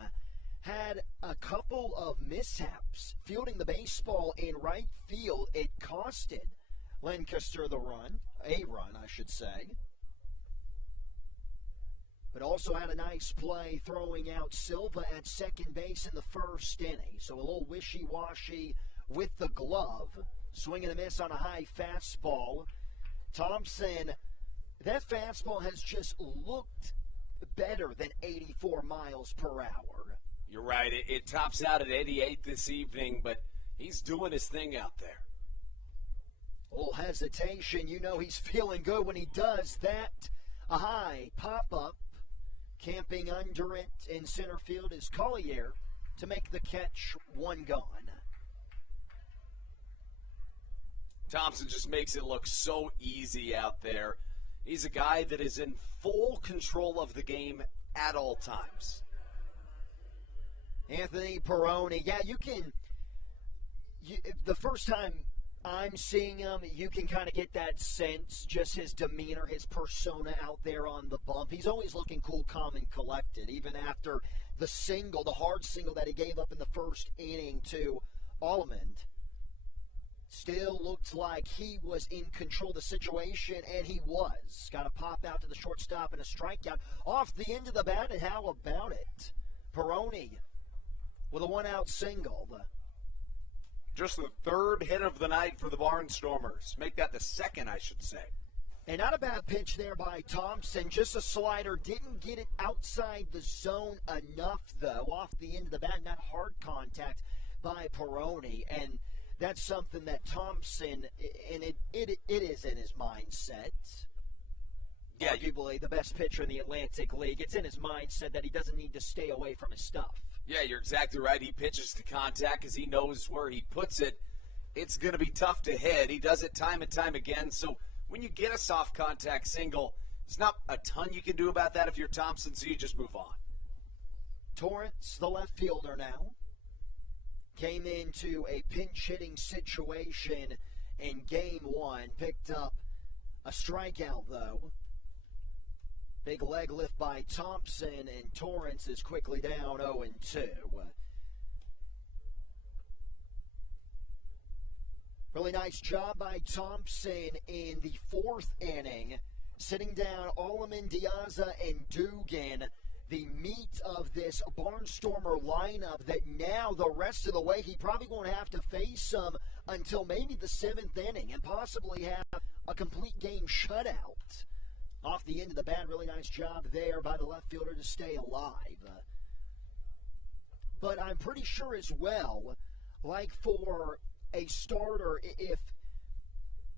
had a couple of mishaps fielding the baseball in right field. It costed Lancaster a run, I should say. But also had a nice play throwing out Silva at second base in the first inning. So a little wishy-washy with the glove. Swing and a miss on a high fastball. Thompson, that fastball has just looked better than 84 miles per hour. You're right. It tops out at 88 this evening, but he's doing his thing out there. A little hesitation. You know he's feeling good when he does that. A high pop-up. Camping under it in center field is Collier to make the catch. One gone. Thompson just makes it look so easy out there. He's a guy that is in full control of the game at all times. Anthony Peroni. Yeah, the first time I'm seeing him, you can kind of get that sense, just his demeanor, his persona out there on the bump. He's always looking cool, calm, and collected, even after the hard single that he gave up in the first inning to Almond. Still looked like he was in control of the situation, and he was. Got a pop out to the shortstop and a strikeout off the end of the bat, and how about it? Peroni with a one-out single. Just the third hit of the night for the Barnstormers. Make that the second, I should say. And not a bad pitch there by Thompson. Just a slider. Didn't get it outside the zone enough, though, off the end of the bat. Not hard contact by Peroni. And that's something that Thompson, and it is in his mindset. Yeah, arguably the best pitcher in the Atlantic League. It's in his mindset that he doesn't need to stay away from his stuff. Yeah, you're exactly right. He pitches to contact because he knows where he puts it. It's going to be tough to hit. He does it time and time again. So when you get a soft contact single, there's not a ton you can do about that if you're Thompson, so you just move on. Torrance, the left fielder now, came into a pinch-hitting situation in Game 1. Picked up a strikeout, though. Big leg lift by Thompson, and Torrance is quickly down 0-2. Really nice job by Thompson in the fourth inning, sitting down Alleman, Diaza, and Dugan, the meat of this Barnstormer lineup that now the rest of the way he probably won't have to face them until maybe the seventh inning and possibly have a complete game shutout. Off the end of the bat, really nice job there by the left fielder to stay alive. But I'm pretty sure as well, like for a starter, if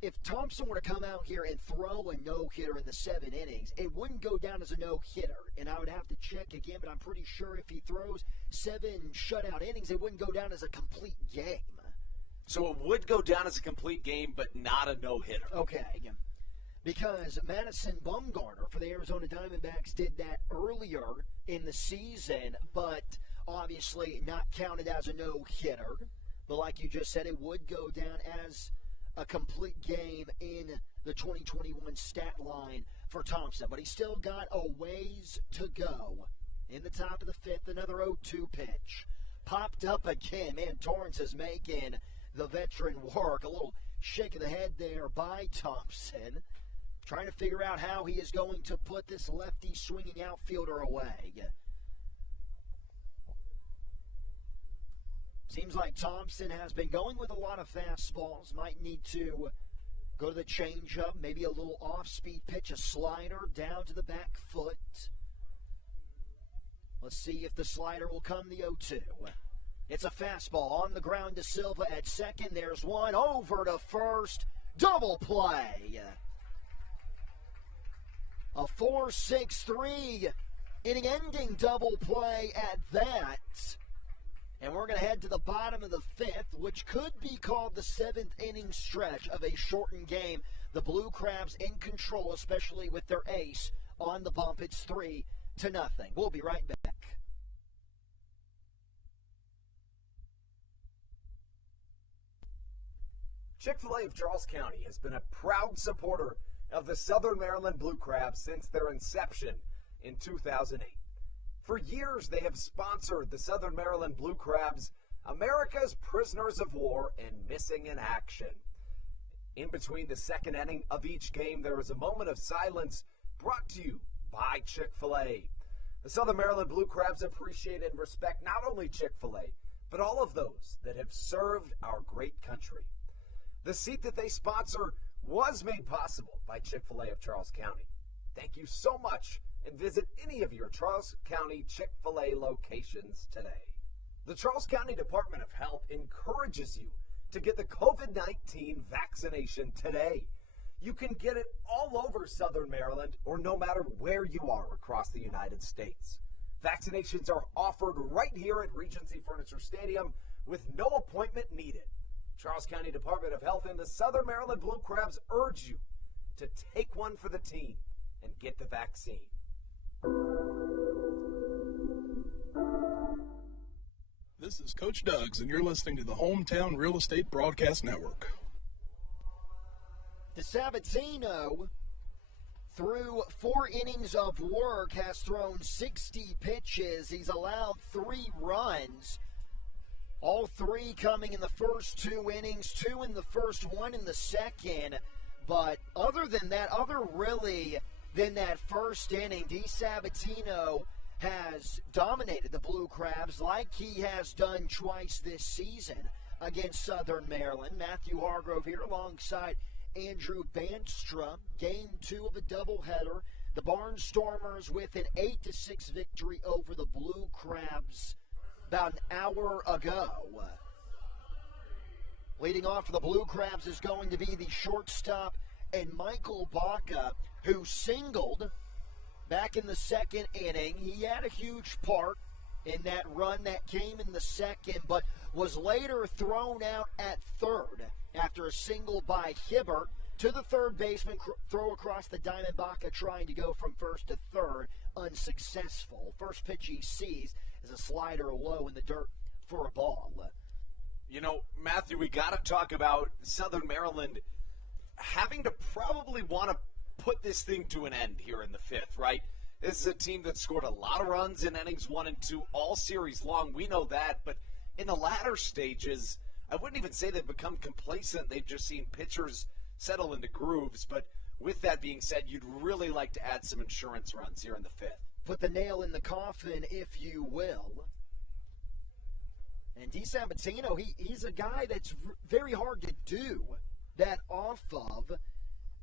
if Thompson were to come out here and throw a no-hitter in the 7 innings, it wouldn't go down as a no-hitter. And I would have to check again, but I'm pretty sure if he throws 7 shutout innings, it wouldn't go down as a complete game. So it would go down as a complete game, but not a no-hitter. Okay. Because Madison Bumgarner for the Arizona Diamondbacks did that earlier in the season, but obviously not counted as a no-hitter. But like you just said, it would go down as a complete game in the 2021 stat line for Thompson. But he's still got a ways to go. In the top of the 5th, another 0-2 pitch. Popped up again. Man, Torrance is making the veteran work. A little shake of the head there by Thompson. Trying to figure out how he is going to put this lefty swinging outfielder away. Seems like Thompson has been going with a lot of fastballs. Might need to go to the changeup, maybe a little off-speed pitch, a slider down to the back foot. Let's see if the slider will come, the 0-2. It's a fastball on the ground to Silva at second. There's one over to first. Double play. A 4-6-3 inning-ending double play at that. And we're going to head to the bottom of the 5th, which could be called the 7th inning stretch of a shortened game. The Blue Crabs in control, especially with their ace on the bump. It's 3-0. We'll be right back. Chick-fil-A of Charles County has been a proud supporter of the Southern Maryland Blue Crabs since their inception in 2008. For years, they have sponsored the Southern Maryland Blue Crabs, America's prisoners of war and missing in action. In between the second inning of each game, there is a moment of silence brought to you by Chick-fil-A. The Southern Maryland Blue Crabs appreciate and respect not only Chick-fil-A, but all of those that have served our great country. The seat that they sponsor was made possible by Chick-fil-A of Charles County. Thank you so much, and visit any of your Charles County Chick-fil-A locations today. The Charles County Department of Health encourages you to get the COVID-19 vaccination today. You can get it all over Southern Maryland or no matter where you are across the United States. Vaccinations are offered right here at Regency Furniture Stadium with no appointment needed. Charles County Department of Health and the Southern Maryland Blue Crabs urge you to take one for the team and get the vaccine. This is Coach Doug's, and you're listening to the Hometown Real Estate Broadcast Network. DeSabatino, through 4 innings of work, has thrown 60 pitches. He's allowed 3 runs. All 3 coming in the first 2 innings, 2 in the first, 1 in the second. But other than that, than that first inning, DeSabatino has dominated the Blue Crabs like he has done twice this season against Southern Maryland. Matthew Hargrove here alongside Andrew Bandstra. Game 2 of a doubleheader. The Barnstormers with an 8-6 victory over the Blue Crabs about an hour ago. Leading off for the Blue Crabs is going to be the shortstop and Michael Baca, who singled back in the second inning. He had a huge part in that run that came in the second, but was later thrown out at third after a single by Hibbert to the third baseman, throw across the diamond. Baca trying to go from first to third, unsuccessful. First pitch he sees is a slider low in the dirt for a ball. You know, Matthew, we got to talk about Southern Maryland having to probably want to put this thing to an end here in the 5th, right? This is a team that scored a lot of runs in innings 1 and 2 all series long. We know that, but in the latter stages, I wouldn't even say they've become complacent. They've just seen pitchers settle into grooves. But with that being said, you'd really like to add some insurance runs here in the 5th. Put the nail in the coffin, if you will. And DeSabatino, he's a guy that's very hard to do that off of.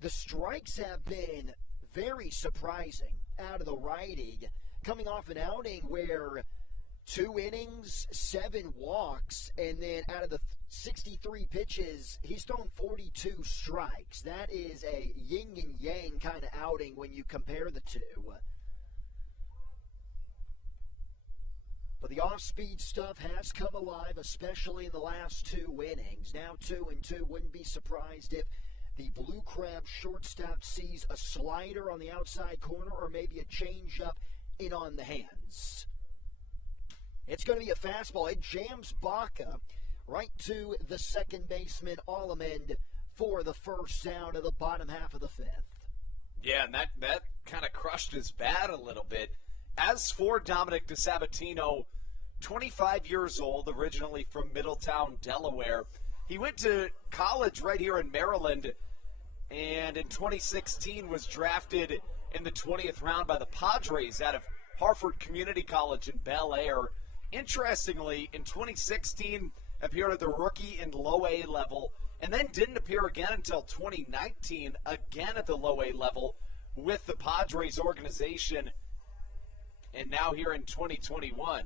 The strikes have been very surprising out of the righty, coming off an outing where 2 innings, 7 walks, and then out of the 63 pitches, he's thrown 42 strikes. That is a yin and yang kind of outing when you compare the two. But the off-speed stuff has come alive, especially in the last 2 innings. Now 2-2. Wouldn't be surprised if the Blue Crab shortstop sees a slider on the outside corner or maybe a changeup in on the hands. It's going to be a fastball. It jams Baca right to the second baseman, Allemand, for the first out of the bottom half of the 5th. Yeah, and that kind of crushed his bat a little bit. As for Dominic DeSabatino, 25 years old, originally from Middletown, Delaware. He went to college right here in Maryland, and in 2016 was drafted in the 20th round by the Padres out of Harford Community College in Bel Air. Interestingly, in 2016, appeared at the rookie and low A level, and then didn't appear again until 2019, again at the low A level with the Padres organization, and now here in 2021.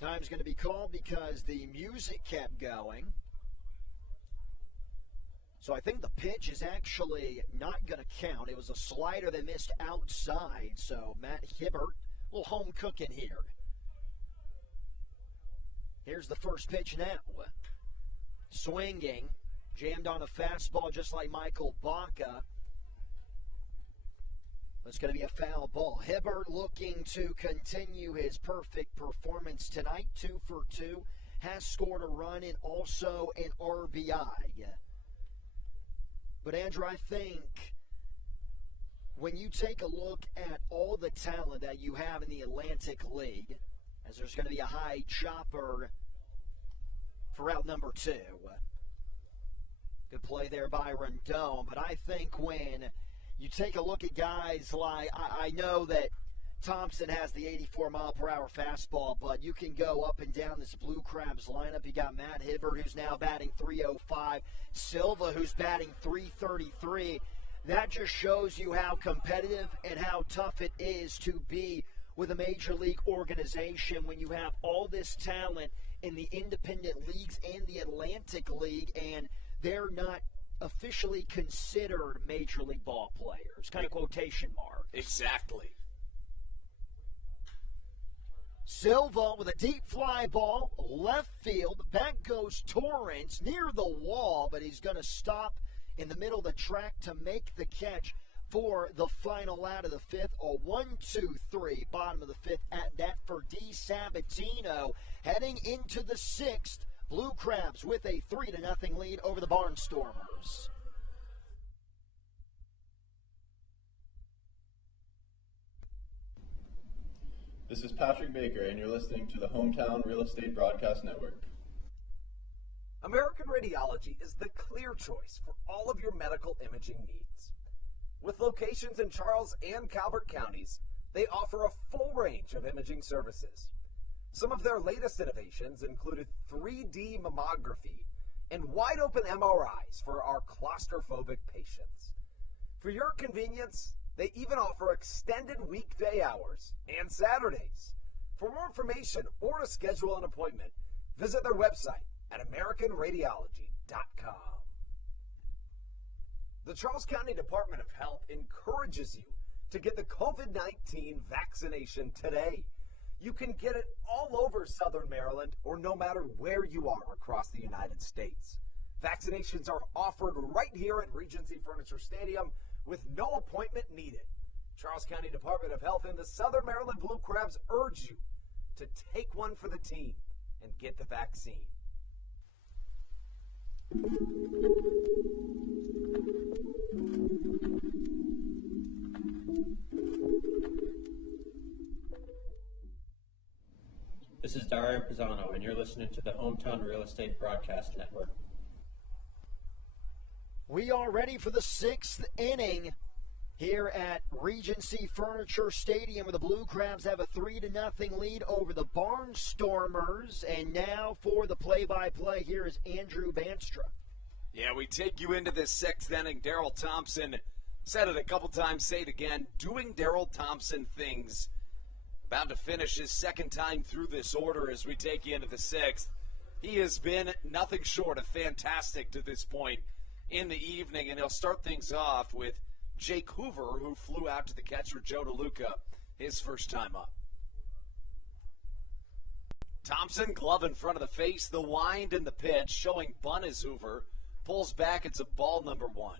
Time's going to be called because the music kept going. So I think the pitch is actually not going to count. It was a slider that missed outside. So Matt Hibbert, a little home cooking here. Here's the first pitch now. Swinging. Jammed on a fastball just like Michael Baca. It's going to be a foul ball. Hibbert looking to continue his perfect performance tonight. 2 for 2. Has scored a run and also an RBI. But, Andrew, I think when you take a look at all the talent that you have in the Atlantic League, as there's going to be a high chopper for route number 2. Good play there by Rendon. But I think when you take a look at guys like, I know that Thompson has the 84-mile-per-hour fastball, but you can go up and down this Blue Crabs lineup. You got Matt Hibbert, who's now batting .305. Silva, who's batting .333. That just shows you how competitive and how tough it is to be with a major league organization when you have all this talent in the independent leagues and the Atlantic League, and they're not officially considered major league ball players, kind of quotation mark. Exactly. Silva with a deep fly ball, left field. Back goes Torrance near the wall, but he's going to stop in the middle of the track to make the catch for the final out of the 5th. A 1-2-3, bottom of the 5th at that for DeSabatino. Heading into the 6th, Blue Crabs with a 3-0 lead over the Barnstormers. This is Patrick Baker, and you're listening to the Hometown Real Estate Broadcast Network. American Radiology is the clear choice for all of your medical imaging needs. With locations in Charles and Calvert counties, they offer a full range of imaging services. Some of their latest innovations included 3D mammography and wide-open MRIs for our claustrophobic patients. For your convenience, they even offer extended weekday hours and Saturdays. For more information or to schedule an appointment, visit their website at AmericanRadiology.com. The Charles County Department of Health encourages you to get the COVID-19 vaccination today. You can get it all over Southern Maryland or no matter where you are across the United States. Vaccinations are offered right here at Regency Furniture Stadium with no appointment needed. Charles County Department of Health and the Southern Maryland Blue Crabs urge you to take one for the team and get the vaccine. This is Dario Pisano, and you're listening to the Hometown Real Estate Broadcast Network. We are ready for the 6th inning here at Regency Furniture Stadium, where the Blue Crabs have a 3-0 lead over the Barnstormers. And now for the play-by-play, here is Andrew Banstra. Yeah, we take you into this 6th inning. Daryl Thompson said it a couple times, say it again, doing Daryl Thompson things About to finish his second time through this order as we take you into the sixth. He has been nothing short of fantastic to this point in the evening, and he'll start things off with Jake Hoover, who flew out to the catcher, Joe DeLuca, his first time up. Thompson, glove in front of the face, the wind and the pitch, showing bunt as Hoover pulls back. It's a ball number one.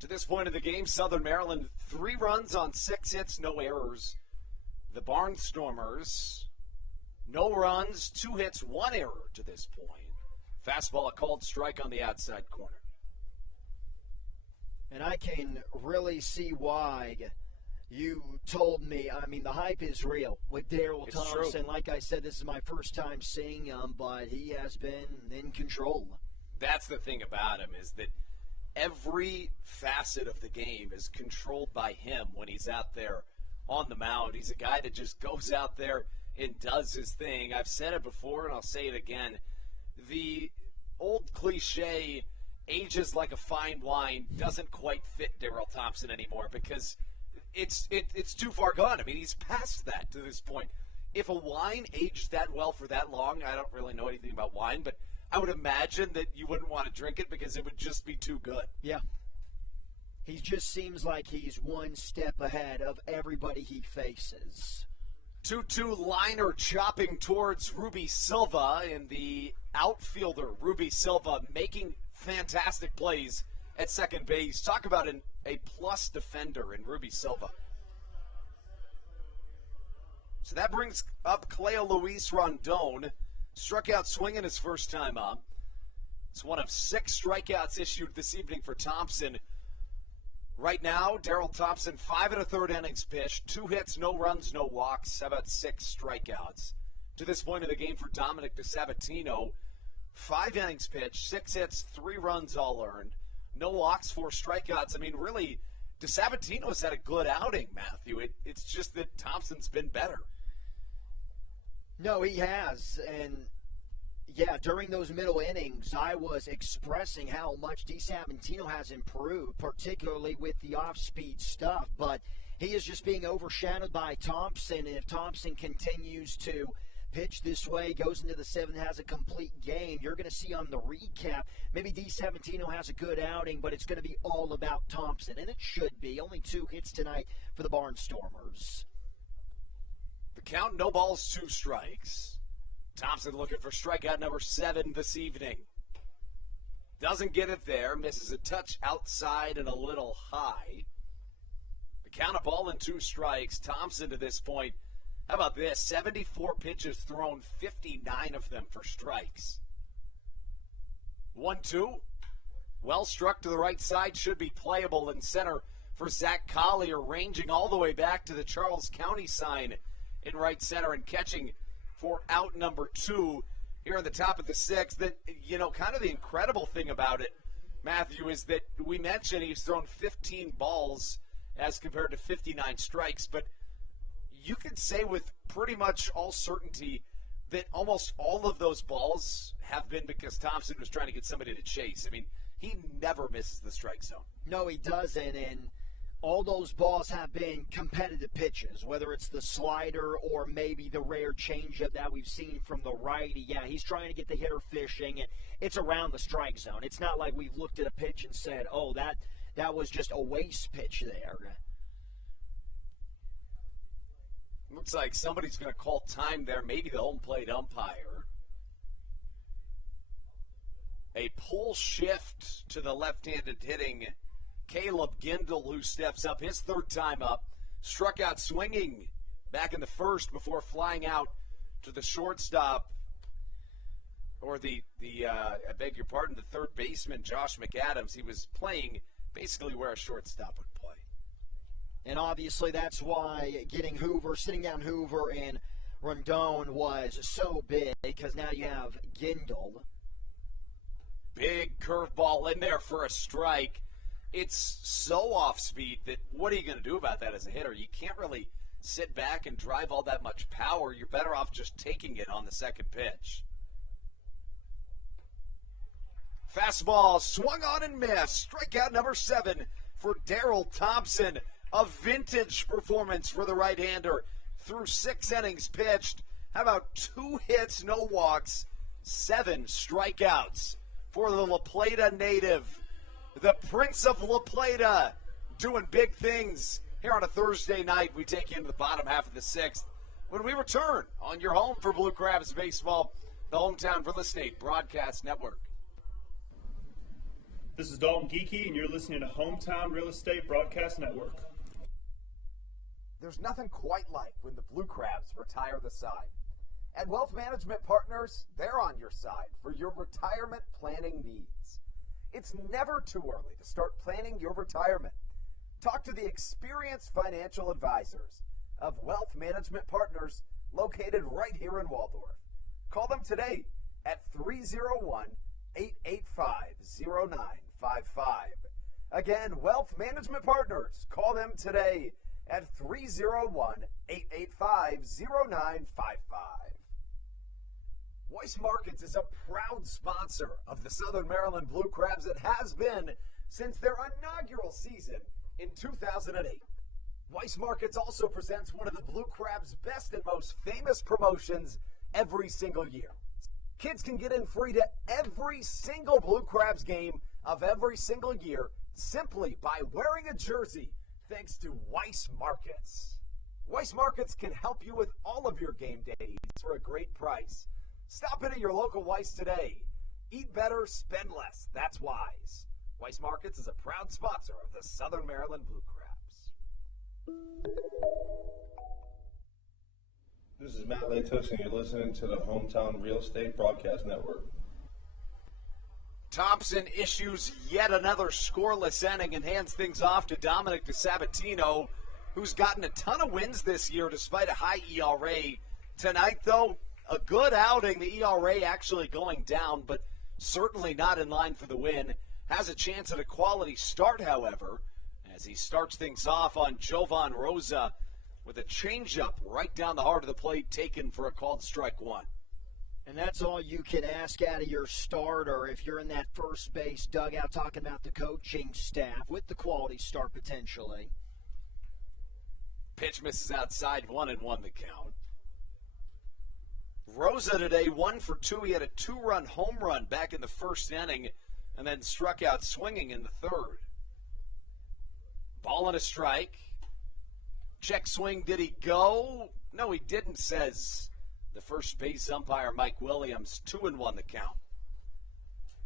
To this point of the game, Southern Maryland, 3 runs on 6 hits, no errors. The Barnstormers, no runs, 2 hits, 1 error to this point. Fastball, a called strike on the outside corner. And I can really see why you told me, I mean, the hype is real with Daryl Thompson. True. Like I said, this is my first time seeing him, but he has been in control. That's the thing about him, is that every facet of the game is controlled by him when he's out there on the mound. He's a guy that just goes out there and does his thing. I've said it before, and I'll say it again. The old cliche, ages like a fine wine, doesn't quite fit Daryl Thompson anymore because it's too far gone. I mean, he's past that to this point. If a wine aged that well for that long, I don't really know anything about wine, but I would imagine that you wouldn't want to drink it because it would just be too good. Yeah. He just seems like he's one step ahead of everybody he faces. 2-2 liner chopping towards Ruby Silva, and the outfielder, Ruby Silva, making fantastic plays at second base. Talk about a plus defender in Ruby Silva. So that brings up Cleo Luis Rondon. Struck out swinging his first time up. It's one of 6 strikeouts issued this evening for Thompson. Right now, Daryl Thompson, 5 1/3 innings pitched, 2 hits, no runs, no walks. How about 6 strikeouts? To this point of the game for Dominic DeSabatino, 5 innings pitched, 6 hits, 3 runs all earned, no walks, 4 strikeouts. I mean, really, DeSabatino's had a good outing, Matthew. It's just that Thompson's been better. No, he has. And, yeah, during those middle innings, I was expressing how much DeSabatino has improved, particularly with the off-speed stuff. But he is just being overshadowed by Thompson. And if Thompson continues to pitch this way, goes into the 7th, has a complete game, you're going to see on the recap, maybe DeSabatino has a good outing, but it's going to be all about Thompson. And it should be. Only 2 hits tonight for the Barnstormers. The count, no balls, 2 strikes. Thompson looking for strikeout number 7 this evening. Doesn't get it there. Misses a touch outside and a little high. The count, a ball and 2 strikes. Thompson to this point, how about this? 74 pitches thrown, 59 of them for strikes. 1-2. Well struck to the right side. Should be playable in center for Zach Collier, ranging all the way back to the Charles County sign in right center and catching for out number 2 here in the top of the 6th. That, you know, kind of the incredible thing about it, Matthew, is that we mentioned he's thrown 15 balls as compared to 59 strikes, but you could say with pretty much all certainty that almost all of those balls have been because Thompson was trying to get somebody to chase. I mean, he never misses the strike zone. No, he doesn't, and all those balls have been competitive pitches, whether it's the slider or maybe the rare changeup that we've seen from the righty. Yeah, he's trying to get the hitter fishing, and it's around the strike zone. It's not like we've looked at a pitch and said, oh, that was just a waste pitch there. Looks like somebody's going to call time there, maybe the home plate umpire. A pull shift to the left-handed hitting Caleb Gindel, who steps up his 3rd time up, struck out swinging back in the 1st before flying out to the shortstop, or I beg your pardon, the 3rd baseman, Josh McAdams. He was playing basically where a shortstop would play. And obviously that's why sitting down Hoover and Rondon was so big, because now you have Gindel. Big curveball in there for a strike. It's so off speed that what are you going to do about that as a hitter? You can't really sit back and drive all that much power. You're better off just taking it on the 2nd pitch. Fastball swung on and missed. Strikeout number 7 for Daryl Thompson. A vintage performance for the right-hander through 6 innings pitched. How about 2 hits, no walks, 7 strikeouts for the La Plata native. The Prince of La Plata doing big things here on a Thursday night. We take you into the bottom half of the 6th when we return on your home for Blue Crabs baseball, the Hometown Real Estate Broadcast Network. This is Dalton Geeky, and you're listening to Hometown Real Estate Broadcast Network. There's nothing quite like when the Blue Crabs retire the side. At Wealth Management Partners, they're on your side for your retirement planning needs. It's never too early to start planning your retirement. Talk to the experienced financial advisors of Wealth Management Partners located right here in Waldorf. Call them today at 301-885-0955. Again, Wealth Management Partners. Call them today at 301-885-0955. Weiss Markets is a proud sponsor of the Southern Maryland Blue Crabs. It has been since their inaugural season in 2008. Weiss Markets also presents one of the Blue Crabs' best and most famous promotions every single year. Kids can get in free to every single Blue Crabs game of every single year simply by wearing a jersey, thanks to Weiss Markets. Weiss Markets can help you with all of your game days for a great price. Stop in at your local Weiss today. Eat better, spend less. That's wise. Weiss Markets is a proud sponsor of the Southern Maryland Blue Crabs. This is Matt Latos, and you're listening to the Hometown Real Estate Broadcast Network. Thompson issues yet another scoreless inning and hands things off to Dominic DeSabatino, who's gotten a ton of wins this year despite a high ERA. Tonight, though, a good outing. The ERA actually going down, but certainly not in line for the win. Has a chance at a quality start, however, as he starts things off on Jovan Rosa with a changeup right down the heart of the plate taken for a called strike one. And that's all you can ask out of your starter if you're in that first base dugout talking about the coaching staff with the quality start potentially. Pitch misses outside, 1-1 the count. Rosa today 1 for 2. He had a 2-run home run back in the first inning and then struck out swinging in the third. Ball and a strike. Check swing, did he go? No, he didn't, says the first base umpire, Mike Williams. 2-1 the count.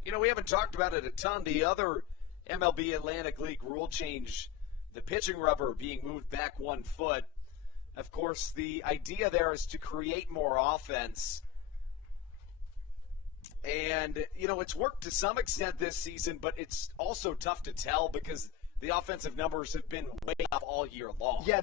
You know, we haven't talked about it a ton. The other MLB Atlantic League rule change, the pitching rubber being moved back 1 foot. Of course, the idea there is to create more offense. And, you know, it's worked to some extent this season, but it's also tough to tell because the offensive numbers have been way up all year long. Yeah,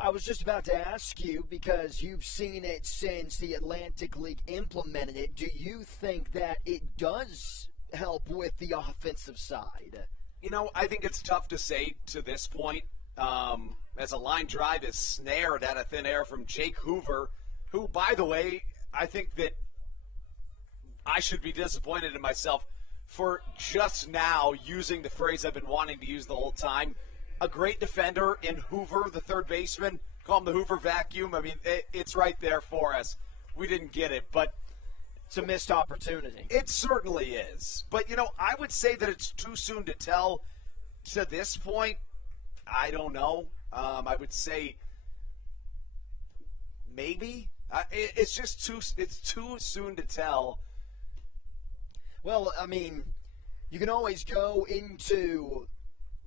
I was just about to ask you because you've seen it since the Atlantic League implemented it. Do you think that it does help with the offensive side? You know, I think it's tough to say to this point. As a line drive is snared out of thin air from Jake Hoover, who, by the way, I think that I should be disappointed in myself for just now using the phrase I've been wanting to use the whole time. A great defender in Hoover, the third baseman. Call him the Hoover vacuum. I mean, it's right there for us. We didn't get it, but it's a missed opportunity. It certainly is. But, you know, I would say that it's too soon to tell to this point. I don't know. I would say maybe. It's just too soon to tell. Well, I mean, you can always go into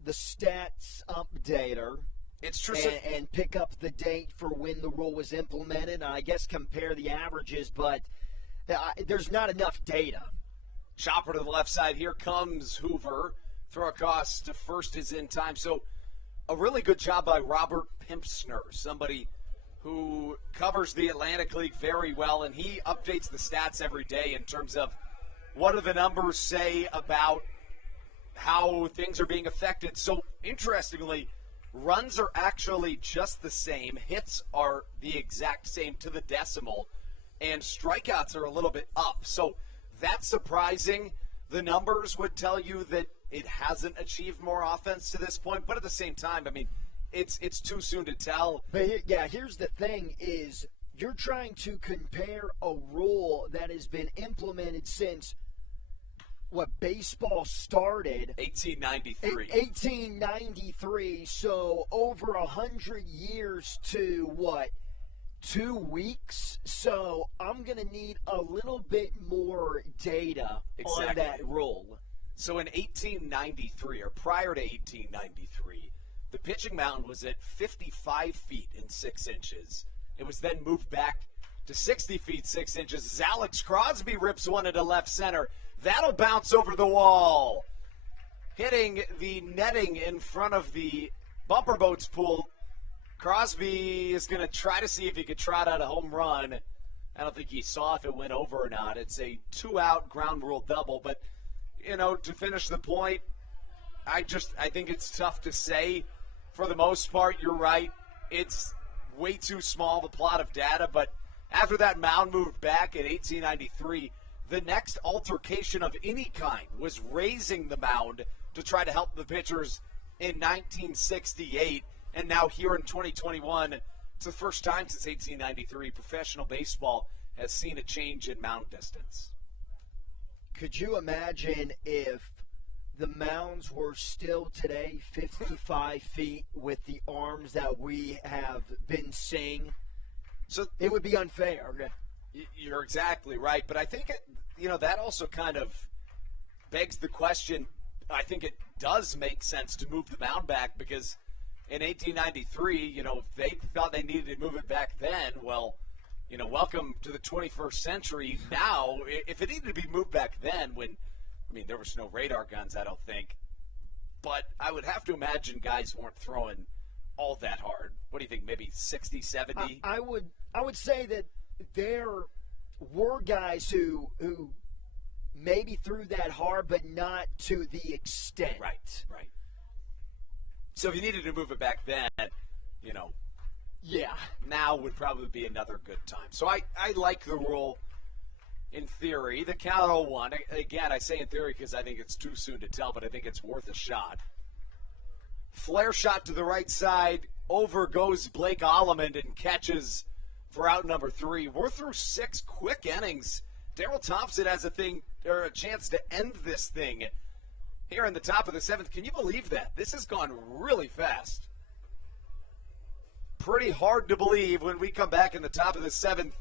the stats updater. It's true. And pick up the date for when the rule was implemented. I guess compare the averages, but there's not enough data. Chopper to the left side. Here comes Hoover. Throw across to first is in time. So a really good job by Robert Pimpsner, somebody who covers the Atlantic League very well, and he updates the stats every day in terms of what do the numbers say about how things are being affected. So, interestingly, runs are actually just the same. Hits are the exact same to the decimal, and strikeouts are a little bit up. So, that's surprising. The numbers would tell you that it hasn't achieved more offense to this point. But at the same time, I mean, it's too soon to tell. But here's the thing is you're trying to compare a rule that has been implemented since baseball started 1893. 1893, so over 100 years to 2 weeks. So I'm going to need a little bit more data on that rule. So in 1893, or prior to 1893, the pitching mound was at 55 feet and 6 inches. It was then moved back to 60 feet 6 inches as Alex Crosby rips one into left center. That'll bounce over the wall, hitting the netting in front of the bumper boats pool. Crosby is going to try to see if he could trot out a home run. I don't think he saw if it went over or not. It's a 2-out ground rule double. But, to finish the point, I think it's tough to say. For the most part, you're right. It's way too small, the plot of data. But after that mound moved back in 1893, the next altercation of any kind was raising the mound to try to help the pitchers in 1968. And now here in 2021, it's the first time since 1893 professional baseball has seen a change in mound distance. Could you imagine if the mounds were still today 55 feet with the arms that we have been seeing? So it would be unfair. You're exactly right, but I think that also kind of begs the question. I think it does make sense to move the mound back because in 1893, if they thought they needed to move it back then, well, welcome to the 21st century. Now, if it needed to be moved back then, there was no radar guns, I don't think, but I would have to imagine guys weren't throwing all that hard. What do you think? Maybe 60, 70? I would say that there were guys who maybe threw that hard, but not to the extent. Right. So if you needed to move it back then, now would probably be another good time. So I like the rule in theory. The count 0-1. Again, I say in theory because I think it's too soon to tell, but I think it's worth a shot. Flare shot to the right side. Over goes Blake Allemond and catches for out number 3. We're through 6 quick innings. Daryl Thompson has a chance to end this thing here in the top of the 7th. Can you believe that? This has gone really fast. Pretty hard to believe when we come back in the top of the 7th.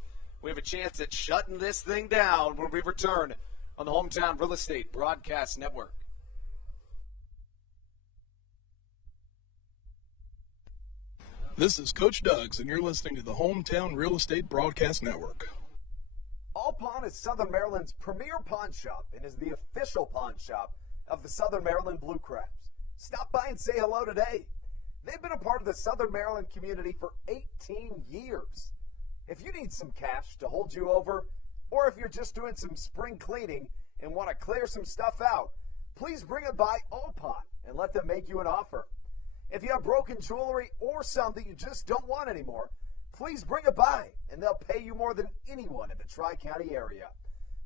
We have a chance at shutting this thing down when we return on the Hometown Real Estate Broadcast Network. This is Coach Doug's, and you're listening to the Hometown Real Estate Broadcast Network. All Pawn is Southern Maryland's premier pawn shop and is the official pawn shop of the Southern Maryland Blue Crabs. Stop by and say hello today. They've been a part of the Southern Maryland community for 18 years. If you need some cash to hold you over, or if you're just doing some spring cleaning and want to clear some stuff out, please bring it by All Pawn and let them make you an offer. If you have broken jewelry or something you just don't want anymore, please bring it by, and they'll pay you more than anyone in the Tri-County area.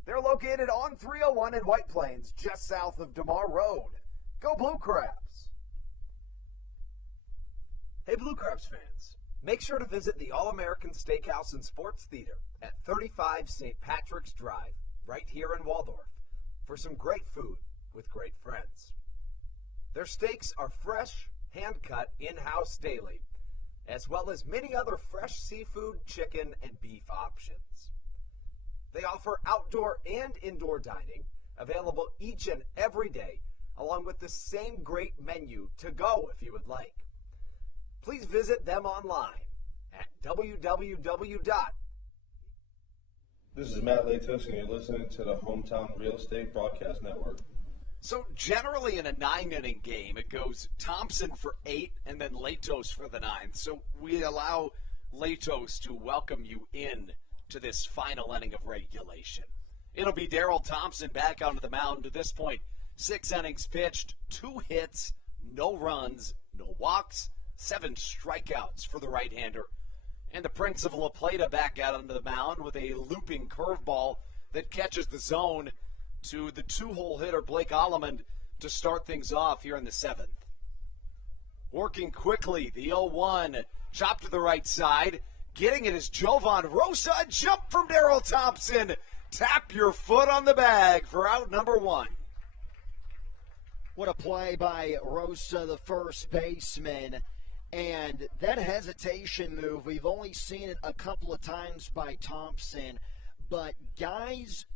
They're located on 301 in White Plains, just south of DeMar Road. Go Blue Crabs! Hey Blue Crabs fans, make sure to visit the All-American Steakhouse and Sports Theater at 35 St. Patrick's Drive, right here in Waldorf, for some great food with great friends. Their steaks are fresh, hand-cut, in-house daily, as well as many other fresh seafood, chicken, and beef options. They offer outdoor and indoor dining, available each and every day, along with the same great menu to go if you would like. Please visit them online at www. This is Matt Latos, and you're listening to the Hometown Real Estate Broadcast Network. So generally in a 9-inning game, it goes Thompson for 8 and then Latos for the 9th. So we allow Latos to welcome you in to this final inning of regulation. It'll be Daryl Thompson back onto the mound. To this point, 6 innings pitched, 2 hits, no runs, no walks, 7 strikeouts for the right-hander. And the Prince of La Plata back out onto the mound with a looping curveball that catches the zone to the 2-hole hitter Blake Allemond. to start things off here in the 7th. Working quickly, the 0-1, chop to the right side. Getting it is Jovan Rosa, jump from Daryl Thompson. Tap your foot on the bag for out number 1. What a play by Rosa, the first baseman. And that hesitation move, we've only seen it a couple of times by Thompson, but guys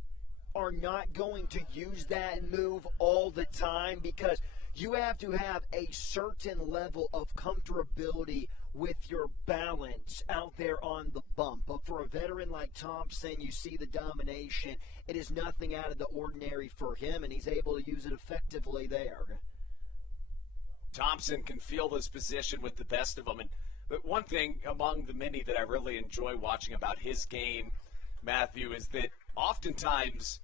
are not going to use that move all the time because you have to have a certain level of comfortability with your balance out there on the bump. But for a veteran like Thompson, you see the domination. It is nothing out of the ordinary for him, and he's able to use it effectively there. Thompson can feel this position with the best of them. But one thing among the many that I really enjoy watching about his game, Matthew, is that oftentimes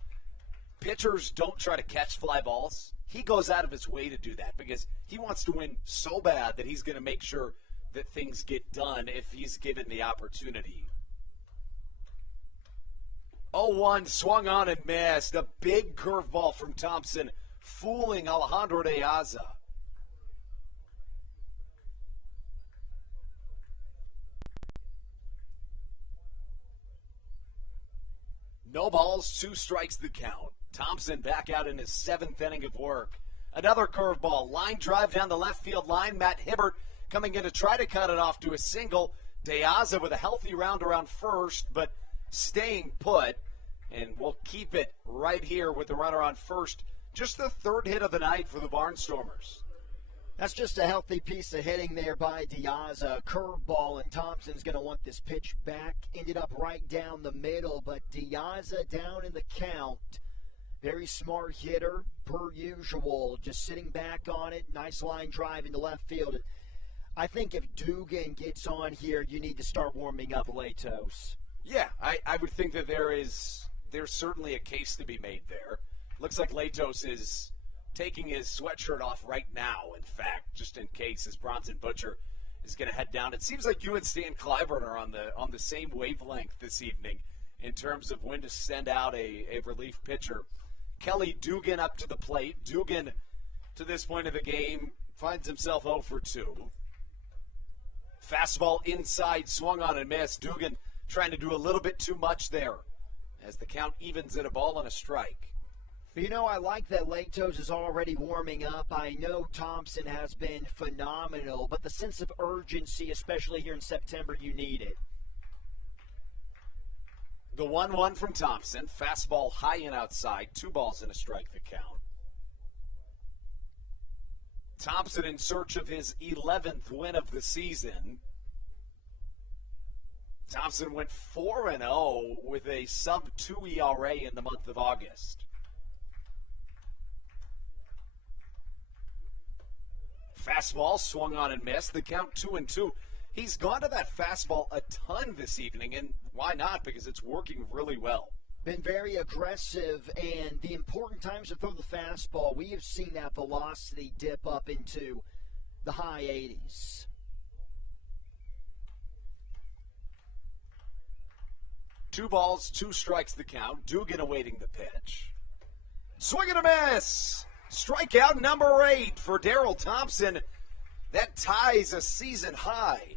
pitchers don't try to catch fly balls. He goes out of his way to do that because he wants to win so bad that he's going to make sure that things get done if he's given the opportunity. 0-1 swung on and missed. A big curveball from Thompson, fooling Alejandro de Aza. No balls, 2 strikes the count. Thompson back out in his 7th inning of work. Another curveball, line drive down the left field line. Matt Hibbert coming in to try to cut it off to a single. De Aza with a healthy round around first, but staying put. And we'll keep it right here with the runner on first. Just the 3rd hit of the night for the Barnstormers. That's just a healthy piece of hitting there by De Aza. Curveball, and Thompson's going to want this pitch back. Ended up right down the middle, but De Aza down in the count. Very smart hitter, per usual. Just sitting back on it. Nice line drive into left field. I think if Dugan gets on here, you need to start warming up Latos. Yeah, I would think that there's certainly a case to be made there. Looks like Latos is taking his sweatshirt off right now, in fact, just in case, as Bronson Butcher is going to head down. It seems like you and Stan Clyburn are on the same wavelength this evening in terms of when to send out a relief pitcher. Kelly Dugan up to the plate. Dugan, to this point of the game, finds himself 0 for 2. Fastball inside, swung on and missed. Dugan trying to do a little bit too much there as the count evens at a ball and a strike. You know, I like that Latos is already warming up. I know Thompson has been phenomenal, but the sense of urgency, especially here in September, you need it. The 1-1 from Thompson. Fastball high and outside. 2 balls and a strike the count. Thompson in search of his 11th win of the season. Thompson went 4-0 with a sub-2 ERA in the month of August. Fastball swung on and missed. The count 2-2. He's gone to that fastball a ton this evening, and why not? Because it's working really well. Been very aggressive, and the important times to throw the fastball, we have seen that velocity dip up into the high 80s. Two balls, 2 strikes the count. Dugan awaiting the pitch. Swing and a miss. Strikeout number 8 for Daryl Thompson. That ties a season high.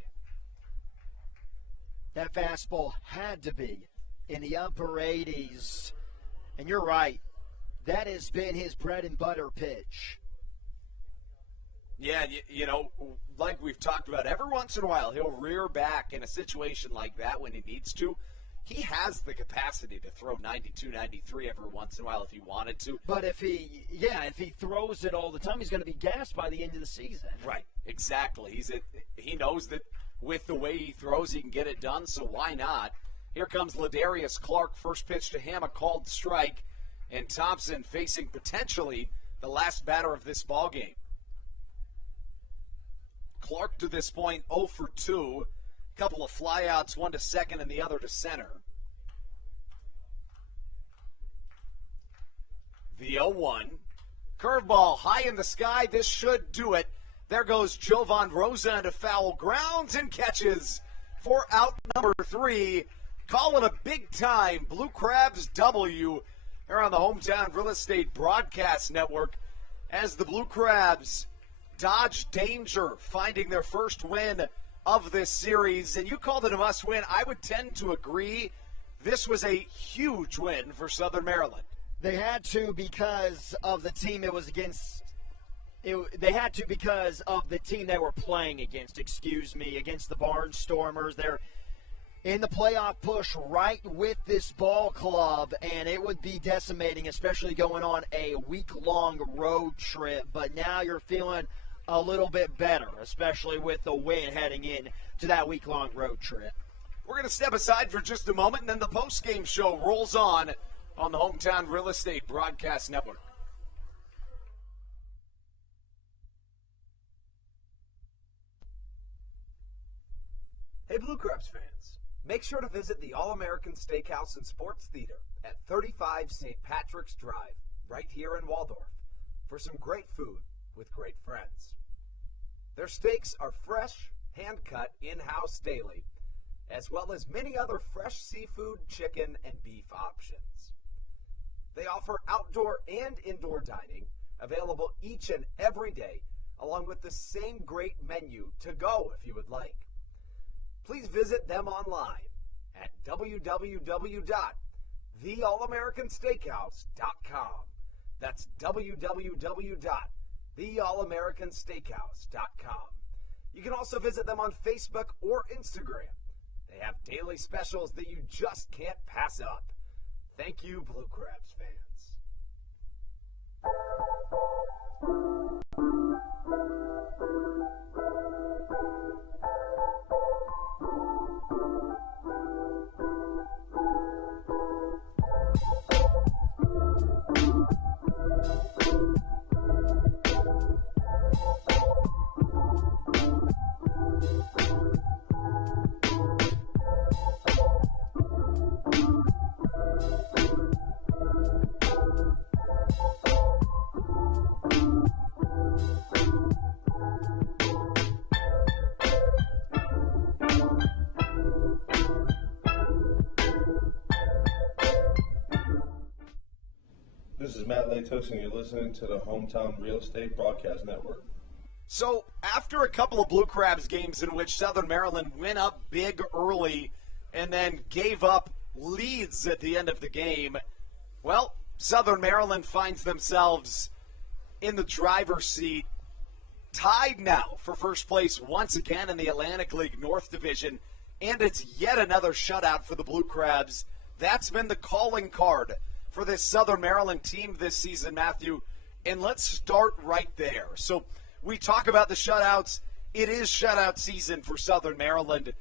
That fastball had to be in the upper 80s. And you're right. That has been his bread and butter pitch. Yeah, you know, like we've talked about, every once in a while he'll rear back in a situation like that when he needs to. He has the capacity to throw 92, 93 every once in a while if he wanted to. But if he throws it all the time, he's going to be gassed by the end of the season. Right, exactly. He knows that with the way he throws, he can get it done, so why not? Here comes Ladarius Clark, first pitch to him, a called strike, and Thompson facing potentially the last batter of this ballgame. Clark to this point 0 for 2. Couple of flyouts, one to second and the other to center. The 0-1. Curveball high in the sky. This should do it. There goes Jovan Rosa into foul grounds and catches for out number 3. Calling a big-time Blue Crabs W here on the Hometown Real Estate Broadcast Network as the Blue Crabs dodge danger, finding their first win of this series. And you called it a must-win. I would tend to agree. This was a huge win for Southern Maryland. They had to because of the team it was against. They had to because of the team they were playing against, against the Barnstormers. They're in the playoff push right with this ball club, and it would be decimating, especially going on a week-long road trip. But now you're feeling a little bit better, especially with the win heading in to that week-long road trip. We're going to step aside for just a moment, and then the post-game show rolls on the Hometown Real Estate Broadcast Network. Hey, Blue Crabs fans, make sure to visit the All-American Steakhouse and Sports Theater at 35 St. Patrick's Drive, right here in Waldorf, for some great food with great friends. Their steaks are fresh, hand-cut, in-house daily, as well as many other fresh seafood, chicken, and beef options. They offer outdoor and indoor dining, available each and every day, along with the same great menu to go if you would like. Please visit them online at www.theallamericansteakhouse.com. That's www.theallamericansteakhouse.com. You can also visit them on Facebook or Instagram. They have daily specials that you just can't pass up. Thank you, Blue Crabs fans. This is Matt Latos, and you're listening to the Hometown Real Estate Broadcast Network. So, after a couple of Blue Crabs games in which Southern Maryland went up big early and then gave up leads at the end of the game, well, Southern Maryland finds themselves in the driver's seat, tied now for first place once again in the Atlantic League North Division, and it's yet another shutout for the Blue Crabs. That's been the calling card for this Southern Maryland team this season, Matthew, and let's start right there. So we talk about the shutouts. It is shutout season for Southern Maryland.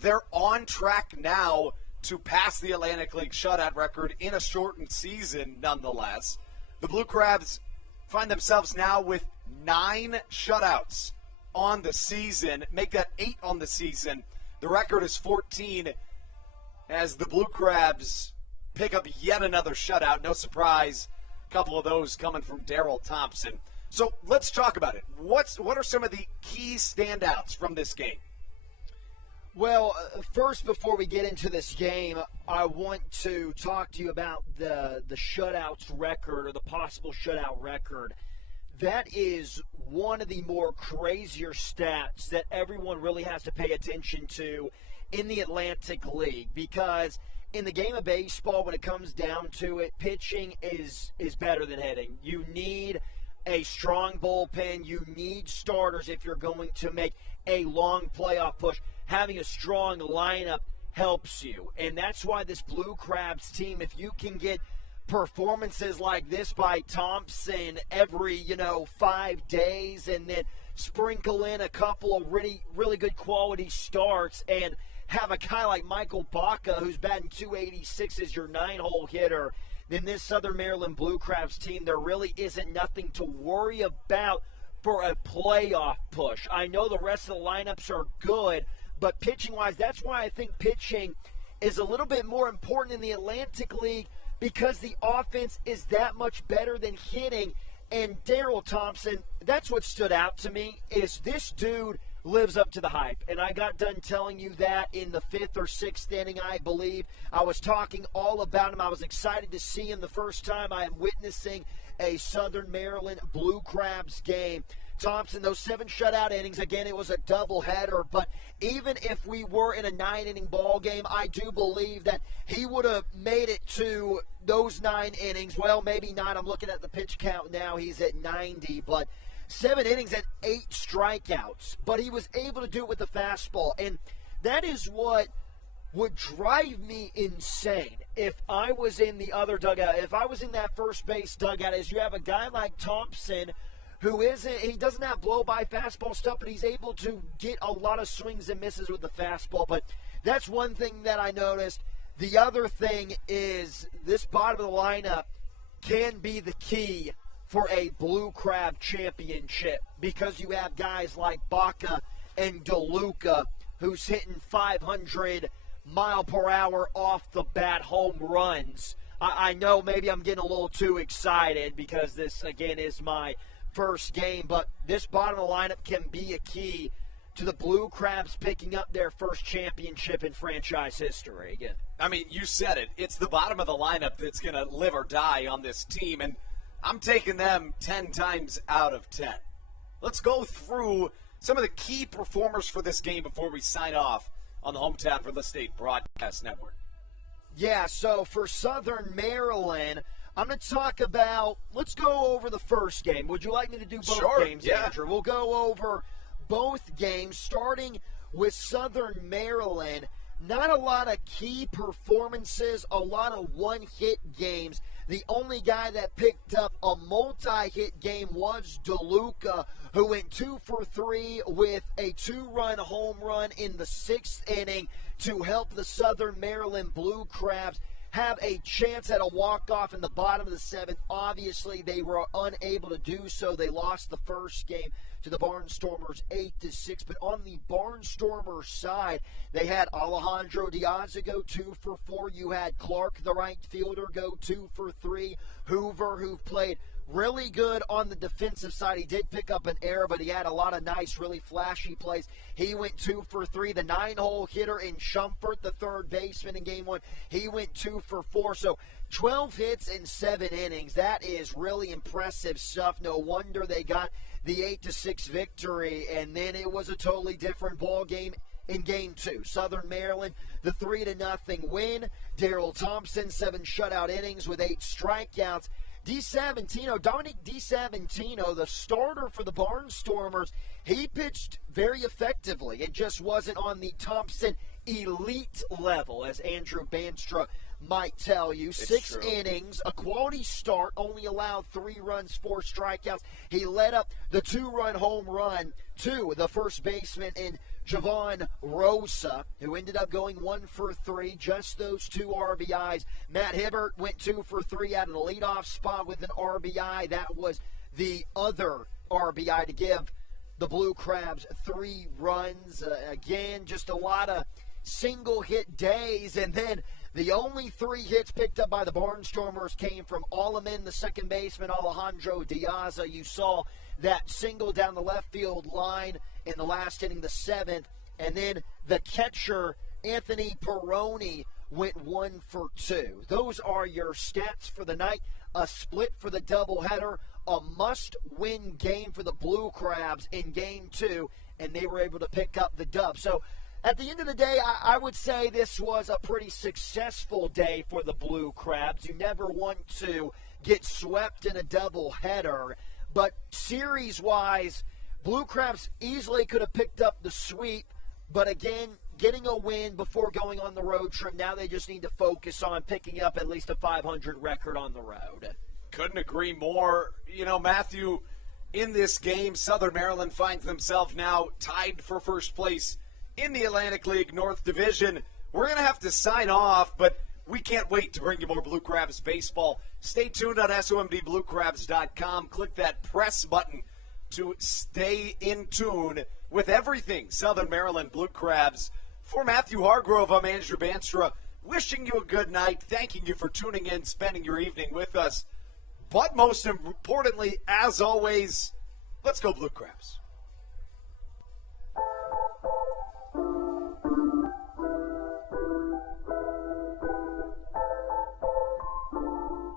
They're on track now to pass the Atlantic League shutout record in a shortened season, nonetheless. The Blue Crabs find themselves now with 9 shutouts on the season. Make that 8 on the season. The record is 14 as the Blue Crabs pick up yet another shutout. No surprise, a couple of those coming from Daryl Thompson. So let's talk about it. What are some of the key standouts from this game? Well, first, before we get into this game, I want to talk to you about the shutouts record, or the possible shutout record. That is one of the more crazier stats that everyone really has to pay attention to in the Atlantic League, because in the game of baseball, when it comes down to it, pitching is better than hitting. You need a strong bullpen. You need starters if you're going to make a long playoff push. Having a strong lineup helps you. And that's why this Blue Crabs team, if you can get performances like this by Thompson every, 5 days, and then sprinkle in a couple of really good quality starts, and have a guy like Michael Baca, who's batting .286 as your 9-hole hitter, then this Southern Maryland Blue Crabs team, there really isn't nothing to worry about for a playoff push. I know the rest of the lineups are good, but pitching-wise, that's why I think pitching is a little bit more important in the Atlantic League, because the offense is that much better than hitting. And Daryl Thompson, that's what stood out to me, is this dude lives up to the hype. And I got done telling you that in the 5th or 6th inning, I believe. I was talking all about him. I was excited to see him the first time I am witnessing a Southern Maryland Blue Crabs game. Thompson, those 7 shutout innings, again, it was a doubleheader, but even if we were in a 9-inning ball game, I do believe that he would have made it to those 9 innings. Well, maybe not. I'm looking at the pitch count now. He's at 90, but 7 innings and 8 strikeouts. But he was able to do it with the fastball, and that is what would drive me insane if I was in the other dugout. If I was in that first base dugout, is you have a guy like Thompson he doesn't have blow-by fastball stuff, but he's able to get a lot of swings and misses with the fastball. But that's one thing that I noticed. The other thing is this bottom of the lineup can be the key for a Blue Crab championship because you have guys like Baca and DeLuca who's hitting 500 mile per hour off the bat home runs. I know maybe I'm getting a little too excited because this, again, is my first game, but this bottom of the lineup can be a key to the Blue Crabs picking up their first championship in franchise history. Again, I mean, you said it. It's the bottom of the lineup that's going to live or die on this team, and I'm taking them 10 times out of 10. Let's go through some of the key performers for this game before we sign off on the Hometown Real Estate Broadcast Network. Yeah, so for Southern Maryland, I'm going to talk about, let's go over the first game. Would you like me to do both games, Andrew? We'll go over both games, starting with Southern Maryland. Not a lot of key performances, a lot of one-hit games. The only guy that picked up a multi-hit game was DeLuca, who went 2 for 3 with a 2-run home run in the 6th inning to help the Southern Maryland Blue Crabs have a chance at a walk-off in the bottom of the 7th. Obviously, they were unable to do so. They lost the first game to the Barnstormers 8-6. But on the Barnstormers side, they had Alejandro Diaza go 2 for 4. You had Clark, the right fielder, go 2 for 3. Hoover, who played really good on the defensive side. He did pick up an error, but he had a lot of nice, really flashy plays. He went 2 for 3. The 9-hole hitter in Shumpert, the third baseman in Game 1, he went 2 for 4. So 12 hits in 7 innings. That is really impressive stuff. No wonder they got the 8-6 victory, and then it was a totally different ball game in Game 2. Southern Maryland, the 3-0 win. Darrell Thompson, 7 shutout innings with 8 strikeouts. Dominic DiSaventino, the starter for the Barnstormers, he pitched very effectively. It just wasn't on the Thompson elite level, as Andrew Banstra might tell you. 6 innings, a quality start, only allowed 3 runs, 4 strikeouts. He led up the 2-run home run to the first baseman in Javon Rosa, who ended up going 1 for 3, just those 2 RBIs. Matt Hibbert went 2 for 3 out of the leadoff spot with an RBI. That was the other RBI to give the Blue Crabs 3 runs. Again, just a lot of single-hit days, and then the only 3 hits picked up by the Barnstormers came from Alleman, the second baseman, Alejandro Diaza. You saw that single down the left field line in the last inning, the 7th, and then the catcher, Anthony Peroni, went 1 for 2. Those are your stats for the night. A split for the doubleheader, a must-win game for the Blue Crabs in Game 2, and they were able to pick up the dub. So at the end of the day, I would say this was a pretty successful day for the Blue Crabs. You never want to get swept in a doubleheader, but series-wise, Blue Crabs easily could have picked up the sweep, but again, getting a win before going on the road trip, now they just need to focus on picking up at least a 500 record on the road. Couldn't agree more. You know, Matthew, in this game, Southern Maryland finds themselves now tied for first place in the Atlantic League North Division. We're going to have to sign off, but we can't wait to bring you more Blue Crabs baseball. Stay tuned on SOMDBlueCrabs.com. Click that press button to stay in tune with everything Southern Maryland Blue Crabs. For Matthew Hargrove, I'm Andrew Banstra, wishing you a good night, thanking you for tuning in, spending your evening with us. But most importantly, as always, let's go Blue Crabs.